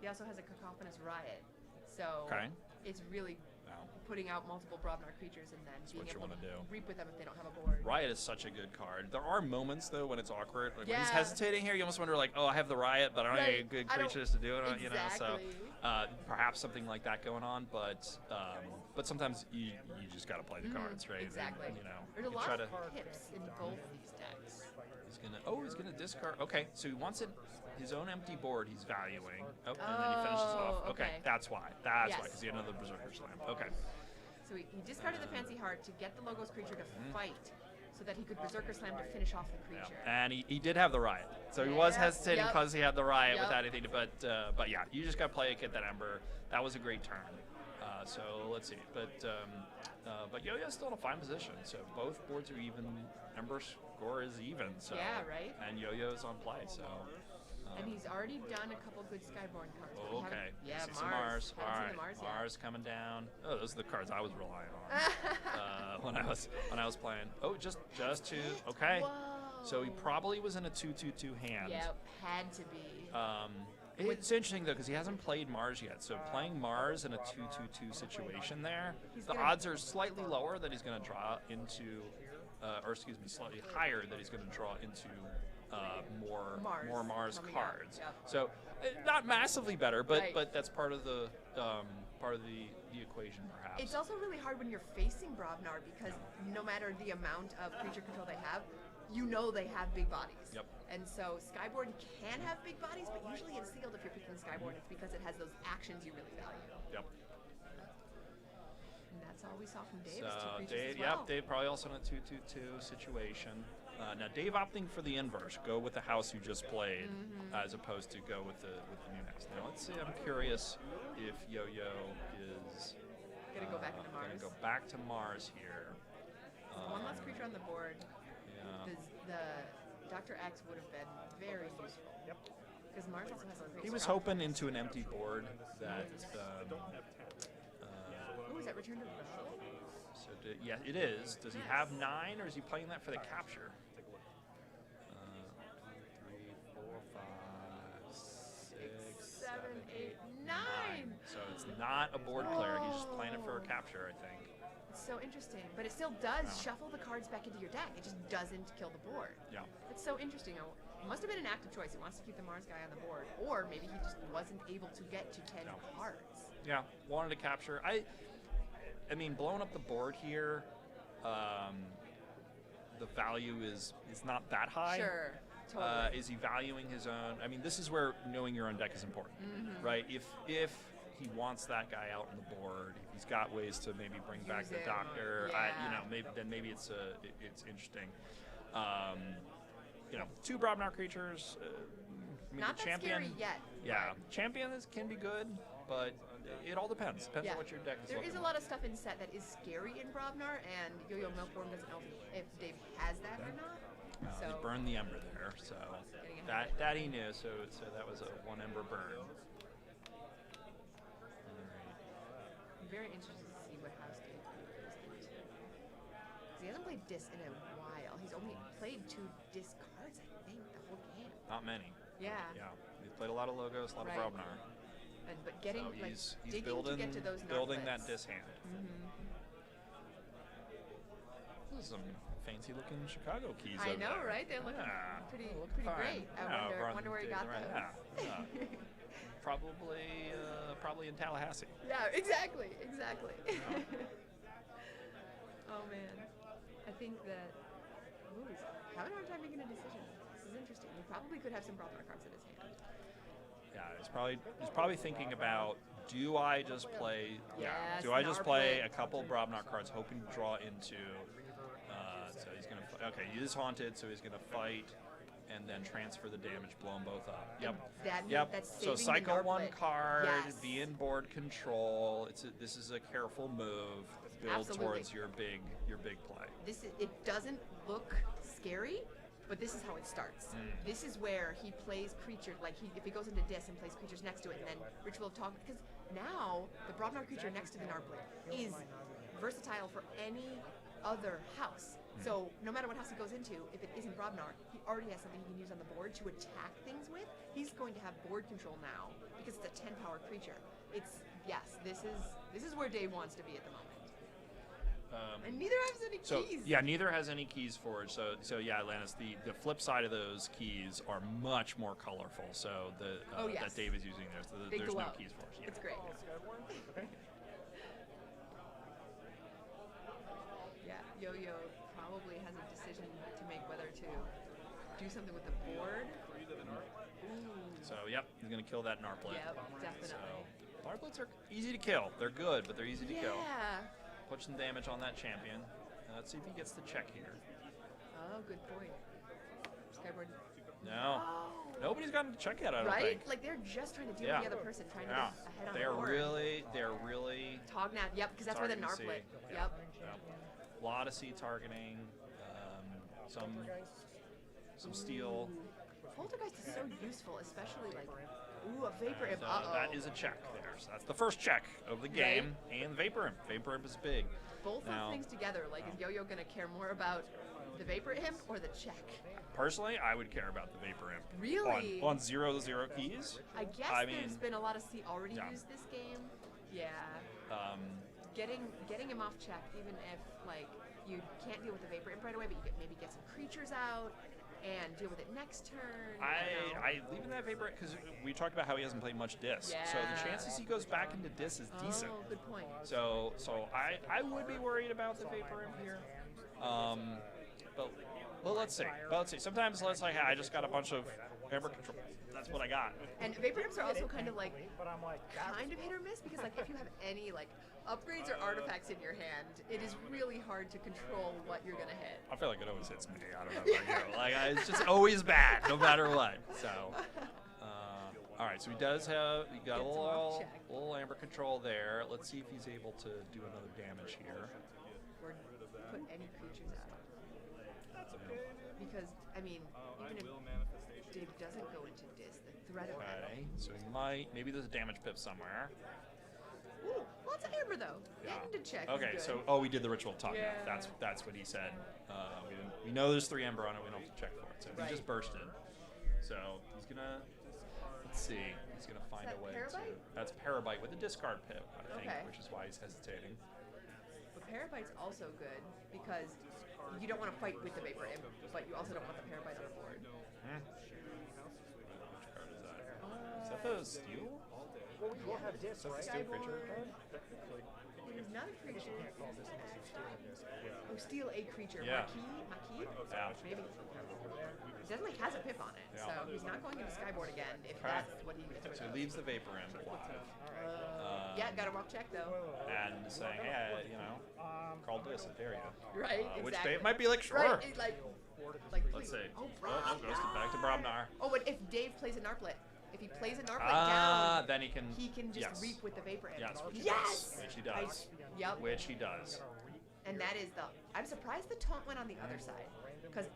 He also has a Cacophonous Riot, so it's really putting out multiple Brobnar creatures and then being able to reap with them if they don't have a board. Riot is such a good card. There are moments though when it's awkward. Like when he's hesitating here, you almost wonder like, oh, I have the Riot, but I don't have any good creatures to do it on. You know, so perhaps something like that going on. But sometimes you just got to play the cards, right? Exactly. And, you know, there's a lot of pips in both these decks. He's gonna discard. Okay, so he wants it. His own empty board he's valuing. And then he finishes off. Okay, that's why. That's why, because he had another Berserker Slam. Okay. So he discarded the Fancy Heart to get the Logos creature to fight so that he could Berserker Slam to finish off the creature. Yeah. And he did have the Riot. So he was hesitating because he had the Riot without anything to, but yeah, you just got to play it, get that Ember. That was a great turn. So let's see. But Yo-Yo's still in a fine position. So both boards are even. Ember score is even. So and Yo-Yo's on play. So. And he's already done a couple good Skyborn cards. Oh, okay. Yeah, Mars. All right. Mars coming down. Oh, those are the cards I was relying on when I was playing. Oh, just two. Okay. Whoa. So he probably was in a 2/2/2 hand. Yep, had to be. It's interesting though because he hasn't played Mars yet. So playing Mars in a 2/2/2 situation there, the odds are slightly lower that he's going to draw into, slightly higher that he's going to draw into. More Mars cards. So not massively better, but that's part of the equation perhaps. It's also really hard when you're facing Brobnar because no matter the amount of creature control they have, you know they have big bodies. Yep. And so Skyborn can have big bodies, but usually in Sealed, if you're picking Skyborn, it's because it has those actions you really value. Yep. And that's all we saw from Dave. So Dave, Dave probably also in a 2/2/2 situation. Now, Dave opting for the inverse, go with the house you just played, as opposed to go with the new house. Now, let's see. I'm curious if Yo-Yo is Gonna go back into Mars. Gonna go back to Mars here. One less creature on the board. Yeah. The Dr. X would have been very useful. Yep. Because Mars also has some great He was stuff. hoping into an empty board that. Who is that? Return to Rebel? So yeah, it is. Does he have 9, or is he playing that for the capture? 3, 4, 5, 6, 7, 8, 9. So it's not a board clear. He's just playing it for a capture, I think. It's so interesting, but it still does shuffle the cards back into your deck. It just doesn't kill the board. Yeah. It's so interesting. It must have been an active choice. He wants to keep the Mars guy on the board, or maybe he just wasn't able to get to 10 cards. Yeah, wanted to capture. I mean, blowing up the board here, the value is not that high. Sure, totally. Is he valuing his own? I mean, this is where knowing your own deck is important, right? If he wants that guy out on the board, if he's got ways to maybe bring back the doctor, maybe it's interesting. 2 Brobnar creatures. I mean, Not the that champion. scary yet. Yeah, champion can be good, but it all depends. Depends on what your deck is. There is a lot of stuff in set that is scary in Brobnar, and Yo-Yo Milkworm doesn't know if Dave has that or not. So He burned the ember there, so that he knew. So that was a 1 ember burn. I'm very interested to see what house Dave plays into. He hasn't played Dis in a while. He's only played 2 Dis cards, I think, the whole game. Not many. Yeah. Yeah. He's played a lot of logos, a lot of Brobnar. But getting So he's digging building, to get to those building Narclets. that dis hand. This is some fancy looking Chicago keys. I over know, there. right? They're looking pretty fine. great. I wonder where he got those. Yeah. Probably in Tallahassee. Yeah, exactly. Oh man, I think that he's having a hard time making a decision. This is interesting. He probably could have some Brobnar cards in his hand. Yeah, he's probably thinking about, do I just play? Yes, do I just play Narplet. a couple Brobnar cards, hoping to draw into? So he's gonna. Okay, he is haunted, so he's gonna fight, and then transfer the damage, blow them both up. Yep. That's So saving the cycle 1 Narplet. card, Yes. be in board control. This is a careful move. Build Absolutely. towards your big play. It doesn't look scary, but this is how it starts. This is where he plays creatures, like if he goes into Dis and plays creatures next to it, and then Ritual of Talk, because now the Brobnar creature next to the Narplet is versatile for any other house. So no matter what house he goes into, if it isn't Brobnar, he already has something he can use on the board to attack things with. He's going to have board control now because it's a 10-power creature. This is where Dave wants to be at the moment. And neither has any keys. Yeah, neither has any keys forged. So yeah, Atlantis, the flip side of those keys are much more colorful. So that Dave is using there. So They there's go no out. keys forged. Yeah. It's great. Yeah, Yo-Yo probably has a decision to make whether to do something with the board. So yep, he's gonna kill that Narplet. Yep, definitely. So Narplets are easy to kill. They're good, but they're easy to kill. Yeah. Put some damage on that champion. Let's see if he gets the check here. Oh, good point. Skyboard. No. Oh. Nobody's gotten the check yet, I don't Right? think. Like they're just trying to deal with the other person, trying to get ahead on They're the board. really Tognat, yep, because that's where the targeting Narplet. C. Yep. A lot of C targeting. Some steel. Poltergeist is so useful, especially like, ooh, a Vapor Imp. So that is a check there. So that's the first check of the game. And Vapor Imp. Vapor Imp is big. Both now, those things together, like, is Yo-Yo going to care more about the Vapor Imp or the check? Personally, I would care about the Vapor Imp. Really? On 0-0 keys? I guess there's been a lot of C already used this game. Yeah. Getting him off check, even if, like, you can't deal with the Vapor Imp right away, but you maybe get some creatures out and deal with it next turn. I leaving that Vapor because we talked about how he hasn't played much Dis. Yeah. So the chances he goes back into Dis is decent. Oh, good point. So I would be worried about the Vapor Imp here. But let's see. Sometimes let's like, I just got a bunch of Ember control. that's what I got. And Vapor Imps are also kind of like kind of hit or miss because like if you have any like upgrades or artifacts in your hand, it is really hard to control what you're gonna hit. I feel like it always hits me. I don't know about you. Like it's just always bad, no matter what. So, all right. So he does have. He got a little amber control there. Let's see if he's able to do another damage here. Or put any creatures out. Because I mean, even if Dave doesn't go into Dis, the threat of it. Okay. So he might. Maybe there's a damage pip somewhere. Ooh, lots of amber though. Yeah. And to check. Okay, so we did the ritual talk. Yeah. That's what he said. We know there's 3 amber on it. We don't have to check for it. So he just bursted. So he's gonna let's see. He's gonna find a way Parabite? That's Parabite with a discard pip, I think, Okay. which is why he's hesitating. But Parabite's also good because you don't want to fight with the Vapor Imp, but you also don't want the Parabite on the board. Which card is that? Is that the steel? Well, we will have Is that the steel creature card? It is not a creature. Oh, steal a creature. Yeah. Maquis? Yeah. Maybe. It definitely has a pip on it, Yeah. so he's not going into Skyboard again if that's what he gets rid So of. he leaves the Vapor Imp alive. Yeah, got a rock check though. And saying, hey, call this, I dare you. Right, Which exactly. Dave might be like, sure. Right, like Let's please. see. Oh, no, goes back to Brobnar. Oh, but if Dave plays a Narplet, if he plays a Narplet down, then he can just reap with the Vapor Imp. Yes, which he Yes! does. Which he does. Yep. Which he does. And that is the. I'm surprised the taunt went on the other side, because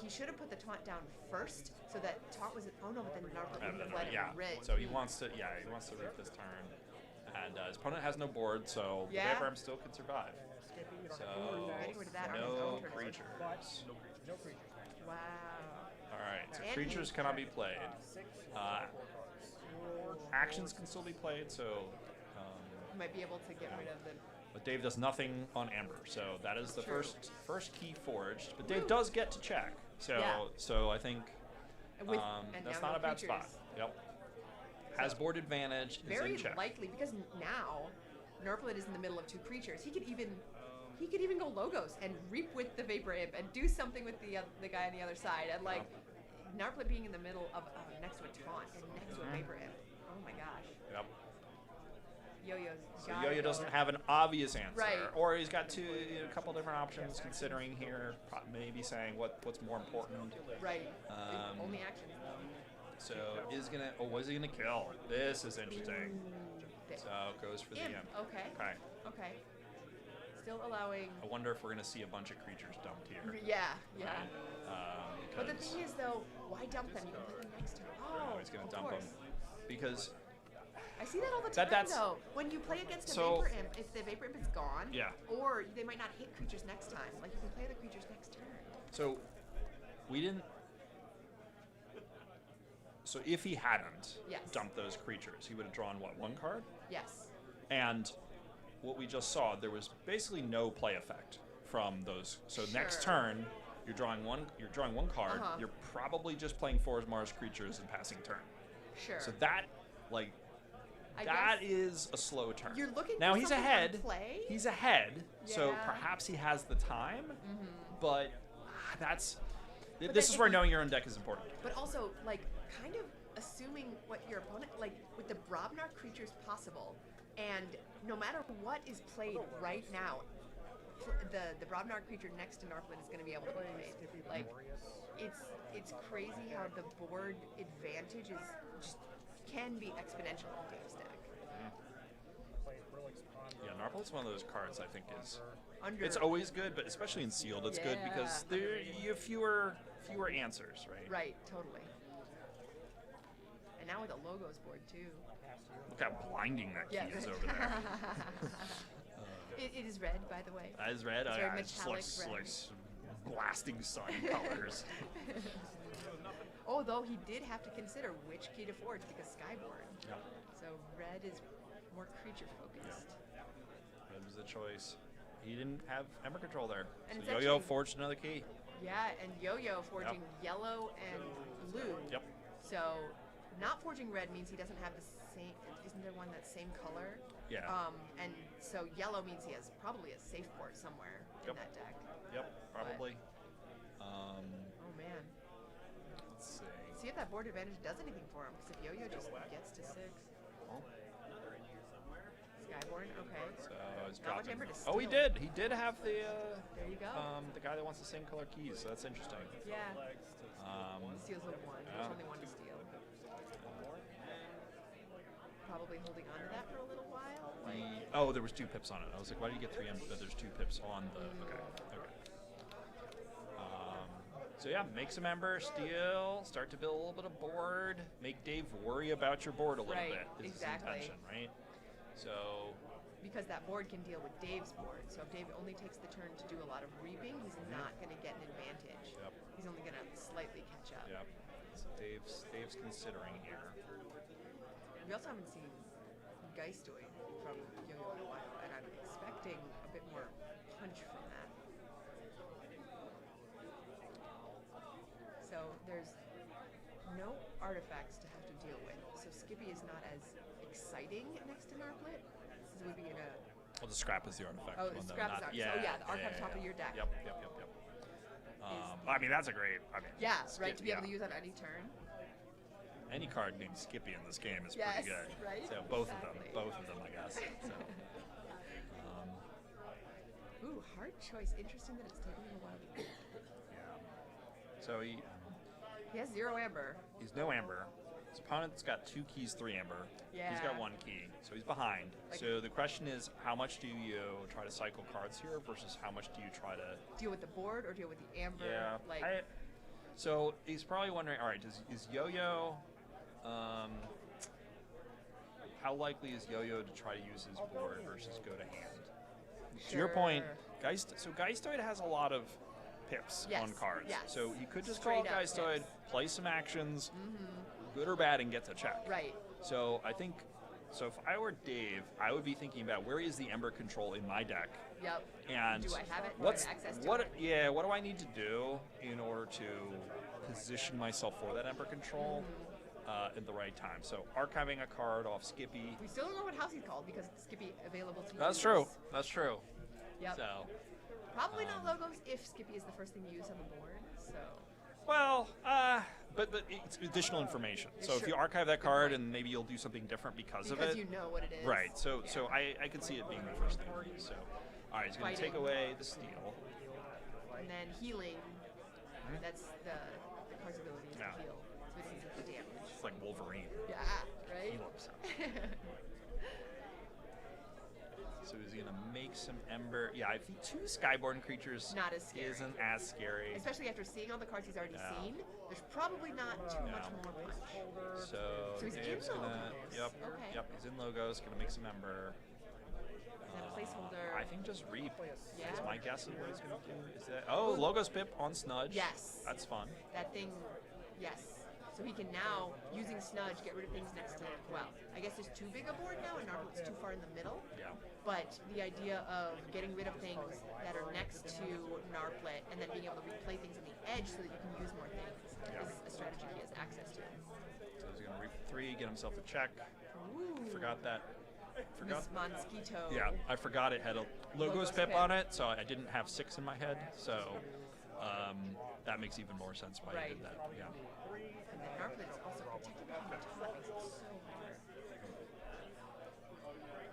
he should have put the taunt down first, so that taunt was. Oh no, but then Narplet would have let him rid. So he wants to. Yeah, he wants to reap this turn, and his opponent has no board, so the Vapor Imp still can survive. So Getting rid of that on his no own turn. creatures. Wow. All right, so And creatures he- cannot be played. Actions can still be played, so. You might be able to get rid of the. But Dave does nothing on Amber, so that is the True. first key forged. But Dave does get to check, so so I think With- that's now not no a bad creatures. spot. Yep. Has board advantage. Very is in check. likely because now Narplet is in the middle of 2 creatures. He could even go Logos and reap with the Vapor Imp and do something with the guy on the other side. And like Narplet being in the middle of next to a taunt and next to a Vapor Imp. Oh my gosh. Yep. Yo-Yo's So gotta Yo-Yo go. doesn't have an obvious answer, Right. or he's got a couple different options considering here. Maybe saying what's more important. Right. Only actions. So was he gonna kill? This is interesting. So it goes for the Imp. imp. Okay. Okay. Okay. Still allowing. I wonder if we're gonna see a bunch of creatures dumped here. Yeah. Yeah. But the Because thing is, though, why dump them? You can play them next turn. Oh, he's gonna of dump course. them because I see that all the time, that's- though. When you play against a So- Vapor Imp, if the Vapor Imp is gone, Yeah. or they might not hit creatures next time. Like, you can play the creatures next turn. so we didn't. So if he hadn't Yes. dumped those creatures, he would have drawn what, 1 card? Yes. And what we just saw, there was basically no play effect from those. So next Sure. turn, you're drawing one card. Uh-huh. You're probably just playing 4 Mars creatures and passing turn. Sure. So that, like, I that guess is a slow turn. you're looking now for he's something ahead. on play? He's ahead. So Yeah. perhaps he has the time. Mm-hmm. But this then is if where he- knowing your own deck is important. But also, like, kind of assuming what your opponent, like, with the Brobnar creatures possible, and no matter what is played right now, the Brobnar creature next to Narplet is going to be able to be played. Like, it's crazy how the board advantage can be exponential in Dave's deck. Yeah, Narplet's one of those cards I think is. Under- It's always good, but especially in sealed, it's good because there you have fewer answers, right? Right, totally. And now with a Logos board too. Look how blinding that key is over there. It is red, by the way. That is red. It's Oh, very yeah, it just metallic looks red. like blasting sun colors. Although he did have to consider which key to forge because Skyboard. Yeah. So red is more creature focused. That was the choice. He didn't have Ember control there. And So it's Yo-Yo actually- forged another key. Yeah, and Yo-Yo forging yellow and blue. Yep. So not forging red means he doesn't have the same. Isn't there one that's same color? Yeah. And so yellow means he has probably a safe port somewhere in Yep. that deck. Yep, probably. Oh man. Let's see. see if that board advantage does anything for him, because if Yo-Yo just gets to 6. Skyborn, okay. So he's Not much dropping. amber to Oh, he steal. did. He did have the. There you go. The guy that wants the same color keys. So that's interesting. Yeah. Um, Steals a 1. yeah. There's only 1 to steal. Probably holding on to that for a little while. Oh, there was 2 pips on it. I was like, why do you get 3 amber? But there's 2 pips on the. Okay. So yeah, make some ember, steal, start to build a little bit of board, make Dave worry about your board a little bit. Is his intention, right? So. Because that board can deal with Dave's board. So if Dave only takes the turn to do a lot of reaping, he's not going to get an advantage. Yep. He's only going to slightly catch up. Yep. So Dave's considering here. We also haven't seen Geistoid from Yo-Yo in a while, and I'm expecting a bit more punch from that. So there's no artifacts to have to deal with. So Skippy is not as exciting next to Narplet. This would be in a... Well, the scrap is the artifact. Oh, the scrap is artifact. Yeah, oh, yeah, the archive top of your deck. Yep. I mean, that's a great... Yeah, right, to be able to use on any turn. Any card named Skippy in this game is Yes, pretty good. right? So both Exactly. of them, I guess. So, Ooh, hard choice. Interesting that it's taking him a while to get. so he has 0 amber. He's no amber. His opponent's got 2 keys, 3 amber. Yeah. He's got 1 key, so he's behind. So the question is, how much do you try to cycle cards here versus how much do you try to Deal with the board or deal with the amber? Yeah. So he's probably wondering, all right, is Yo-Yo, how likely is Yo-Yo to try to use his board versus go to hand? To your point, Geistoid has a lot of pips on cards. Yes. So he could just Straight call up Geistoid, pips. play some actions, good or bad, and get to check. Right. So I think, if I were Dave, I would be thinking about where is the Ember control in my deck. Yep. And do I have it? Do what's I have access to what? it? Yeah, what do I need to do in order to position myself for that Ember control at the right time? So archiving a card off Skippy. We still don't know what house he's called because Skippy available to That's use. true. That's true. Yep. So probably not logos if Skippy is the first thing you use on the board. So. well, but it's additional information. So if you archive that card and maybe you'll do something different because of it. Because you know what it is. Right. So I could see it being the first thing. So all right, he's going to take away the steal. And then healing. That's the card's ability is to heal. So it doesn't take the damage. It's like Wolverine. Yeah. Right. Heal himself. So he's going to make some Ember. Yeah, I think 2 Skyborn creatures not as scary. Isn't as scary. Especially after seeing all the cards he's already seen. There's probably not too much more punch. So he's Dave's in gonna, logos. Yep, he's in logos, gonna make some Ember. Is that a placeholder? I think just reap. Yeah. Is my guess of what he's gonna do. Is that logos pip on Snudge? Yes. That's fun. That thing, yes. So he can now, using Snudge, get rid of things next to him. Well, I guess there's too big a board now and Narplet's too far in the middle. Yeah. But the idea of getting rid of things that are next to Narplet and then being able to replay things on the edge so that you can use more things is a strategy he has access to. So he's gonna reap 3, get himself a check. Ooh. Forgot that. Miss Mosquito. Yeah, I forgot it had a logos pip on it, so I didn't have 6 in my head. So that makes even more sense why he did that. Yeah. And then Narplet is also protected from the top. Makes it so hard.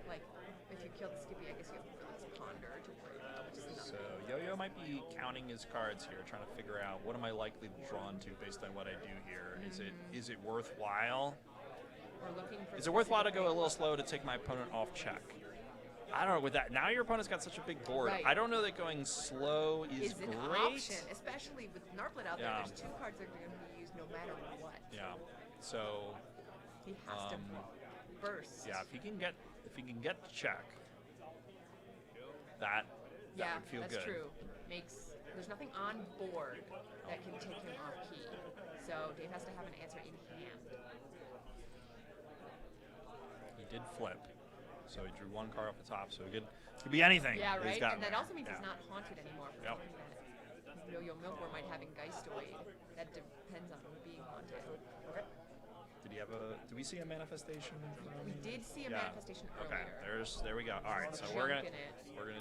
Like, if you kill the Skippy, I guess you have Release Ponder to worry about, which is So nothing. Yo-Yo might be counting his cards here, trying to figure out what am I likely drawn to based on what I do here. Is it worthwhile? We're looking for Is it worthwhile to go a little slow to take my opponent off check? I don't know. With that, now your opponent's got such a big board. Right. I don't know that going slow is an great. option, especially with Narplet out there. There's 2 cards that are going to be used no matter what. Yeah. So he has to burst. Yeah, if he can get the check, that would feel that's good. true. There's nothing on board that can take him off key. So Dave has to have an answer in hand. He did flip. So he drew 1 card off the top, so it could be anything. Yeah, that he's right? got And that there. also means he's not haunted anymore. For something that Yo-Yo Milkworm might have in Geistoid. That depends on him being haunted. Did Did he have a? Did we see a manifestation? We did see a manifestation earlier. Okay, there we go. All right, so we're gonna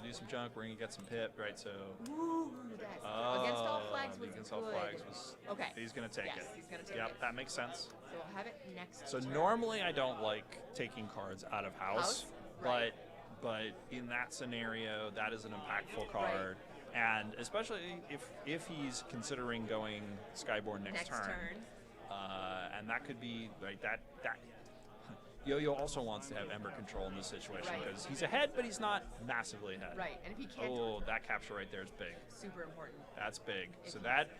do some junk. We're gonna get some pip, right? So. Ooh, against all flags was against good. all flags was. Okay. He's gonna take it. He's gonna take it. Yep, that makes sense. So we'll have it next. So turn. normally I don't like taking cards out of house, Right. but in that scenario, that is an impactful card. And especially if he's considering going Skyborn next turn. And that could be right. That Yo-Yo also wants to have Ember control in this situation because he's ahead, but he's not massively ahead. Right, and if he can't. Oh, that capture right there is big. Super important. That's big. So that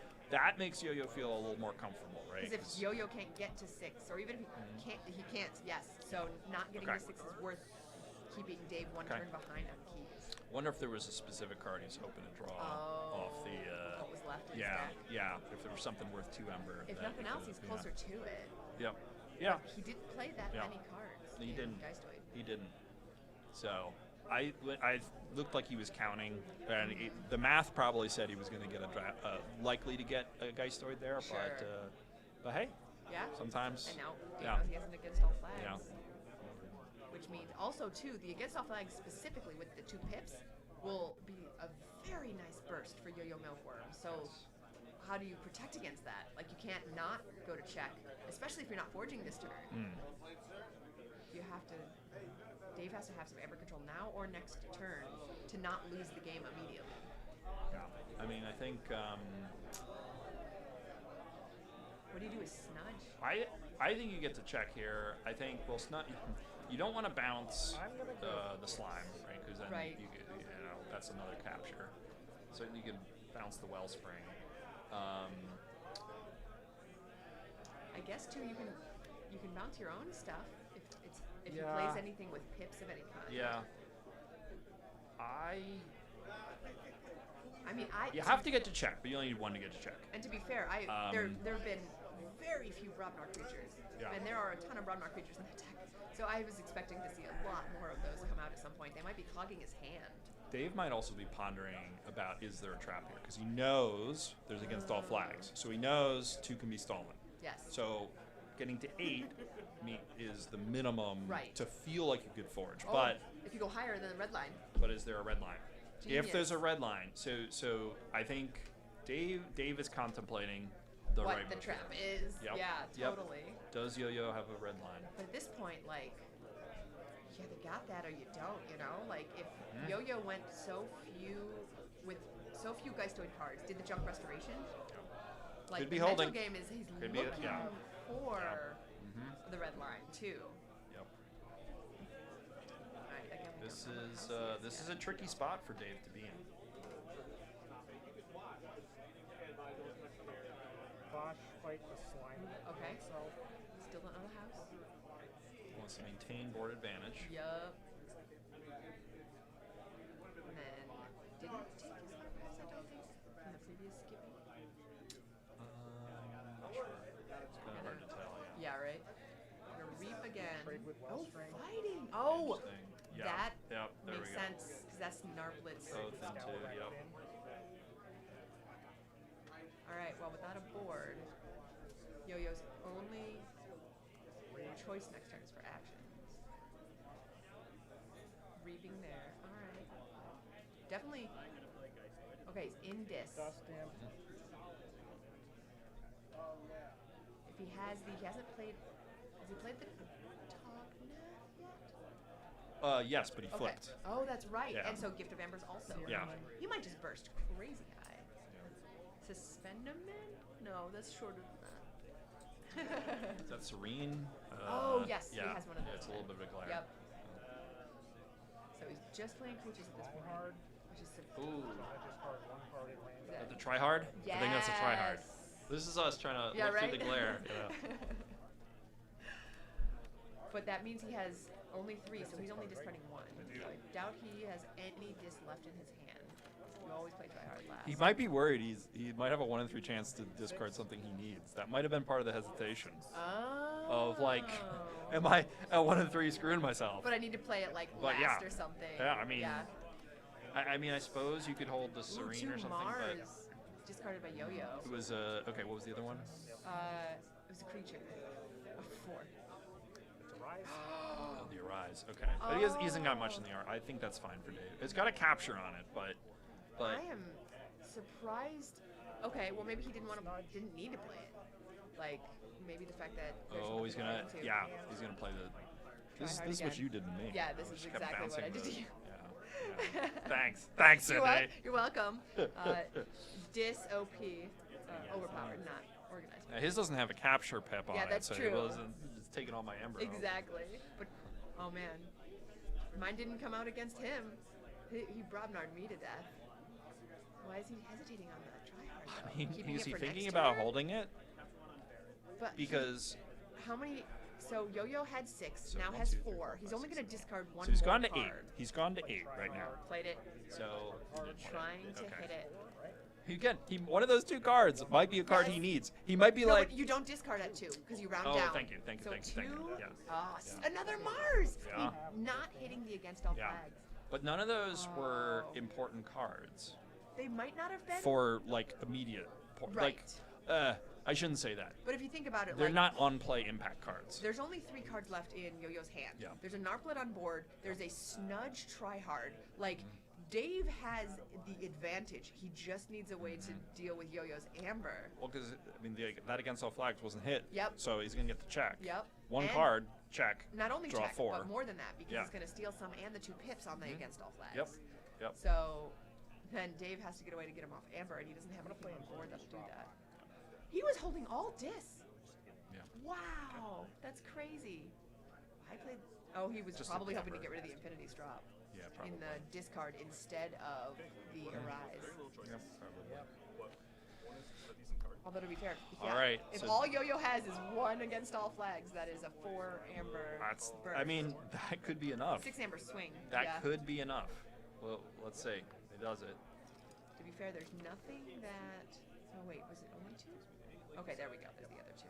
makes Yo-Yo feel a little more comfortable, right? Because if Yo-Yo can't get to 6, or even if he can't. Yes. So not getting to 6 is worth keeping Dave one turn behind on keys. Wonder if there was a specific card he's hoping to draw off the. What was left in his deck. Yeah. If there was something worth 2 Ember. If nothing else, he's closer to it. Yep. Yeah. But he didn't play that many cards. He didn't. Geistoid. He didn't. So I looked like he was counting, and the math probably said he was going to get likely to get a Geistoid there, but hey. Yeah. Sometimes. And now he has an against all flags. Yeah. Which means also too the against all flags specifically with the 2 pips will be a very nice burst for Yo-Yo Milkworm. So how do you protect against that? Like you can't not go to check, especially if you're not forging this turn. You have to. Dave has to have some Ember control now or next turn to not lose the game immediately. Yeah. I mean, I think. What do you do with Snudge? I think you get to check here. I think you don't want to bounce the slime, right? Because then you that's another capture. So you can bounce the Wellspring. I guess too you can bounce your own stuff if he plays anything with pips of any kind. Yeah. You I have to get to check, but you only need one to get to check. And to be fair, there have been very few Brobnar creatures, and there are a ton of Brobnar creatures in that deck. So I was expecting to see a lot more of those come out at some point. They might be clogging his hand. Dave might also be pondering about is there a trap here because he knows there's against all flags, so he knows 2 can be stolen. Yes. So getting to 8 is the minimum to feel like you could forge, but if you go higher than the red line. But is there a red line? Genius. If there's a red line, so I think Dave is contemplating the what right the move trap here. is. Yep. Yeah, totally. Yep. Does Yo-Yo have a red line? But at this point, like, you either got that or you don't. You know, like if Yo-Yo went with so few Geistoid cards, did the junk restoration? Like could be the holding. mental game is he's could looking be, for the red line too. Yep. All right, again, This is a tricky spot for Dave to be in. Bosch fight the slime. Okay. Itself. Still not on the house. Wants to maintain board advantage. Yup. And then didn't take his cards, I don't think, from the previous skipping. Not sure. It's kind of hard to tell. Yeah, right. Gonna reap again. Oh, Wellspring. fighting! Oh, Yeah. that Yep, there makes we go. sense because that's Narblitz. Both into, yep. All right. Well, without a board, Yo-Yo's only choice next turn is for actions. Reaping there. All right. Definitely. Okay, he's in dis. Dust him. If he hasn't played. Has he played the top net yet? Yes, but he flipped. Oh, that's right. Yeah. And so Gift of Embers also. Yeah. He might just burst crazy high. Suspendament? No, that's shorter than that. Is that Serene? Oh, yes. Yeah. He has one of those. It's a little bit of a glare. Yep. So he's just playing creatures at this point. Hard. Which is Ooh. I discard 1 card at random. The try hard? Yes. I think that's a try hard. This is us trying to look through the glare. But that means he has only 3, so he's only discarding 1. So I doubt he has any dis left in his hand. You always play try hard last. He might be worried. He might have a 1 in 3 chance to discard something he needs. That might have been part of the hesitation. Oh. Of like, am I at 1 in 3 screwing myself? But I need to play it like But last or something. Yeah, I mean, yeah. I mean, I suppose you could hold the Serene or something, Mars discarded by Yo-Yo. but it was okay. What was the other one? It was a creature. A 4. It's a rise. Oh, the Arise. Okay. But he hasn't got much in the art. I think that's fine for Dave. It's got a capture on it, but I am surprised. Okay, well maybe he didn't need to play it. Like maybe the fact that. He's gonna play the. This is what you did to me. Yeah, this is exactly what I did to you. Yeah. Thanks, Cindy. You're welcome. Dis-OP, overpowered, not organized. Now, his doesn't have a capture pip on Yeah, it, that's so true. it's taking all my Ember. Exactly. But, oh man. Mine didn't come out against him. He Brobnard me to death. Why is he hesitating on the tryhard? I mean, Keeping is it he for thinking next about turn? holding it? But Because how many? So Yo-Yo had 6, So now 1, has 2, 3, 4. 4, He's 5, only 6, going to discard 1 so he's more gone to 8. card. He's gone to 8 right now. Played it. So Trying to hit it. again, one of those 2 cards might be a card he needs. He might be No, like. but you don't discard at 2 because you round Oh, down. thank you. So 2. Yeah. Another Mars. Yeah. Not hitting the against all Yeah. flags. But none of those were important cards They might not have been. for like immediate. Right. I shouldn't say that. But if you think about it, They're like, not on play impact cards. There's only 3 cards left in Yo-Yo's hand. Yeah. There's a Narplet on board. There's a Snudge Tryhard. Like, Dave has the advantage. He just needs a way to deal with Yo-Yo's Amber. Well, because that against all flags wasn't hit. Yep. So he's gonna get the check. Yep. One And card, check. Not only draw check, 4. but more than that, because Yeah. he's going to steal some and the 2 pips on the against all flags. Yep. So then Dave has to get a way to get him off Amber, and he doesn't have anything on board that'll do that. He was holding all dis. Yeah. Wow, that's crazy. I played. Oh, he was Just probably a hoping to number. get rid of the Infinity's drop. Yeah, probably. In the discard instead of the Arise. Yep, probably. Although to be fair, All right, if so- all Yo-Yo has is 1 against all flags, that is a 4 Amber. Burst. I mean, that could be enough. 6 Amber swing. That yeah. could be enough. Well, let's see. He does it. To be fair, there's nothing that. Oh wait, was it only 2? Okay, there we go. There's the other 2.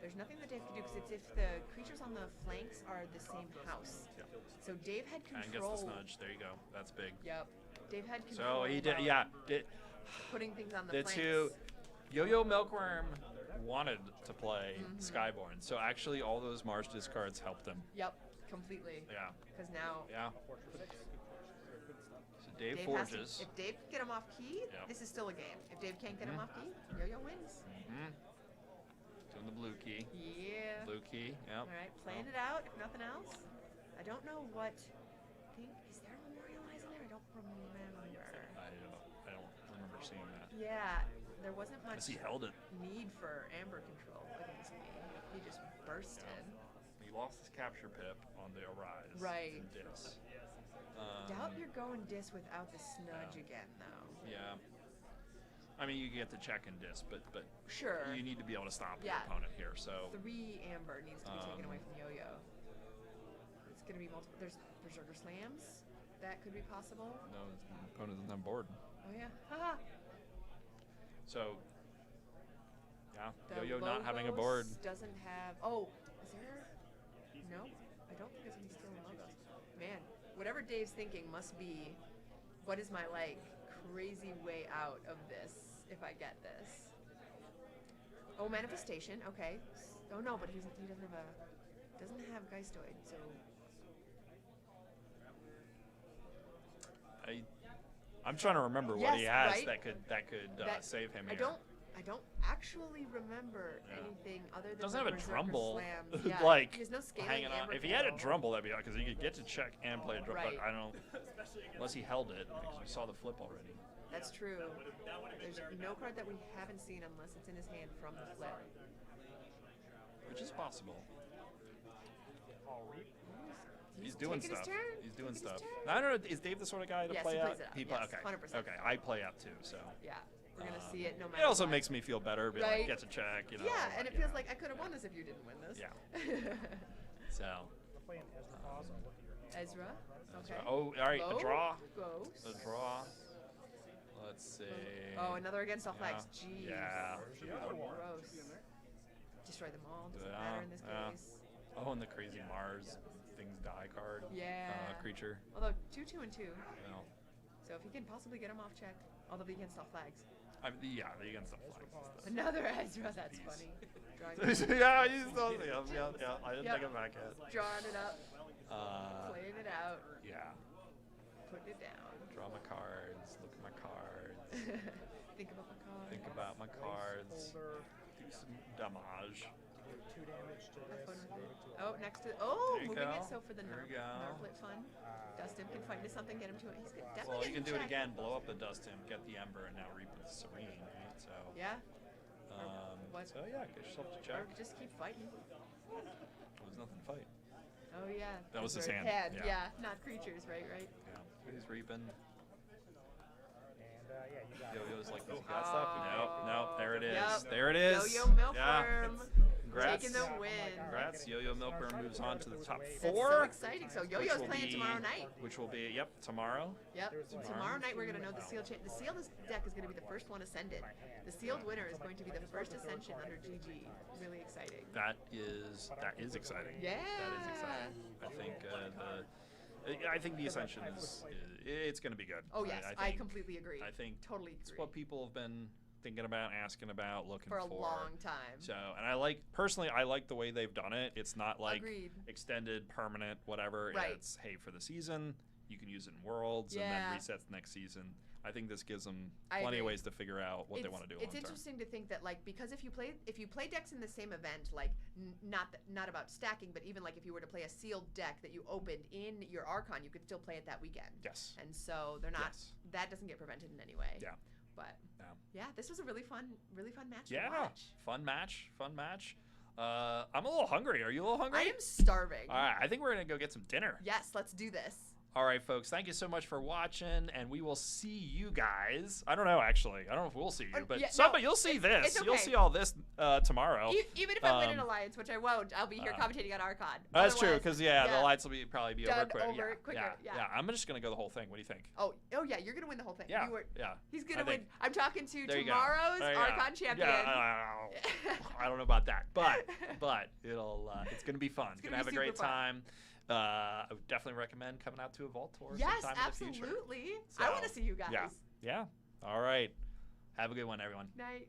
There's nothing that Dave can do because it's if the creatures on the flanks are the same house. Yeah. So Dave had control. And gets the snudge. There you go. That's big. Yep. Dave had control. So he did. about Yeah. Did Putting things on the the flanks. 2. Yo-Yo Milkworm wanted to play Skyborn, so actually all those Mars discards helped him. Yep, completely. Yeah. Because now. Yeah. So Dave has forges. to, if Dave can get him off key, Yep. this is still a game. If Dave can't get him off key, Yo-Yo wins. Doing the blue key. Yeah. Blue key. Yep. All right, playing it out, if nothing else. I don't know what. Is there Memorialize in there? I don't remember. I don't remember seeing that. Yeah, there wasn't much Because he held it. need for Amber control against me. He just bursted. He lost his capture pip on the Arise. Right. And Dis. Doubt you're going dis without the snudge again, though. Yeah. I mean, you get to check and Dis, but Sure. you need to be able to stop your Yeah. opponent here. So 3 Amber needs to be taken away from Yo-Yo. It's going to be multiple. There's Berserker Slams. That could be possible. no, the opponent isn't on board. Oh, yeah. Haha. So yeah, The Yo-Yo not having a board. Logos doesn't have. Oh, is there? No, I don't think there's any still in Logos. Man, whatever Dave's thinking must be, what is my crazy way out of this if I get this? Oh, manifestation. Okay. Oh no, but he doesn't have Geistoid, so. I'm trying to remember what he Yes, has right? that could save him here. I don't actually remember anything other than Doesn't the have a Berserker Drumble, Slams. Yeah, like he has no scaling hanging on. Amber If he had a control. Drumble, that'd be because he could get to check and play a Drumble. Right. But I don't, unless he held it. Because we saw the flip already. That's true. There's no card that we haven't seen unless it's in his hand from the flip. Which is possible. He's taking doing his stuff. turn. He's doing Taking his stuff. turn. I don't know. Is Dave the sort of guy to Yes, play he out? plays it out. He Yes, okay. 100%. Okay. I play out too. So. Yeah, we're gonna see it no matter. It also what. makes me feel better. Be Right. like, get to check. You know. Yeah, and it feels like I could have won this if you didn't win this. Yeah. So. We're playing Ezra Pause. I'll look at your hand. Ezra. Okay. Oh, all right. Low, A draw. Ghost. A draw. Let's see. Oh, another against all flags. Jeez. Yeah. Gross. Destroy them all. Doesn't matter in this case. Oh, and the crazy Mars things die card. Yeah. Creature. Although 2, 2, and 2. Well, So if he can possibly get him off check, although he against all flags. Yeah, you can still flex. Another Ezra. That's funny. Yeah, you still. Yeah. I didn't take it back yet. Drawing it up. Playing it out. Yeah. Putting it down. Draw my cards. Look at my cards. Think about my cards. Think about my cards. Do some damage. 2 damage to this. Oh, next to moving go. it so for the There nerf, you go. nerflet fun. Dust him can fight into something, get him to it. He's good. Definitely Well, you can do it check. again. Blow up the dust him, get the ember, and now reap with the serene. Right? So. Yeah. So yeah, get yourself to check. Or just keep fighting. There's nothing to fight. Oh yeah. That was his Right. hand. Yeah, not creatures, right? Yeah. He's reaping. And yeah, you got Yo-Yo's like, he's got stuff. Nope. There it is. Yep. There it is. Yo-Yo Milkworm. Yeah. Congrats. Taking the win. Congrats. Yo-Yo Milkworm moves on to the top 4. That's so exciting. So Yo-Yo's playing tomorrow night. Which will be, tomorrow. Yep. Tomorrow night we're going to know the sealed the sealed deck is going to be the first one ascended. The sealed winner is going to be the first ascension under GG. Really exciting. That is exciting. Yeah. That is exciting. I think the ascension it's going to be good. Oh yes, I completely agree. I think totally agree. It's what people have been thinking about, asking about, looking for a long time. So, and I like the way they've done it. It's not like Agreed. Extended, permanent, whatever. Right. It's hey, for the season, you can use it in Worlds, and then resets next season. I think this gives them plenty of ways to figure out what they want to do. It's interesting to think that because if you play decks in the same event, not about stacking, but even if you were to play a sealed deck that you opened in your Archon, you could still play it that weekend. Yes. And so they're not. Yes. That doesn't get prevented in any way. Yeah. But yeah, this was a really fun match. Yeah, to watch. Fun match. I'm a little hungry. Are you a little hungry? I am starving. All right, I think we're gonna go get some dinner. Yes, let's do this. All right, folks. Thank you so much for watching, and we will see you guys. I don't know, actually. I don't know if we'll see you, but you'll see this. It's okay. You'll see all this tomorrow. Even if I win an alliance, which I won't, I'll be here commentating on Archon. That's true, because the alliance will probably be over quicker. Yeah, I'm just gonna go the whole thing. What do you think? Oh yeah, you're gonna win the whole thing. Yeah, He's gonna win. I'm talking to tomorrow's Archon champion. I don't know about that, but it's gonna be fun. It's gonna have a great time. I would definitely recommend coming out to a Vault Tour sometime in the future. Absolutely. So, I want to see you guys. Yeah. All right. Have a good one, everyone. Night.